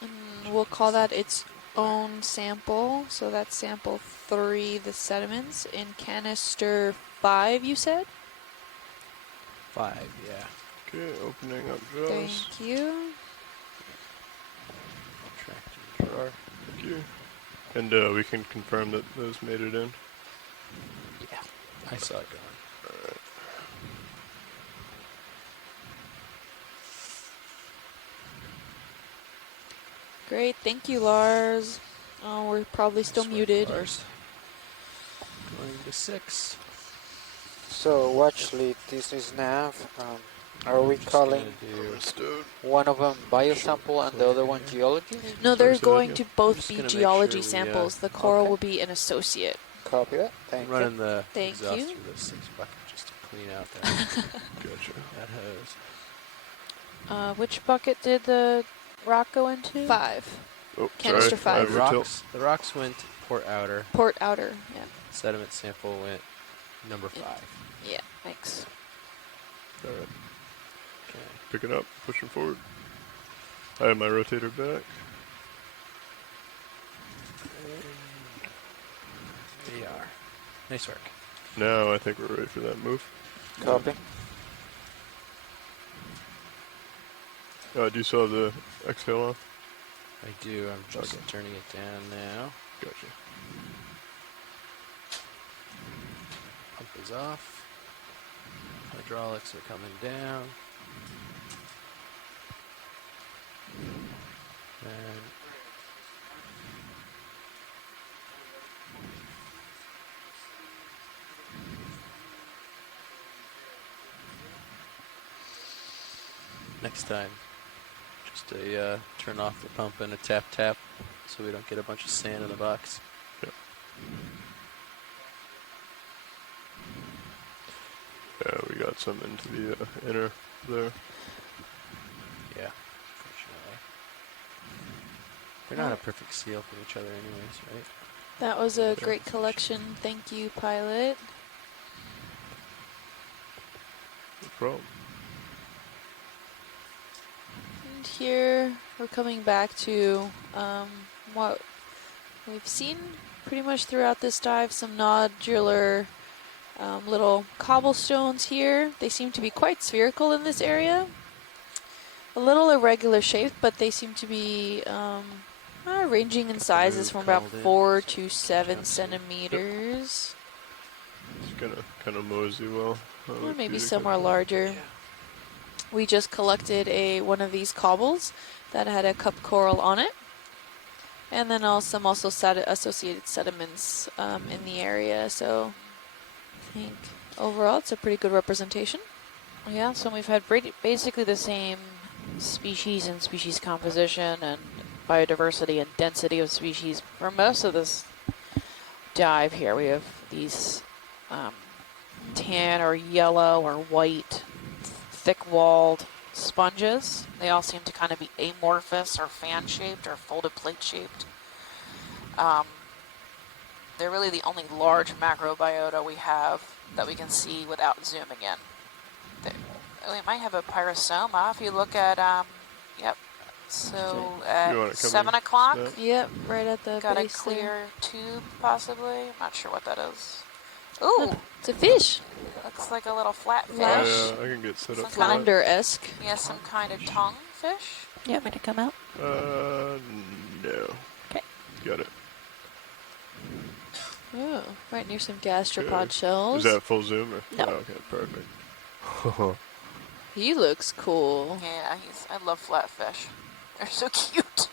And we'll call that its own sample. So that's sample 3, the sediments, in canister 5, you said? 5, yeah. Okay, opening up jaws. Thank you. Tracking drawer. Thank you. And we can confirm that those made it in. Yeah, I saw it going. Alright. Great, thank you, Lars. Oh, we're probably still Nice work, muted. Lars. Going to 6. So watch lead, this is Nav. Are we calling Understood. one of them biosample and the other one geology? No, Sorry, they're say that going again? to both just be gonna make geology sure we, samples. The coral Okay. will be an associate. Copy that, thank I'm you. running the Thank exhaust you. through the 6 bucket just to clean out that, Gotcha. that hose. Which bucket did the rock go into? 5. Oh, Canister sorry. five. I have a tilt. The rocks went port outer. Port outer, yeah. Sediment sample went number 5. Yeah. Thanks. Alright. Okay. Picking up, pushing forward. I have my rotator back. There you are. Nice work. Now I think we're ready for that move. Copy. Do you still have the exhale on? I do. I'm just Okay. turning it down now. Gotcha. Pump is off. Hydraulics are coming down. And next time, just a turn off the pump and a tap tap so we don't get a bunch of sand in the box. Yep. Yeah, we got some into the inner there. Yeah, fortunately. They're not a perfect seal from each other anyways, right? That was a great collection. Thank you, pilot. No problem. And here we're coming back to what we've seen pretty much throughout this dive, some nodular little cobblestones here. They seem to be quite spherical in this area. A little irregular shaped, but they seem to be ranging in sizes from about 4 to 7 centimeters. It's gonna kind of mosey well. Or maybe somewhere larger. We just collected one of these cobbles that had a cup coral on it. And then some associated sediments in the area. So I think overall it's a pretty good representation. Yeah, so we've had basically the same species and species composition and biodiversity and density of species for most of this dive here. We have these tan or yellow or white thick-walled sponges. They all seem to kind of be amorphous or fan-shaped or folded plate-shaped. They're really the only large macrobiota we have that we can see without zooming in. We might have a pyrosoma if you look at, yep. So at 7 o'clock, yep, right at the got a base clear there. tube possibly. I'm not sure what that is. Ooh, it's a fish. Looks like a little flatfish. Yeah, I can get set up for that. Flounder-esque. Yeah, some kind of tongue fish. You want me to come out? No. Okay. Got it. Oh, right near some gastropod shells. Is that full zoom? Or? No. Oh, okay, perfect. He looks cool. Yeah, I love flatfish. They're so cute.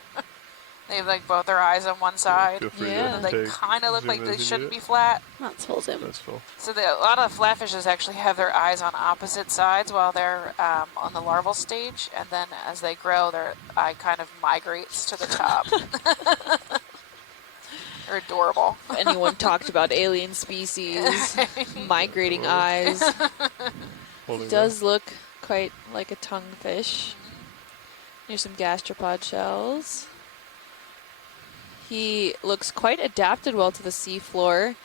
They have like both their eyes on one side. Feel free Yeah. to And they take kind of look zoom like as they you shouldn't need be it. flat. That's full zoom. That's full. So a lot of flatfishes actually have their eyes on opposite sides while they're on the larval stage, and then as they grow, their eye kind of migrates to the top. They're adorable. If anyone talked about alien species, migrating eyes. It does look quite like a tonguefish. Here's some gastropod shells. He looks quite adapted well to the seafloor.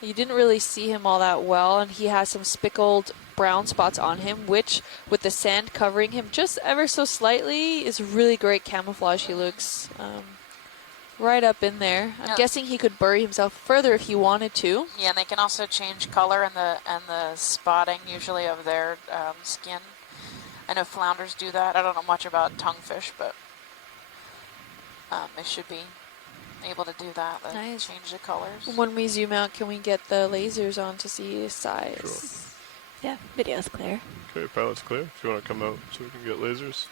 You didn't really see him all that well, and he has some speckled brown spots on him, which, with the sand covering him just ever so slightly, is really great camouflage. He looks right up in there. I'm guessing he could bury himself further if he wanted to. Yeah, and they can also change color and the spotting usually of their skin. I know flounders do that. I don't know much about tonguefish, but they should be able to do that. They Nice. change the colors. When we zoom out, can we get the lasers on to see his size? Sure. Yeah, video's clear. Okay, pilot's clear. If you want to come out so we can get lasers.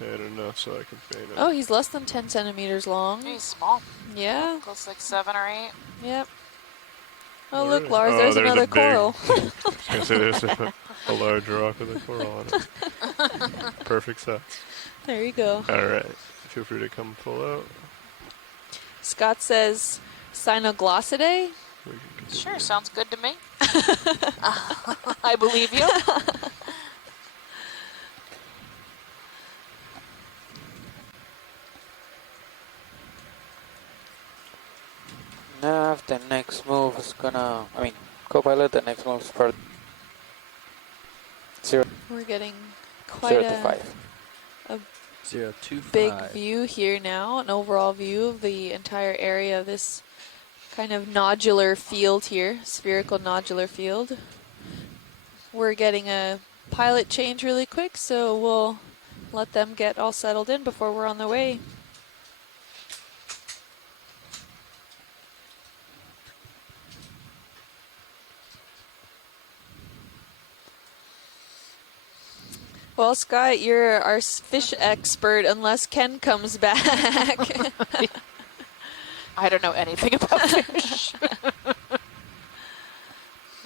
And enough so I can paint it. Oh, he's less than 10 centimeters long. He's small. Yeah. Looks like 7 or 8. Yep. Oh, Oh, look, really? Lars, Oh, there's there's a another big- coral. I was going to say there's a large rock with a coral on it. Perfect size. There you go. All right. Feel free to come pull out. Scott says Cynoglossidae. We can continue. Sure, sounds good to me. I believe you. Nav, the next move is gonna, co-pilot, the next move is for 0, We're getting 0 quite to 5. a 0, 2, 5. big view here now, an overall view of the entire area of this kind of nodular field here, spherical nodular field. We're getting a pilot change really quick, so we'll let them get all settled in before we're on the way. Well, Scott, you're our fish expert unless Ken comes back. I don't know anything about fish.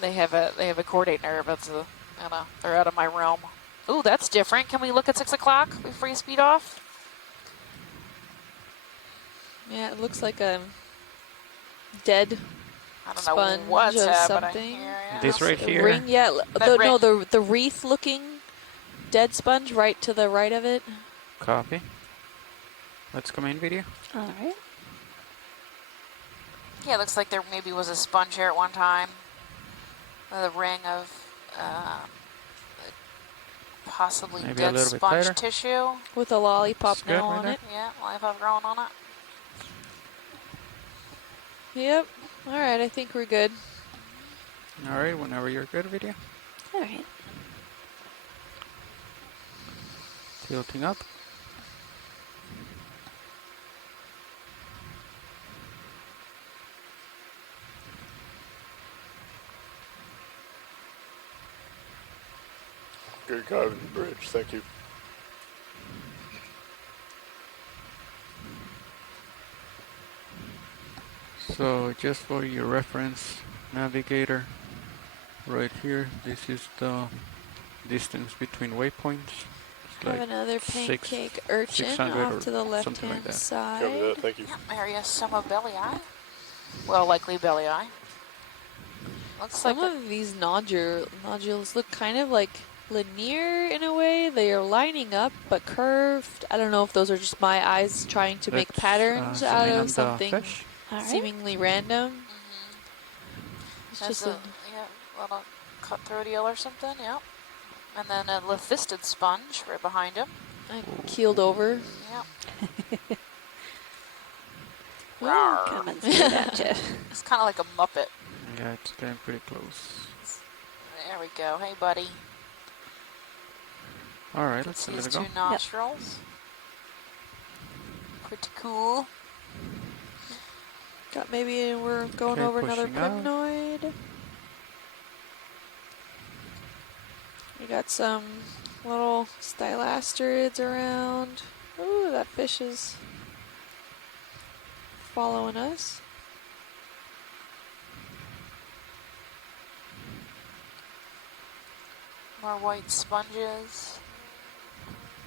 They have a chordate nerve. They're out of my realm. Ooh, that's different. Can we look at 6 o'clock before you speed off? Yeah, it looks like a dead I don't sponge know what's of happening something. here. Yeah. This right The here. ring, yeah. That ring. No, the wreath-looking dead sponge right to the right of it. Copy. Let's come in video. All right. Yeah, it looks like there maybe was a sponge here at one time. The ring of possibly Maybe a dead little bit sponge tighter. tissue. With a lollipop It's good now right on there. it. Yeah, lollipop growing on it. Yep. All right, I think we're good. All right, whenever you're good, video. All right. Tilting up. Good copy of the bridge. Thank you. So just for your reference, navigator, right here, this is the distance between waypoints. It's Have like another six- pancake urchin 600 off or to the something like left-hand that. side. Copy that. Thank you. Yeah, area some of belly eye. Well, likely belly eye. Looks Some like of these nodules look kind of like linear in a way. They are lining up but curved. I don't know if those are just my eyes trying to make Let's, patterns zoom out in on of the something fish. All right. seemingly random. It's That's just a little cutthroat or something. Yep. And then a lithistid sponge right behind him. keeled over. Yep. Ooh, coming straight at you. It's kind of like a Muppet. Yeah, it's getting pretty close. There we go. Hey, buddy. All right, Can let's see let his it go. two nostrils. Pretty cool. Got maybe we're going Okay, over another pushing out. primnoid. We got some little stylasterids around. Ooh, that fish is following us. More white sponges.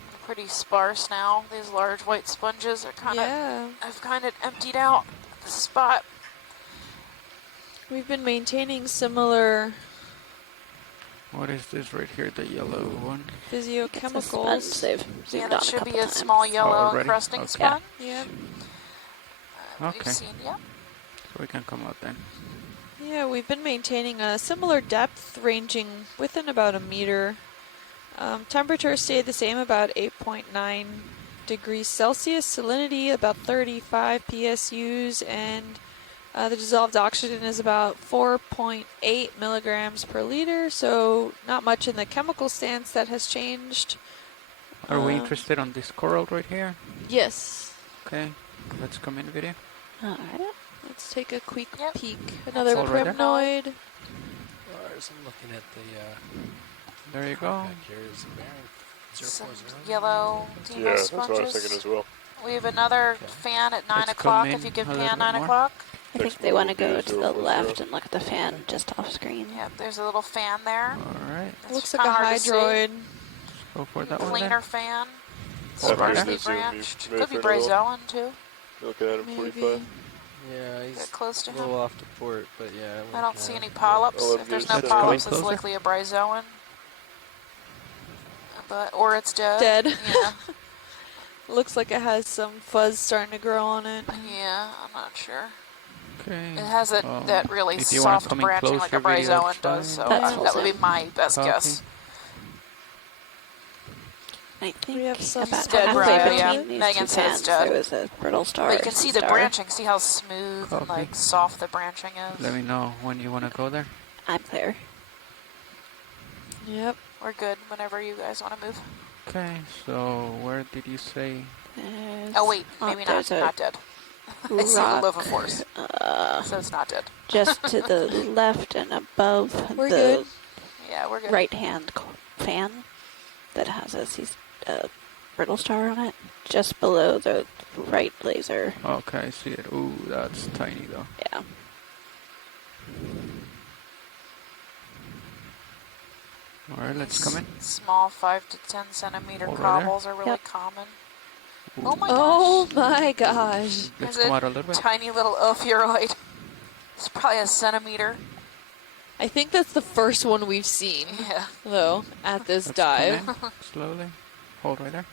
They're pretty sparse now. These large white sponges are kind of, Yeah, I've kind of emptied out the spot. we've been maintaining similar What is this right here, the yellow one? It's a physiochemicals. sponge they've Yeah, zoomed on that a should be couple a times. small yellow already? encrusting Okay. sponge. Yep. Okay. We've seen, yep. So we can come out then. Yeah, we've been maintaining a similar depth, ranging within about a meter. Temperature stayed the same, about 8.9 degrees Celsius, salinity about 35 PSUs, and the dissolved oxygen is about 4.8 milligrams per liter, so not much in the chemical stance that has changed. Are we interested on this coral right here? Yes. Okay, let's come in video. Alright. Let's take a quick peek. That's Another all right there. primnoid. As I'm looking at the There you go. compact here, is the bearing Some 040? yellow Yeah, Demo that's what I was thinking sponges. as well. We have another Okay. fan at 9 Let's o'clock come if you in give a Pan little 9 bit more. o'clock. I think Next they one want to will be go to the 040. left and look at the fan just off screen. Yep, there's a little fan there. Alright, It's Looks like a kinda hard to see. hydroid. go for that one Cleaner then. fan. Hold After right Sparsely this zoom, you branched. may Could be find a little- Brazoan too. You're looking at him Maybe. 45. Yeah, he's Get close to a him. little off the port, but yeah. I don't see any polyps. I'll If there's get no it set. polyps, Let's it's come likely a Brazoan. Or it's dead. Dead. Yeah. Looks like it has some fuzz starting to grow on it. Yeah, I'm not sure. Okay. It has that really if you wanna soft come in branching like a closer, video, Brazoan does, so That's that would be awesome. my best Copy. guess. I think have some about dead halfway Brio, between yeah. these Megan two said it's fans, dead. there was a brittle star. But you can see the star. branching. See how smooth and Copy. like soft the branching is. Let me know when you want to go there. I'm clear. Yep. We're good whenever you guys want to move. Okay, so where did you say? Oh There's- wait, maybe not. there's a Not dead. I see the rock, Lova Force, so it's not dead. just to the left and above We're the good. Yeah, we're good. right hand fan that has a brittle star on it, just below the right laser. Okay, I see it. Ooh, that's tiny though. Yeah. Alright, let's come in. Small 5 to 10 centimeter Over there? cobbles are really Yep. common. Ooh. Oh my Oh gosh! my gosh. Let's There's come a out a little bit. tiny little ophiuroid. It's probably a centimeter. I think that's the first one we've seen, Yeah. though, at this Let's dive. come in slowly. Hold right there.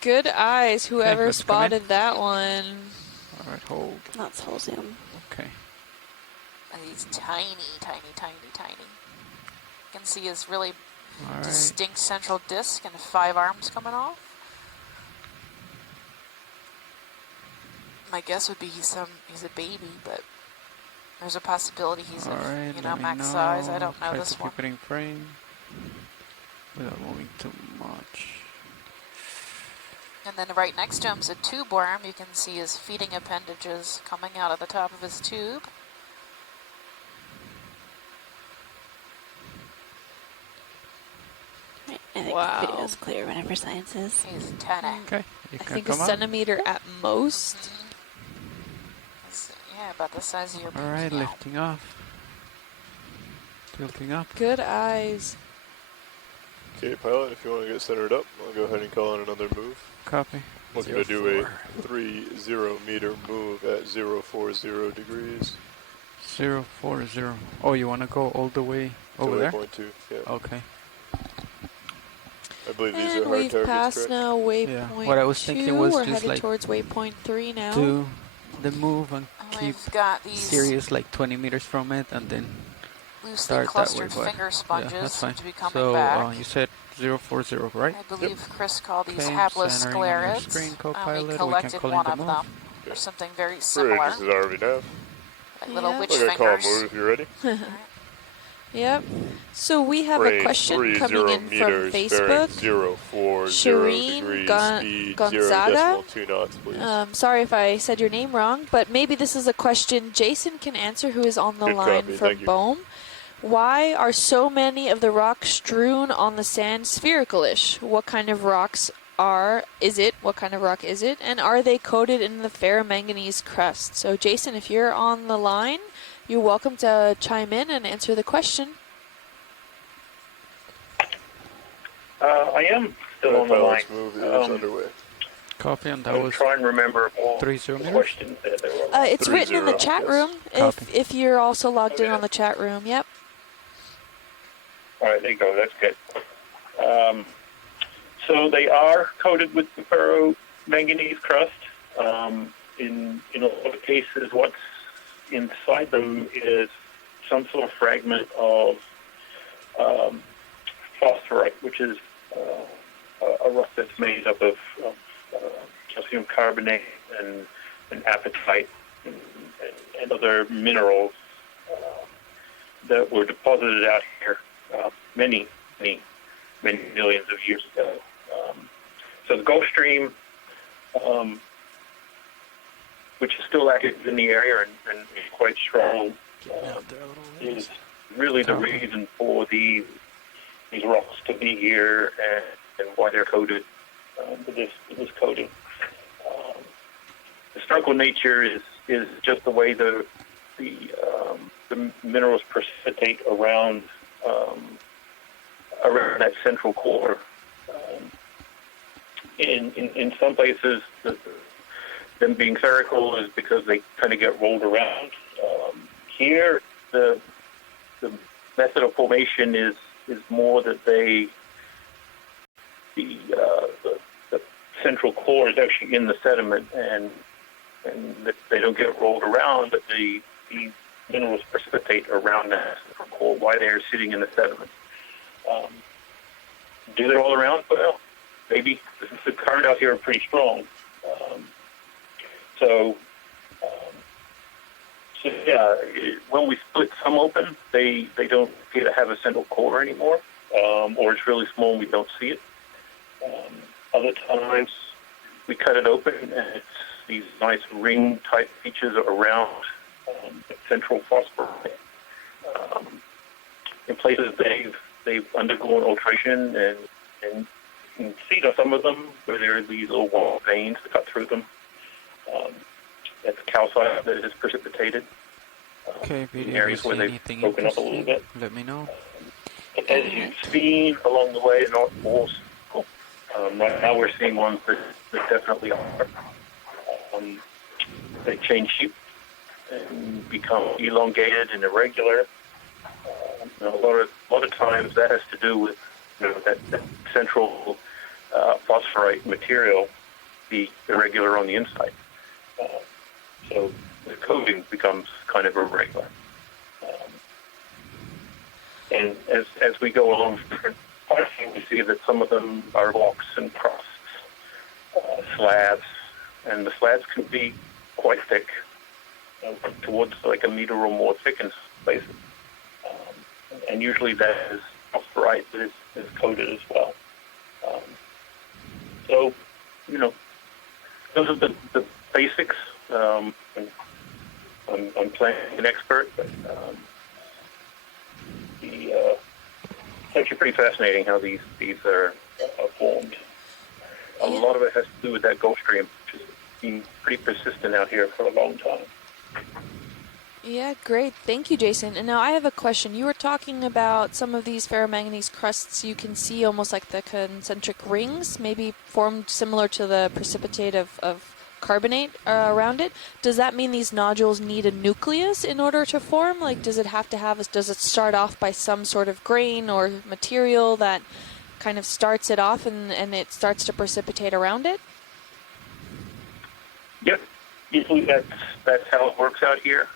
Good eyes, whoever let's come in. spotted that one. Alright, hold. That's full zoom. Okay. And he's tiny, tiny, tiny, tiny. You can see his really Alright. distinct central disc and 5 arms coming off. My guess would be he's a baby, but there's a possibility he's Alright, of, let me max size. I don't know Try this to one. keep it in frame without moving too much. And then right next to him's a tube worm. You can see his feeding appendages coming out of the top of his tube. I think Wow. the video is clear whenever science is. He's 10. Okay, you I can think a come out. centimeter at most. Yeah, about the size of your pinky Alright, nail. lifting off. Tilting up. Good eyes. Okay, pilot, if you want to get centered up, I'll go ahead and call in another move. Copy. Looking to do a 30 meter move at 040 degrees. 040. Oh, you want to go all the way over to there? waypoint 2, yeah. Okay. I believe these And are hard we've targets, passed correct? now waypoint What I was 2. thinking was We're just headed like towards waypoint 3 now. do the move and keep We've got these Sirius like 20 meters from it and then loosely start that way. clustered But finger yeah, sponges that's fine. to be coming So back. you said 040, right? I believe Chris called these Okay, hapless centering on your sclerids. screen, We co-pilot. We can collected call in one the of move. them for something very We're similar, just as RV nav. like little Yeah. witch We're going to call a fingers. move if you're ready. Yep. So we have a Range question 30 coming in from meters, Facebook. bearing 040 Shireen degrees, speed Gonzaga. 0.2 knots, please. Sorry if I said your name wrong, but maybe this is a question Jason can answer, who is on the Good line copy, from thank you. Bohm. Why are so many of the rocks strewn on the sand spherical-ish? What kind of rocks is it? What kind of rock is it? And are they coated in the ferromanganese crust? So Jason, if you're on the line, you're welcome to chime in and answer the question. I am still on the line. Pilot's move is underway. Copy, and that I'm was trying to remember all 30 the meters? questions that there were. It's written in the 30, chat yes. room Copy. if you're also logged in Okay. on the chat room. Yep. All right, there you go. That's good. So they are coated with the ferromanganese crust. In a lot of cases, what's inside them is some sort of fragment of phosphorite, which is a rock that's made up of calcium carbonate and apatite and other minerals that were deposited out here many millions of years ago. So the Gulf Stream, which is still active in the area and is quite strong, is really the reason for these rocks to be here and why they're coated with this coating. Historical nature is just the way the minerals precipitate around that central core. In some places, them being spherical is because they kind of get rolled around. Here, the method of formation is more that the central core is actually in the sediment, and that they don't get rolled around, but the minerals precipitate around that central core while they're sitting in the sediment. Do they roll around? Well, maybe. The current out here are pretty strong. So yeah, when we split some open, they don't appear to have a central core anymore, or it's really small and we don't see it. Other times we cut it open and it's these nice ring-type features around the central phosphorite. In places they've undergone alteration, and you can see some of them where there are these little wall veins that cut through them. That's calcite that is precipitated. Okay, in areas where they've broken up a little bit. Let me know. As you've seen along the way, not all. Right now we're seeing ones that definitely are. They change shape and become elongated and irregular. A lot of times that has to do with that central phosphorite material be irregular on the inside. So the coating becomes kind of irregular. And as we go along different parts, we see that some of them are blocks and crusts, slabs, and the slabs can be quite thick, towards like a meter or more thick in some places. And usually that is phosphorite that is coated as well. So, those are the basics. I'm playing an expert, but it's actually pretty fascinating how these are formed. A lot of it has to do with that Gulf Stream, which has been pretty persistent out here for a long time. Yeah, great. Thank you, Jason. And now I have a question. You were talking about some of these ferromanganese crusts. You can see almost like the concentric rings, maybe formed similar to the precipitate of carbonate around it. Does that mean these nodules need a nucleus in order to form? Like, does it start off by some sort of grain or material that kind of starts it off and it starts to precipitate around it? Yep. Usually that's how it works out here.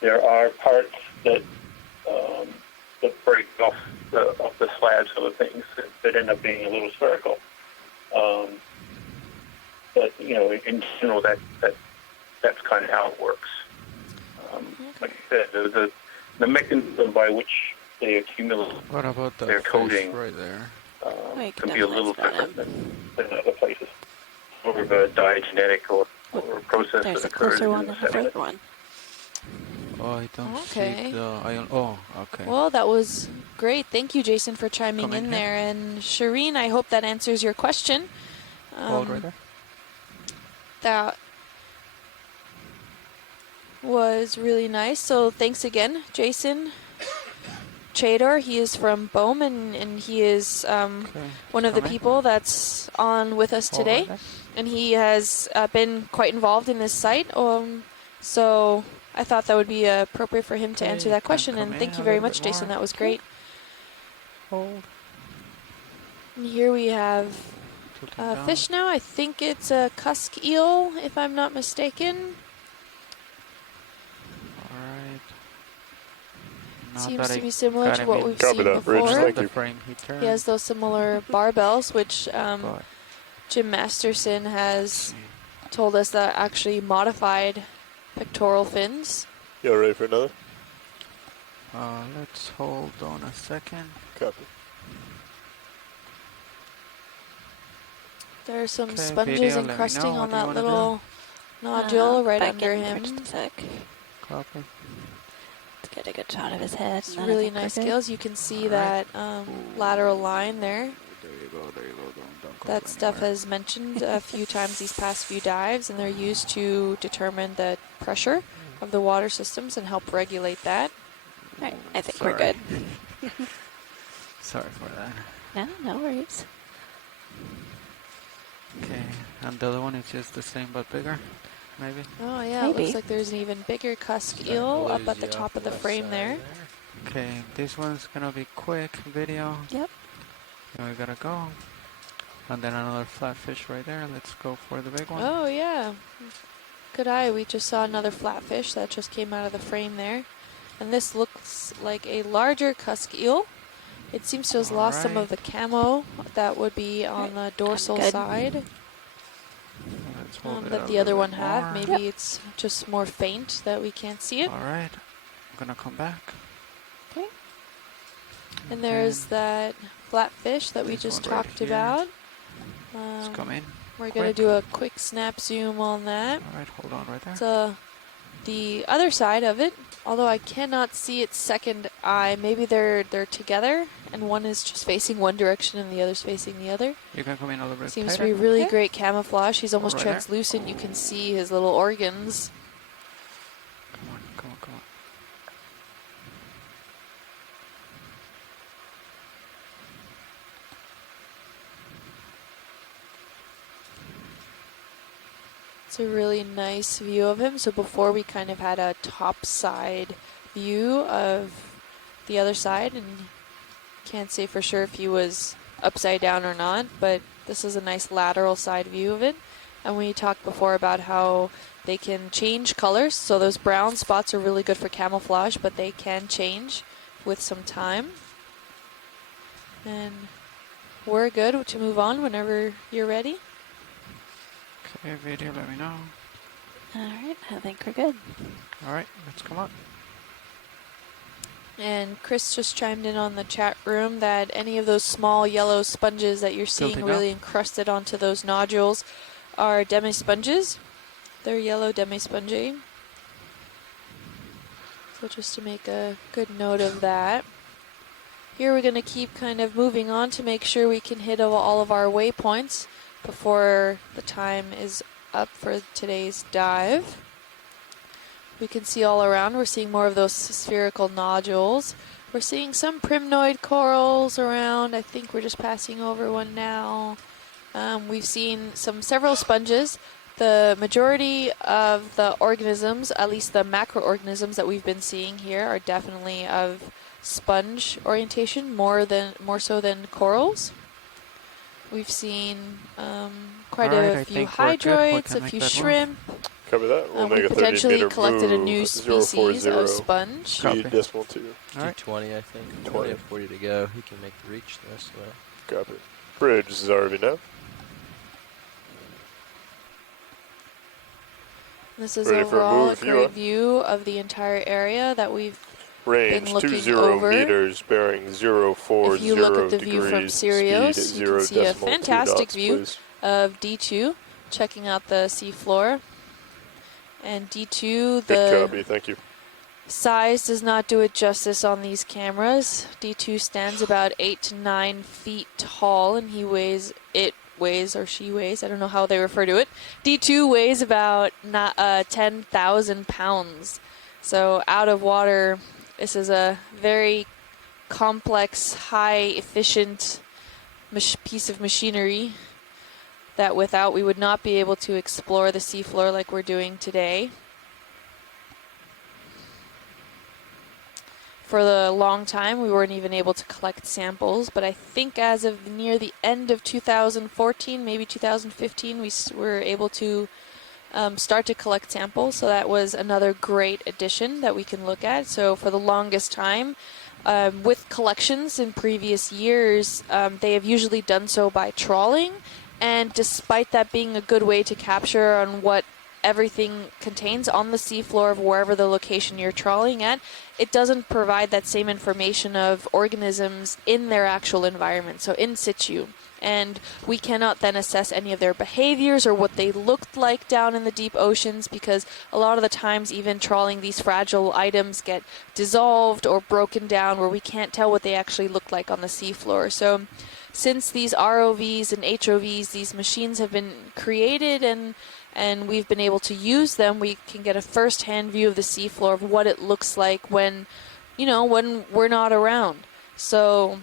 There are parts that break off the slabs of the things that end up being a little spherical. But in general, that's kind of how it works. Like I said, the mechanism by which they accumulate their coating right there? Can be a little different than other places, or a diagenetic or a process There's that a occurs closer in one the than the sediment. further one. Oh, I don't Okay. see the ion. Oh, okay. Well, that was great. Thank you, Jason, for chiming in there. And Shireen, I hope that answers your question. Hold right there. That was really nice. So thanks again, Jason Chador. He is from BOEM, and he is one of the people that's on with us today. And he has been quite involved in this site. So I thought that would be appropriate for him to answer that question. And thank you very much, Jason. That was great. Hold. And here we have fish now. I think it's a cusk eel, if I'm not mistaken. Alright. Seems to be similar to what we've Copy seen that, Bridge. before. Thank you. Frame he turned. He has those similar barbells, which but Jim Masterson has told us that actually modified pectoral fins. You ready for another? let's hold on a second. Copy. There are some Okay, sponges video, let me encrusting know on what you that wanna little nodule right back under in for him. just a sec. Copy. Let's get a good shot of his head. It's and then I really think we're nice good. scales. You can see Alright. that lateral line there. There you go, there you go. Don't go That Steph anywhere. has mentioned a few times these past few dives, and they're used to determine the pressure of the water systems and help regulate that. All right, I think Sorry. we're good. Sorry for that. No, no worries. Okay, and the other one is just the same but bigger, maybe? Oh yeah, it Maybe. looks like there's an even bigger cusk Starting to eel up lose at the you top off of the left frame side there. Okay, this one's gonna be quick video. Yep. And we gotta go. And then another flatfish right there. Let's go for the big one. Oh yeah, good eye. We just saw another flatfish that just came out of the frame there. And this looks like a larger cusk eel. It seems to have lost some of the camo that would be on the dorsal good. side Let's hold it that a the other little one bit had. more. Maybe it's just more faint that we can't see it. Alright, I'm gonna come back. Okay. And there's that flatfish that we this just one right talked here. about. Let's come in. We're going to do a quick snap zoom on that. Alright, hold on right there. So the other side of it, although I cannot see its second eye, maybe they're together and one is just facing one direction and the other's facing the other. You can come in a little bit Seems to tighter. be really great camouflage. He's almost Right there. translucent. You can see his little organs. Come on, come on, come on. It's a really nice view of him. So before we kind of had a top side view of the other side, and can't say for sure if he was upside down or not, but this is a nice lateral side view of it. And we talked before about how they can change colors. So those brown spots are really good for camouflage, but they can change with some time. And we're good to move on whenever you're ready. Okay, video, let me know. All right, I think we're good. Alright, let's come on. And Chris just chimed in on the chat room that any of those small yellow sponges that you're seeing Tilting really up. encrusted onto those nodules are demisponges. They're yellow demispongae. So just to make a good note of that. Here we're going to keep kind of moving on to make sure we can hit all of our waypoints before the time is up for today's dive. We can see all around, we're seeing more of those spherical nodules. We're seeing some primnoid corals around. I think we're just passing over one now. We've seen several sponges. The majority of the organisms, at least the macroorganisms that we've been seeing here, are definitely of sponge orientation, more so than corals. We've seen quite Alright, I a few think we're good. We hydroids, can a make few that move. shrimp. Copy that. We'll We make a 30 potentially meter collected a move, new species 040, of sponge. speed Copy. decimal 2. Alright. 20, I think. 20. 20 and 40 to go. He can make the reach the rest of that. Copy. Bridge is RV now. This is Ready for a overall a move, you great are. view of the entire area that we've Range been looking 20 over. meters, bearing 040 If you look at the view from degrees, Sirius, speed you can 0 see a decimal 2 fantastic knots, view please. of D2, checking out the seafloor. And D2, Good copy, the thank you. size does not do it justice on these cameras. D2 stands about 8 to 9 feet tall, and she weighs, I don't know how they refer to it. D2 weighs about 10,000 pounds. So out of water, this is a very complex, high efficient piece of machinery that without we would not be able to explore the seafloor like we're doing today. For the long time, we weren't even able to collect samples, but I think as of near the end of 2014, maybe 2015, we were able to start to collect samples. So that was another great addition that we can look at. So for the longest time, with collections in previous years, they have usually done so by trawling. And despite that being a good way to capture on what everything contains on the seafloor of wherever the location you're trawling at, it doesn't provide that same information of organisms in their actual environment, so in situ. And we cannot then assess any of their behaviors or what they looked like down in the deep oceans, because a lot of the times even trawling, these fragile items get dissolved or broken down where we can't tell what they actually look like on the seafloor. So since these ROVs and HOVs, these machines have been created and we've been able to use them, we can get a first-hand view of the seafloor of what it looks like when, when we're not around. So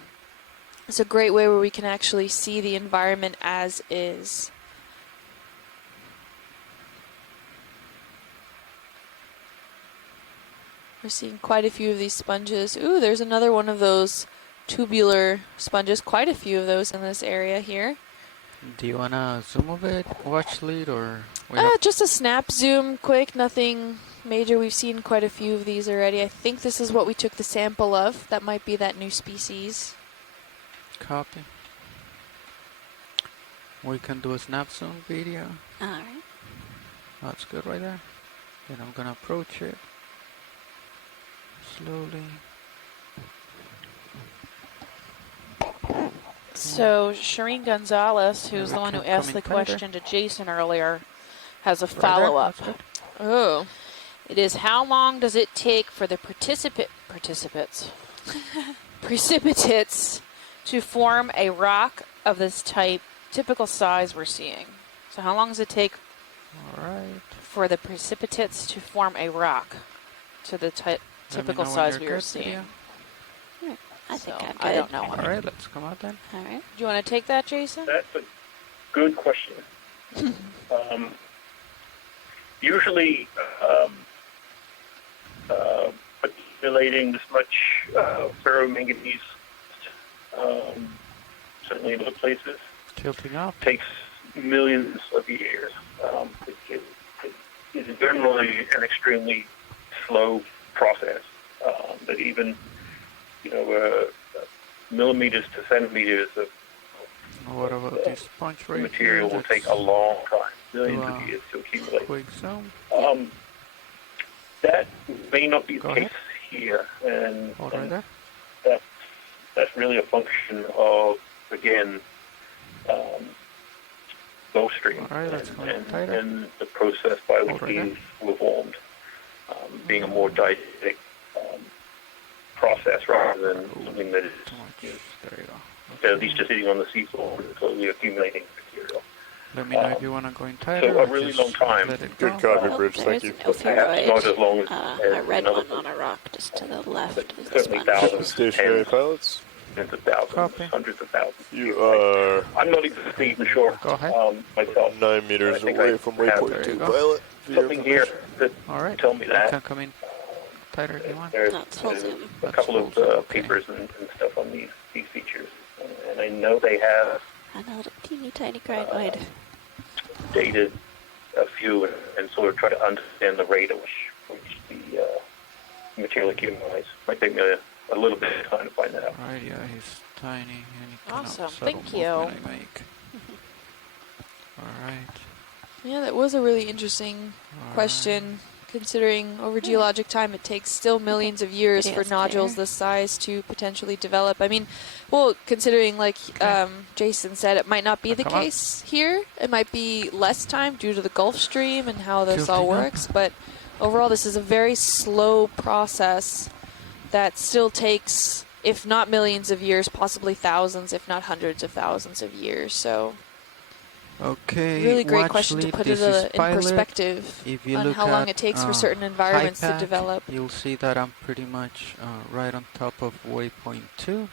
it's a great way where we can actually see the environment as is. We're seeing quite a few of these sponges. Ooh, there's another one of those tubular sponges, quite a few of those in this area here. Do you want to zoom of it, watch lead, or? Just a snap zoom, quick, nothing major. We've seen quite a few of these already. I think this is what we took the sample of. That might be that new species. Copy. We can do a snap zoom video. Alright. That's good right there. Then I'm going to approach it slowly. So Shireen Gonzalez, who's the one who asked the question to Jason earlier, has a follow-up. Oh. It is, how long does it take for the precipitates to form a rock of this type, typical size we're seeing? So how long does it take for the precipitates to form a rock to the typical size we are seeing? I think I'm good. I don't know. All right, let's come out then. All right. Do you want to take that, Jason? That's a good question. Usually, accumulating this much ferromanganese, certainly in other places, tilting up, takes millions of years. It is generally an extremely slow process that even millimeters to centimeters of what about this sponge right material here? will take a long time, millions of years to accumulate. Quick zoom. That may not be the case here, and that's really a function of, again, Gulf Stream and the process by which these were formed, being a more didactic process rather than something that is at least just sitting on the seafloor and slowly accumulating material. Let me know if you want to go in tighter. So a really long time. Good copy, Bridge. Thank you. Perhaps not as long as a red one on a rock just to the left. Certainly thousands, stationary pilots. Tens of thousands, hundreds of thousands. You are. I'm not exactly even sure myself. 9 meters away from waypoint 2, pilot. Something here that tell me that. Can come in tighter if you want. There's a couple of papers and stuff on these features, and I know they have. Another teeny tiny graphite. Dated a few and sort of try to understand the rate at which the material accumulates. Might take me a little bit of time to find that out. Right, yeah, he's tiny and he awesome. Thank you. All right. Yeah, that was a really interesting question. Considering over geologic time, it takes still millions of years for nodules this size to potentially develop. I mean, well, considering like Jason said, it might not be the case here. It might be less time due to the Gulf Stream and how this all works. But overall, this is a very slow process that still takes, if not millions of years, possibly thousands, if not hundreds of thousands of years. So. Okay, really great question to put it in perspective if you on look how long it takes for certain environments to develop. You'll see that I'm pretty much right on top of waypoint 2.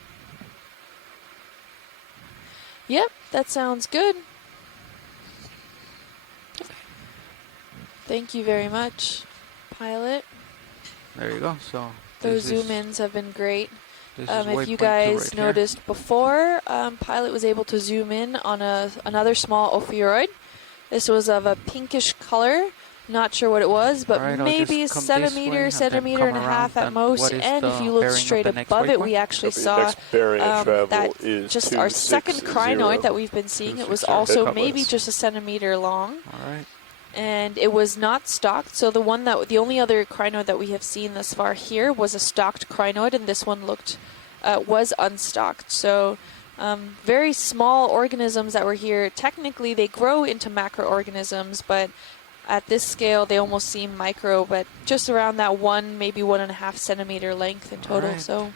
Yep, that sounds good. Thank you very much, pilot. There you go. So those zoom-ins have been great. If you guys noticed before, pilot was able to zoom in on another small ophiuroid, This was of a pinkish color. Not sure what it was, but Alright, maybe a centimeter and a half at most. And if you look straight above it, we actually saw that just our second crinoid that we've been seeing. It was also maybe just a centimeter long. Alright. And it was not stocked. So the only other crinoid that we have seen thus far here was a stocked crinoid, and this one was unstocked. So very small organisms that were here. Technically, they grow into macroorganisms, but at this scale, they almost seem micro, but just around that maybe 1.5 centimeter length in total. Right. So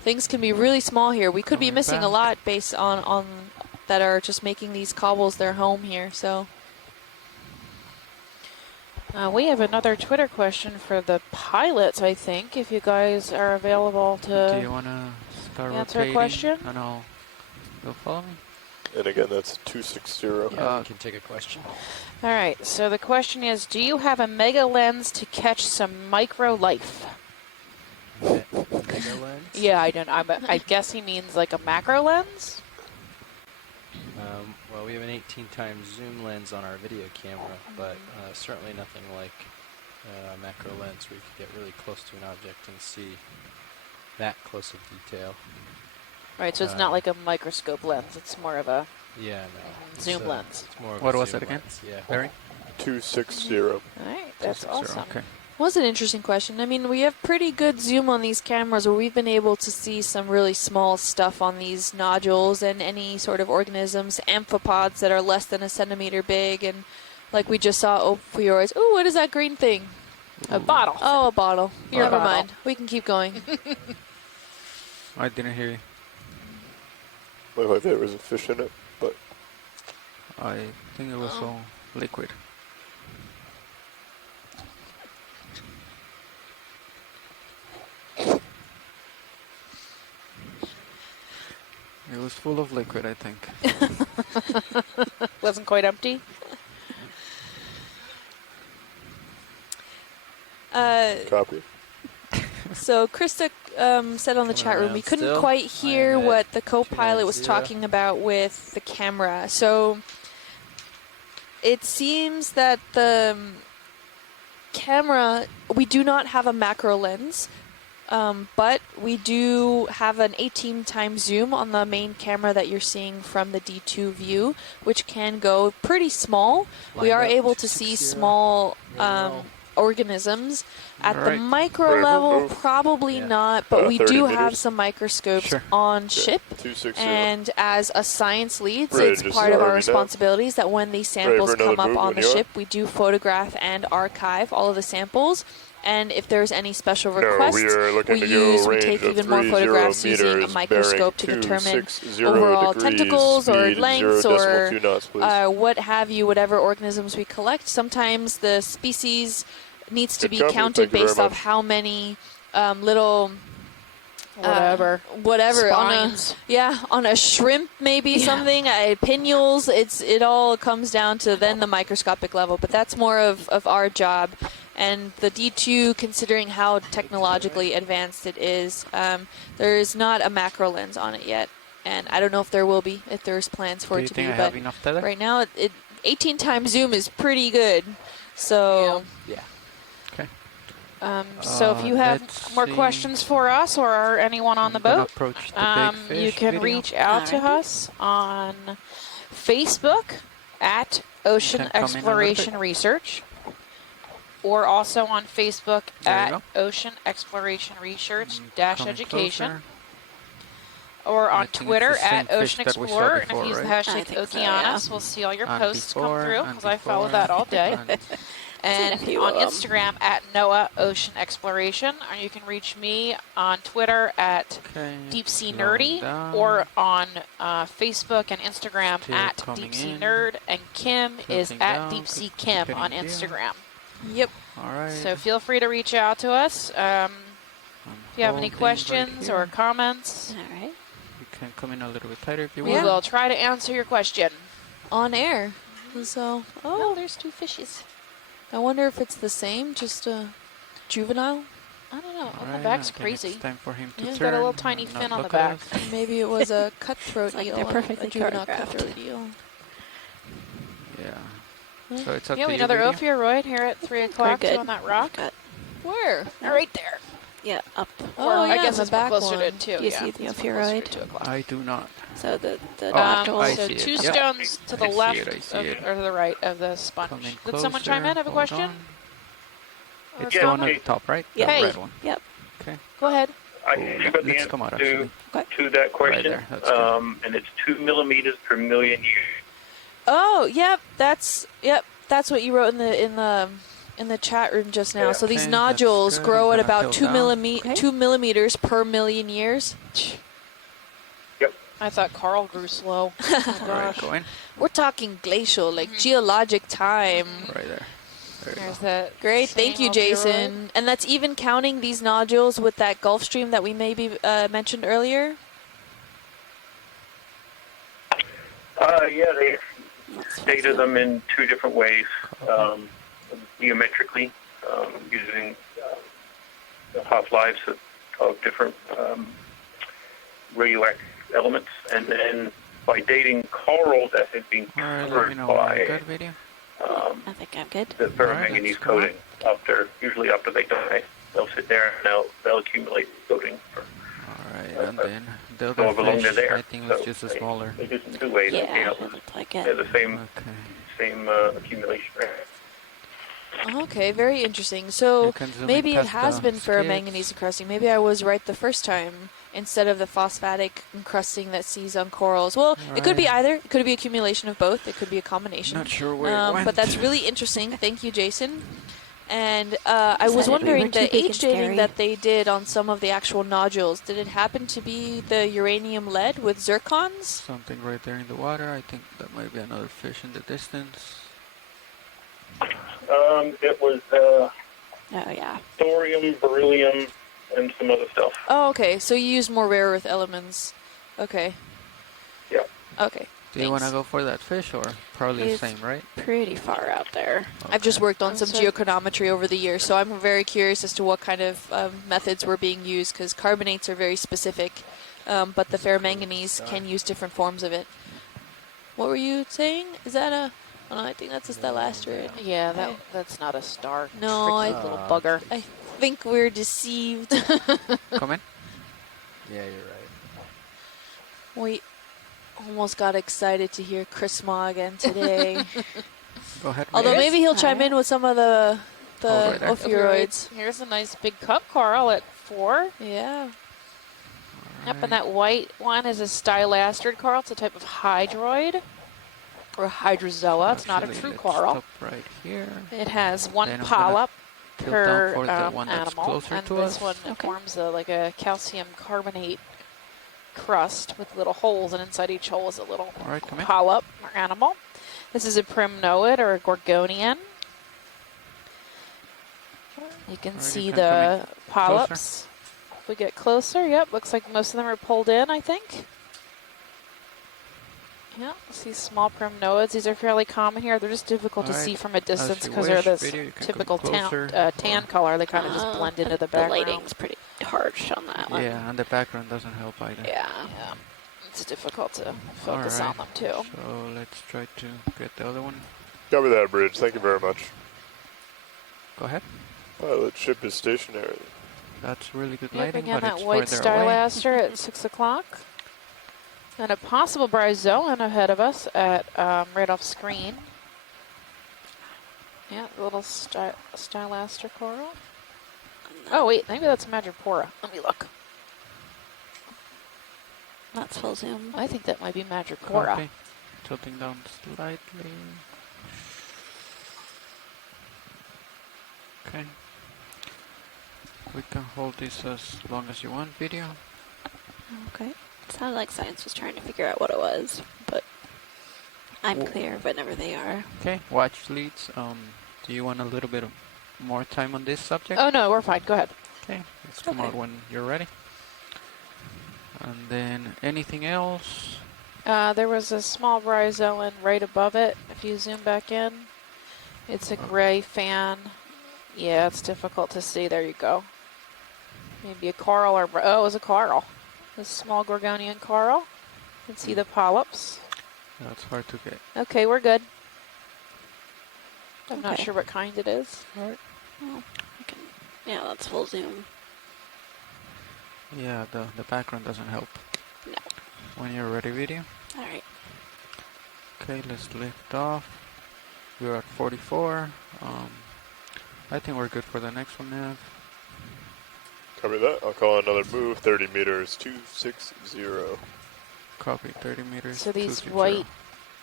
things can be really small here. We could be missing a lot based on that are just making these cobbles their home here. So we have another Twitter question for the pilots, I think, if you guys are available to Do you want to start answer a rotating? question. And you'll follow me? And again, that's 260. Yeah, we can take a question. All right, so the question is, do you have a mega lens to catch some micro life? Mega lens? Yeah, I don't know. I guess he means like a macro lens? Well, we have an 18 times zoom lens on our video camera, but certainly nothing like a macro lens where you can get really close to an object and see that close of detail. Right, so it's not like a microscope lens. It's more of a zoom lens. It's more of What a was zoom it again? lens, yeah. Barry? 260. All right, that's awesome. Okay. was an interesting question. I mean, we have pretty good zoom on these cameras where we've been able to see some really small stuff on these nodules and any sort of organisms, amphipods that are less than a centimeter big. And like we just saw opioids. Ooh, what is that green thing? A bottle. Oh, a bottle. Your Never bottle. mind. We can keep going. I didn't hear you. Looked like there was a fish in it, but I think it was all liquid. It was full of liquid, I think. Wasn't quite empty. copy. So Krista said on the chat room, we couldn't still. quite hear I'm at what the co-pilot was 290. talking about with the camera. So it seems that the camera, we do not have a macro lens, but we do have an 18 times zoom on the main camera that you're seeing from the D2 view, which can go pretty small. We are able to see small organisms. At the micro level, probably not, but we do have some microscopes on ship. 260. And as a science leads, Bridge it's is part of our already responsibilities that when these samples for another come up move on when the you are? ship, we do photograph and archive all of the samples. And if there's any special requests, we are looking to go we range take of even more 30 photographs using a meters, microscope to bearing determine 260 overall degrees, tentacles or speed lengths 0.2 or knots, please. what have you, whatever organisms we collect. Sometimes the species needs to Good be copy. counted Thank you very based off much. how many little Whatever. Spines. on a shrimp maybe something, pinnules. It all comes down to then the microscopic level, but that's more of our job. And the D2, considering how technologically advanced it is, there is not a macro lens on it yet, and I don't know if there will be, if there's plans for it to be. But right now, 18 times zoom is pretty good. So so if you have more questions for us or anyone on the boat, you can reach out to us on Facebook at Ocean Exploration Research, or also on Facebook at Ocean Exploration Research Education, or on Twitter at Ocean Explorer. And if you use the hashtag Okeanos, we'll see all your posts come through, because I follow that all day. And on Instagram at NOAA Ocean Exploration, or you can reach me on Twitter at Deep Sea Nerdy, or on Facebook and Instagram at Deep Sea Nerd, and Kim is at Deep Sea Kim on Instagram. Yep. All right. So feel free to reach out to us if you have any questions or comments. All right. You can come in a little bit tighter if you We want. will try to answer your question on air. So there's two fishes. I wonder if it's the same, just a juvenile. I don't know. On the back's crazy. It's time for him to He's turn. got a little tiny fin on the back. Maybe it was a cutthroat Like eel. they're perfectly a juvenile choreographed. cutthroat eel. Yeah. So it's up Yeah, to we you. another Video. Ophir here at 3 o'clock good. on that rock. Where? Right there. Yeah, up. Oh, yeah, I guess the it's back closer one. to 2. Do you yeah, see the it's more closer ophiuroid? to 2 o'clock. I do not. So the I nodules. So see it. 2 Yep. stones to the I see left it, I see it. or to the right of the sponge. Coming Did someone chime closer. in? Have a Hold question? on. Or It's Yeah, the one at okay. the top, right? Yeah. The Hey. red one. Yep. Okay. Go ahead. You got the Let's answer come out, to, actually. to that question, there, that's good. and it's 2 millimeters per million years. Oh, yep. That's what you wrote in the chat room just now. Yeah. So these Okay, nodules that's good. grow I'm at gonna about fill down. 2 millimeters per million years. Yep. I thought Carl grew slow. Oh, All right, gosh. go in. We're talking glacial, like geologic time. Right there. There you There's go. that. Great, thank same you, ophiuroid. Jason. And that's even counting these nodules with that Gulf Stream that we maybe mentioned earlier. Yeah, they data them in 2 different ways, geometrically, using the half-lives of different radioactive elements, and then by dating corals that had been All right, let me covered know when you're by good, video. I think I'm good. the Alright, ferromanganese let's come coating. Usually after they die, they'll sit there and they'll accumulate coating. All right, and then the So other long they're fish, there. I think, was So just a they- smaller. They do it in 2 ways. Yeah, it looked like They're it. the same Okay. accumulation rate. Okay, very interesting. So You can zoom maybe in it past has the been skids. ferromanganese encrusting. Maybe I was right the first time instead of the phosphatic encrusting that sees on corals. Well, it could be Right. either. It could be accumulation of both. It could be a combination. Not sure where it went. But that's really interesting. Thank you, Jason. And I was Decided we wondering were too the big and age dating scary. that they did on some of the actual nodules. Did it happen to be the uranium lead with zircons? Something right there in the water. I think that might be another fish in the distance. It was Oh yeah. thorium, beryllium, and some other stuff. Oh, okay. So you used more rare earth elements. Okay. Yeah. Okay. Do you want to thanks. go for that fish or probably It's the same, right? pretty far out there. I've just worked on some Okay. geochronometry over the years, so I'm very curious as to what kind of methods were being used, because carbonates are very specific, but the ferromanganese can use different forms of it. What were you saying? Is that a... Oh, no, I think that's a stellastrid. Yeah, that's not a star. No, Tricky I- little bugger. I think we're deceived. Come in. Yeah, you're right. We almost got excited to hear Chris Ma again today. Go ahead. Although Mary. maybe he'll chime in with some of the right there. ophiuroids. Here's a nice big cup coral at 4. Yeah. Yep, and that white one is a stylastrid coral. It's a type of hydroid or hydrozoa. It's not a Actually, true let's coral. Stop right here. It has one Then I'm polyp tilt per down for the one that's animal, closer and to this us. one forms like a calcium carbonate crust with little holes, and inside each hole is a little All right, come in. polyp or animal. This is a primnoid or a gorgonian. You can Alright, see you can the come in polyps. If we get closer, yep, looks like most of them are pulled in, I think. Yeah, see small primnoids. These are fairly common here. They're just difficult to Alright, see from a distance you because they're wish, this video, you can come typical closer, tan or- color. They kind of just blend into the The background. lighting's pretty harsh on that one. Yeah, and the background doesn't help either. Yeah. Yeah, it's difficult to focus Alright, on them too. So let's try to get the other one. Cover that bridge. Thank you very much. Go ahead. Pilot ship is stationary. That's really good Yep, lighting, again, but that it's white farther away. stylaster at 6 o'clock. And a possible bryozoan ahead of us at right off screen. Yeah, the little stylaster coral. Oh, wait, maybe that's Madrepora. Let me look. That's full zoom. I think that might be Madrepora. Copy. Tilting down slightly. Okay. We can hold this as long as you want, video. Okay. It sounded like science was trying to figure out what it was, but I'm Oh. clear whenever they are. Okay, watch leads. Do you want a little bit of more time on this subject? Oh, no, we're fine. Go ahead. Okay, let's come Okay. out when you're ready. And then anything else? There was a small bryozoan right above it. If you zoom back in, it's a gray fan. Yeah, it's difficult to see. There you go. Maybe a coral or... Oh, it was a coral. A small gorgonian coral. You can see the polyps. That's hard to get. Okay, we're good. I'm not sure what kind it is. Well, yeah, that's full zoom. Yeah, the background doesn't help. No. When you're ready, video. All right. Okay, let's lift off. We're at 44. I think we're good for the next one, Nav. Copy that. I'll call another move. 30 meters. 260. Copy. 30 meters. So these 260. white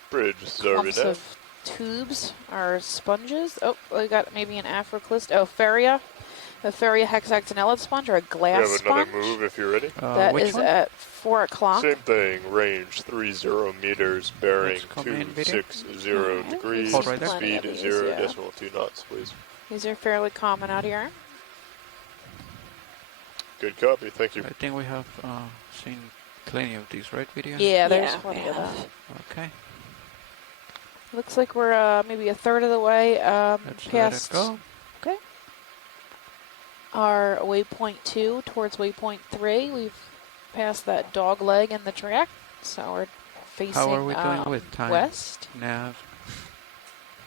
Bridge is already clumps down. of tubes are sponges. Oh, we got maybe an Afroclist. Oh, Feria. A Feria hexactinella sponge or a glass We have another sponge. move if you're ready. That which is one? at 4 o'clock. Same thing. Range 30 meters. Bearing Let's come in, video. 260 degrees. Hold right there. Speed Plenty of these, 0 yeah. decimal 2 knots, please. These are fairly common out here. Good copy. Thank you. I think we have seen plenty of these, right, video? Yeah, there's Yeah, plenty we of them. have. Okay. Looks like we're maybe a third of the way Let's let it past go. our waypoint 2 towards waypoint 3. We've passed that dog leg in the track, so we're facing How are we doing with time? west. Nav.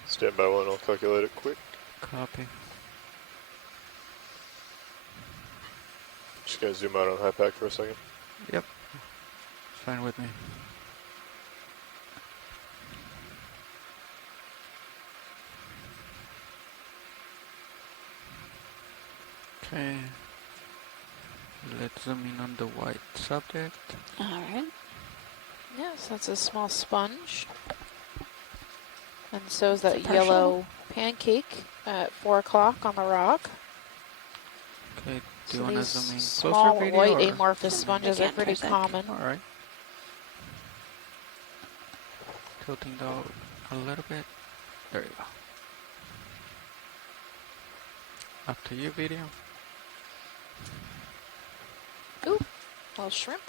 Stand by one. I'll calculate it quick. Copy. Just gonna zoom out on high pack for a second. Yep. It's fine with me. Okay. Let's zoom in on the white subject. All right. Yes, that's a small sponge. And so is It's a that partial. yellow pancake at 4 o'clock on the rock. Okay. Do So you want to these zoom in small closer, video? white or? amorphous sponges are Again, pretty for a sec. common. All right. Tilting down a little bit. There you go. Up to you, video. Ooh, little shrimp.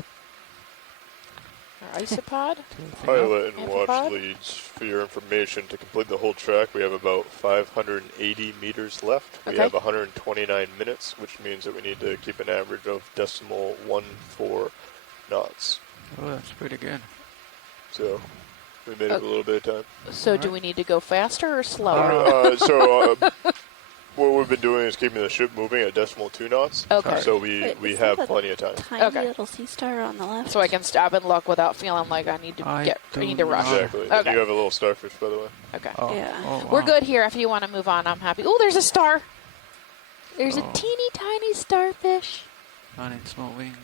Our isopod. Tilting up. Pilot and watch Amphipod. leads. For your information, to complete the whole track, we have about 580 meters left. We Okay. have 129 minutes, which means that we need to keep an average of decimal 14 knots. Oh, that's pretty good. So we made up a little bit of time. So do Alright. we need to go faster or slower? What we've been doing is keeping the ship moving at decimal 2 knots. Okay. So Wait, we is have that a plenty of time. Tiny Okay. little sea star on the left. So I can stop and look without feeling like I need to I need do to rush. not. Exactly. Okay. You have a little starfish, by the way. Okay. Oh, Yeah. oh, We're wow. good here. If you want to move on, I'm happy. Oh, there's a star. There's Oh. a teeny tiny starfish. On its small wing.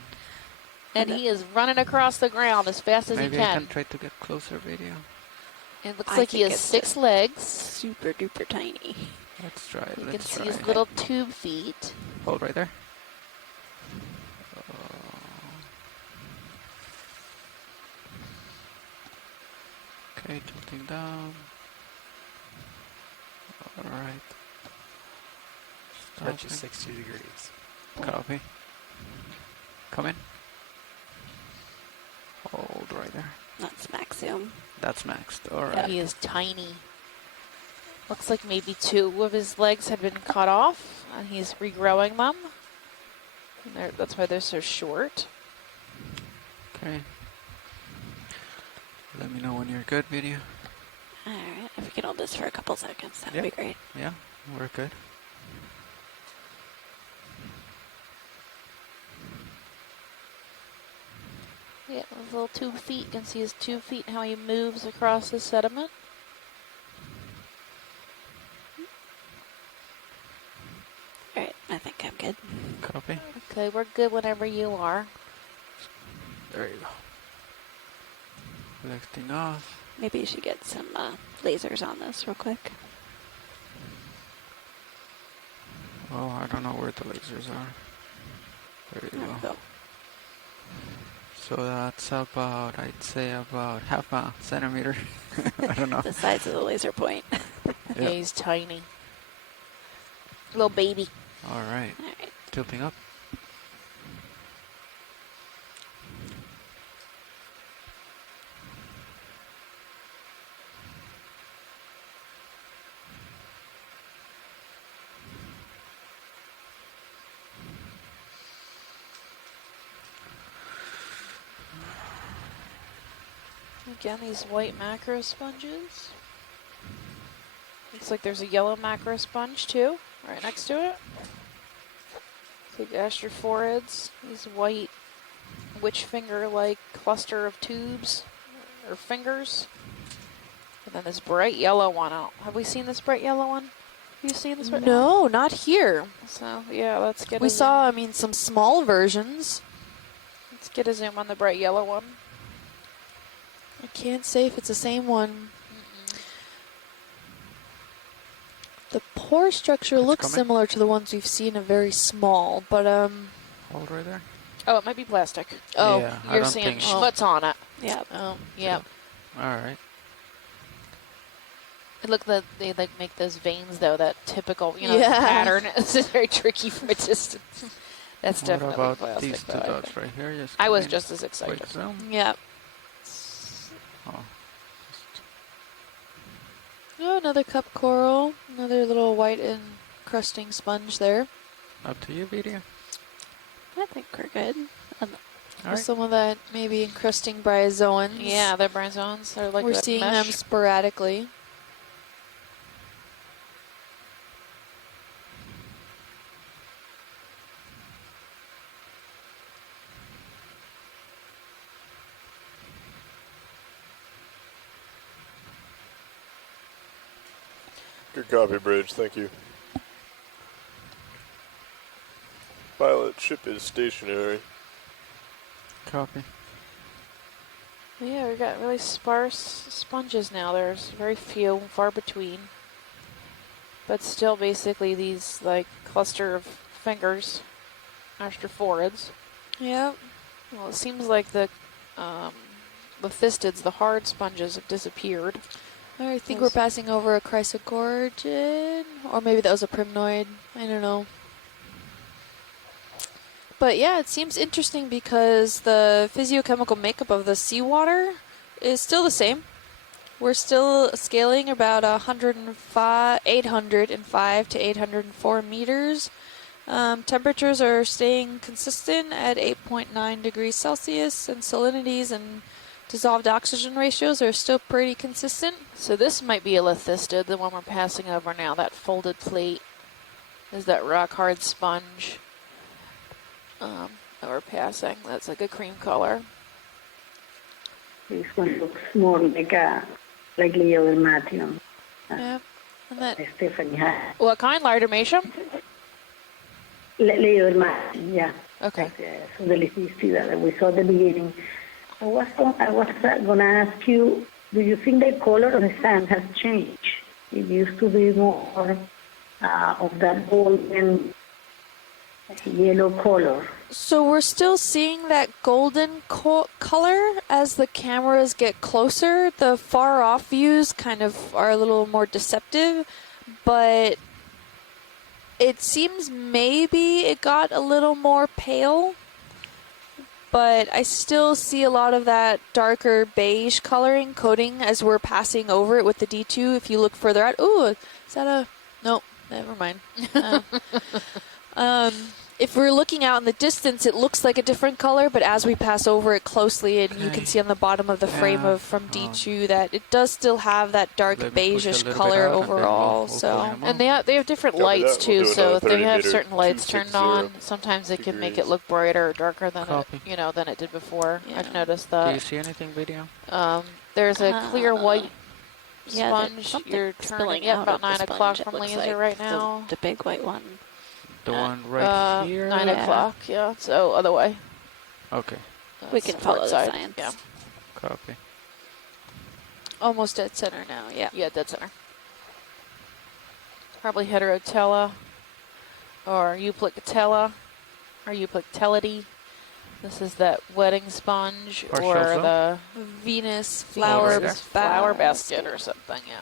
And he is running across the ground as fast as Maybe he I can. can try to get closer, video. It looks I like he think has it's 6 just legs. super duper tiny. Let's try it. You can Let's see try his it. little tube feet. Hold right there. Okay, tilting down. Alright. Touch is Stopping. 60 degrees. Copy. Come in. Hold right there. That's max zoom. That's maxed. Alright. He is tiny. Looks like maybe 2 of his legs had been cut off, and he's regrowing them. And that's why they're so short. Okay. Let me know when you're good, video. All right. If we can hold this for a couple seconds, that would Yeah. be great. Yeah, we're good. Yeah, those little tube feet. You can see his tube feet and how he moves across the sediment. All right. I think I'm good. Copy. Okay, we're good whenever you are. There you go. Lifting off. Maybe you should get some lasers on this real quick. Oh, I don't know where the lasers are. There you There we go. go. So that's about, I'd say about half a centimeter. I don't know. The size of the laser point. Yeah, Yep. he's tiny. Little baby. All right. All right. Tilting up. Again, these white macro sponges. Looks like there's a yellow macro sponge too, right next to it. Big astrophorids, these white witch finger-like cluster of tubes or fingers. And then this bright yellow one out. Have we seen this bright yellow one? Have you seen this right now? No, not here. So, yeah, let's get We a saw, I zoom. mean, some small versions. Let's get a zoom on the bright yellow one. I can't say if it's the same one. The pore structure looks coming. similar to the ones we've seen, a very small, but Hold right there. Oh, it might be plastic. oh, Yeah, I You're don't seeing think. schmutz on it. Yeah. oh, Yep. All right. It looked like they like make those veins though, that typical, you know, Yeah. pattern. It's very tricky for distance. That's What definitely about plastic. these two though, I dots think. right here? Just I come was in, just as excited. quick zoom. yeah. Oh, Oh, another cup coral, another little white encrusting sponge there. up to you, video. I think we're good. All right. Some of that maybe encrusting bryozoans. Yeah, they're bryozoans. They're like we're that seeing mesh. them sporadically. Good copy, Bridge. Thank you. Pilot, ship is stationary. Copy. Yeah, we got really sparse sponges now. There's very few, far between. But still basically these like cluster of fingers, astrophorids. Yep. Well, it seems like the lithistids, the hard sponges, have disappeared. I think Those- we're passing over a chrysogorgon, or maybe that was a primnoid. I don't know. But yeah, it seems interesting because the physiochemical makeup of the seawater is still the same. We're still scaling about 805 to 804 meters. Temperatures are staying consistent at 8.9 degrees Celsius, and salinities and dissolved oxygen ratios are still pretty consistent. So this might be a lithistid, the one we're passing over now. That folded plate is that rock hard sponge that we're passing. That's like a cream color. This one looks more like Leodermatium. Yep. And that Stephanie has. What kind? Lidermatium? Leodermatium, yeah. Okay. So the lithistida that we saw at the beginning. I was going to ask you, do you think the color of the sand has changed? It used to be more of that golden yellow color. So we're still seeing that golden color as the cameras get closer. The far off views kind of are a little more deceptive, but it seems maybe it got a little more pale. But I still see a lot of that darker beige coloring coating as we're passing over it with the D2. If you look further out, ooh, is that a... Nope, never mind. If we're looking out in the distance, it looks like a different color, but as we pass over it closely, and you can see on the bottom of the frame from D2 that it does still have that dark Let me push a beigeish little bit color out and then overall. we'll So. pull him And out. they have different Copy lights that. We'll too, do so another if they 30 have meter, certain lights turned 260 on, sometimes it can make it degrees. look brighter or darker than Copy. it, than it did before. Yeah. I've noticed Do you that. see anything, video? There's a clear white Yeah, sponge. something You're spilling turning out about of the 9 o'clock sponge, it from looks laser like. right now. The big white one. The one right here? 9 Yeah. o'clock, yeah. So other way. Okay, We That's can the follow port the side. science. Yeah. copy. Almost dead center now, yeah. Yeah, dead center. Probably heterotella or euplicatella or euplictellidae. This is that wedding sponge Partial or zone? the Venus flower, flower basket or something, yeah.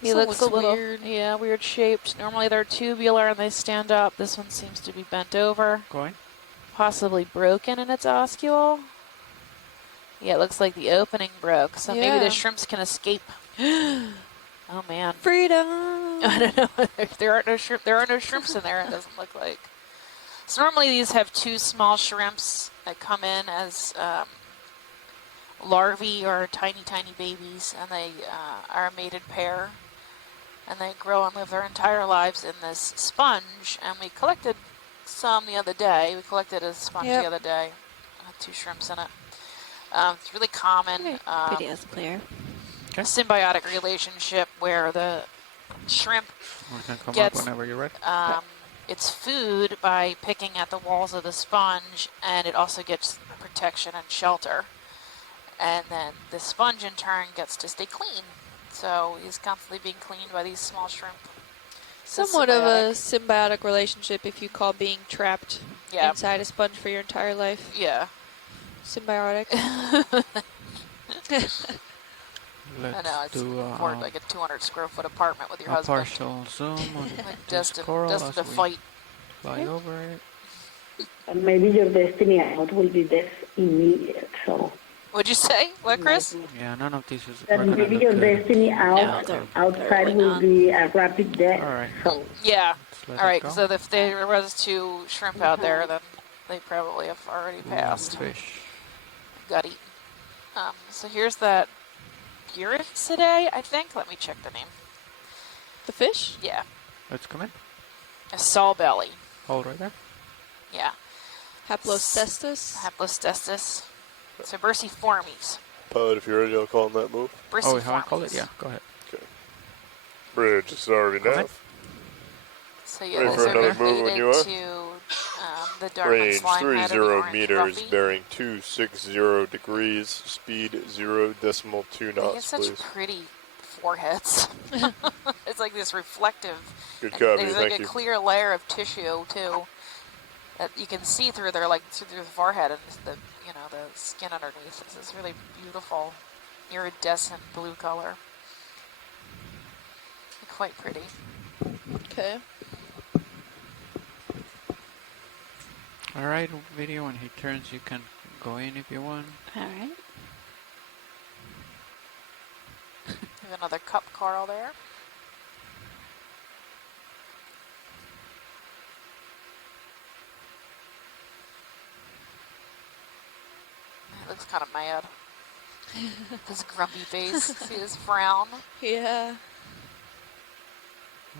He This one looks looks a little weird. Yeah, weird shaped. Normally they're tubular and they stand up. This one seems to be bent over. Going. Possibly broken in its oscule. Yeah, it looks like the opening broke, so maybe Yeah. the shrimps can escape. Oh man. Freedom! I don't know. There are no shrimps in there. It doesn't look like. So normally these have two small shrimps that come in as larvae or tiny babies, and they are a mated pair. and they grow and live their entire lives in this sponge. And we collected some the other day. We collected a sponge the other day. Had 2 shrimps in it. It's really common. Video's clear. A symbiotic relationship where the shrimp Come gets up whenever you're ready. its food by picking at the walls of the sponge, and it also gets protection and shelter. And then the sponge in turn gets to stay clean. So he's constantly being cleaned by these small shrimp. Somewhat of a symbiotic relationship if you call being trapped inside a sponge for your entire life. Yeah. Symbiotic. I know, it's do like a 200 square foot apartment with your a husband. partial zoom on Like this coral destined to as we fight. fly over it. And maybe your destiny out will be this immediate, so. What'd you say? What, Chris? Yeah, none of these is. That maybe your destiny outside will be a rapid death. All right. So. Yeah. All right. So if there was 2 shrimp out there, then they probably have already passed. Fish. Got eaten. So here's that Buritzidae, I think. Let me check the name. The fish? Yeah. Let's come in. A sawbelly. Hold right there. Yeah. Haplocestus? Haplocestus. So Bursiformes. Pilot, if you're ready, I'll call on that move. Oh, we haven't called it? Yeah, go ahead. Okay. Bridge is already now. So yeah, ready those for are another move when you are. to the Dartmouth Range slime head of the 30 orange meters, fluffy. bearing 260 degrees, speed 0.2 They knots, have such please. pretty foreheads. It's like this reflective. Good copy, There's thank like you. a clear layer of tissue too that you can see through their through the forehead and the the skin underneath. This is really beautiful, iridescent blue color. Quite pretty. Okay. All right, video. When he turns, you can go in if you want. All right. Have another cup coral there. He looks kind of mad. His grumpy face. See his frown. Yeah.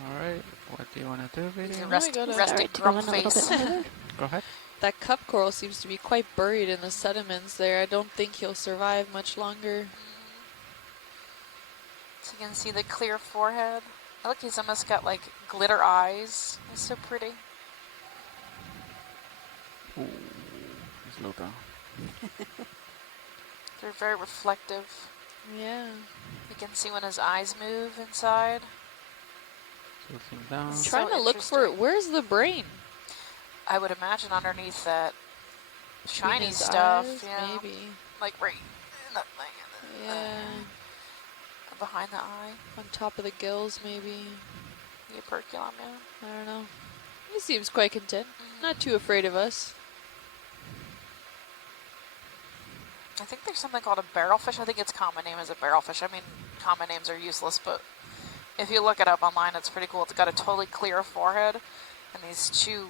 All right. What do you want to do, video? Rested grump face. Go ahead. That cup coral seems to be quite buried in the sediments there. I don't think he'll survive much longer. So you can see the clear forehead. Look, he's almost got like glitter eyes. He's so pretty. Ooh, he's low down. They're very reflective. Yeah. You can see when his eyes move inside. Tilting down. I'm trying to look for it. Where's the brain? I would imagine underneath that shiny his stuff. eyes, Yeah. maybe. Like right in that thing. Yeah. Behind the eye. On top of the gills, maybe. The operculum, yeah. I don't know. He seems quite content. Not too afraid of us. I think there's something called a barrelfish. I think its common name is a barrelfish. I mean, common names are useless, but if you look it up online, it's pretty cool. It's got a totally clear forehead and these 2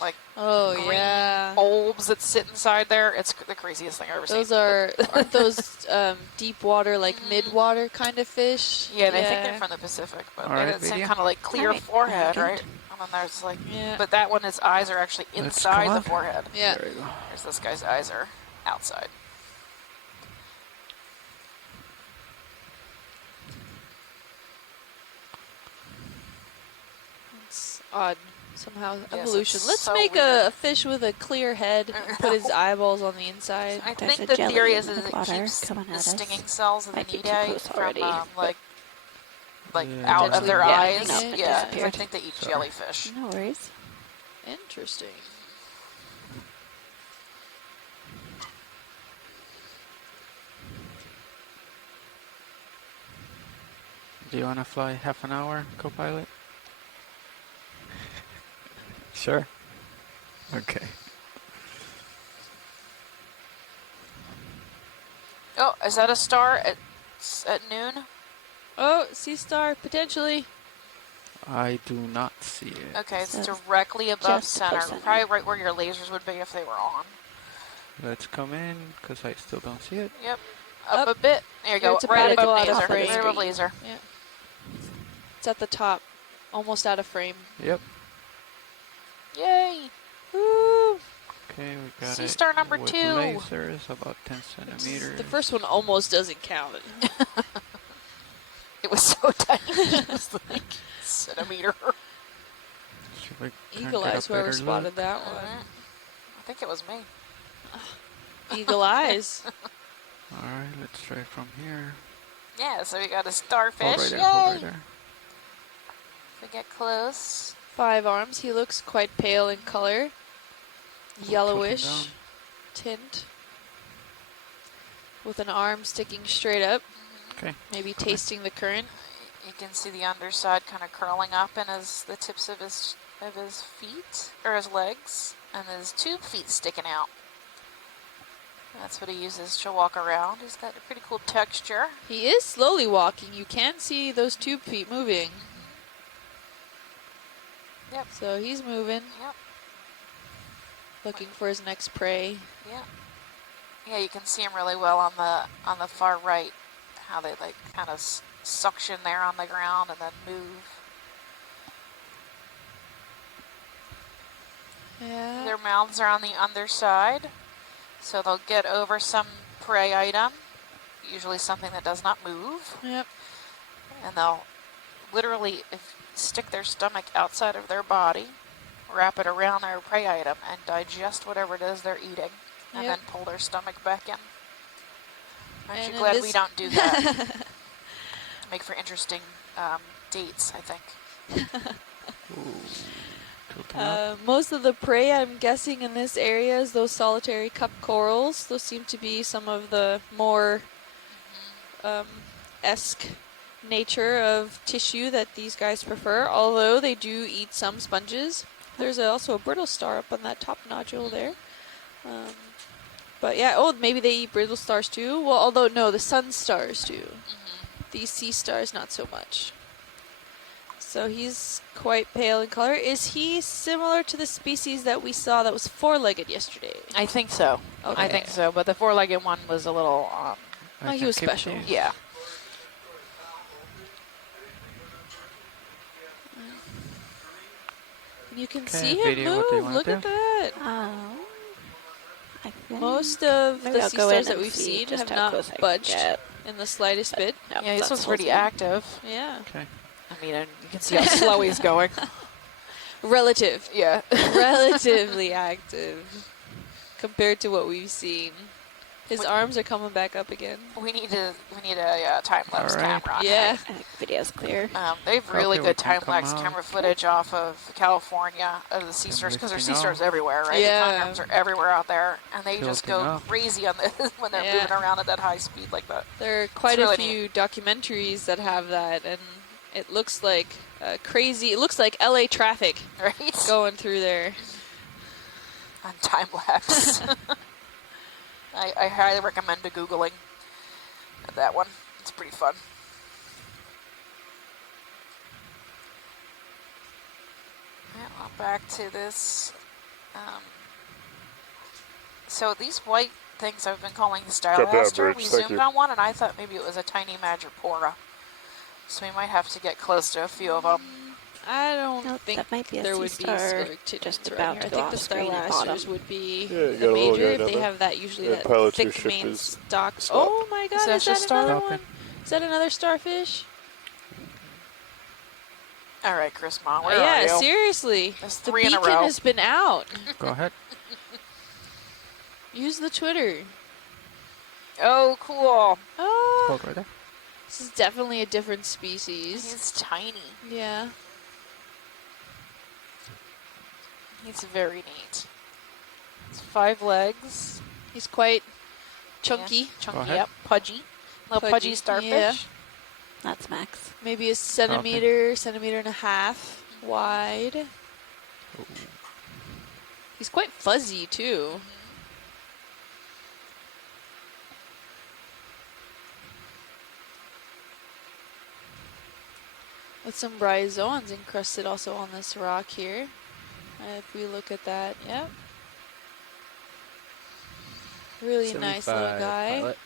like green bulbs that sit inside there. It's the craziest thing I've ever seen. Those aren't those deep water, like mid-water kind of fish? Yeah, they think they're from the Pacific, but they have the same kind of like clear forehead, right? And then there's like, but that one, his eyes are actually inside the forehead. Yeah. There you go. Whereas this guy's eyes are outside. It's odd. Somehow Yes, evolution. it's Let's so make weird. a fish with a clear head and put his eyeballs on the inside. I There's think a the theory is jelly in it the water keeps coming the at us. stinging cells of the Might be too nidai close from already, like Yeah, out of their yeah, eyes. no, it Yeah, 'cause I disappeared. think they eat Sorry. jellyfish. No worries. Interesting. Do you want to fly half an hour, co-pilot? Sure. Okay. Oh, is that a star at noon? Oh, sea star, potentially. I do not see it. Okay, it's So directly above just center. above center. Probably right where your lasers would be if they were on. Let's come in, because I still don't see it. Yep. Up a bit. There you go. It's a Right particle above out of laser. frame. Right above laser. Yeah. It's at the top, almost out of frame. Yep. Yay! Woo! Okay, we got Sea it. star number with 2. lasers, about 10 centimeters. The first one almost doesn't count. It was so tiny. It was like centimeter. Should we Eagle get a Eyes, whoever better spotted look? that one. I think it was me. Eagle Eyes. Alright, let's try from here. Yeah, so we got a starfish. Hold right there, Yay! hold right there. If we get close. 5 arms. He looks quite pale in color. Yellowish tint. With an arm sticking straight up. Okay. Maybe tasting the current. You can see the underside kind of curling up in the tips of his feet, or his legs, and his tube feet sticking out. That's what he uses to walk around. He's got a pretty cool texture. He is slowly walking. You can see those tube feet moving. Yep. So he's moving. Yep. Looking for his next prey. Yeah. Yeah, you can see him really well on the far right. How they like kind of suction there on the ground and then move. Yeah. Their mouths are on the underside, so they'll get over some prey item, usually something that does not move. Yep. And they'll literally stick their stomach outside of their body, wrap it around their prey item, and digest whatever it is they're eating, and then pull their stomach back in. Aren't you glad we don't do that? Make for interesting dates, I think. Most of the prey, I'm guessing, in this area is those solitary cup corals. Those seem to be some of the more esque nature of tissue that these guys prefer, although they do eat some sponges. There's also a brittle star up on that top nodule there. But yeah, maybe they eat brittle stars too. Well, although no, the sun stars do. These sea stars, not so much. So he's quite pale in color. Is he similar to the species that we saw that was four-legged yesterday? I think so. Okay. I think so, but the four-legged one was a little... he was special. Yeah. You can see him move. Look at that. Most of the sea stars that we've seen have not budged in the slightest bit. No, yeah, this one's pretty active. Yeah. Okay. I mean, you can see how slow he's going. Relative. Yeah. Relatively active compared to what we've seen. His arms are coming back up again. We need a time-lapse camera. Yeah. I think video's clear. They have really good time-lapse camera footage off of California of the sea stars, because there's sea stars everywhere, right? Yeah. The condoms are everywhere out there, and they just go crazy on the when they're moving around at that high speed like that. There are quite a few documentaries that have that, and it looks like crazy. It looks like LA traffic, right? Going through there on time-lapse. I highly recommend Googling that one. It's pretty fun. Well, back to this. So these white things I've been calling the Styloaster. We zoomed on one, and I thought maybe it was a tiny Madrepora. So we might have to get close to a few of them. I don't think that might be a there sea would star be just right about here. to I go think the off screen at Stylasters bottom. would be Yeah, you the got a little major guy if down they there. have that usually that pilots your thick ship main is stock. stop. Oh my God! Is Is that that your another star? one? Is that another starfish? All right, Chris Ma, where are you? Seriously. There's The 3 in a beacon row. has been out. Go ahead. Use the Twitter. Oh, cool. Oh, Hold right there. this is definitely a different species. He's tiny. Yeah. He's very neat. It's 5 legs. He's quite chunky. Yeah, chunky, ahead. yep. Pudgy. Little pudgy starfish. Yeah. That's Max. Maybe a centimeter, centimeter and a half wide. He's quite fuzzy too. With some bryozoans encrusted also on this rock here. If we look at that, yep. Really nice little guy. Pilot.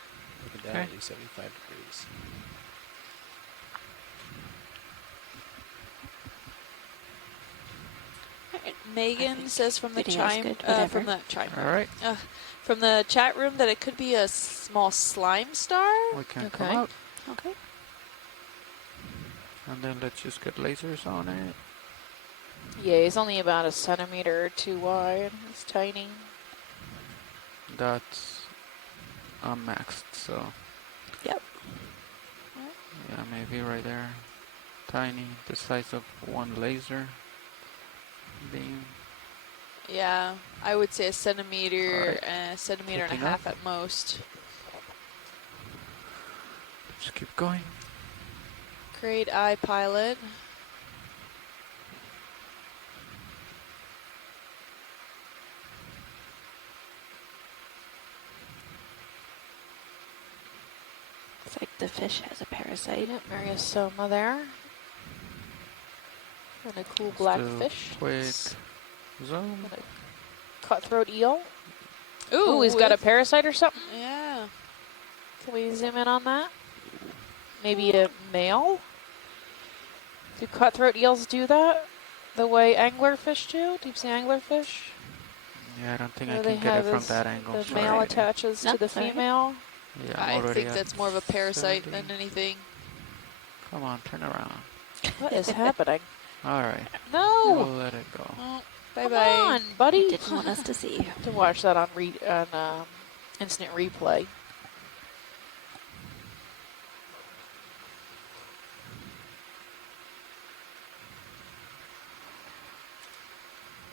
Looking down at you, 75 degrees. Megan says from the All right. From the chat room that it could be a small slime star. We can come out. Okay. And then let's just get lasers on it. Yeah, he's only about a centimeter or two wide. It's tiny. That's maxed, so. Yep. Yeah, maybe right there. Tiny, the size of one laser beam. Yeah, I would say a centimeter, Right. centimeter and a Keeping half up. at most. Just keep going. Great eye, pilot. It's like the fish has a parasite. Yep, Mariosoma there. And a cool black fish. Quick zoom. And a cutthroat eel. Ooh, Ooh, he's got a parasite or something. Yeah. Can we zoom in on that? Maybe a male? Do cutthroat eels do that? The way anglerfish do? Deep sea anglerfish? Yeah, I don't think Where I they can get it have from that angle. The sorry. male attaches to the sorry. female. Yeah, I I'm already think at that's more of a parasite 70. than anything. Come on, turn around. What is happening? All right. No! We'll let it go. Oh, bye Come bye. on, buddy. Didn't want us to see. To watch that on instant replay.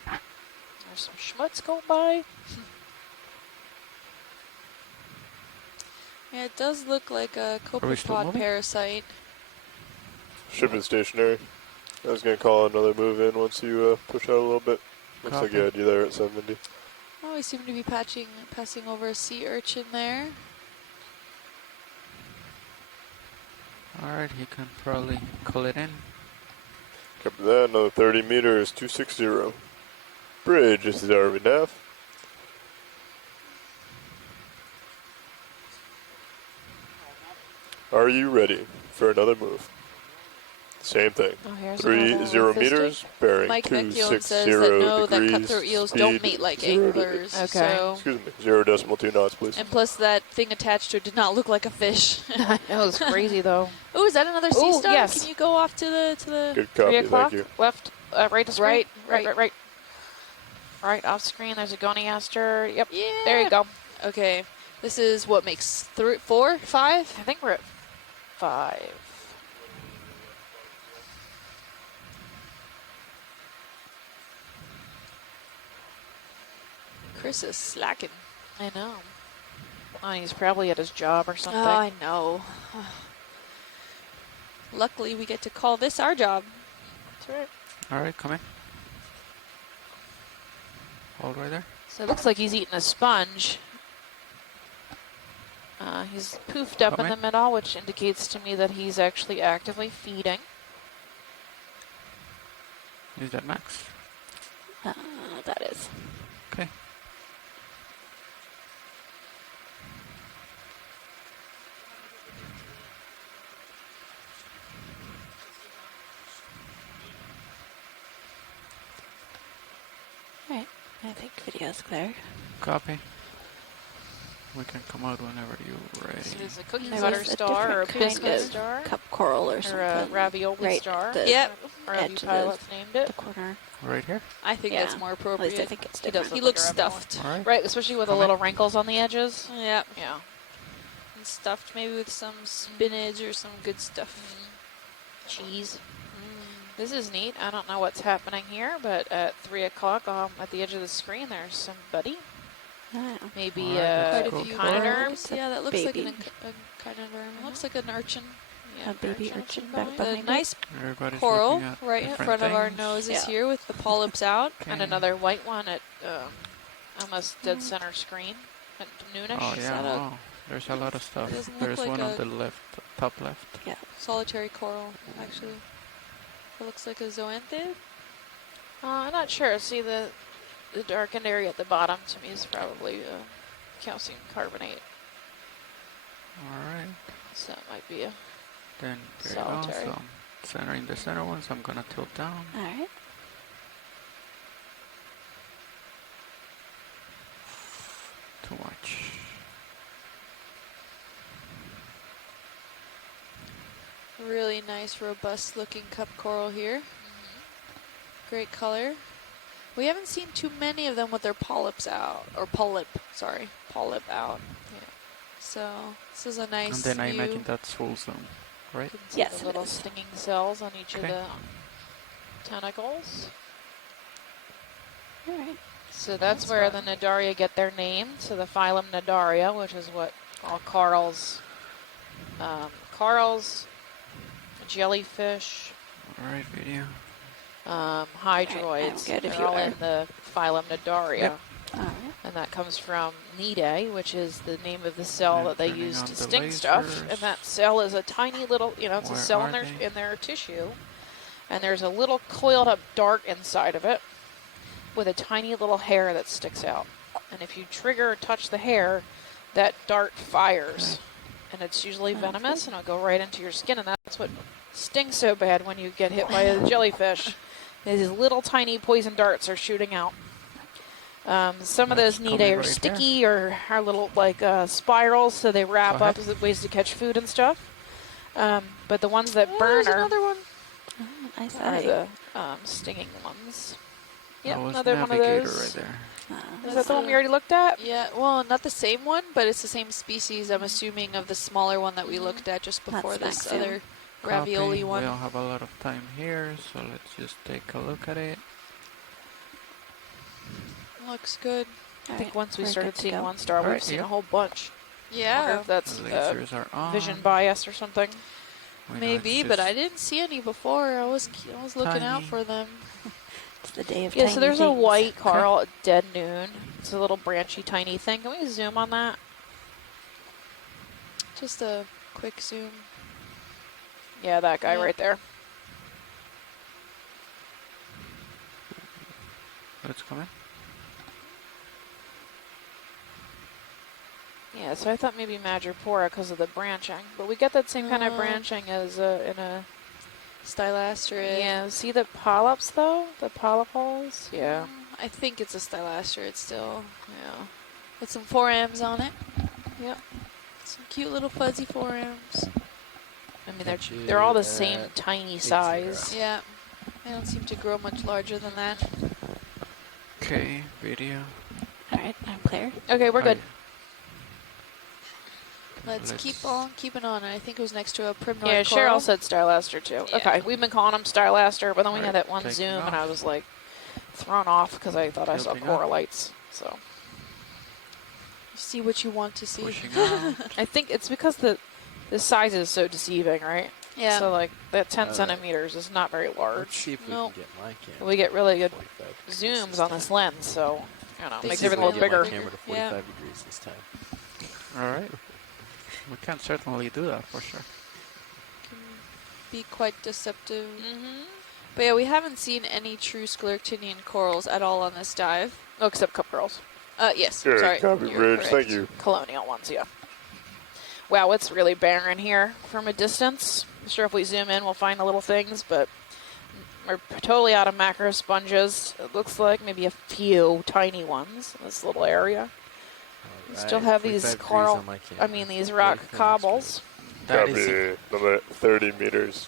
There's some schmutz going by. Yeah, it does look like a Are we still copepod moving? parasite. Shipping stationary. I was going to call another move in once you push out a little bit. Looks like you had you there at 70. Oh, we seem to be passing over a sea urchin there. All right, he can probably call it in. Copy that. Another 30 meters, 260. Bridge, this is RV Nav. Are you ready for another move? Same thing. Oh, here's 30 another meters, bearing Mike Vecchione 260 says that no, that degrees, cutthroat eels speed don't mate like 0 to- anglers. Okay. So. Excuse me, 0.2 knots, please. And plus, that thing attached to it did not look like a fish. That was crazy, though. Oh, is that another sea Ooh, star? yes. Can you go off to the? Good 3 copy, o'clock, thank you. left, right to screen. Right. Right, off screen, there's a goniaster. Yep, Yeah. there you go. Okay, this is what makes 3, 4, 5. I think we're at 5. Chris is slacking. I know. Oh, he's probably at his job or something. Oh, I know. Luckily, we get to call this our job. That's right. All right, come in. Hold right there. So it looks like he's eating a sponge. He's poofed up Come in the middle, which indicates to me that he's actually actively feeding. Is that max? That is. Okay. Alright, I think video's clear. Copy. We can come out whenever you're ready. So there's a cookie There butter was a star or a different biscuit kind of star. Cup coral or Or something. a ravioli right star. the Yep. Or have you edge of pilots named it? the corner. Right here? I think Yeah, that's more At appropriate. least I think it's He does different. He look looks like a ravioli. stuffed. All right. Right, especially with the Come little in. wrinkles on the edges. Yep. Yeah. And stuffed maybe with some spinach or some good stuff. Cheese. This is neat. I don't know what's happening here, but at 3 o'clock at the edge of the screen, there's somebody. Ah, Maybe All right, Quite let's a go few for it. worms. Yeah, that looks like baby. a kind of worm. Looks like an urchin. a baby urchin back The behind nice Everybody's coral looking at right in different front of our things. noses Yeah. here with the polyps out. And Okay. another white one at almost dead center screen at noonish. Oh Is yeah, that a- wow. There's a lot of stuff. It doesn't look There's like one a- on the left, top left. Solitary coral, actually. It looks like a zoanthid. I'm not sure. See, the darkened area at the bottom to me is probably calcium carbonate. All right. So it might be a Then there Solitary. you go. So I'm centering the center ones. I'm gonna tilt down. Alright. Really nice, robust looking cup coral here. Great color. We haven't seen too many of them with their polyps out, or polyp out. Yeah. So this is a nice And then I view. imagine that's full zoom, right? You can see Yes, the it little is. stinging cells on each of Okay. the tentacles. All right. So that's That's where fun. the Nadaria get their name. So the phylum Nadaria, which is what all corals, jellyfish, All right, video. hydroids, good if they're you all are. in the phylum Nadaria. Yep. All right. And that comes from Nidae, which is the name of the cell Then that they turning use on to the sting stuff. lasers. And that cell is a tiny little, it's a Where cell are they? in their tissue. And there's a little coiled up dart inside of it with a tiny little hair that sticks out. And if you trigger or touch the hair, that dart fires. And it's usually venomous, and it'll go right into your skin. And that's what stings so bad when you get hit by a jellyfish. These little tiny poison darts are shooting out. Some of those That's Nidae coming are right sticky or are little like spirals, so they wrap Go up ahead. as ways to catch food and stuff. But the ones that burn There's are another one. Oh, nice are eye. the stinging ones. Yep, That was another one of Navigator those. right there. Is that the one we already looked at? Yeah, well, not the same one, but it's the same species, I'm assuming, of the smaller one that we looked at just before That's this nice, other ravioli Copy. one. We don't have a lot of time here, so let's just take a look at it. Looks good. I think once we We're started good to seeing go. one star, we've Alright, seen yep. a whole bunch. I wonder Yeah, if that's The lasers are on. vision bias or something. We know maybe, it's but I just didn't see any before. I was looking out tiny. for them. It's the day of Yeah, tiny so there's a things. white coral at dead noon. It's a little branchy, tiny thing. Can we zoom on that? Just a quick zoom. Yeah, that guy Yeah. right there. Let's come in. Yeah, so I thought maybe Madrepora because of the branching, but we get that same kind of branching as in a. Stylasterid. Yeah, see the polyps though? The polypals? Yeah. I think it's a stylasterid still. Yeah. With some forams on it. Yep. Some cute little fuzzy forams. I mean, Catch they're all the it same at tiny 80. size. Yeah. They don't seem to grow much larger than that. Okay, video. All right, I'm clear. Okay, we're good. Let's Let's- keep on keeping on. I think it was next to a primnoid Yeah, coral. Cheryl said Stylaster too. Yeah. Okay, we've been calling them Stylaster, but then we had Alright, that one taking zoom and off. I was like thrown off because I thought I saw Tilting up. coralites. So See what you want to see. Pushing out. I think it's because the size is so deceiving, right? Yeah. So like that 10 Alright. centimeters is not very Let's large. see if we Nope. can get my camera. We get really good 45 degrees zooms this on time. this lens, so you know, They makes see everything a if little we bigger. can Camera to 45 Yeah. degrees this time. All right. We can certainly do that for sure. Can be quite deceptive. Mm-hmm. But yeah, we haven't seen any true scleractinian corals at all on this dive. Oh, except cup girls. Yes. Good, Sorry. copy, you're Bridge. correct. Thank you. Colonial ones, yeah. Wow, it's really barren here from a distance. I'm sure if we zoom in, we'll find the little things, but we're totally out of macro sponges. It looks like maybe a few tiny ones in this little area. We still have these 45 degrees coral, on my camera. these rock Ready for the next cobbles. That is Copy. Number 30 meters.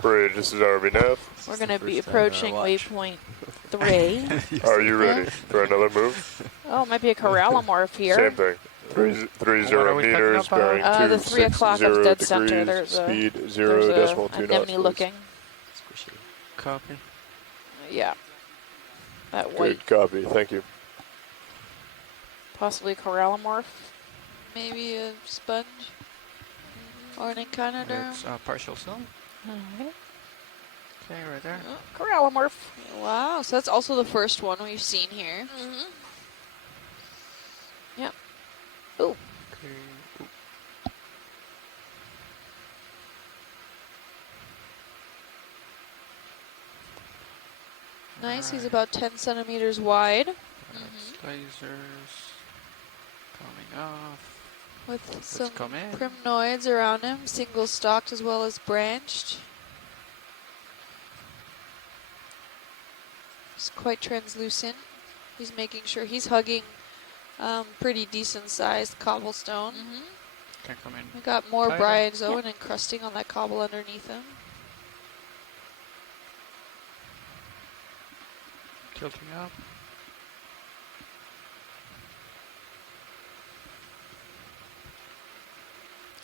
Bridge, this is RV Nav. We're the going to be first time that I approaching watched. waypoint 3. Are you ready for another move? Oh, it might be a corallimorph here. Same thing. 30 What are we talking meters, about? bearing The 3 o'clock of 260 dead degrees, center. There's speed a 0.2 knots. anemone please. looking. Squishy. copy. Yeah. That white, Good copy. Thank you. possibly corallimorph. Maybe a sponge or an echinoderm. It's partial zoom. Okay, right there. Oh, corallimorph. Wow, so that's also the first one we've seen here. Yep. Oh, Okay. Ooh. Nice, he's Alright. about 10 centimeters wide That's lasers coming off. with some come in. primnoids around him, single stalked as well as branched. He's quite translucent. He's making sure he's hugging pretty decent sized cobblestone. Can come in. We got more tighter. bryozoan encrusting on that cobble underneath him. Tilting up.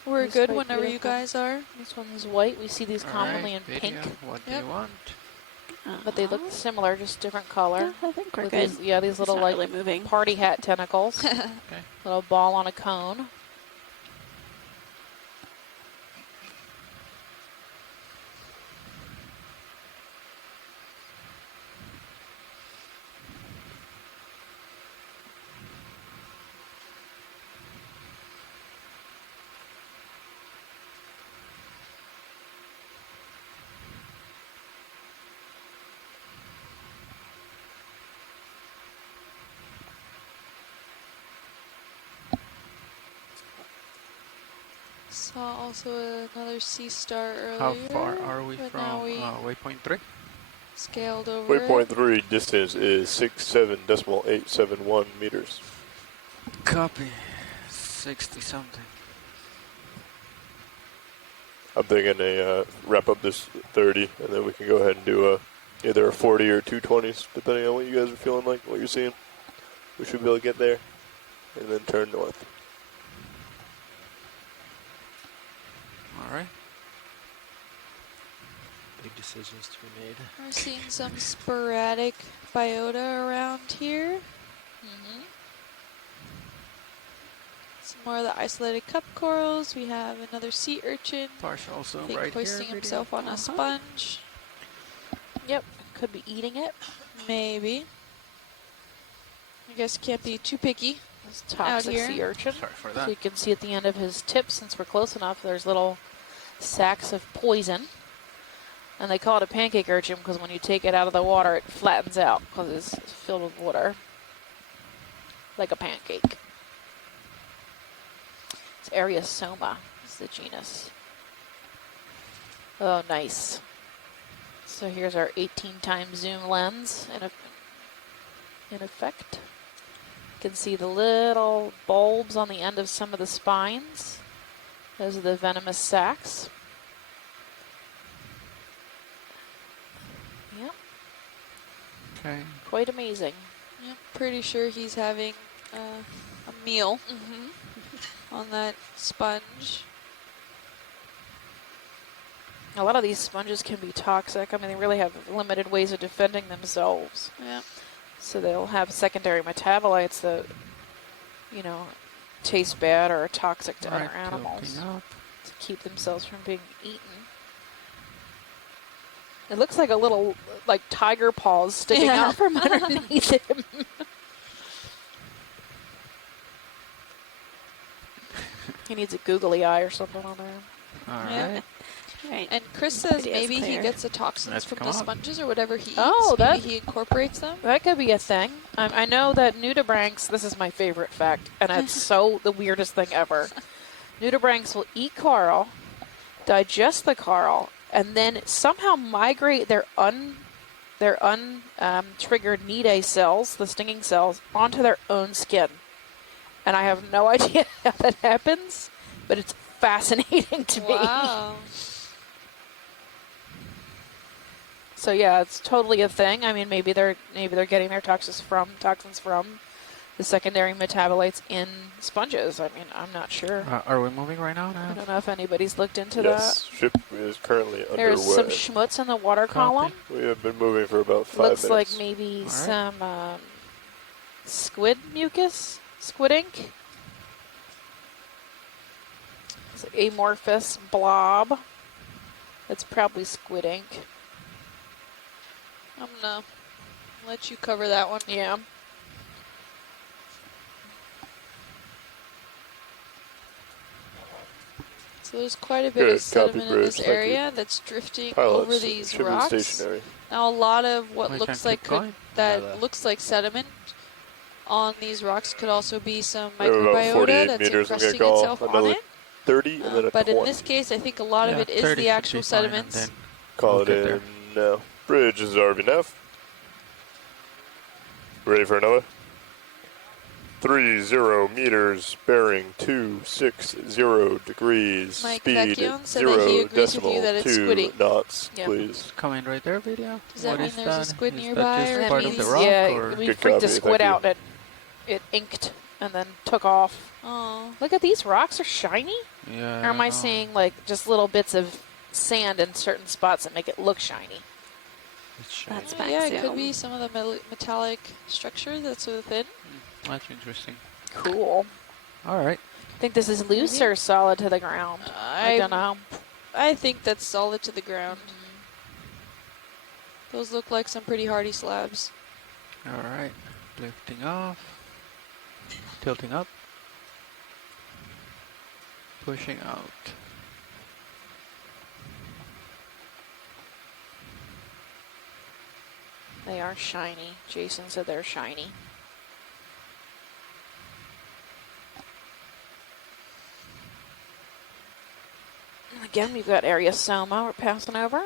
We're He's good quite whenever you beautiful. guys are. This one is white. We see these commonly in video. pink, What do Yep. you want? but they look similar, just different color. I think we're With good. These, yeah, these It's little not like really moving. party hat tentacles. Okay. Little ball on a cone. Saw also another sea star earlier. How far are we but from now we waypoint 3? scaled over Waypoint it. 3 distance is 67.871 meters. Copy. 60 something. I'm thinking wrap up this 30, and then we can go ahead and do either a 40 or 220s, depending on what you guys are feeling like, what you're seeing. We should be able to get there, and then turn north. All right. Big decisions to be made. We're seeing some sporadic biota around here. Some more of the isolated cup corals. We have another sea urchin. Partial also I think right hoisting here. himself on a sponge. Yep, could be eating it. Maybe. I guess can't be too picky. This toxic here. sea urchin. Sorry for So that. you can see at the end of his tip, since we're close enough, there's little sacks of poison. And they call it a pancake urchin because when you take it out of the water, it flattens out because it's filled with water. Like a pancake. It's Ariosoma is the genus. Oh, nice. So here's our 18 times zoom lens in effect. You can see the little bulbs on the end of some of the spines. Those are the venomous sacs. Yep, Okay. quite amazing. Yep, pretty sure he's having a meal on that sponge. A lot of these sponges can be toxic. I mean, they really have limited ways of defending themselves. Yeah. So they'll have secondary metabolites that, you know, taste bad or are toxic to other animals tilting up. to keep themselves from being eaten. It looks like a little, like, tiger paws sticking out from underneath him. He needs a googly eye or something on there. All Yeah. right. Right. And Chris says Idea's maybe he clear. gets the toxins Let's from come the up. sponges or whatever he eats. Oh, maybe that- he incorporates them. That could be a thing. I know that nudibranchs, this is my favorite fact, and it's so the weirdest thing ever. Nudibranchs will eat coral, digest the coral, and then somehow migrate their triggered Nidae cells, the stinging cells, onto their own skin. And I have no idea how that happens, but it's fascinating to me. Wow. So yeah, it's totally a thing. I mean, maybe they're getting their toxins from the secondary metabolites in sponges. I mean, I'm not sure. Are we moving right now? I don't know if anybody's looked into Yes, ship is currently that. There's some underway. schmutz in the water Copy. column. We have been moving for about 5 Looks minutes. like maybe All right. some squid mucus, squid ink. It's an amorphous blob. It's probably squid ink. I'm gonna let you cover that one. Yeah. So there's quite a bit Good, of sediment copy, in this Bridge, thank you. area that's drifting Pilots over these should be rocks. stationary. Now a lot of what We looks can like keep going. looks like sediment on these rocks could also be some We have about microbiota 48 that's meters. I'm going to encrusting call itself on another it. 30 and then a But 20. in this case, I think a lot of Yeah, it is 30 the should actual be fine, and sediments. then Call we'll it get in there. now. Bridge is RVNF. Ready for another? 30 meters, bearing 260 degrees, Mike speed Vecchione said that he 0 agrees with you decimal that it's 2 squiddy. knots, Yep. please. Coming right there, video. Does that What mean is there's a that? squid Is nearby, that or just part of the means- rock? yeah, or? we Good freaked the copy, squid thank you. out. It inked and then took off. Oh, Look at these rocks are shiny. Yeah. Or am I don't know. seeing like just little bits of sand in certain spots that make it look shiny? It's shiny. That's back yeah, it could zoom. be some of the metallic structure that's within. That's interesting. Cool. All right. I think this is loose or solid to the ground. I don't know. I think that's solid to the ground. Those look like some pretty hardy slabs. All right. Lifting off. Tilting up. Pushing out. They are shiny. Jason said they're shiny. Again, we've got area Soma we're passing over.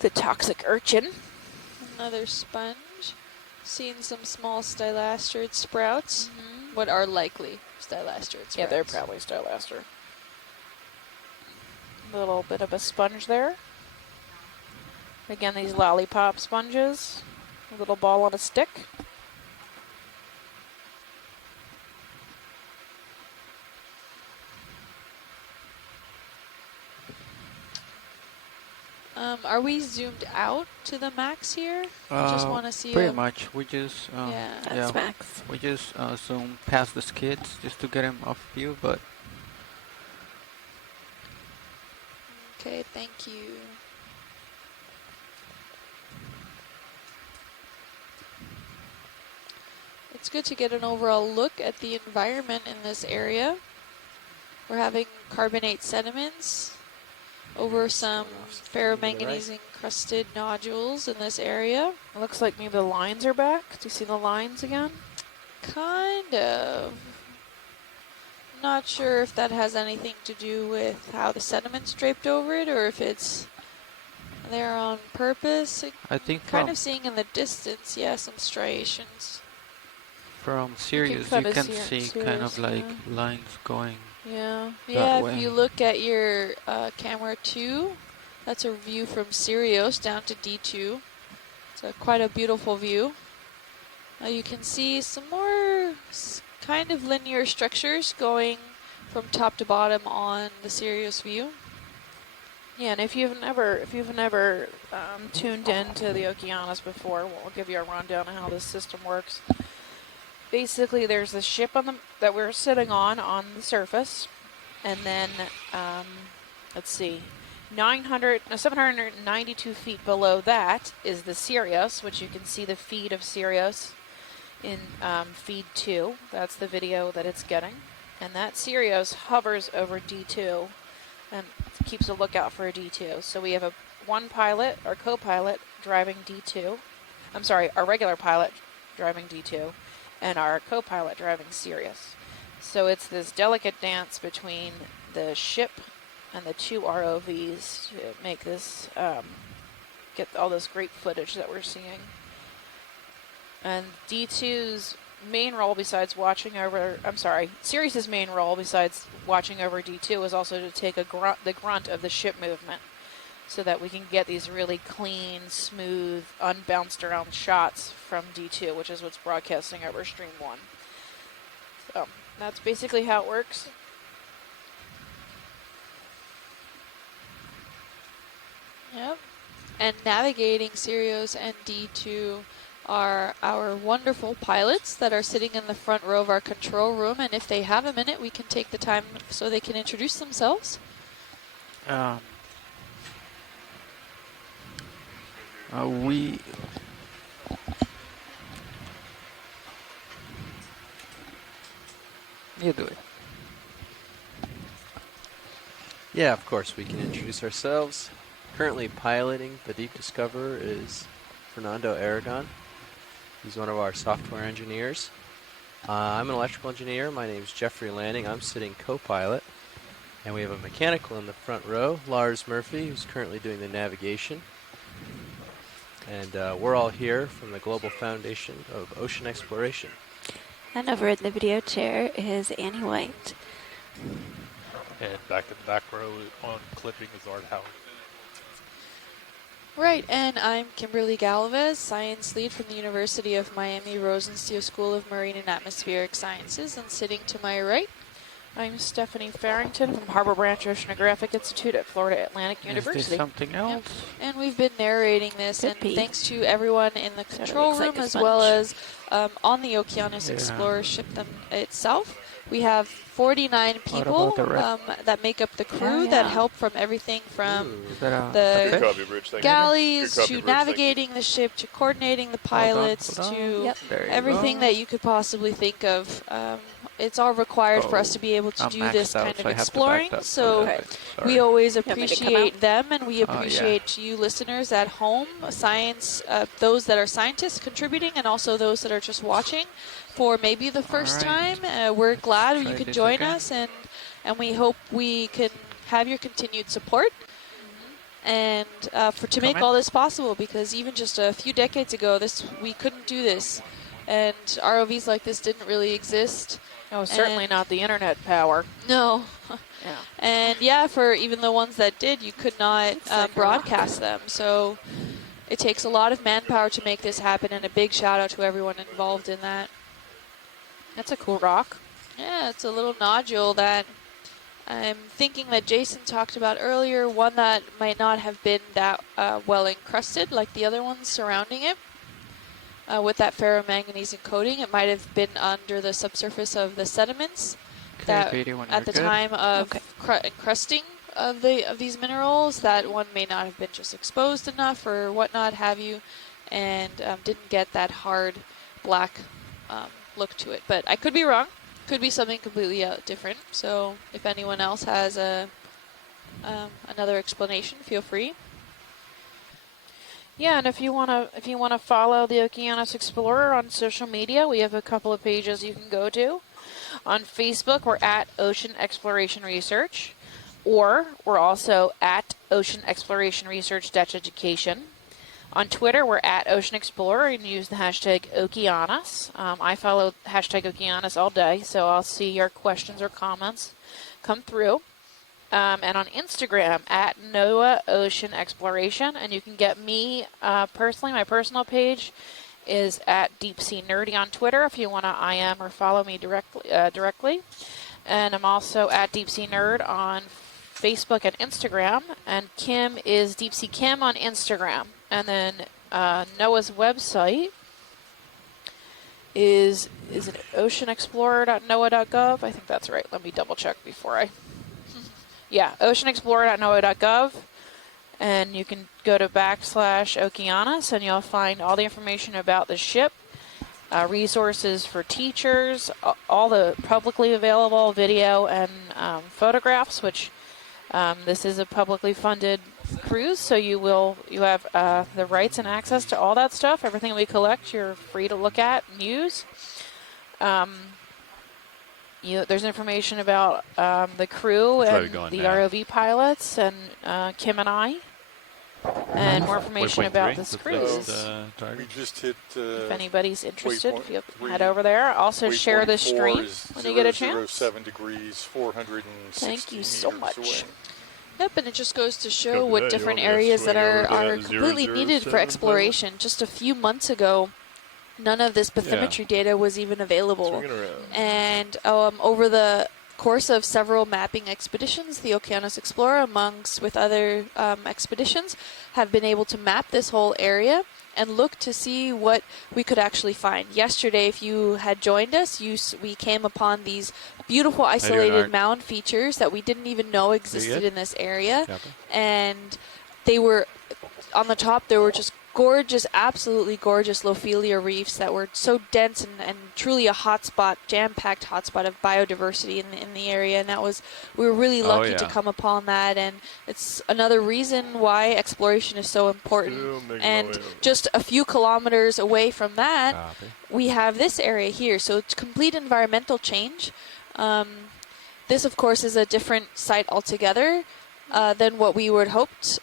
The toxic urchin. Another sponge. Seeing some small stylastrid sprouts. What are likely stylastrid sprouts. Yeah, they're probably stylaster. A little bit of a sponge there. Again, these lollipop sponges. A little ball on a stick. Are we zoomed out to the max here? Just want to see pretty much. We just yeah. That's max. we just zoom past the skids just to get him off view, but Okay, thank you. It's good to get an overall look at the environment in this area. We're having carbonate sediments over some ferromanganese encrusted nodules in this area. It looks like maybe the lines are back. Do you see the lines again? Kind of. Not sure if that has anything to do with how the sediment's draped over it or if it's there on purpose. I think Kind of seeing in the distance, yeah, some striations. from Sirius you kinda can see it see in kind of Sirius, like lines going. Yeah. Yeah, way. if you look at your camera 2, that's a view from Sirius down to D2. It's quite a beautiful view. You can see some more kind of linear structures going from top to bottom on the Sirius view. Yeah, and if you've never tuned in to the Okeanos before, we'll give you a rundown of how this system works. Basically, there's the ship that we're sitting on the surface, and then let's see, 792 feet below that is the Sirius, which you can see the feed of Sirius in feed 2. That's the video that it's getting, and that Sirius hovers over D2 and keeps a lookout for a D2. So we have one pilot, our co-pilot, driving D2. I'm sorry, our regular pilot driving D2, and our co-pilot driving Sirius. So it's this delicate dance between the ship and the two ROVs to make this, get all this great footage that we're seeing. And D2's main role besides Sirius's main role besides watching over D2 is also to take the grunt of the ship movement so that we can get these really clean, smooth, unbounced around shots from D2, which is what's broadcasting over Stream 1. So that's basically how it works. Yep. And navigating Sirius and D2 are our wonderful pilots that are sitting in the front row of our control room, and if they have a minute, we can take the time so they can introduce themselves. You do it. Yeah, of course, we can introduce ourselves. Currently piloting the Deep Discoverer is Fernando Aragon. He's one of our software engineers. I'm an electrical engineer. My name's Jeffrey Lanning. I'm sitting co-pilot. And we have a mechanical in the front row, Lars Murphy, who's currently doing the navigation. And we're all here from the Global Foundation of Ocean Exploration. And over in the video chair is Annie White. And back in the back row on clipping is Art Howard. Right, and I'm Kimberly Galvez, science lead from the University of Miami Rosenstiel School of Marine and Atmospheric Sciences, and sitting to my right, I'm Stephanie Farrington from Harbor Branch Oceanographic Institute at Florida Atlantic University. Is this something else? Yep. And we've been narrating this, Could be. thanks to everyone in the control room, like a as well sponge. as on the Okeanos Explorer ship itself. We have 49 people that make up the crew that help from everything from the galleys to navigating the ship to coordinating the pilots to everything that you could possibly think of. It's all required for us to be able to do this kind of exploring, so we always appreciate them, and we appreciate you listeners at home, science, those that are scientists contributing, and also those that are just watching for maybe the first time. We're glad you could join us, and we hope we can have your continued support and to make all this possible, because even just a few decades ago, we couldn't do this, and ROVs like this didn't really exist. Oh, certainly not the internet power. No. And for even the ones that did, you could not broadcast them. So it takes a lot of manpower to make this happen, and a big shout out to everyone involved in that. That's a cool rock. Yeah, it's a little nodule that I'm thinking that Jason talked about earlier, one that might not have been that well encrusted like the other ones surrounding it. With that ferromanganese coating, it might have been under the subsurface of the sediments that at the time of encrusting of these minerals, that one may not have been just exposed enough or whatnot have you, and didn't get that hard black look to it. But I could be wrong. Could be something completely different. So if anyone else has another explanation, feel free. Yeah, and if you wanna follow the Okeanos Explorer on social media, we have a couple of pages you can go to. On Facebook, we're at Ocean Exploration Research, or we're also at Ocean Exploration Research-Education. On Twitter, we're at Ocean Explorer and use the hashtag Okeanos. I follow hashtag Okeanos all day, so I'll see your questions or comments come through. And on Instagram, at NOAA Ocean Exploration. And you can get me personally, my personal page is at Deep Sea Nerdy on Twitter if you want to IM or follow me directly. And I'm also at Deep Sea Nerd on Facebook and Instagram. And Kim is Deep Sea Kim on Instagram. And then NOAA's website is it oceanexplorer.noaa.gov? I think that's right. Let me double check before I... Yeah, oceanexplorer.noaa.gov, and you can go to /Okeanos, and you'll find all the information about the ship, resources for teachers, all the publicly available video and photographs, which this is a publicly funded cruise, so you have the rights and access to all that stuff. Everything we collect, you're free to look at and use. There's information about the crew and the ROV pilots and Kim and I, and more information about this cruise. We just hit. If anybody's interested, if you head over there. Also share the stream when you get a chance. 007 degrees, 460 Thank you so much. away. Yep, and it just goes to show what different areas that are completely needed for exploration. Just a few months ago, none of this bathymetry data was even available. And over the course of several mapping expeditions, the Okeanos Explorer, amongst with other expeditions, have been able to map this whole area and look to see what we could actually find. Yesterday, if you had joined us, we came upon these beautiful isolated mound features that we didn't even know existed in this area. And they were, on the top, there were just gorgeous, absolutely gorgeous Lophelia reefs that were so dense and truly a hotspot, jam-packed hotspot of biodiversity in the area. And we were really lucky to come upon that. And it's another reason why exploration is so important. And just a few kilometers away from that, we have this area here. So it's complete environmental change. This, of course, is a different site altogether than what we would hoped.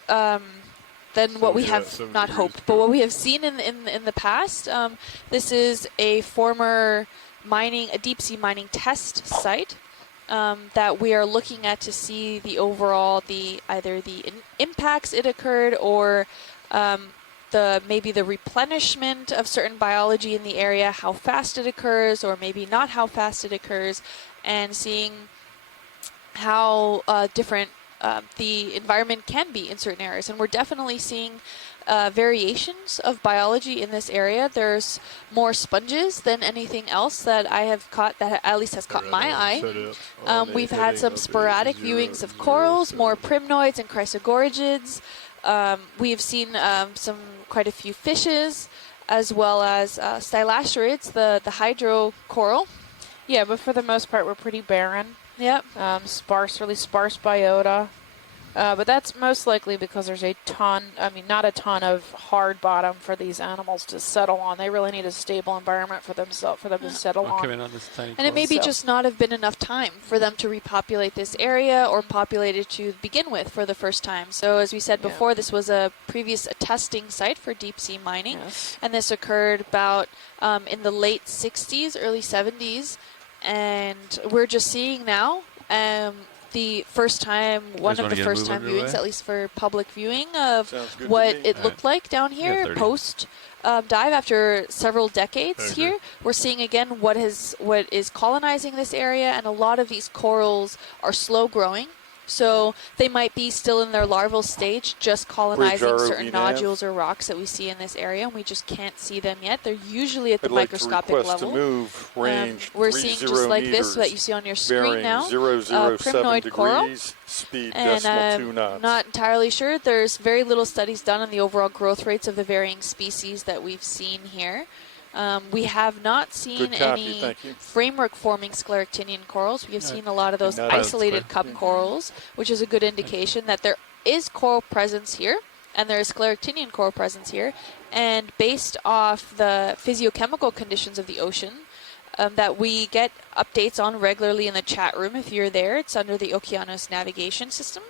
than what we have not hoped, but what we have seen in the past. This is a former a deep sea mining test site that we are looking at to see the overall either the impacts it occurred or maybe the replenishment of certain biology in the area, how fast it occurs, or maybe not how fast it occurs, and seeing how different the environment can be in certain areas. And we're definitely seeing variations of biology in this area. There's more sponges than anything else that I have caught, that at least has caught my eye. We've had some sporadic viewings of corals, more primnoids and chrysogorgids. We've seen quite a few fishes, as well as stylasterids, the hydro coral. Yeah, but for the most part, we're pretty barren. Yep. Really sparse biota. But that's most likely because there's not a ton of hard bottom for these animals to settle on. They really need a stable environment for them to settle on. Come in on this tiny and it may be just not have been enough time for them to repopulate this area or populate it to begin with for the first time. So as we said before, this was a testing site for deep sea mining. Yes. And this occurred about in the late 60s, early 70s. And we're just seeing now the first time, one of the first time viewings, at least for public viewing, of what it looked like down here post dive after several decades here. We're seeing again what is colonizing this area, and a lot of these corals are slow growing. So they might be still in their larval stage, just colonizing certain nodules or rocks that we see in this area, and we just can't see them yet. They're usually at the microscopic level. To move, range we're seeing just like this that you see on your screen now, primnoid coral, speed and decimal 2 knots. I'm not entirely sure. There's very little studies done on the overall growth rates of the varying species that we've seen here. We have not seen any framework-forming scleractinian corals. We have seen a lot of those isolated cup corals, which is a good indication that there is coral presence here, and there is scleractinian coral presence here. And based off the physiochemical conditions of the ocean that we get updates on regularly in the chat room, if you're there, it's under the Okeanos navigation system.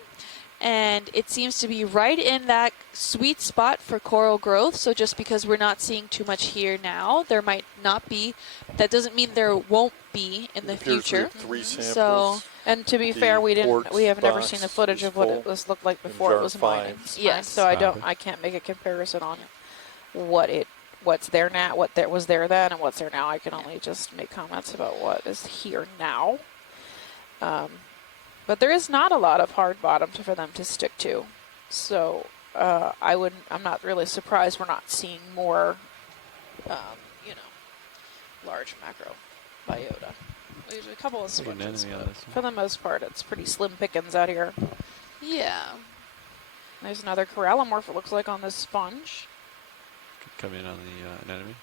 And it seems to be right in that sweet spot for coral growth. So just because we're not seeing too much here now, there might not be. That doesn't mean there won't be in the future. So, and to be fair, we have never seen the footage of what it looked like before it was mined. Yes. So I can't make a comparison on what's there now, what there was there then, and what's there now. I can only just make comments about what is here now. But there is not a lot of hard bottom for them to stick to. So I'm not really surprised we're not seeing more, large macro biota. There's a couple of sponges, but for the most part, it's pretty slim pickings out here. Yeah. There's another corallimorph, it looks like, on this sponge. Could come in on the anemone.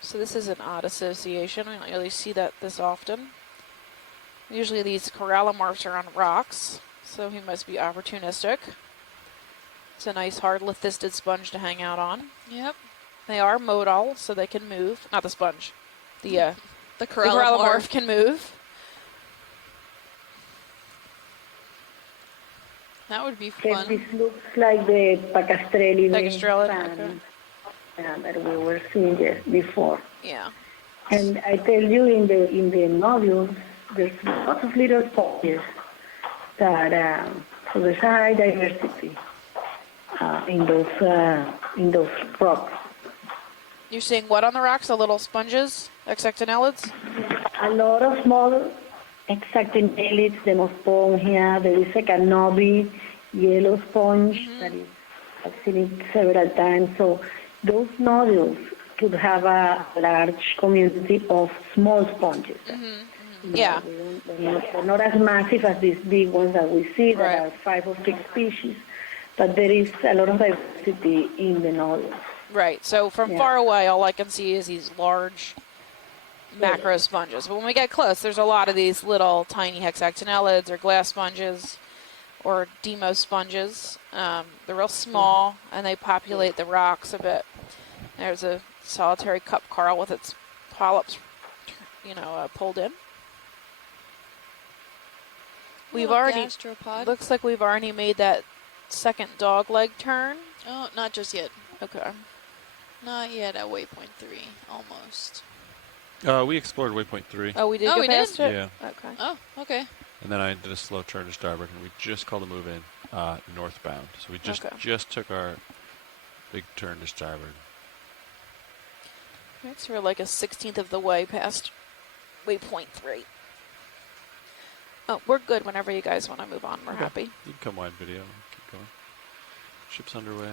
So this is an odd association. We don't really see that this often. Usually these corallimorphs are on rocks, so he must be opportunistic. It's a nice hard lithisted sponge to hang out on. Yep. They are modal, so they can move. Not the sponge. The corallimorph can move. That would be fun. This looks like the Pacastrelli fan that we were seeing before. Yeah. And I tell you, in the nodules, there's lots of little sponges that so there's a high diversity in those rocks. You're seeing what on the rocks? The little sponges, exectinellids? A lot of small exectinellids, demospongia. There is a canobi yellow sponge that is, I've seen it several times. So those nodules could have a large community of small sponges. Yeah. They're not as massive as these big ones that we see that are 5 or 6 species, but there is a lot of diversity in the nodules. Right. So from far away, all I can see is these large macro sponges. But when we get close, there's a lot of these little tiny hexactinellids or glass sponges or demo sponges. They're real small, and they populate the rocks a bit. There's a solitary cup coral with its polyps, pulled in. We've already, looks like we've already made that second dog leg turn? Oh, not just yet. Okay. Not yet at waypoint 3. Almost. We explored waypoint 3. Oh, we did Oh, go we past did? it? Yeah. Okay. Oh, okay. And then I did a slow turn to starboard, and we just called a move in northbound. So we just took our big turn to starboard. Right, so we're like a 16th of the way past waypoint 3. Oh, we're good whenever you guys want to move on. We're happy. You can come wide video. Keep going. Ship's underway.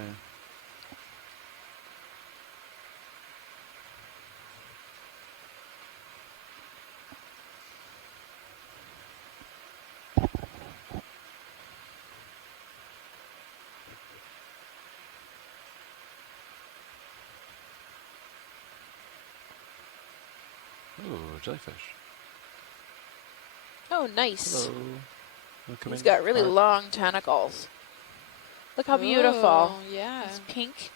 Ooh, jellyfish. Oh, nice. Hello. He's got really long tentacles. Look how beautiful. Oh, yeah. It's pink.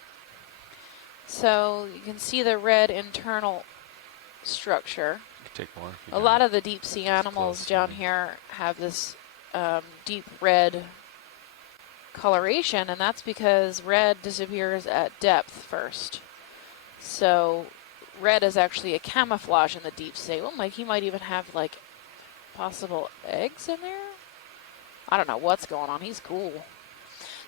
So you can see the red internal structure. You can take more. A lot of the deep sea animals down here have this deep red coloration, and that's because red disappears at depth first. So red is actually a camouflage in the deep sea. Well, he might even have like possible eggs in there. I don't know what's going on. He's cool.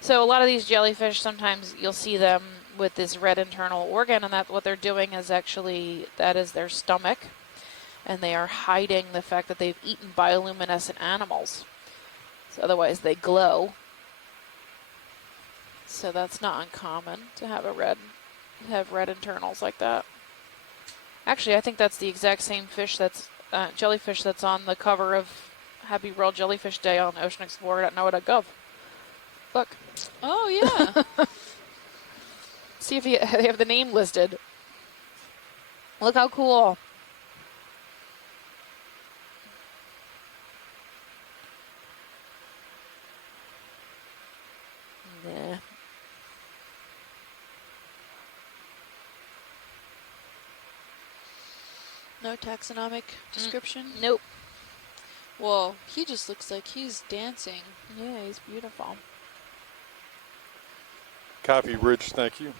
So a lot of these jellyfish, sometimes you'll see them with this red internal organ, and that what they're doing is actually, that is their stomach, and they are hiding the fact that they've eaten bioluminescent animals. So otherwise they glow. So that's not uncommon to have red internals like that. Actually, I think that's the exact same fish that's jellyfish that's on the cover of Happy World Jellyfish Day on oceanexplorer.noaa.gov. Look. Oh, yeah. See if they have the name listed. Look how cool. Nah. No taxonomic description? Nope. Well, he just looks like he's dancing. Yeah, he's beautiful. Copy, Rich. Thank you.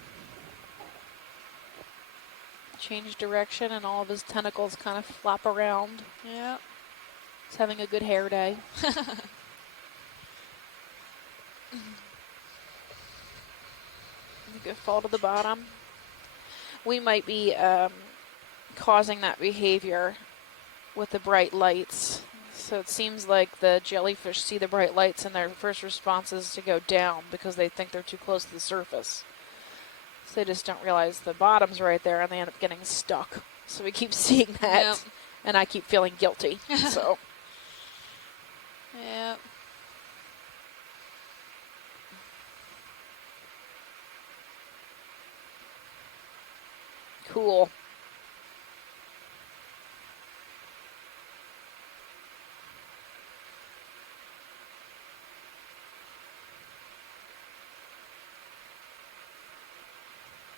Change direction and all of his tentacles kind of flop around. Yeah. He's having a good hair day. Good fall to the bottom. We might be causing that behavior with the bright lights. So it seems like the jellyfish see the bright lights and their first response is to go down because they think they're too close to the surface. So they just don't realize the bottom's right there and they end up getting stuck. So we keep seeing that. Yep. And I keep feeling guilty. So. Yep. Cool.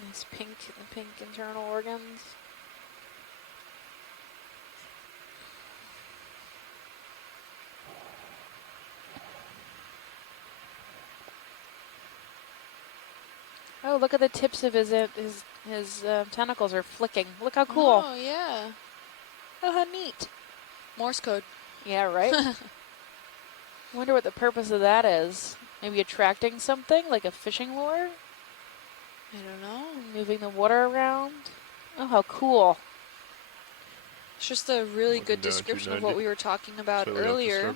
Nice pink internal organs. Oh, look at the tips of his tentacles are flicking. Look how cool. Oh, yeah. Oh, how neat. Morse code. Yeah, right? Wonder what the purpose of that is. Maybe attracting something, like a fishing lure? I don't know. Moving the water around. Oh, how cool. It's just a really good description of what we were talking about earlier.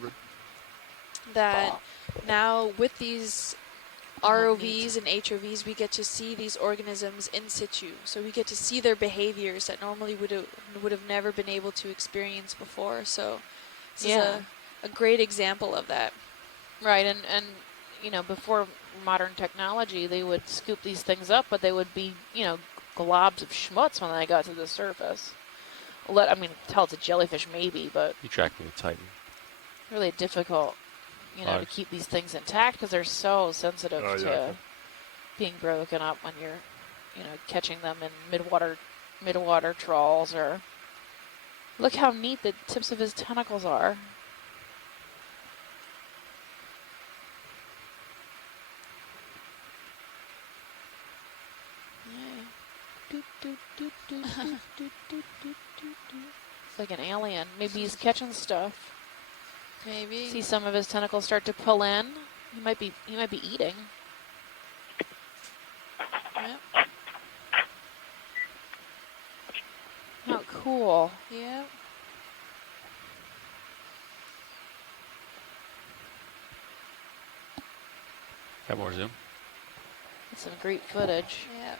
That now with these ROVs and HOVs, we get to see these organisms in situ. So we get to see their behaviors that normally would have never been able to experience before. So this is a great example of that. Right, and you know, before modern technology, they would scoop these things up, but they would be, you know, globs of schmutz when they got to the surface. I mean, tell it's a jellyfish maybe, but You tracked me with Titan. really difficult, you know, to keep these things intact because they're so sensitive to being broken up when you're, you know, catching them in midwater trawls. Or look how neat the tips of his tentacles are. It's like an alien. Maybe he's catching stuff. Maybe. See some of his tentacles start to pull in. He might be eating. Yep. How cool. Yep. Got more zoom. That's some great footage. Yep.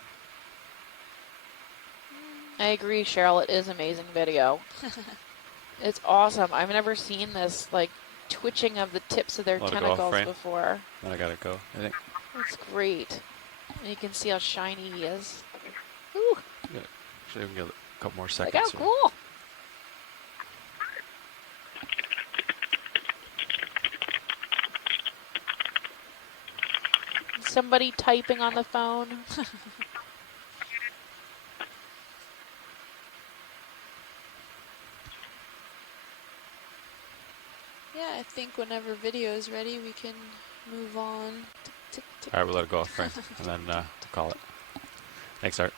I agree, Cheryl. It is amazing video. It's awesome. I've never seen this like twitching of the tips of their tentacles before. Then I gotta go, I think. That's great. And you can see how shiny he is. Ooh. Yeah. Actually, we can get a couple more seconds. Look how cool. Somebody typing on the phone. Yeah, I think whenever video is ready, we can move on. Tick, tick, tick. All right, we'll let it go off frame, and then we'll call it. Thanks, Art.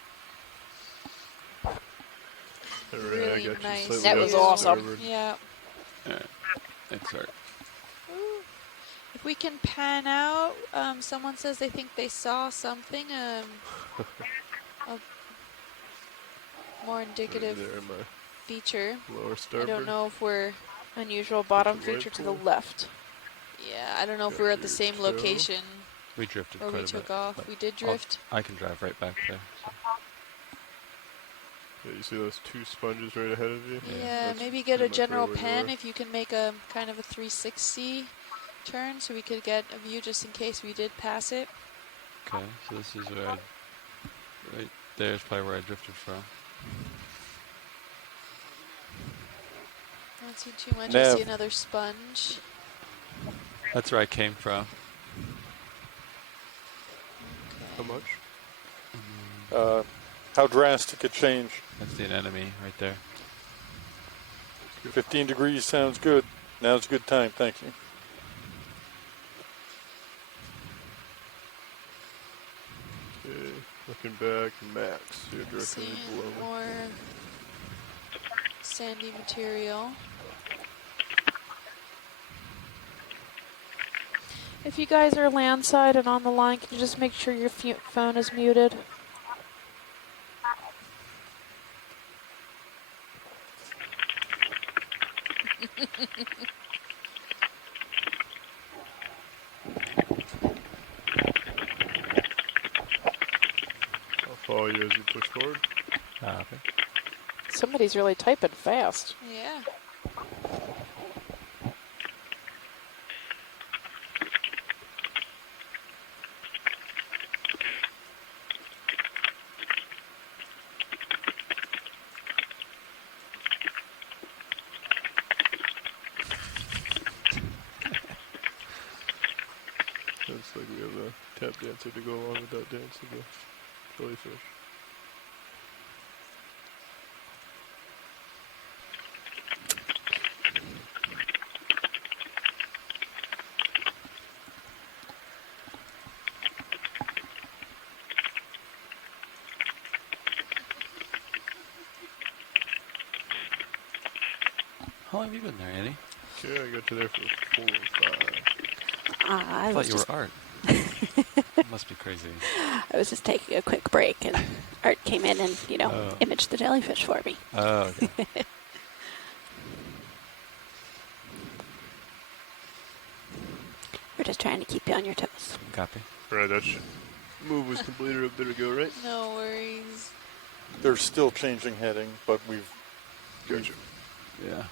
Really nice. That was awesome. Yeah. All right. Thanks, Art. Ooh. If we can pan out, someone says they think they saw something, a more indicative feature. I don't know if we're unusual bottom feature to the left. Yeah, I don't know if we're at the same location. We drifted or quite we a took bit, off. We did drift. I can drive right back there. So. Yeah, you see those two sponges right ahead of you? Yeah, maybe get a general pan if you can make a kind of a 360 turn so we could get a view just in case we did pass it. Okay, so this is where right there is probably where I drifted from. I don't see too much. I see another sponge. That's where I came from. How much? How drastic a change? That's the enemy right there. 15 degrees sounds good. Now's a good time, thank you. Okay, looking back, max. You're directly Seeing below me. more sandy material. If you guys are landside and on the line, can you just make sure your phone is muted? I'll follow you as you push forward. Okay. Somebody's really typing fast. Yeah. Looks like we have a tap dancer to go along with that dance of the jellyfish. How long have you been there, Annie? Okay, I got you there for 4 or 5. I thought you were Art. Must be crazy. I was just taking a quick break, and Art came in and, imaged the jellyfish for me. Oh, okay. We're just trying to keep you on your toes. Copy. Right, that move was completed a bit ago, right? No worries. They're still changing heading, but we've... Gotcha. Yeah.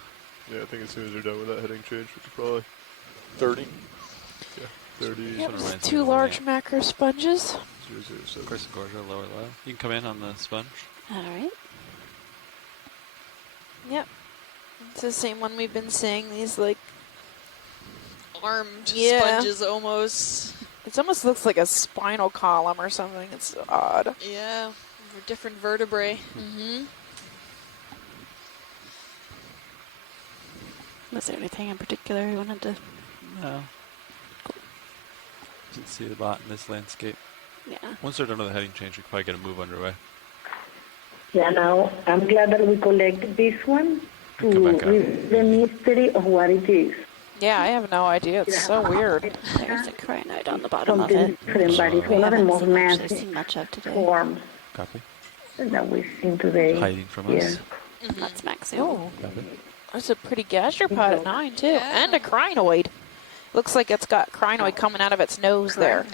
Yeah, I think as soon as they're done with that heading change, which is probably 30. Yeah, 30. Yep, two large macro sponges. 007. Chris and Gorgia, lower low. You can come in on the sponge. All right. Yep. It's the same one we've been seeing, these like armed sponges almost. It almost looks like a spinal column or something. It's odd. Yeah, different vertebrae. Mm-hmm. Was there anything in particular you wanted to... No. Didn't see the bot in this landscape. Yeah. Once they're done with the heading change, we can probably get a move underway. Yeah, now I'm glad that we collected this one to reveal the mystery of what it is. Yeah, I have no idea. It's so weird. There's a crinoid on the bottom of Something it. different, but it's We one of the haven't most actually massive seen much of today. forms Copy. that we've seen today. Hiding from Yeah. us. That's Maxim. Oh, Copy. there's a pretty gastropod at 9 too, and a crinoid. Looks like it's got crinoid coming out of its nose there.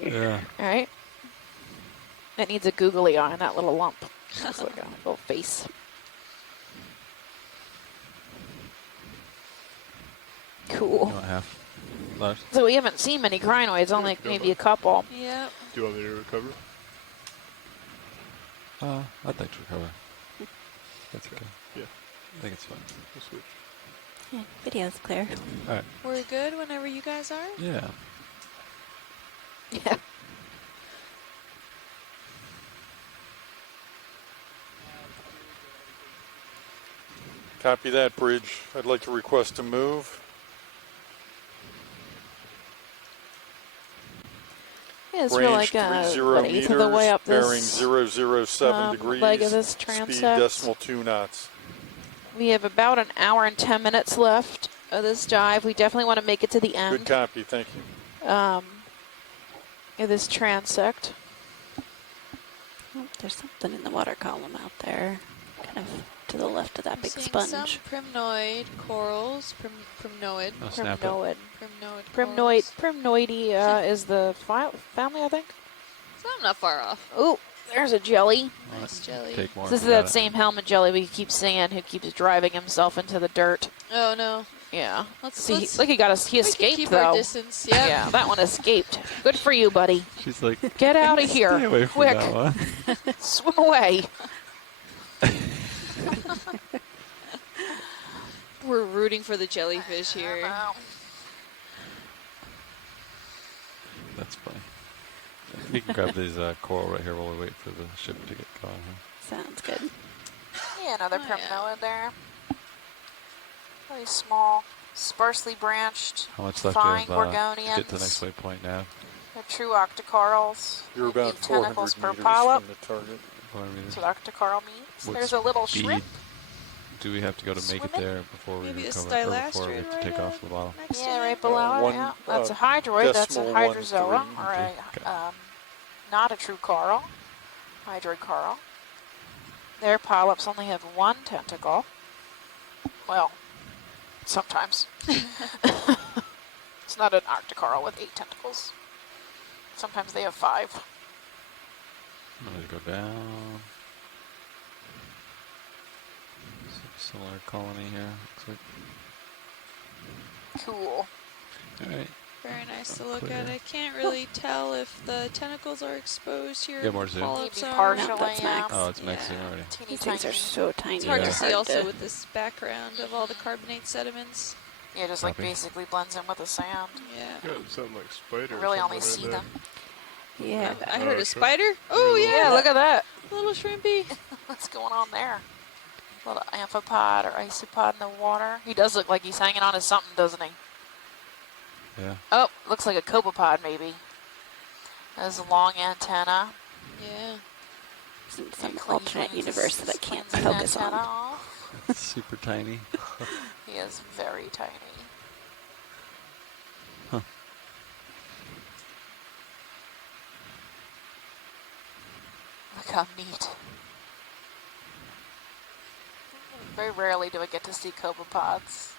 Yeah. All right. It needs a googly eye on that little lump. It's like a little face. Cool. You want half left? So we haven't seen many crinoids, only maybe a couple. Yep. Do you want me to recover? I'd like to recover. That's okay. Yeah. I think it's fine. We'll switch. Yeah, video's clear. All right. We're good whenever you guys are. Yeah. Yeah. Copy that, Bridge. I'd like to request a move. Yeah, it's Range like 30 an eighth of the way up bearing this 007 degrees. leg of this Speed transect. decimal 2 knots. We have about an hour and 10 minutes left of this dive. We definitely want to make it to the end. Good copy, thank you. Of this transect. Oh, there's something in the water column out there, kind of to the left of that big Seeing sponge. some primnoid corals. Primnoid. I'll snap it. Primnoid. Primnoid. Primnoidea is the family, I think. So I'm not far off. Oh, there's a jelly. Nice jelly. Take more. This is that same helmet jelly we keep seeing who keeps driving himself into the dirt. Oh no. Yeah. Let's See, look, he escaped keep though. our distance. Yep. Yeah, that one escaped. Good for you, buddy. She's like, Get out of here. stay away from Quick. that one. Swim away. We're rooting for the jellyfish here. That's funny. You can grab these coral right here while we wait for the ship to get going. Huh? Sounds good. Yeah, another primnoid there. Really small, sparsely branched, How much left fine do you have to gorgonians. get to the next waypoint now? They're true octocorals. You're They about eat 400 tentacles per meters polyp. from the target. That's what octocoral means. What There's a little speed shrimp. do we have to go to make it Swimming? there before we Maybe a recover, or before we stylastrid have to right take off the bottle? Yeah, right below it. one, Yeah, that's a hydroid. That's a decimal hydrozoa, 1-3. or a not a true coral. Hydroid coral. Their polyps only have one tentacle. Well, sometimes. It's not an octocoral with 8 tentacles. Sometimes they have 5. I'm going to go down. Similar colony here. Looks like. Cool. All right. Very nice to look Clear. at. I can't really tell if the tentacles are exposed here. Get more zoom. Polyps Maybe are. partially, No, that's yeah. max. Oh, it's maxing already. Teeny These things tiny. are so tiny. It's hard Yeah. to see also to- with this background of all the carbonate sediments. Yeah, just like Copy. basically blends in with the sand. Yeah. Yeah, it sounded like spider. You really only see them. Yeah. I heard a sure. spider. Oh Yeah, yeah, look at that. little shrimpy. What's going on there? Little amphipod or isopod in the water. He does look like he's hanging on to something, doesn't he? Yeah. Oh, looks like a copepod maybe. Has a long antenna. Yeah. It's in some Clean alternate cleans universe that I can't cleans his focus antenna on. off. It's super tiny. He is very tiny. Huh. Look how neat. Very rarely do I get to see copepods.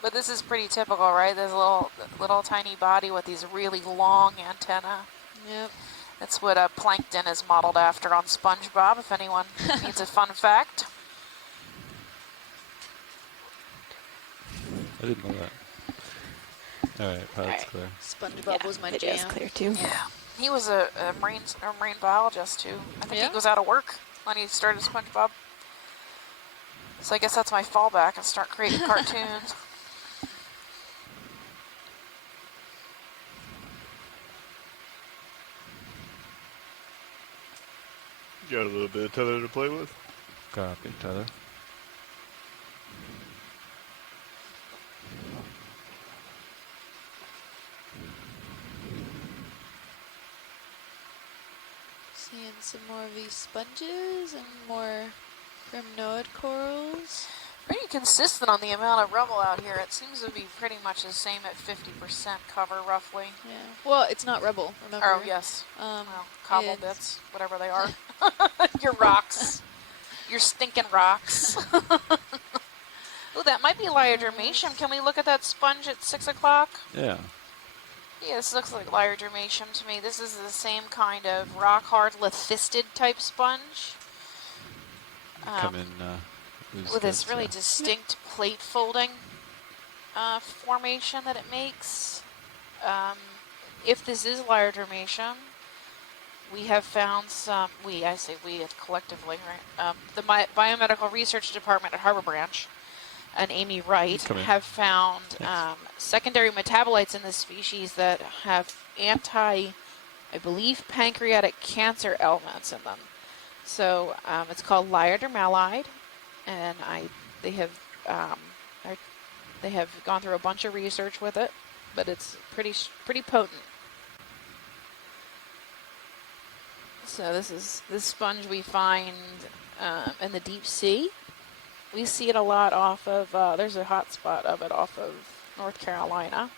But this is pretty typical, right? There's a little tiny body with these really long antennae. Yep. That's what plankton is modeled after on SpongeBob, if anyone needs a fun fact. I didn't know that. All right, pilot's clear. SpongeBob was my Video's jam. clear too. Yeah. He was a marine biologist, too. I think Yeah? he was out of work when he started SpongeBob. So I guess that's my fallback and start creating cartoons. You got a little bit of tether to play with? Copy, tether. Seeing some more of these sponges and more grimnoid corals. Pretty consistent on the amount of rubble out here. It seems to be pretty much the same at 50% cover, roughly. Yeah. Well, it's not rubble, remember? Oh, yes. Well, cobble bits, whatever they are. Your rocks. Your stinking rocks. Oh, that might be Liadermatium. Can we look at that sponge at 6 o'clock? Yeah. Yeah, this looks like Liadermatium to me. This is the same kind of rock-hard lithisted type sponge. Come in with this really distinct plate folding formation that it makes. If this is Liadermatium, we have found some, I say we collectively, right? The Biomedical Research Department at Harbor Branch and Amy Wright have found secondary metabolites in this species that have I believe, pancreatic cancer elements in them. So it's called Liadermalide, and they have gone through a bunch of research with it, but it's pretty potent. So this sponge we find in the deep sea. We see it a lot off of, there's a hot spot of it off of North Carolina,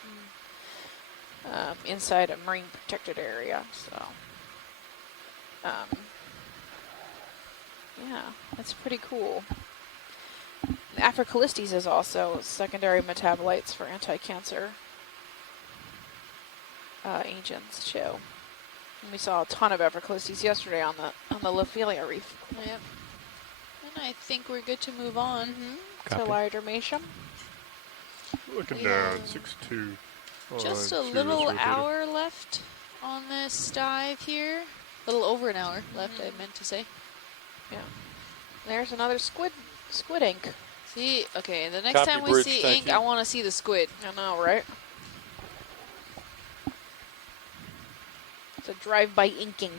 inside a marine protected area. So, yeah, that's pretty cool. Aphrocallistes is also secondary metabolites for anti-cancer agents too. And we saw a ton of Aphrocallistes yesterday on the Lophelia reef. Yep. And I think we're good to move on to Liadermatium. Looking down, 6'2". Just a little hour left on this dive here. A little over an hour left, I meant to say. Yeah. There's another squid ink. See, okay, the next time we see ink, I want to see the squid. I know, right? It's a drive-by inking.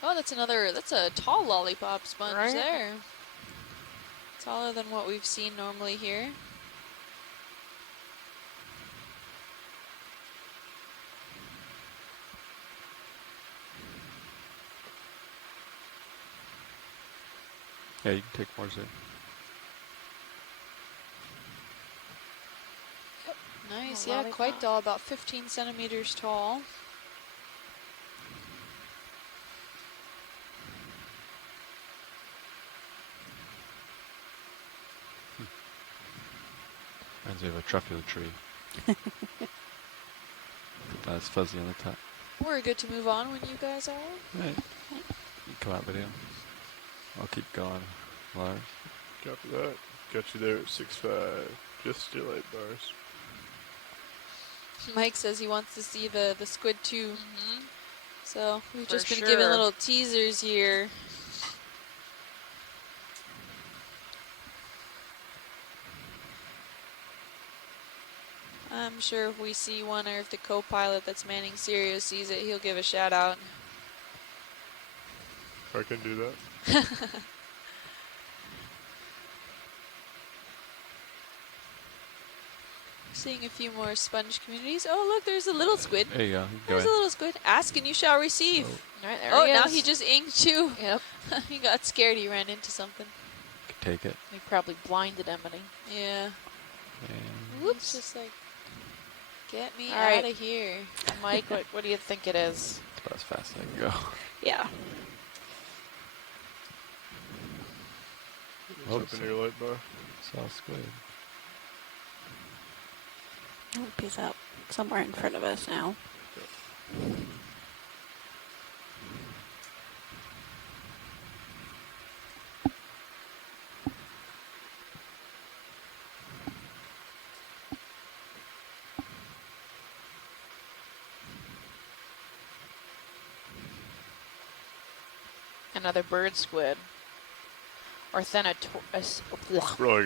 Oh, that's a tall lollipop sponge there. Taller than what we've seen normally here. Yeah, you can take more zoom. Nice, yeah, quite tall, about 15 centimeters tall. Reminds me of a truffula tree. But that's fuzzy on the top. We're good to move on when you guys are. Right. You come out video. I'll keep going. Lars. Copy that. Got you there at 6'5". Just your light bars. Mike says he wants to see the squid too. So we've just been given little teasers here. I'm sure if we see one, or if the co-pilot that's manning Sirius sees it, he'll give a shout out. I can do that. Seeing a few more sponge communities. Oh, look, there's a little squid. There you go. There's a little squid. Ask and you shall receive. Right, there now he just inked too. Yep. He got scared. He ran into something. Could take it. He probably blinded Emily. Yeah. And Whoops. Just like, get me All out right. of here. Mike, what do you think it is? it's about as fast as I can go. Yeah. Open your light bar. Saw a squid. He's up somewhere in front of us now. Another bird squid. Probably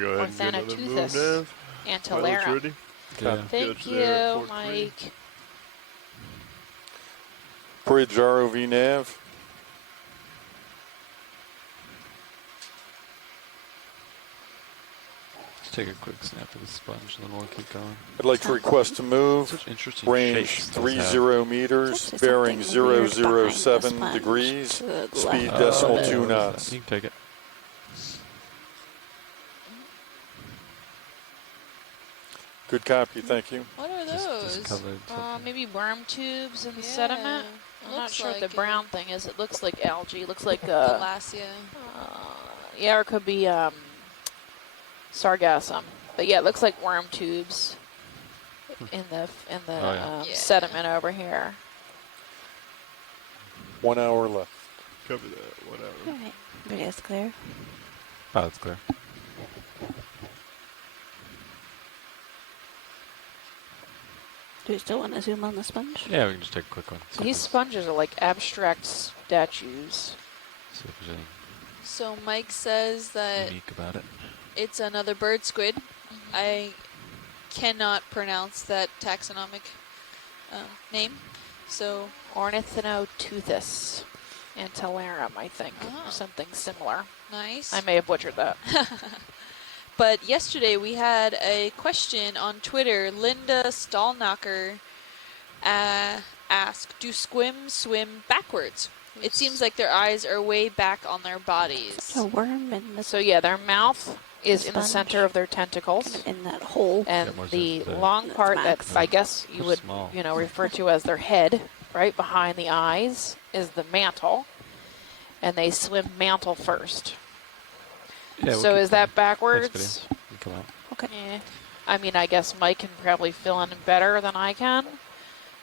go ahead and get another move, Nav. Antillarum. Ready? Yeah. Thank you, Mike. Bridge ROV nav. Just take a quick snap of the sponge, and then we'll keep going. I'd like to request a move. Such interesting Range shapes 30 meters, bearing 007 degrees, speed decimal 2 knots. You can take it. Good copy, thank you. What are those? Just covered Maybe worm tubes in the Yeah, sediment. I'm not looks sure what like the brown thing is. It looks like algae. It looks like Glacia. yeah, or it could be sargassum. But yeah, it looks like worm tubes in the sediment over here. 1 hour left. Cover that, whatever. All right. Video's clear. Oh, that's clear. Do you still want to zoom on the sponge? Yeah, we can just take a quick one. These sponges are like abstract statues. See if there's anything So Mike says that unique about it. it's another bird squid. I cannot pronounce that taxonomic name. So Ornithinoteuthis antillarum, I think, or something similar. Nice. I may have butchered that. But yesterday we had a question on Twitter. Linda Stallnacher asked, do squims swim backwards? It seems like their eyes are way back on their bodies. A worm in the So yeah, their mouth is in the sponge. center of their tentacles. In that hole. And Yeah, more the the- long That's part that max. I guess you They're would small. refer to as their head, right behind the eyes, is the mantle. And they swim mantle first. Yeah, So is that backwards? Thanks, video. You can come out. Okay. Yeah. I mean, I guess Mike can probably fill in better than I can,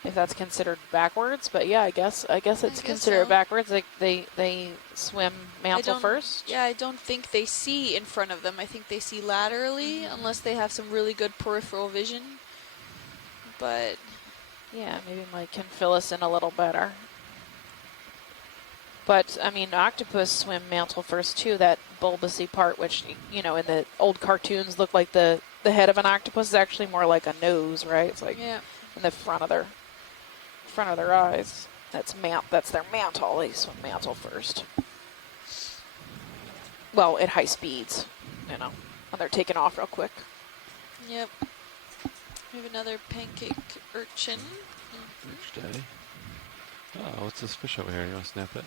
if that's considered backwards. But yeah, I guess it's guess considered so. backwards. They swim mantle first. Yeah, I don't think they see in front of them. I think they see laterally, unless they have some really good peripheral vision. But Yeah, maybe Mike can fill us in a little better. But, I mean, octopus swim mantle first, too. That bulbousy part, which, in the old cartoons looked like the head of an octopus, is actually more like a nose, right? It's like in the front of their eyes. That's their mantle. They swim mantle first. Well, at high speeds, when they're taking off real quick. yep. We have another pancake urchin. Rich Daddy. Oh, what's this fish over here? You want to snap it?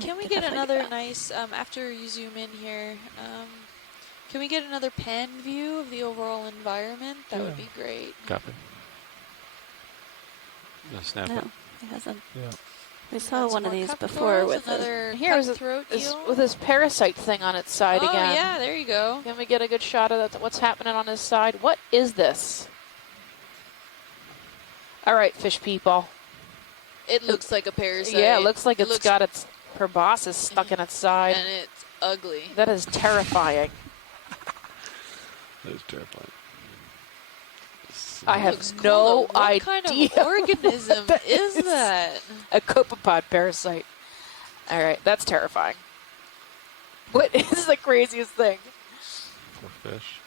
Can we get another nice, after you zoom in here, can we get another pan view of the overall environment? That would be great. Copy. No, snap it. No, it hasn't. Yeah. We saw one of these cup before corals, with another Here's cutthroat eel. with this parasite thing on its side Oh, again. yeah, there you go. Can we get a good shot of what's happening on his side? What is this? All right, fish people. It looks like a parasite. Yeah, it looks like it's looks- got its proboscis stuck in its side. And it's ugly. That is terrifying. That is terrifying. I have Looks cool, no though. What idea. kind of organism is that? A copepod parasite. All right, that's terrifying. What is the craziest thing? Poor fish.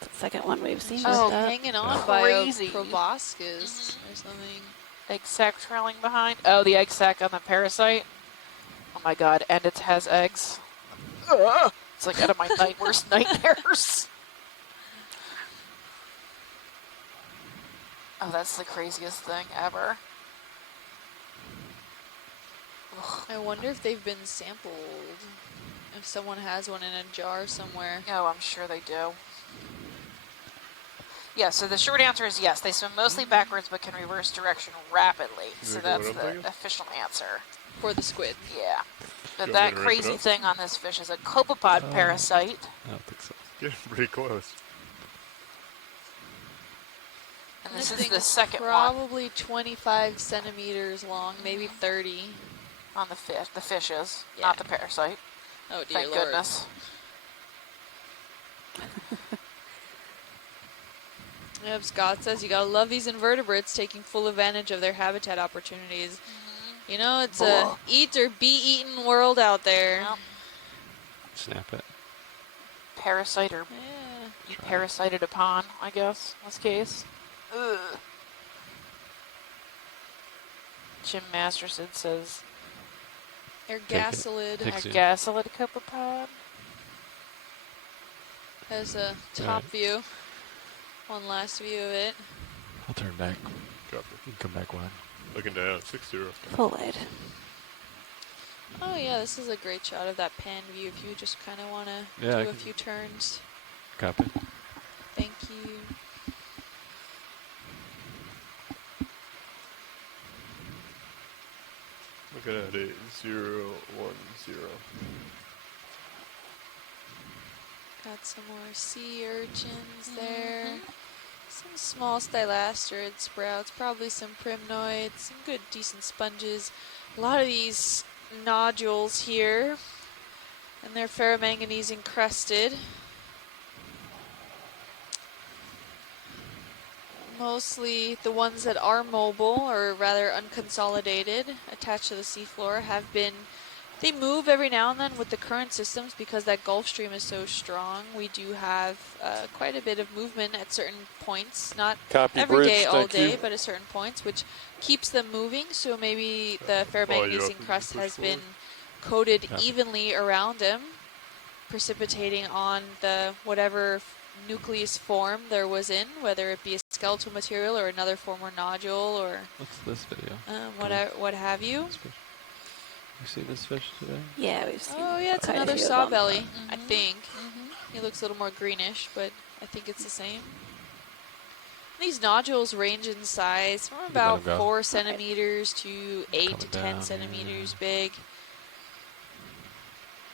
the second one we've seen. Oh, with that. hanging on by a proboscis or something. Egg sac trailing behind. Oh, the egg sac on the parasite. Oh my god, and it has eggs. Ugh. It's like out of my worst nightmares. Oh, that's the craziest thing ever. Ugh. I wonder if they've been sampled. If someone has one in a jar somewhere. Oh, I'm sure they do. Yeah, so the short answer is yes. They swim mostly backwards but can reverse direction rapidly. So that's the official answer. For the squid. Yeah. But Do you want that me to rip it crazy up? thing on this fish is a copepod parasite. I don't think so. Getting pretty close. And this is thing the second one probably 25 centimeters long, maybe 30. on the fish. The fishes, Yeah. not the parasite. Oh, dear Thank Lord. goodness. Yep, Scott says you gotta love these invertebrates taking full advantage of their habitat opportunities. You know, it's a eat or be eaten world out there. Well, Snap it. parasite or Yeah. be parasited upon, I guess, in this case. Ugh. Jim Masterson says Ergasolid. Take it. Ergasolid copepod. There's a top view. One last view of it. I'll turn back. Copy. You can come back wide. Looking down, 6-0. Full wide. Oh yeah, this is a great shot of that pan view if you just kind of want to do a few turns. Copy. Thank you. Looking at 8010. Got some more sea urchins there. Some small stylastrid sprouts, probably some primnoids, some good decent sponges. A lot of these nodules here, and they're ferromanganese encrusted. Mostly the ones that are mobile, or rather unconsolidated, attached to the seafloor, have been, they move every now and then with the current systems because that Gulf Stream is so strong. We do have quite a bit of movement at certain points, not every day, all day, but at certain points, which keeps them moving. So maybe the ferromanganese encrust has been coated evenly around them, precipitating on the whatever nucleus form there was in, whether it be a skeletal material or another form or nodule or what's this video? What have you. You see this fish today? Yeah, we've seen. Oh yeah, it's another sawbelly, I think. He looks a little more greenish, but I think it's the same. These nodules range in size from about 4 centimeters to 8 to 10 centimeters big.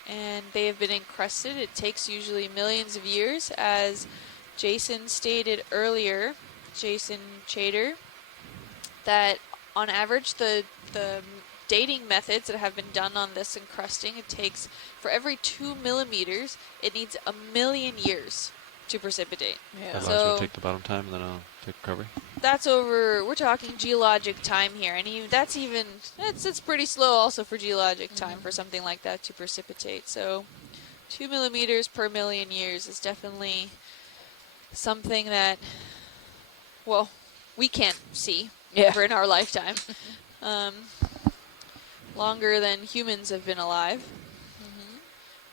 And they have been encrusted. It takes usually millions of years, as Jason stated earlier, Jason Chater, that on average the dating methods that have been done on this encrusting, it takes, for every 2 millimeters, it needs 1 million years to precipitate. Yeah. So take the bottom time, and then I'll take recovery. That's over, we're talking geologic time here, and it's pretty slow also for geologic time for something like that to precipitate. So 2 millimeters per million years is definitely something that, well, we can't see ever in our lifetime. Longer than humans have been alive.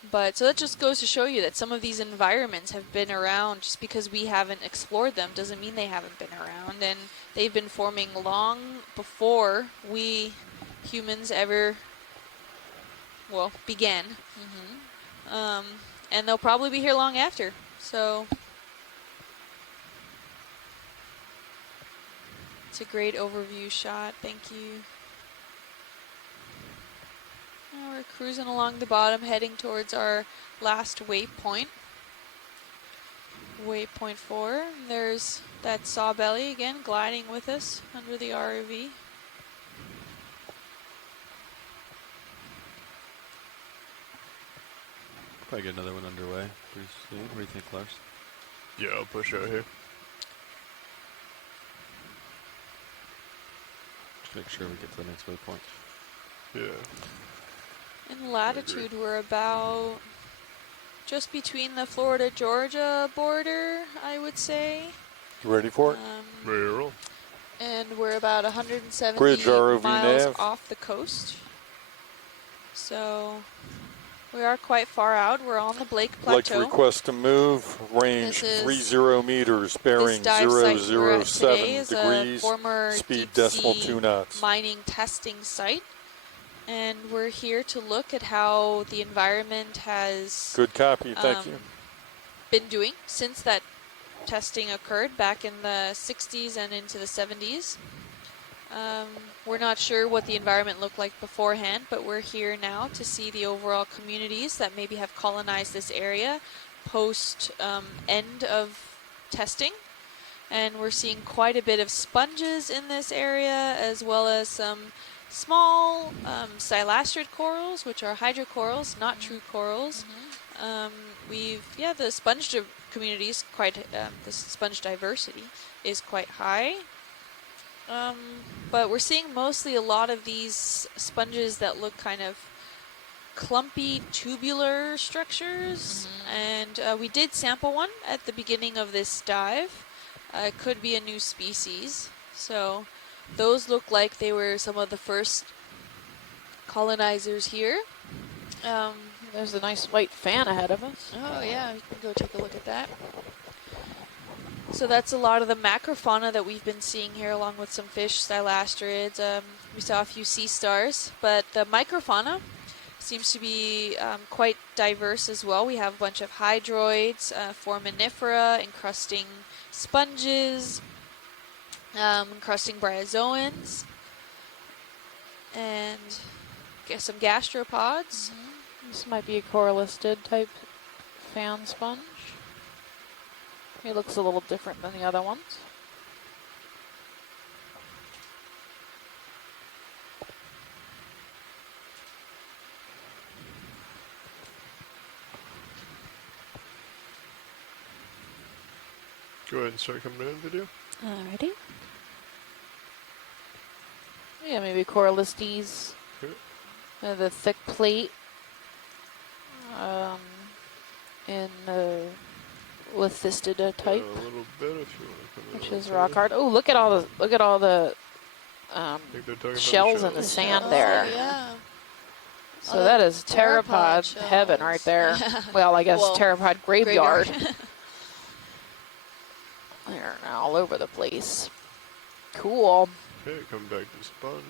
But so that just goes to show you that some of these environments have been around. Just because we haven't explored them doesn't mean they haven't been around, and they've been forming long before we humans ever, well, began. And they'll probably be here long after. So it's a great overview shot. Thank you. We're cruising along the bottom, heading towards our last waypoint. Waypoint 4. There's that sawbelly again, gliding with us under the ROV. Probably get another one underway pretty soon. What do you think, Lars? Yeah, I'll push out here. Just make sure we get to the next waypoint. Yeah. In latitude, we're about just between the Florida-Georgia border, I would say. You ready for it? Ready to roll. And we're about 170 Bridge ROV miles nav. off the coast. So we are quite far out. We're on the Blake Plateau. Like to request to move, range 30 meters, bearing 007 degrees, speed decimal 2 knots. Mining testing site. And we're here to look at how the environment has Good copy, thank you. been doing since that testing occurred back in the 60s and into the 70s. We're not sure what the environment looked like beforehand, but we're here now to see the overall communities that maybe have colonized this area post end of testing. And we're seeing quite a bit of sponges in this area, as well as some small stylastrid corals, which are hydrocorals, not true corals. The sponge communities the sponge diversity is quite high. But we're seeing mostly a lot of these sponges that look kind of clumpy tubular structures. And we did sample one at the beginning of this dive. It could be a new species. So those look like they were some of the first colonizers here. There's a nice white fan ahead of us. Oh yeah, you can go take a look at that. So that's a lot of the macrofauna that we've been seeing here, along with some fish, stylastrids. We saw a few sea stars, but the microfauna seems to be quite diverse as well. We have a bunch of hydroids, foraminifera, encrusting sponges, encrusting bryozoans, and some gastropods. This might be a coralisted type fan sponge. He looks a little different than the other ones. Go ahead and start coming in video. Alrighty. Yeah, maybe coralistes. The thick plate. In lithistida type. A little bit if you want to come in. Which is rock hard. Oh, look at all the shells in the sand there. Yeah. So that is pteropod heaven right there. Well, I guess pteropod graveyard. They're all over the place. Cool. Okay, come back to sponge.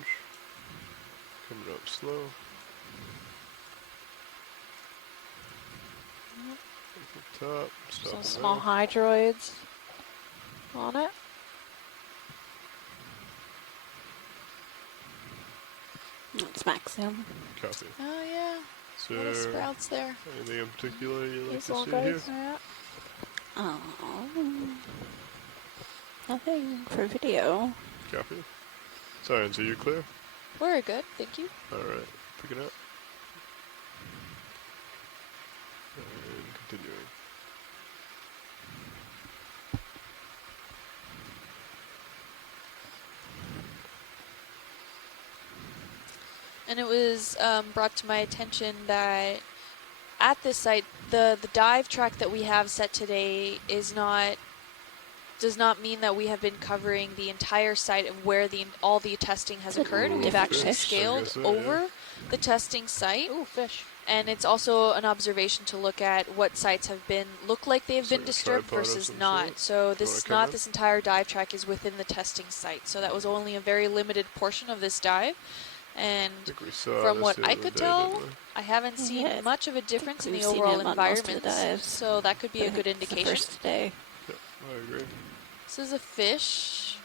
Coming up slow. Top, some small hydroids on it. It's Maxim. Copy. Oh yeah. So little sprouts there. Anything in particular you like to see guys. here? Oh, nothing for video. Copy. Sorry, so you're clear? We're good, thank you. All right, picking up. And continuing. And it was brought to my attention that at this site, the dive track that we have set today does not mean that we have been covering the entire site of where all the testing has occurred. We've actually scaled over the testing site. Ooh, fish. And it's also an observation to look at what sites look like they've been disturbed versus not. So this is not this entire dive track is within the testing site. So that was only a very limited portion of this dive. And from what I could tell, I haven't seen much of a difference in the overall environment. So that could be a good indication. First day. Yeah, I agree. This is a fish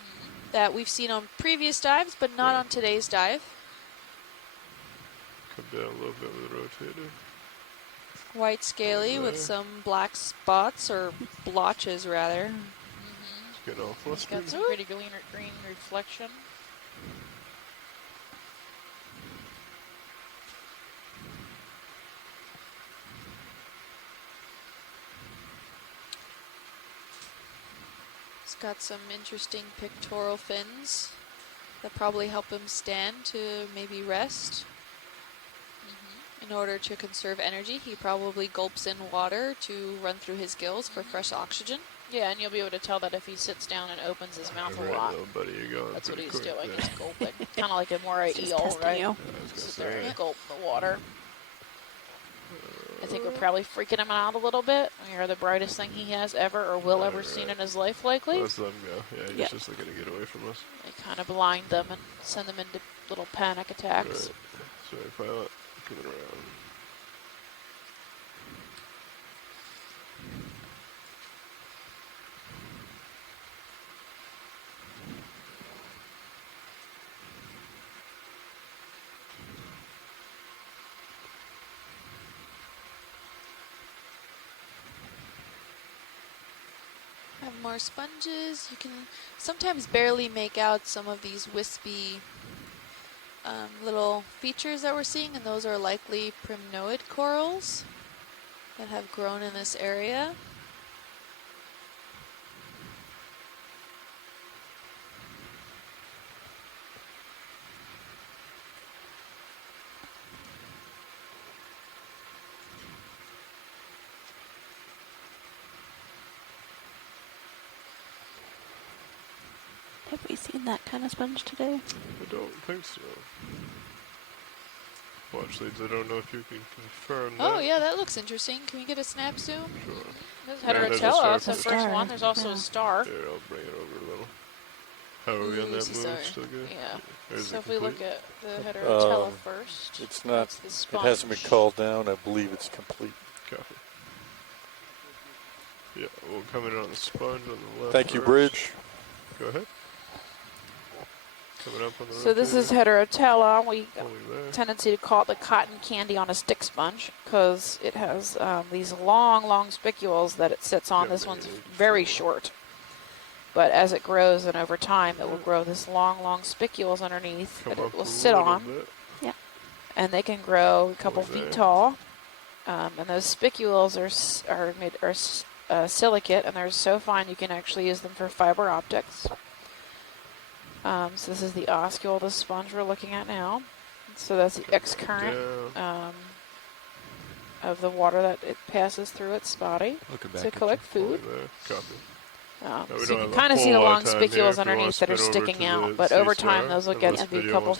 that we've seen on previous dives, but not on today's dive. Come down a little bit with the rotator. White scaly with some black spots, or blotches rather. Get all It's got some pretty green reflection. It's got some interesting pectoral fins that probably help him stand to maybe rest. In order to conserve energy, he probably gulps in water to run through his gills for fresh oxygen. Yeah, and you'll be able to tell that if he sits down and opens his mouth a lot. Buddy, you're going That's what he's quick, doing. He's gulping. Kind of like a moray eel, right? Sit there and gulp the water. I think we're probably freaking him out a little bit. We are the brightest thing he has ever or will ever seen in his life, likely. Let's let him go. Yeah, he's just looking to get away from us. They kind of blind them and send them into little panic attacks. Right. Sorry, pilot. Coming around. Have more sponges. You can sometimes barely make out some of these wispy little features that we're seeing, and those are likely primnoid corals that have grown in this area. Have we seen that kind of sponge today? I don't think so. watch leads. I don't know if you can confirm that. Oh, yeah, that looks interesting. Can we get a snap zoom? Sure. There's Yeah, there's a Heterotella, star that's the first. first one. There's also a star. Here, I'll bring it over a little. How are we on Ooh, that see, move? sorry. Still good? Yeah. Is So it if we look complete? at the Heterotella first, It's not. that's the It sponge. hasn't been called down. I believe it's complete. Copy. Yeah, we'll come in on the sponge on the left. Thank you, first. Bridge. Go ahead. Coming up on the So this is rotator. Heterotella. We Holding there. tendency to call it the cotton candy on a stick sponge because it has these long, long spicules that it sits on. This one's very short. But as it grows and over time, it will grow this long, long spicules underneath that it will sit on. Yeah. And they can grow a couple feet tall. And those spicules are silicate, and they're so fine you can actually use them for fiber optics. So this is the oscule, the sponge we're looking at now. So that's the X current of the water that it passes through its body to collect food. So you can kind of see the long spicules underneath that are sticking out, but over time those will get to be a couple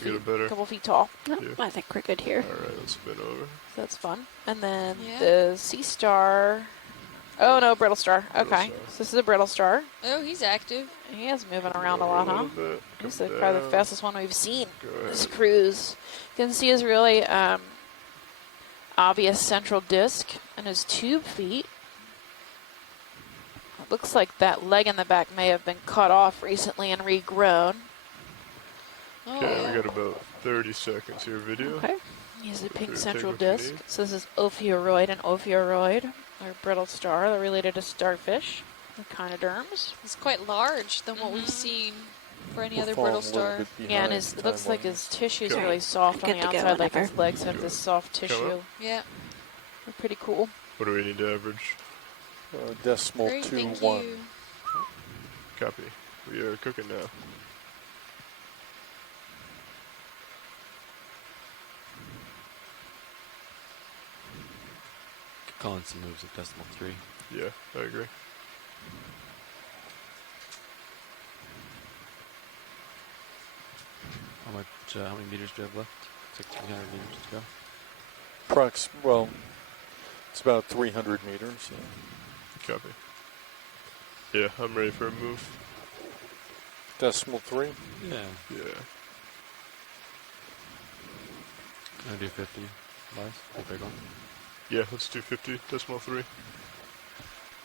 feet tall. No, I think we're good here. All right, let's spin over. So that's fun. And then the sea star. Oh no, brittle star. Okay, so this is a brittle star. Oh, he's active. He is moving around a lot, huh? He's probably the fastest one we've seen this cruise. You can see his really obvious central disc and his tube feet. It looks like that leg in the back may have been cut off recently and regrown. Okay, we got about 30 seconds here video. Okay. He has a pink central disc. So this is ophiuroid and ophiuroid, or brittle star. They're related to starfish, the echinoderms. It's quite large than what we've seen for any other brittle star. Yeah, and it looks like his tissue is really soft on the outside, like his legs have this soft tissue. Yeah. They're pretty cool. What do we need to average? Decimal Great, 2-1. Copy. We are cooking now. Calling some moves at decimal 3. Yeah, I agree. How many meters do you have left? 1,600 meters to go. Well, it's about 300 meters. Yeah. Copy. Yeah, I'm ready for a move. Decimal 3? Yeah. Yeah. Can I do 50 live? The big one? Yeah, let's do 50, decimal 3.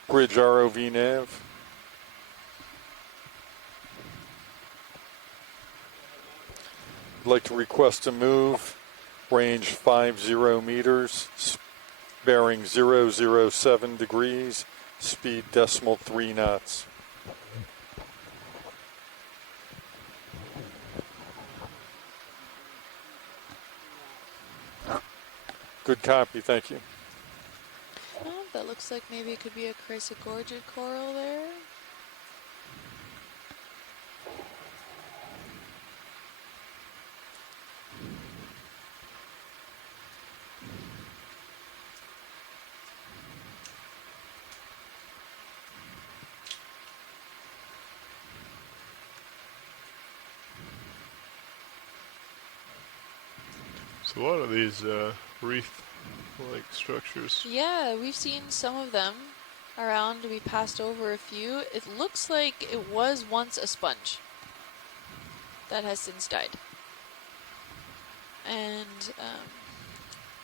Bridge ROV nav. I'd like to request a move, range 50 meters, bearing 007 degrees, speed decimal 3 knots. Good copy, thank you. Oh, that looks like maybe it could be a chrysogorgid coral there. So a lot of these reef-like structures. Yeah, we've seen some of them around. We passed over a few. It looks like it was once a sponge that has since died. And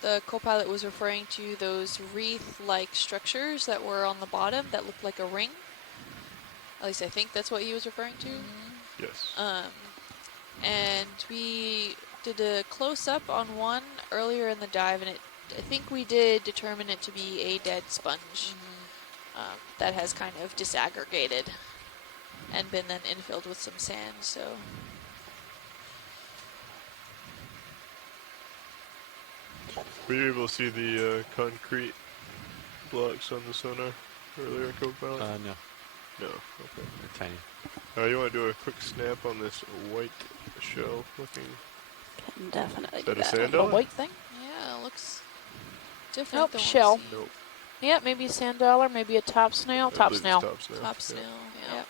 the co-pilot was referring to those wreath-like structures that were on the bottom that looked like a ring. At least I think that's what he was referring to. Yes. And we did a close-up on one earlier in the dive, and I think we did determine it to be a dead sponge that has kind of disaggregated and been then infilled with some sand. So were you able to see the concrete blocks on the sonar earlier, co-pilot? No. No, okay. They're tiny. You want to do a quick snap on this white shell looking? Can definitely Is that do a that. sand A dollar? white thing? yeah, it looks different. Nope, than what shell. we've seen. Nope. Yeah, maybe a sand dollar, maybe a top snail. I Top believe snail. it's top snail. Top snail. Yeah.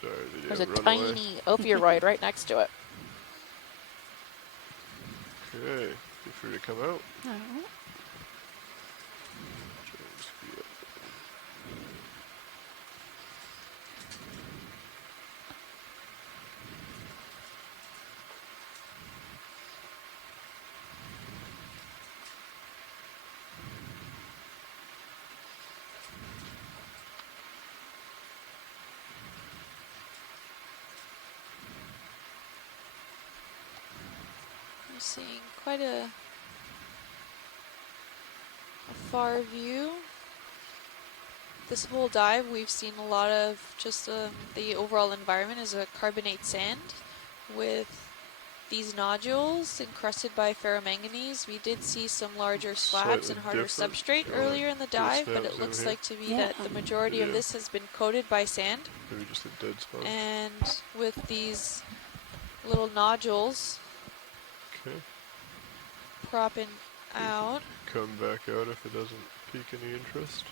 Sorry, did you There's a run away? tiny ophiuroid right next to it. Okay. Feel free to come out. Oh. We're seeing quite a far view. This whole dive, we've seen a lot of just the overall environment is a carbonate sand with these nodules encrusted by ferromanganese. We did see some larger slabs and harder substrate earlier in the dive, but it looks like to be that the majority of this has been coated by sand. Maybe just a dead sponge. And with these little nodules propping out. Come back out if it doesn't pique any interest.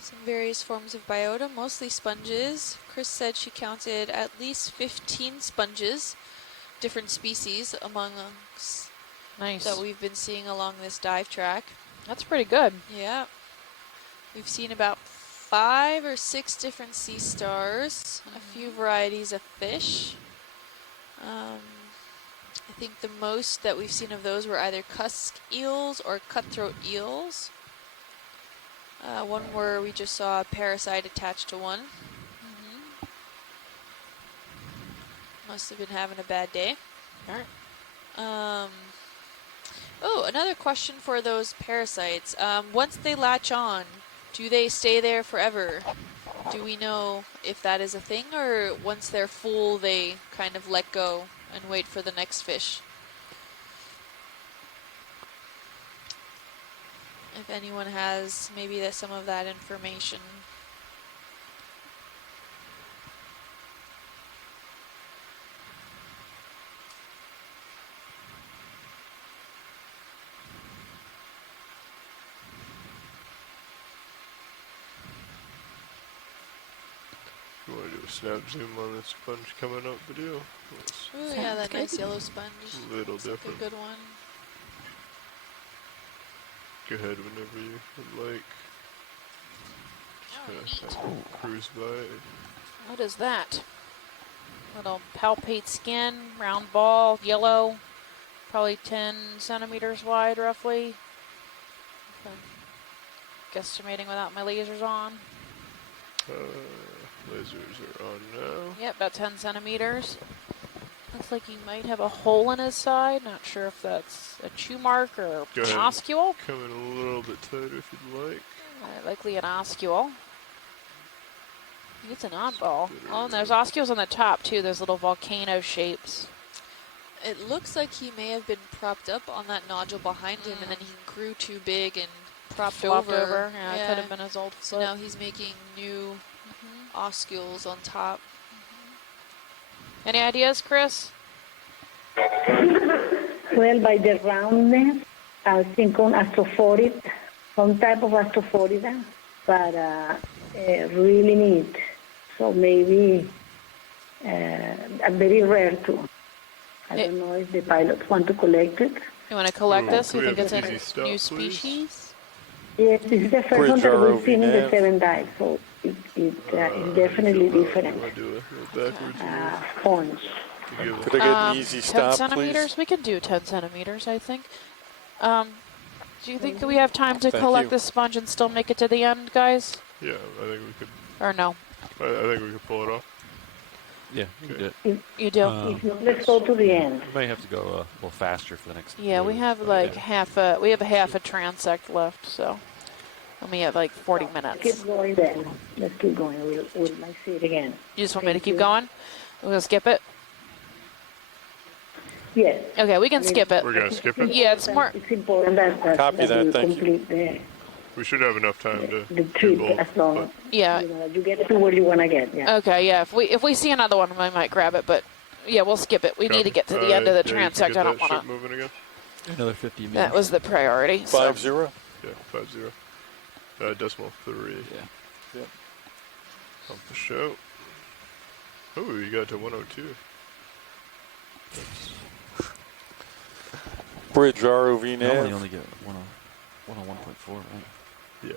Some various forms of biota, mostly sponges. Chris said she counted at least 15 sponges, different species among us that we've been seeing along this dive track. That's pretty good. Yeah. We've seen about 5 or 6 different sea stars, a few varieties of fish. I think the most that we've seen of those were either cusk eels or cutthroat eels. One where we just saw a parasite attached to one. Must have been having a bad day. Oh, another question for those parasites. Once they latch on, do they stay there forever? Do we know if that is a thing, or once they're full, they kind of let go and wait for the next fish? If anyone has maybe some of that information. You want to do a snap zoom on this sponge coming up video? Oh yeah, that nice yellow sponge. A little Looks different. like a good one. Go ahead whenever you would like. Just gonna cruise by. What is that? Little palpate skin, round ball, yellow, probably 10 centimeters wide roughly. Okay. Guesstimating without my lasers on. Lasers are on now. Yep, about 10 centimeters. Looks like he might have a hole in his side. Not sure if that's a chew mark or an oscule. Come in a little bit tighter if you'd like. Likely an oscule. It's an oddball. Oh, and there's oscules on the top too. There's little volcano shapes. It looks like he may have been propped up on that nodule behind him, and then he grew too big and propped over. Yeah, it could have been his old foot. So now he's making new oscules on top. Any ideas, Chris? Well, by the roundness, I think on astrophorid, some type of astrophorid, but really neat. So maybe very rare too. I don't know if the pilots want to collect it. You want to collect this? You think it's a new species? Yes, this is the first one that we've seen in the 7 dives, so it's definitely different. Sponge. Could I get an easy stop, 10 centimeters? please? We can do 10 centimeters, I think. Do you think that we have time to collect this sponge and still make it to the end, guys? Yeah, I think we could. Or no? I think we could pull it off. Yeah, you can do it. You do? Let's go to the end. We may have to go a little faster for the next. Yeah, we have like half a transect left, so. And we have like 40 minutes. Keep going then. Let's keep going. We'll see it again. You just want me to keep going? We're going to skip it? Yes. Okay, we can skip it. We're going to skip it? Yeah, it's more. It's important that Copy that, you thank you. complete We should have enough time to the do trip both. as long Yeah. as you get to where you want to get. Yeah. Okay, yeah. If we see another one, we might grab it, but yeah, we'll skip it. We need to get to the end of the transect. I don't want to. Moving again. Another 50 minutes. That was the priority. 5-0. Yeah, 5-0. Decimal 3. Yeah. Off the show. Oh, you got to 102. Bridge ROV Normally nav. you only get one on 1.4, right? Yeah.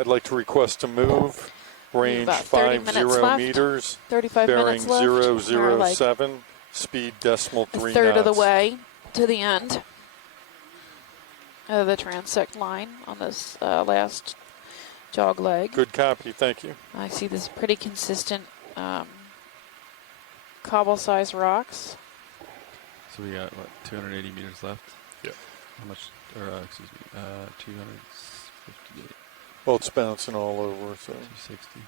I'd like to request a move. Range about 30 50 minutes left. meters. 35 bearing minutes left. We're like 007. Speed decimal 3 a third knots. of the way to the end of the transect line on this last jog leg. Good copy, thank you. I see this pretty consistent cobble-sized rocks. So we got, what, 280 meters left? Yeah. How much, or, excuse me, 258. Well, it's bouncing all over, so. 260.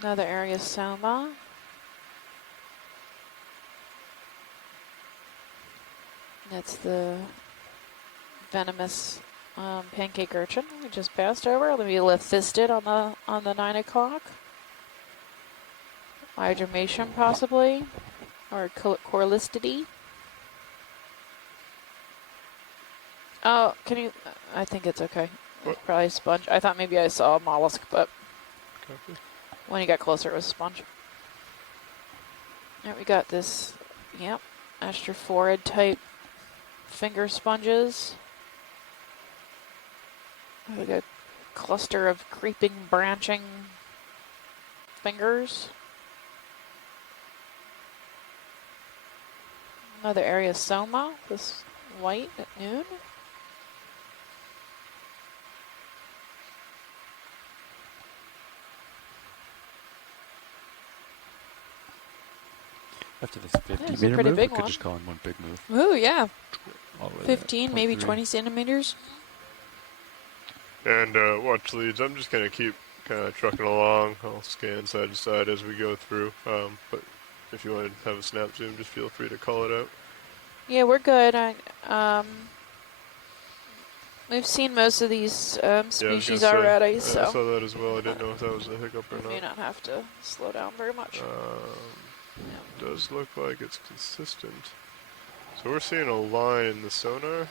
Another area Soma. That's the venomous pancake urchin we just passed over. Let me lithisted on the 9 o'clock. Hydramation possibly, or corlistidy. Oh, can you? I think it's okay. It's probably a sponge. I thought maybe I saw a mollusk, but when you got closer, it was a sponge. There we got this. Yep, astrophorid type finger sponges. We got a cluster of creeping, branching fingers. Another area Soma, this white at noon. After this 50-meter pretty move, big we could one. just call in one big move. Ooh, yeah. All the way 15, there, maybe 0.3. 20 centimeters. And watch leads. I'm just going to keep kind of trucking along. I'll scan side to side as we go through. But if you want to have a snap zoom, just feel free to call it out. Yeah, we're good. We've seen most of these species already, so I saw that as well. I didn't know if that was a hiccup or we not. may not have to slow down very much. Does look like it's consistent. So we're seeing a line in the sonar.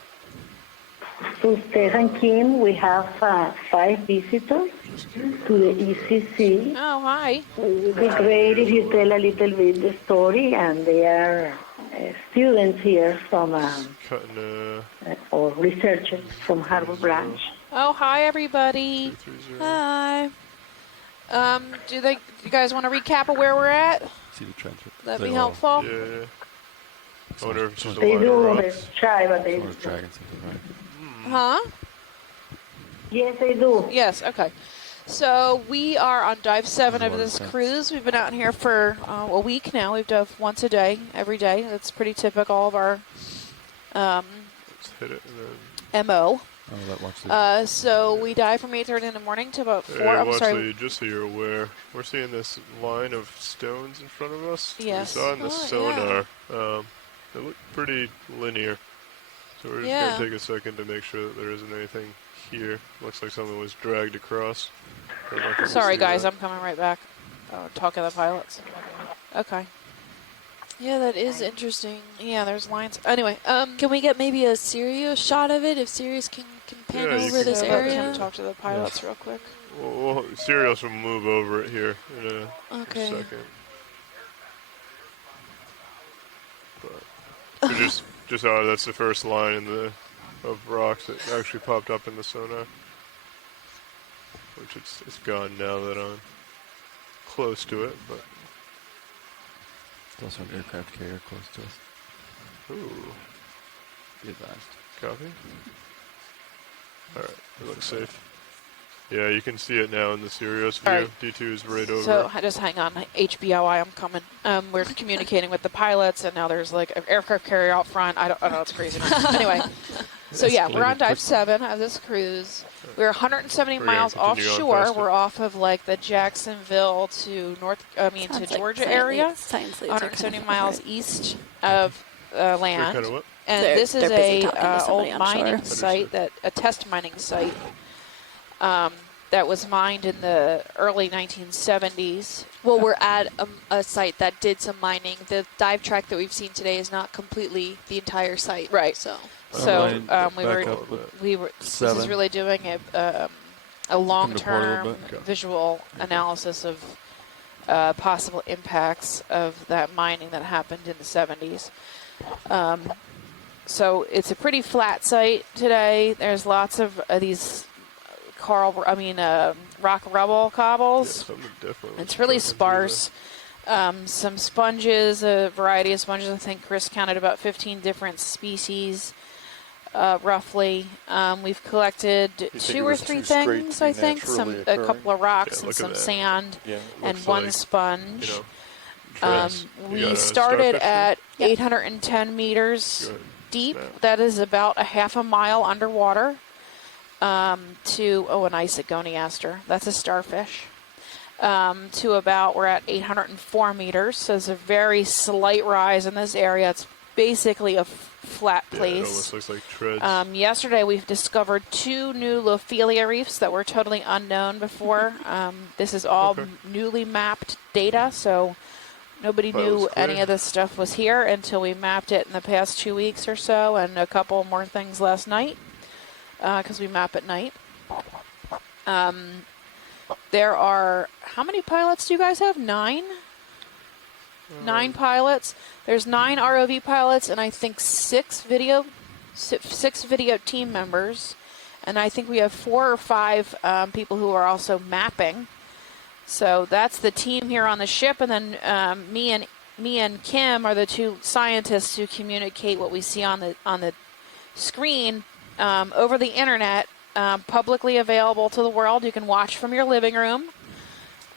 So Stefan Kim, we have 5 visitors to the ECC. Oh, hi. It would be great if you tell a little bit the story, and they are students here from, or researchers from Harbor Branch. Oh, hi, everybody. Hi. Do you guys want to recap of where we're at? See the transcript. That'd be helpful. Yeah. I wonder if it's just a They line do, of they rocks. try, but they Dragons, right? Huh? Yes, they do. Yes, okay. So we are on dive 7 of this cruise. We've been out here for a week now. We've dove once a day, every day. That's pretty typical of our Let's hit it and then... MO. Oh, so we dive from 8:30 in the morning to about 4. Hey, I'm sorry. Lead, just so you're aware, we're seeing this line of stones in front of us. Yes. We saw in the sonar. They look pretty linear. So we're just going to take a second to make sure that there isn't anything here. Looks like something was dragged across. Sorry, guys, I'm coming right back. Oh, talking to the pilots. Okay. Yeah, that is interesting. Yeah, there's lines. Anyway, can we get maybe a Sirius shot of it? If Sirius can pan over this area? Talk to the pilots real quick. Well, Sirius will move over it here in a second. But just that's the first line in of rocks that actually popped up in the sonar. Which it's gone now that I'm close to it, but there's also an aircraft carrier close to us. Ooh. Be advised. Copy. Alright, it looks safe. Yeah, you can see it now in the Sirius view. Right. D2 is right over. So just hang on, HBOI, I'm coming. We're communicating with the pilots, and now there's like an aircraft carrier out front. I don't know, it's crazy. Anyway, so yeah, we're on dive 7 of this cruise. We're 170 miles offshore. We're off of like the Jacksonville to to Georgia area. 170 miles east of land. And this is a old mining site, a test mining site. That was mined in the early 1970s. Well, we're at a site that did some mining. The dive track that we've seen today is not completely the entire site. Right. So we were. This is really doing a long-term visual analysis of possible impacts of that mining that happened in the 70s. So it's a pretty flat site today. There's lots of these rock rubble cobbles. It's really sparse. Some sponges, a variety of sponges. I think Chris counted about 15 different species, roughly. We've collected 2 or 3 things, I think. A couple of rocks and some sand and one sponge. We started at 810 meters deep. That is about a half a mile underwater. An isogoniaster. That's a starfish. To about, we're at 804 meters, so it's a very slight rise in this area. It's basically a flat place. It almost looks like treads. Yesterday we've discovered 2 new Lophelia reefs that were totally unknown before. This is all newly mapped data, so nobody knew any of this stuff was here until we mapped it in the past 2 weeks or so, and a couple more things last night, because we map at night. There are, how many pilots do you guys have? 9? 9 pilots. There's 9 ROV pilots, and I think 6 video team members. And I think we have 4 or 5 people who are also mapping. So that's the team here on the ship, and then me and Kim are the 2 scientists who communicate what we see on the screen over the internet. Publicly available to the world. You can watch from your living room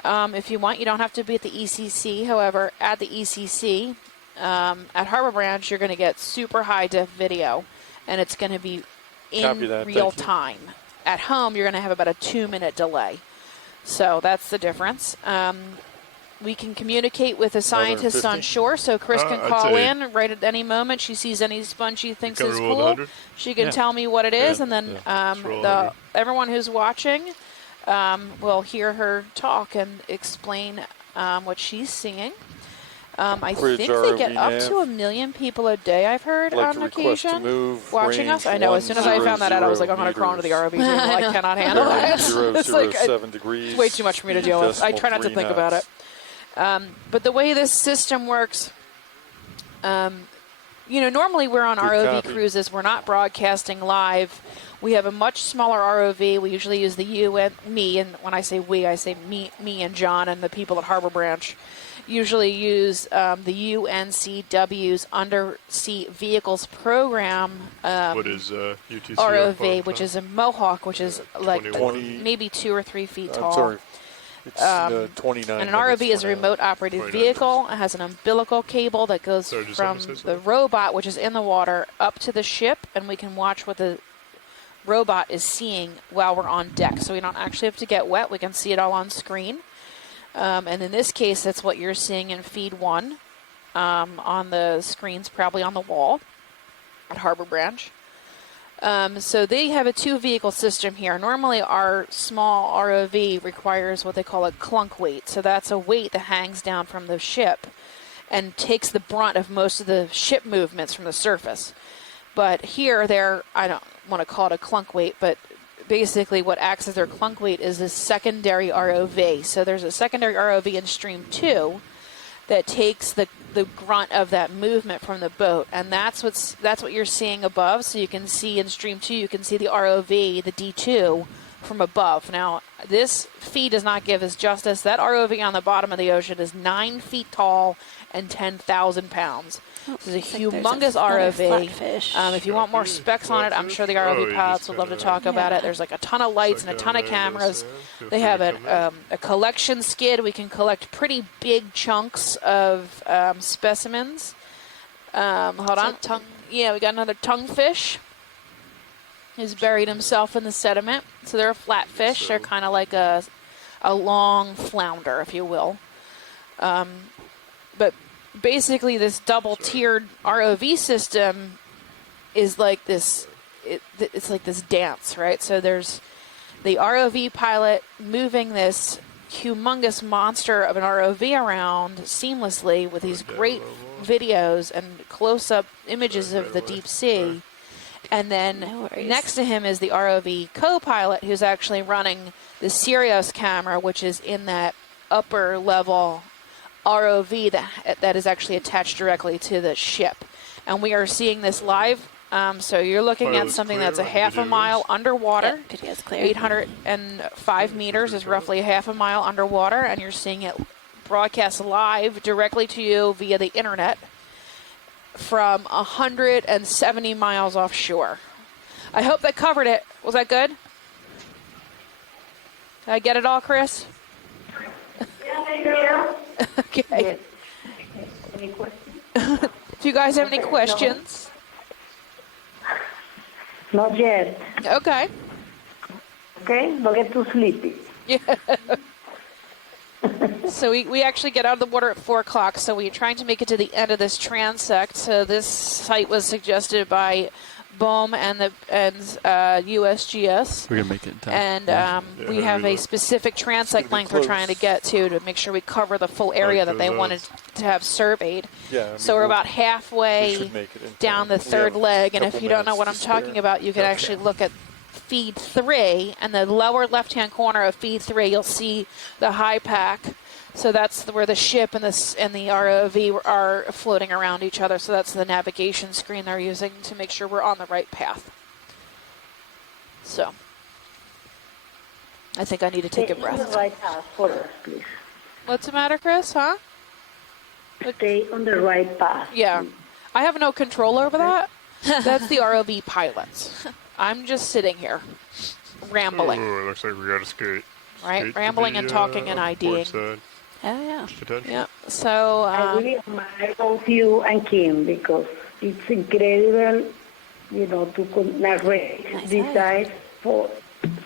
if you want. You don't have to be at the ECC. However, at the ECC at Harbor Branch, you're going to get super high def video, and it's going to be in real time. At home, you're going to have about a 2-minute delay. So that's the difference. We can communicate with a scientist on shore, so Chris can call in right at any moment. She sees any sponge she thinks is cool. She can tell me what it is, and then everyone who's watching will hear her talk and explain what she's seeing. I think they get up to 1 million people a day, I've heard, on occasion, watching us. I know, as soon as I found that out, I was like, I'm going to crawl into the ROV table. I cannot handle that. It's like it's way too much for me to deal with. I try not to think about it. But the way this system works, normally we're on ROV cruises. We're not broadcasting live. We have a much smaller ROV. We usually use me, and when I say we, I say me and John and the people at Harbor Branch. Usually use the UNCW's Undersea Vehicles Program. What is UTC ROV, which is a Mohawk, which is like 20, maybe 2 or 3 feet tall. Sorry. It's 29. And an ROV is a remote operated vehicle. It has an umbilical cable that goes from the robot, which is in the water, up to the ship, and we can watch what the robot is seeing while we're on deck. So we don't actually have to get wet. We can see it all on screen. And in this case, that's what you're seeing in feed 1 on the screens, probably on the wall at Harbor Branch. So they have a 2-vehicle system here. Normally our small ROV requires what they call a clunk weight. So that's a weight that hangs down from the ship and takes the brunt of most of the ship movements from the surface. But here I don't want to call it a clunk weight, but basically what acts as their clunk weight is a secondary ROV. So there's a secondary ROV in Stream 2 that takes the grunt of that movement from the boat, and that's what you're seeing above. So you can see in Stream 2, you can see the ROV, the D2, from above. Now, this feed does not give us justice. That ROV on the bottom of the ocean is 9 feet tall and 10,000 pounds. This is a humongous ROV. If you want more specs on it, I'm sure the ROV pilots would love to talk about it. There's like a ton of lights and a ton of cameras. They have a collection skid. We can collect pretty big chunks of specimens. Hold on. Yeah, we got another tonguefish. He's buried himself in the sediment. So they're a flatfish. They're kind of like a long flounder, if you will. But basically, this double-tiered ROV system is like this. It's like this dance, right? So there's the ROV pilot moving this humongous monster of an ROV around seamlessly with these great videos and close-up images of the deep sea. And then next to him is the ROV co-pilot who's actually running the Sirius camera, which is in that upper level ROV that is actually attached directly to the ship. And we are seeing this live So you're looking at something that's a half a mile underwater. Video's clear. 805 meters is roughly a half a mile underwater, and you're seeing it broadcast live directly to you via the internet from 170 miles offshore. I hope that covered it. Was that good? Did I get it all, Chris? Yeah. Okay. Yes. Any questions? Do you guys have any questions? Not yet. Okay. Okay, don't get too sleepy. Yeah. So we actually get out of the water at 4 o'clock, so we're trying to make it to the end of this transect. So this site was suggested by BOEM and USGS. We're going to make it in time. And we have a specific transect length we're trying to get to make sure we cover the full area that they wanted to have surveyed. Yeah, so we're about halfway down the third leg, and if you don't know what I'm spare. talking about, you can actually look at feed 3, and the lower left-hand corner of feed 3, you'll see the high pack. So that's where the ship and the ROV are floating around each other. So that's the navigation screen they're using to make sure we're on the right path. So I think I need to take a breath. Stay on the right path for us, please. What's the matter, Chris? Huh? Stay on the right path. Yeah. I have no control over that. That's the ROV pilots. I'm just sitting here, rambling. Oh, it looks like we got a skate. Right? Rambling and talking and IDing. Oh, yeah. Yeah. So I really admire both you and Kim because it's incredible, to narrate these guys for.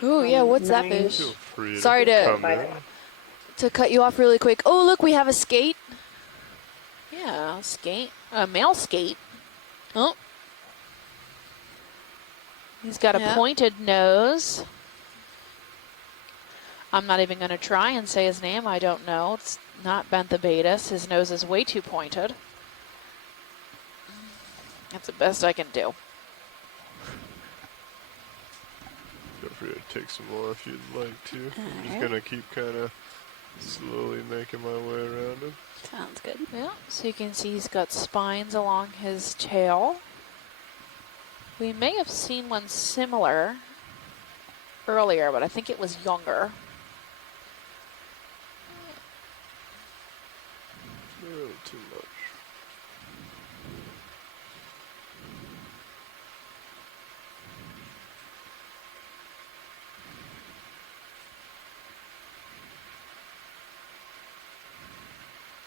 Ooh, yeah. What's that fish? Sorry to cut you off really quick. Oh, look, we have a skate. Yeah, skate. A male skate. Oh. He's got a pointed nose. I'm not even going to try and say his name. I don't know. It's not Benthobatus. His nose is way too pointed. That's the best I can do. Feel free to take some more if you'd like to. I'm just going to keep kind of slowly making my way around him. Sounds good. Yeah, so you can see he's got spines along his tail. We may have seen one similar earlier, but I think it was younger. A little too much.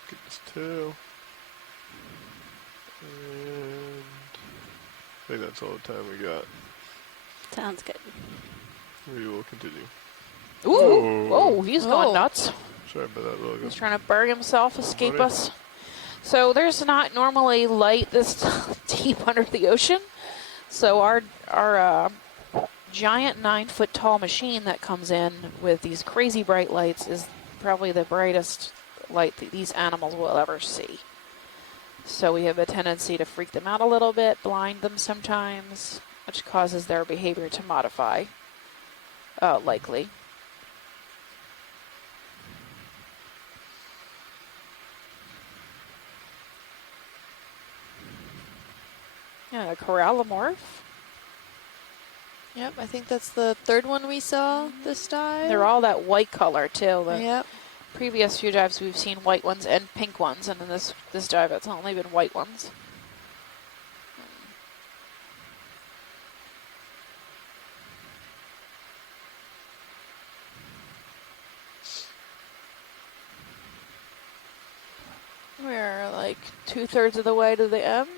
Get his tail. And I think that's all the time we got. Sounds good. We will continue. Ooh! Oh, he's going nuts. Sorry about that, logo. He's trying to bury himself, escape us. So there's not normally light this deep under the ocean. So our giant 9-foot tall machine that comes in with these crazy bright lights is probably the brightest light that these animals will ever see. So we have a tendency to freak them out a little bit, blind them sometimes, which causes their behavior to modify, likely. Yeah, a corallimorph. Yep, I think that's the third one we saw this dive. They're all that white color too. Yep. Previous few dives we've seen white ones and pink ones, and in this dive it's only been white ones. We're like 2/3 of the way to the end.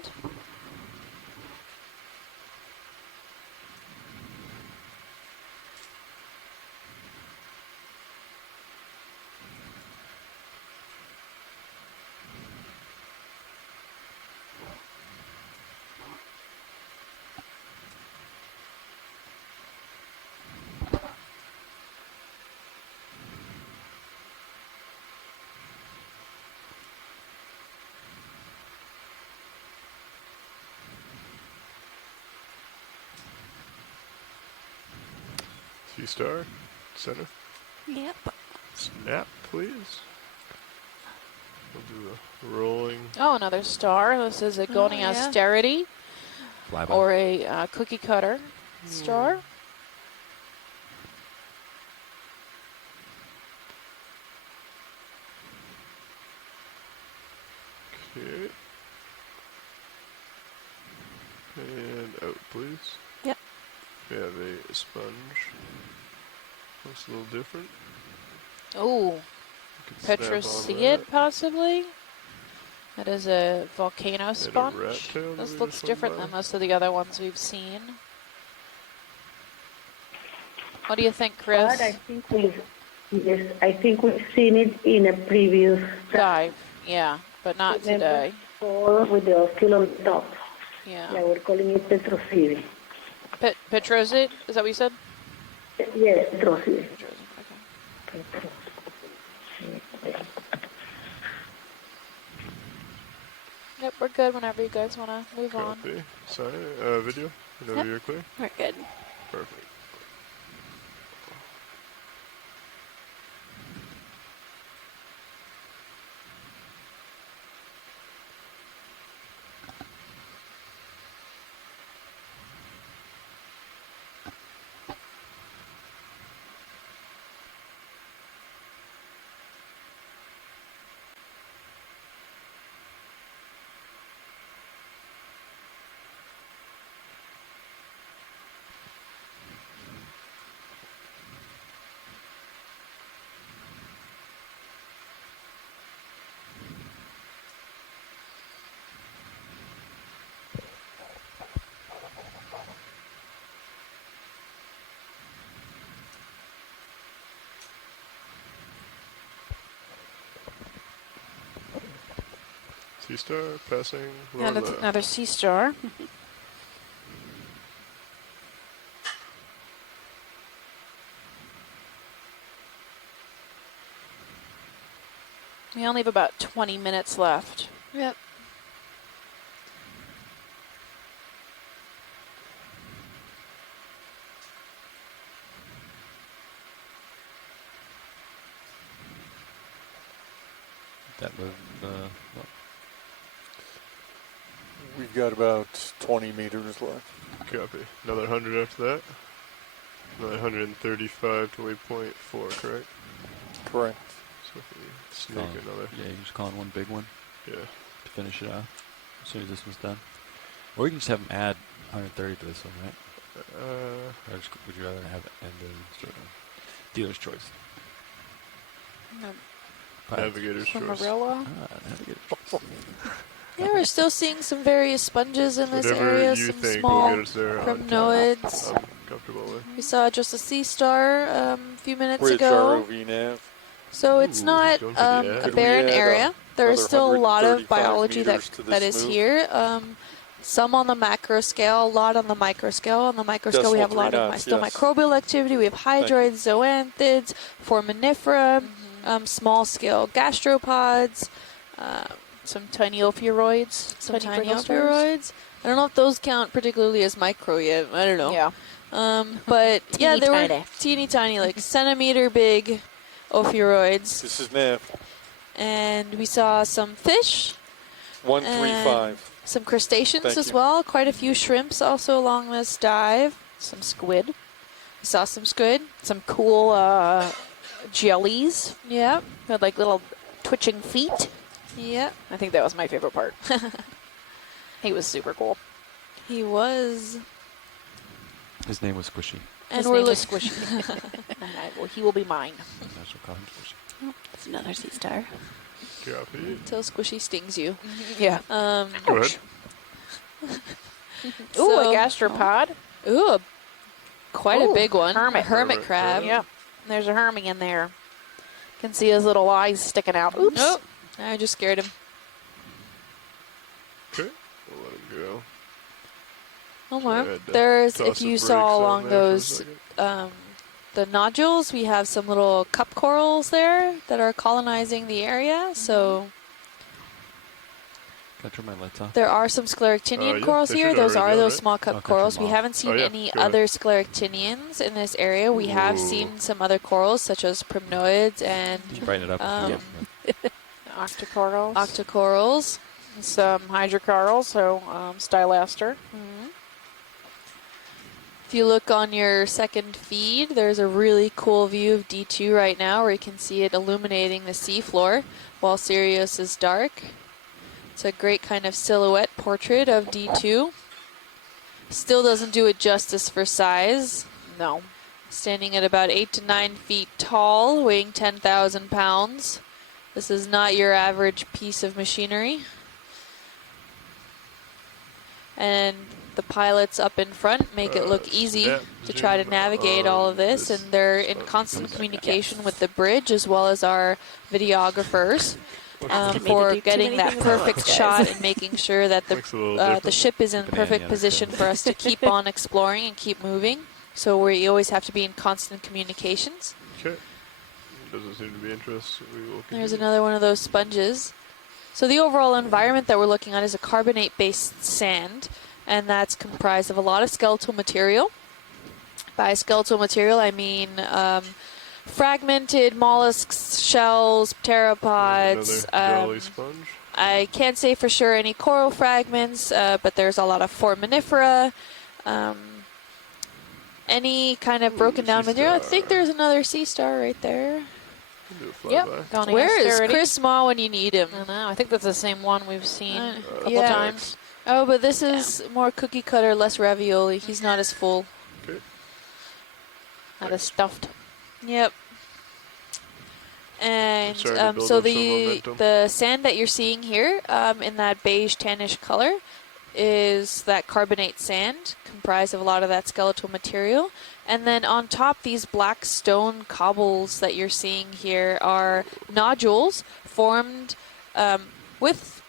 C-star, center. Yep. Snap, please. We'll do a rolling. Oh, another star. This is Agonia Austerity. flyby. Or a cookie cutter star. Okay. And out, please. Yep. We have a sponge. Looks a little different. Oh, Petrocid possibly? That is a volcano sponge. This looks different than most of the other ones we've seen. What do you think, Chris? But I think we've seen it in a previous dive. Yeah, but not today. Or with the still on top. Yeah. Yeah, we're calling it Petrocid. Petrocid? Is that what you said? Yes, Petrocid. Okay. Yep, we're good whenever you guys want to move on. Sorry, video? Whenever you're clear? We're good. Perfect. Sea star passing lower left. Another sea star. We only have about 20 minutes left. Yep. That move, We've got about 20 meters left. Copy. Another 100 after that. Another 135 to waypoint 4, correct? Correct. So if we sneak another. Yeah, you're just calling one big one. Yeah. To finish it off as soon as this one's done. Or we can just have them add 130 to this one, right? Or just, would you rather have it end the dealer's choice? Navigator's choice. Marilla. Navigator's choice. Yeah, we're still seeing some various sponges in this area, some small primnoids. I'm comfortable with. We saw just a sea star a few minutes Bridge ago. ROV nav. So it's not a barren area. There is still a lot of biology that is here. Some on the macro scale, a lot on the micro scale. On the micro scale, we have a lot of still microbial activity. We have hydroids, zoanthids, foraminifera, small scale gastropods. Some tiny ophiuroids. Some tiny ophiuroids. I don't know if those count particularly as micro yet. I don't know. Yeah. But yeah, there were teeny tiny, like centimeter big ophiuroids. This is Nav. And we saw some fish. 135. Some crustaceans as well. Quite a few shrimps also along this dive. Some squid. We saw some squid. Some cool jellies. Yep. Had like little twitching feet. Yep. I think that was my favorite part. He was super cool. He was. His name was Squishy. And His we're name was Squishy. Well, he will be mine. That's what call him Squishy. That's another sea star. Copy. Until Squishy stings you. Yeah. Go ahead. Ooh, a gastropod. Ooh, quite a big one. Hermit crab. Yep. There's a hermit in there. Can see his little eyes sticking out. Oops. Nope. I just scared him. Okay. We'll let him go. Oh my. There's, if you saw along those, the nodules, we have some little cup corals there that are colonizing the area. So Can I turn my lights off? there are some scleractinian corals here. Those are those small cup corals. We haven't seen any other scleractinians in this area. We have seen some other corals, such as primnoids and brighten it up. Octocorals. Octocorals. Some hydrocorals, so stylaster. If you look on your second feed, there's a really cool view of D2 right now where you can see it illuminating the seafloor while Sirius is dark. It's a great kind of silhouette portrait of D2. Still doesn't do it justice for size. No. Standing at about 8 to 9 feet tall, weighing 10,000 pounds. This is not your average piece of machinery. And the pilots up in front make it look easy to try to navigate all of this, and they're in constant communication with the bridge as well as our videographers for getting that perfect shot and making sure that the ship is in perfect position for us to keep on exploring and keep moving. So we always have to be in constant communications. Okay. Doesn't seem to be interested. There's another one of those sponges. So the overall environment that we're looking at is a carbonate-based sand, and that's comprised of a lot of skeletal material. By skeletal material, I mean fragmented mollusks, shells, pteropods. Jelly sponge. I can't say for sure any coral fragments, but there's a lot of foraminifera. Any kind of broken down material. I think there's another sea star right there. Yep. Where is Chris Ma when you need him? I know. I think that's the same one we've seen a couple yeah. times. Oh, but this is more cookie cutter, less ravioli. He's not as full. Okay. Not as stuffed. Yep. And so the sand that you're seeing here in that beige tannish color is that carbonate sand, comprised of a lot of that skeletal material. And then on top, these black stone cobbles that you're seeing here are nodules formed with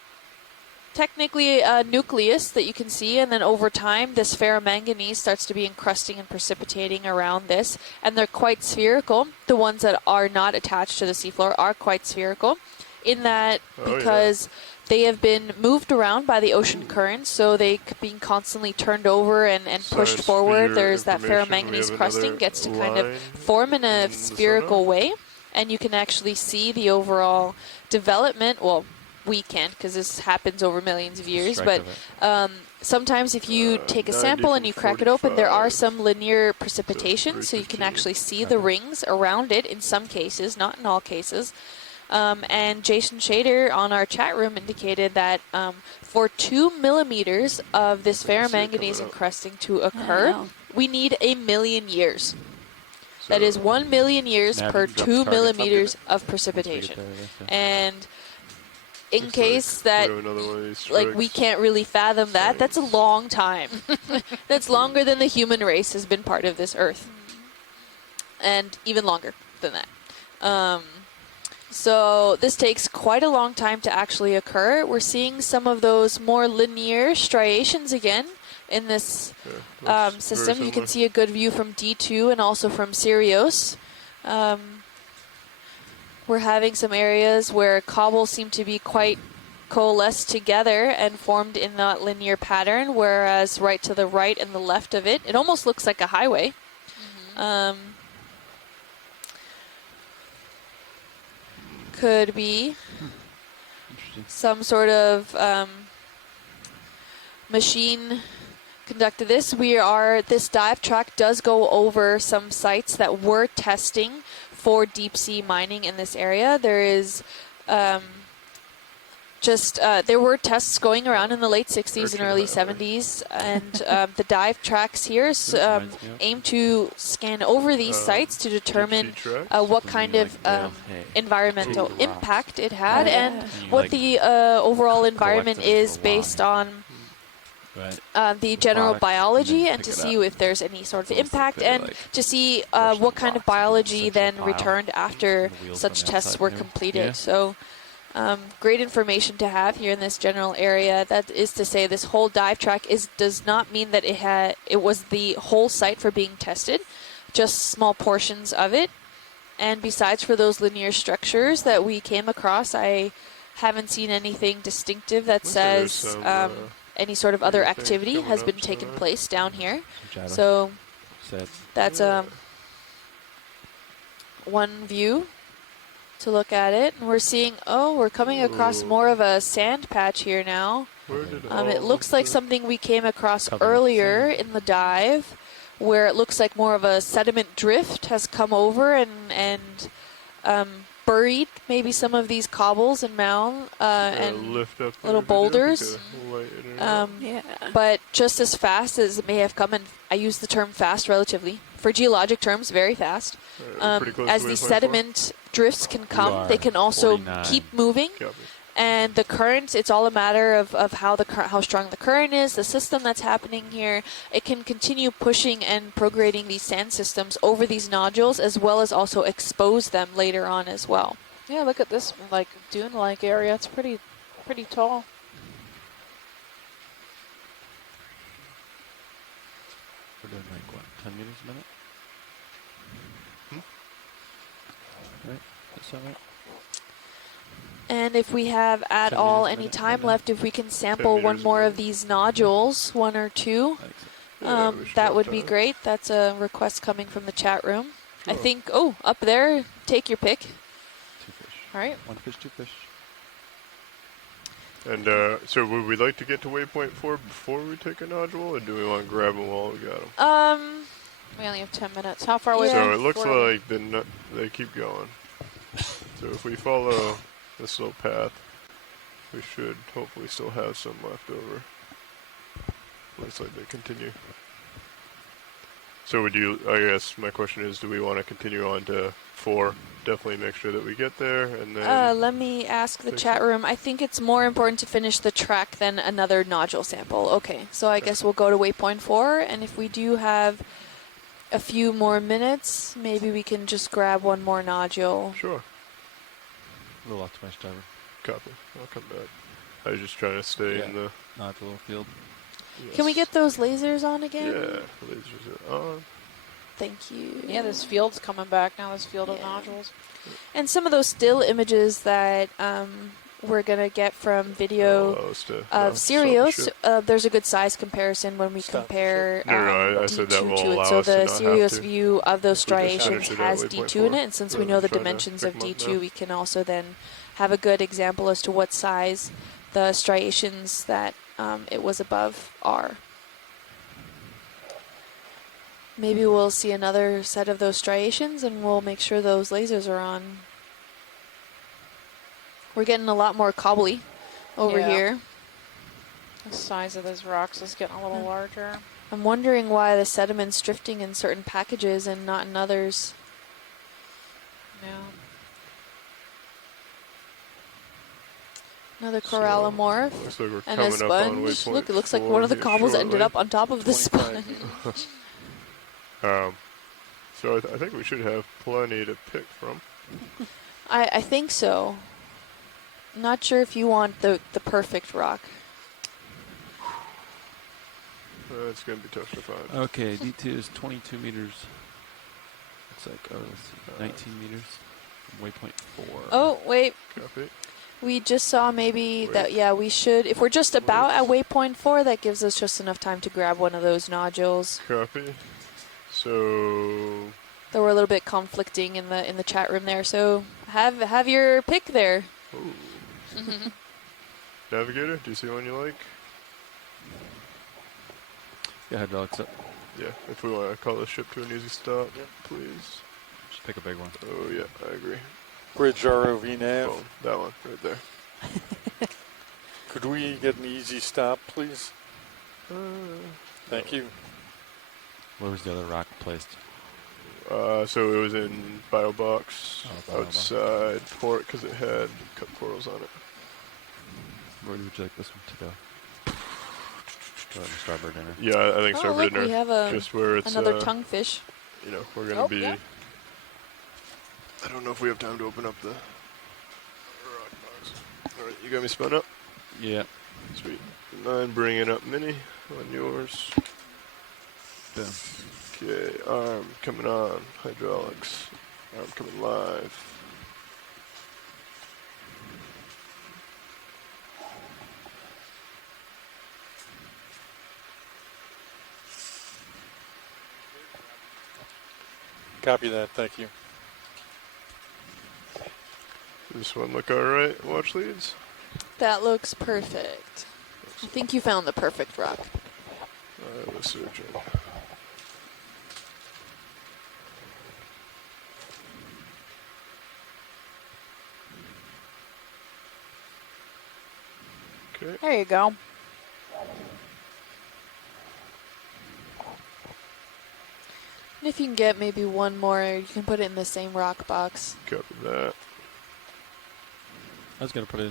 technically a nucleus that you can see, and then over time this ferromanganese starts to be encrusting and precipitating around this, and they're quite spherical. The ones that are not attached to the seafloor are quite spherical in that because they have been moved around by the ocean currents, so they being constantly turned over and pushed forward. There's that ferromanganese crusting gets to kind of form in a spherical way, and you can actually see the overall development. Well, we can't because this happens over millions of years, but sometimes if you take a sample and you crack it open, there are some linear precipitation, so you can actually see the rings around it in some cases, not in all cases. And Jason Shader on our chat room indicated that for 2 millimeters of this ferromanganese encrusting to occur, we need 1 million years. So that is 1 million years per 2 millimeters of precipitation. And in case that, like, we can't really fathom that, that's a long time. That's longer than the human race has been part of this Earth. And even longer than that. So this takes quite a long time to actually occur. We're seeing some of those more linear striations again in this system. You can see a good view from D2 and also from Sirius. We're having some areas where cobbles seem to be quite coalesced together and formed in that linear pattern, whereas right to the right and the left of it, it almost looks like a highway. Could be some sort of machine conducted this. This dive track does go over some sites that were testing for deep sea mining in this area. There is there were tests going around in the late 60s and early 70s, and the dive tracks here aim to scan over these sites to determine what kind of environmental impact it had and what the overall environment is based on the general biology, and to see if there's any sort of impact, and to see what kind of biology then returned after such tests were completed. So great information to have here in this general area. That is to say, this whole dive track does not mean that it was the whole site for being tested, just small portions of it. And besides, for those linear structures that we came across, I haven't seen anything distinctive that says any sort of other activity has been taken place down here. So that's one view to look at it. And we're seeing, we're coming across more of a sand patch here now. It looks like something we came across earlier in the dive, where it looks like more of a sediment drift has come over and buried maybe some of these cobbles and mound and lift up little boulders. Yeah. But just as fast as it may have come, and I use the term fast relatively, for geologic terms, very fast. As these sediment drifts can come, they can also 49. keep moving. And the current, it's all a matter of how strong the current is, the system that's happening here. It can continue pushing and prograding these sand systems over these nodules, as well as also expose them later on as well. Yeah, look at this like dune-like area. It's pretty tall. We're doing like what, 10 meters a minute? Right? That's all right. And if we have at all any time left, if we can sample one more of these nodules, one or two, that would be great. That's a request coming from the chat room. I think, up there, take your pick. 2 fish. All right. 1 fish, 2 fish. And so would we like to get to waypoint 4 before we take a nodule, or do we want to grab them while we got them? We only have 10 minutes. How far away? So it looks like they keep going. So if we follow this little path, we should hopefully still have some left over. Looks like they continue. So I guess my question is, do we want to continue on to 4? Definitely make sure that we get there, and then... let me ask the chat room. I think it's more important to finish the track than another nodule sample. Okay, so I guess we'll go to waypoint 4, and if we do have a few more minutes, maybe we can just grab one more nodule. Sure. A little optimized driver. Copy. I'll come back. I was just trying to stay in the nodule field. Can we get those lasers on again? Yeah, lasers are on. Thank you. Yeah, this field's coming back now, this field of nodules. And some of those still images that we're going to get from video of Sirius, there's a good size comparison when we compare D2 to it. So the Sirius view of those striations has D2 in it, and since we know the dimensions of D2, we can also then have a good example as to what size the striations that it was above are. Maybe we'll see another set of those striations and we'll make sure those lasers are on. We're getting a lot more cobbly over here. The size of those rocks is getting a little larger. I'm wondering why the sediment's drifting in certain packages and not in others. Yeah. Another corallimorph like and a sponge. Look, it looks like one of the cobbles ended up on top of the sponge. So I think we should have plenty to pick from. I think so. Not sure if you want the perfect rock. It's going to be tough to find. Okay, D2 is 22 meters. Looks like, let's see, 19 meters from waypoint 4. Oh, wait. Copy. We just saw maybe that, we should, if we're just about at waypoint 4, that gives us just enough time to grab one of those nodules. Copy. So... They were a little bit conflicting in the chat room there, so have your pick there. Navigator, do you see one you like? Yeah, hydraulics up. Yeah, if we want to call the ship to an easy stop, please. Just pick a big one. Oh, yeah, I agree. Bridge ROV nav. Oh, that one, right there. Could we get an easy stop, please? Thank you. Where was the other rock placed? So it was in Biobox, outside port, because it had cut corals on it. Where would you like this one to go? Starboard dinner. Yeah, I think starboard dinner. We have just where it's another tonguefish. You know, we're going to be... Yeah. I don't know if we have time to open up the rock box. All right, you got me spun up? Yeah. Sweet. I'm bringing up Mini on yours. Boom. Okay, arm coming on. Hydraulics. Arm coming live. Copy that, thank you. This one look alright, watch leads? That looks perfect. I think you found the perfect rock. I was searching. Okay. There you go. And if you can get maybe one more, you can put it in the same rock box. Copy that. I was going to put it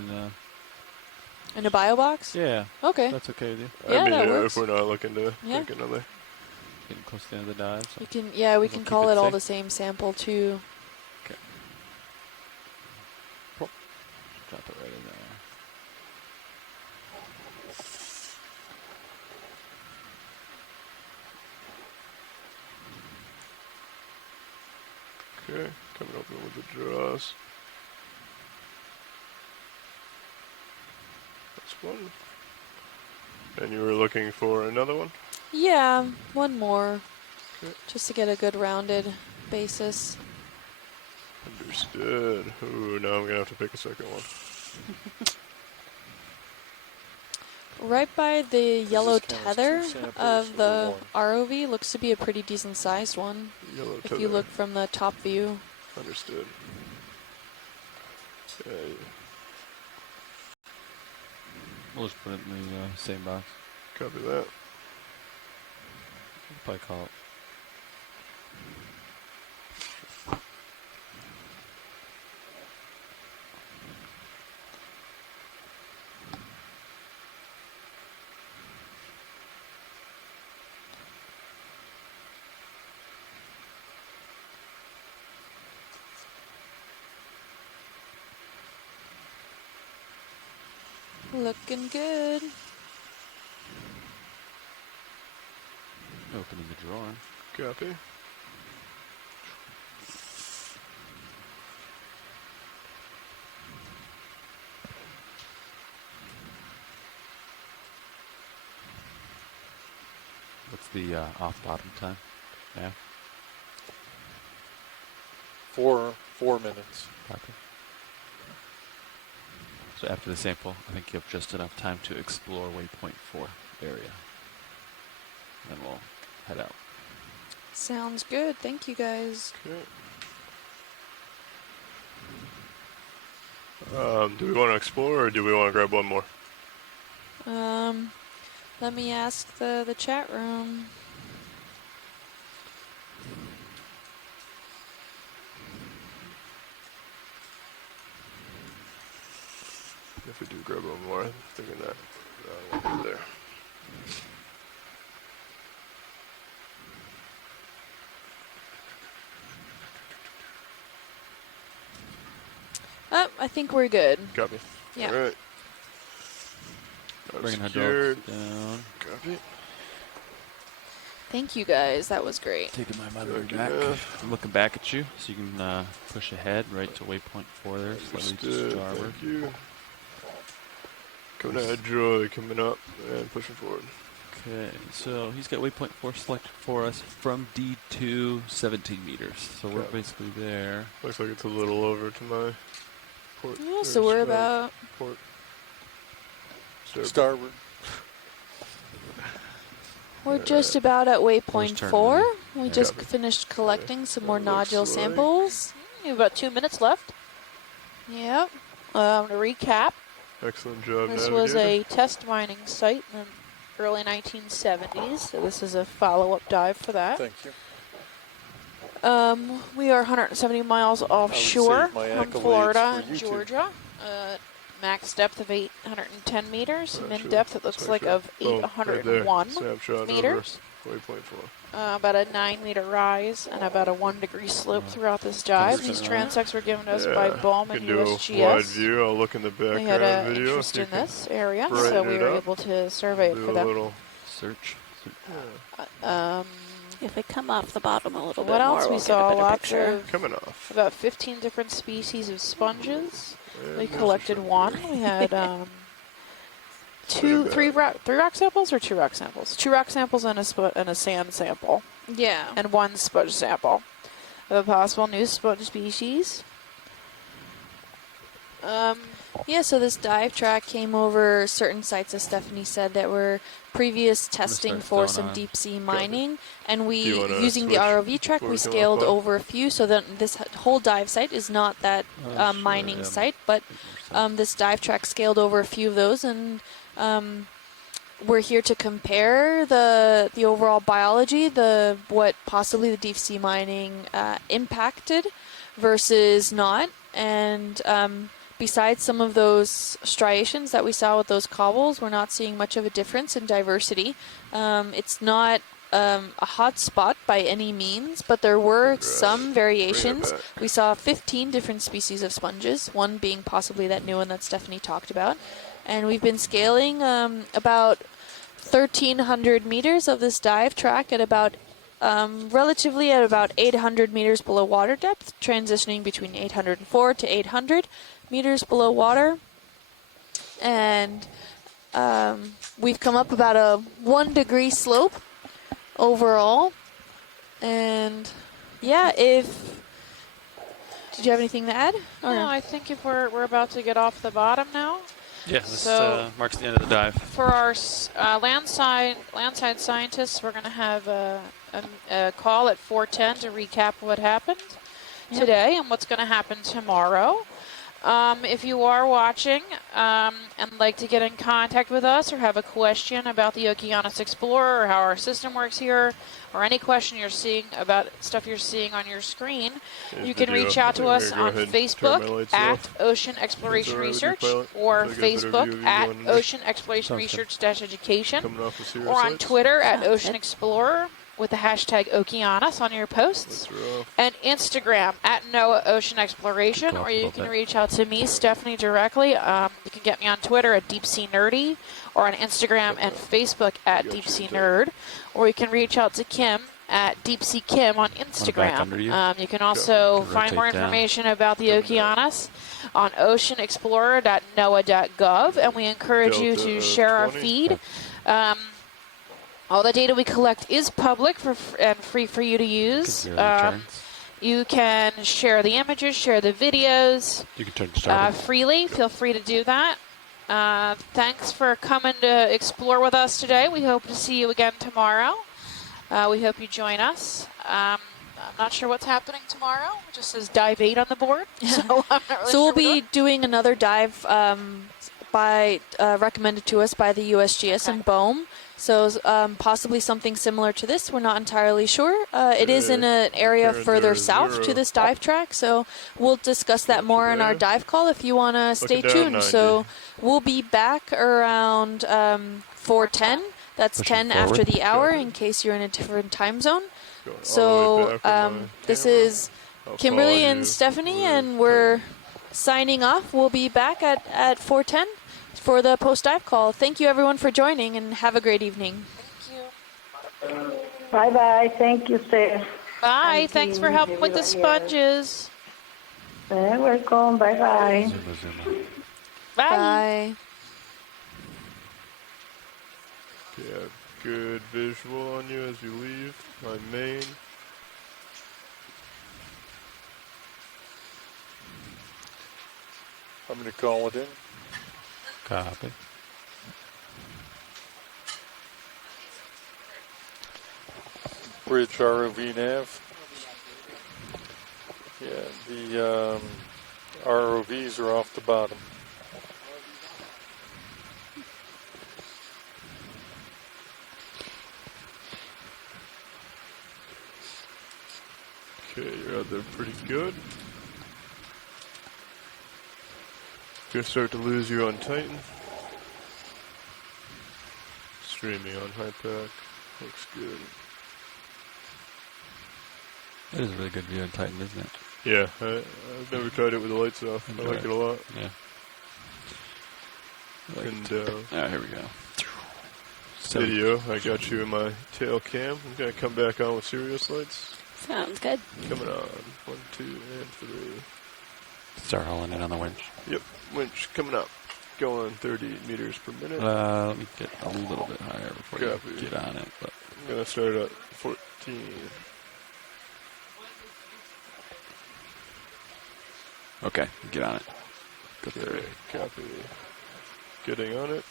in a bio box? Yeah. Okay. That's okay with you? Yeah, I mean, that works. if we're not looking to take another. Getting close to the end of the dive. So You can, we can call it all the same sample too. Okay. Drop it right in there. Okay, coming open with the draws. That's one. And you were looking for another one? Yeah, one more. Okay. Just to get a good rounded basis. Understood. Ooh, now I'm going to have to pick a second one. Right by the yellow tether of the ROV looks to be a pretty decent sized one. Yellow if tether. you look from the top view. Understood. Okay. We'll just put it in the same box. Copy that. We'll probably call it. Looking good. Opening the drawer. Copy. What's the off bottom time now? 4 minutes. Copy. So after the sample, I think you have just enough time to explore waypoint 4 area. Then we'll head out. Sounds good. Thank you guys. Okay. Do we want to explore or do we want to grab one more? Let me ask the chat room. If we do grab one more, I'm thinking that one over there. I think we're good. Copy. Yeah. All right. Bringing hydraulics down. Copy. Thank you guys. That was great. Taking my mother back. I'm looking back at you, so you can push ahead right to waypoint 4 there. Slightly to starboard. Thank you. Coming ahead, Joy, coming up and pushing forward. Okay, so he's got waypoint 4 selected for us from D2, 17 meters. So we're basically there. Looks like it's a little over to my port. Yeah, so we're about port. Starboard. We're just about at waypoint 4. We just Copy. finished collecting some more That nodule looks like- samples. You have about 2 minutes left. Yep. To recap, Excellent job, this Navigator. was a test mining site in the early 1970s, so this is a follow-up dive for that. Thank you. We are 170 miles offshore my from accolades Florida for and YouTube. Georgia. Max depth of 810 meters. Min Gotcha. depth, it looks like, of Boom, 801 right there. Snapshot meters. over waypoint 4. About a 9-meter rise and about a 1-degree slope throughout this dive. These transects were given to us by BOM and You can do a wide USGS. view. I'll look in the They had background an video. interest if you in can this area, brighten so we it were up. able to survey it Do for a them. little search. If we come off the bottom a little bit What more, else? We we'll saw get a better lots picture. of coming off. about 15 different species of sponges. And We there's collected the one. We had three rock samples or 2 rock samples? 2 rock samples and a sand sample. Yeah. And 1 sponge sample of a possible new sponge species. Yeah, so this dive track came over certain sites, as Stephanie said, that were previous testing for some deep sea mining. And we, using the ROV track, we scaled over a few, so that this whole dive site is not that mining site, but this dive track scaled over a few of those, and we're here to compare the overall biology, what possibly the deep sea mining impacted versus not, and besides some of those striations that we saw with those cobbles, we're not seeing much of a difference in diversity. It's not a hot spot by any means, but there were some variations. We saw 15 different species of sponges, one being possibly that new one that Stephanie talked about. And we've been scaling about 1,300 meters of this dive track at about relatively at about 800 meters below water depth, transitioning between 804 to 800 meters below water. And we've come up about a 1 degree slope overall. And yeah, did you have anything to add? No, I think if we're about to get off the bottom now. Yeah, this marks the end of the dive. For our landside scientists, we're going to have a call at 4:10 to recap what happened today and what's going to happen tomorrow. If you are watching and like to get in contact with us or have a question about the Okeanos Explorer or how our system works here, or any question you're seeing about stuff you're seeing on your screen, you can reach out to us on Facebook at Ocean Exploration Research or Facebook at Ocean Exploration Research-Education or on Twitter at Ocean Explorer with the hashtag Okeanos on your posts, and Instagram at NOAA Ocean Exploration, or you can reach out to me, Stephanie, directly. You can get me on Twitter at Deep Sea Nerdy, or on Instagram and Facebook at Deep Sea Nerd, or you can reach out to Kim at Deep Sea Kim on Instagram. You can also find more information about the Okeanos on oceanexplorer.noaa.gov, and we encourage you to share our feed. All the data we collect is public and free for you to use. You can share the images, share the videos freely. Feel free to do that. Thanks for coming to explore with us today. We hope to see you again tomorrow. We hope you join us. I'm not sure what's happening tomorrow. It just says dive 8 on the board. So I'm not really we'll be doing another dive recommended to us by the USGS and BOEM. So possibly something similar to this. We're not entirely sure. It is in an area further south to this dive track, so we'll discuss that more in our dive call if you want to stay tuned. So we'll be back around 4:10. That's 10 after the hour in case you're in a different time zone. So this is Kimberly and Stephanie, and we're signing off. We'll be back at 4:10. For the post-dive call. Thank you, everyone, for joining, and have a great evening. Thank you. Bye-bye. Thank you, Steph. Bye. Thanks for helping with the sponges. You're welcome. Bye-bye. Bye. Okay, I have good visual on you as you leave my main. I'm going to call it in. Copy. Bridge ROV nav. Yeah, the ROVs are off the bottom. Okay, you're out there pretty good. Gonna start to lose you on Titan. Streaming on high pack. Looks good. It is a really good view on Titan, isn't it? Yeah, I've never tried it with the lights off. I like it a lot. Yeah. And here we go. Video, I got you in my tail cam. I'm gonna come back on with Sirius lights. Sounds good. Coming on. 1, 2, and 3. Start hauling in on the winch. Yep, winch coming up. Going 30 meters per minute. Let me get a little bit higher before you get on it. But I'm going to start at 14. Okay, get on it. Go Okay, 30. copy. Getting on it.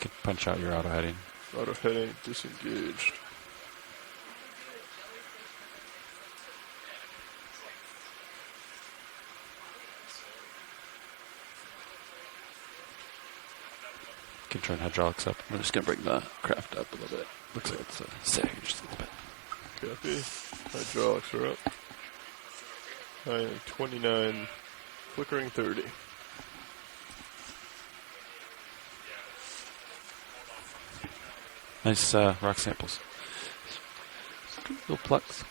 Can punch out your auto heading. Auto heading disengaged. Can turn hydraulics up. I'm just gonna bring the craft up a little bit. Looks like it's sagging just a little bit. Copy. Hydraulics are up. I am 29, flickering 30. Nice rock samples. Little plucks.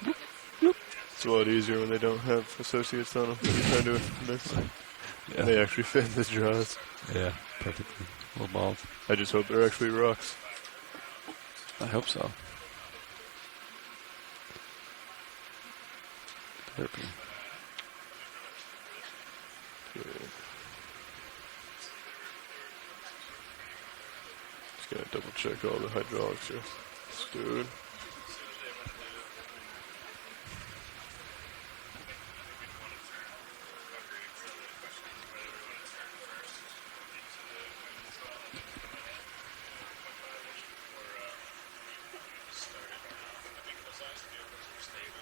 It's a lot easier when they don't have associates on them. When you're trying to mix. Yeah. They actually fit in the jaws. Yeah, perfectly. Little balls. I just hope they're actually rocks. I hope so. Therapy. Okay. Just gonna double check all the hydraulics are stowed.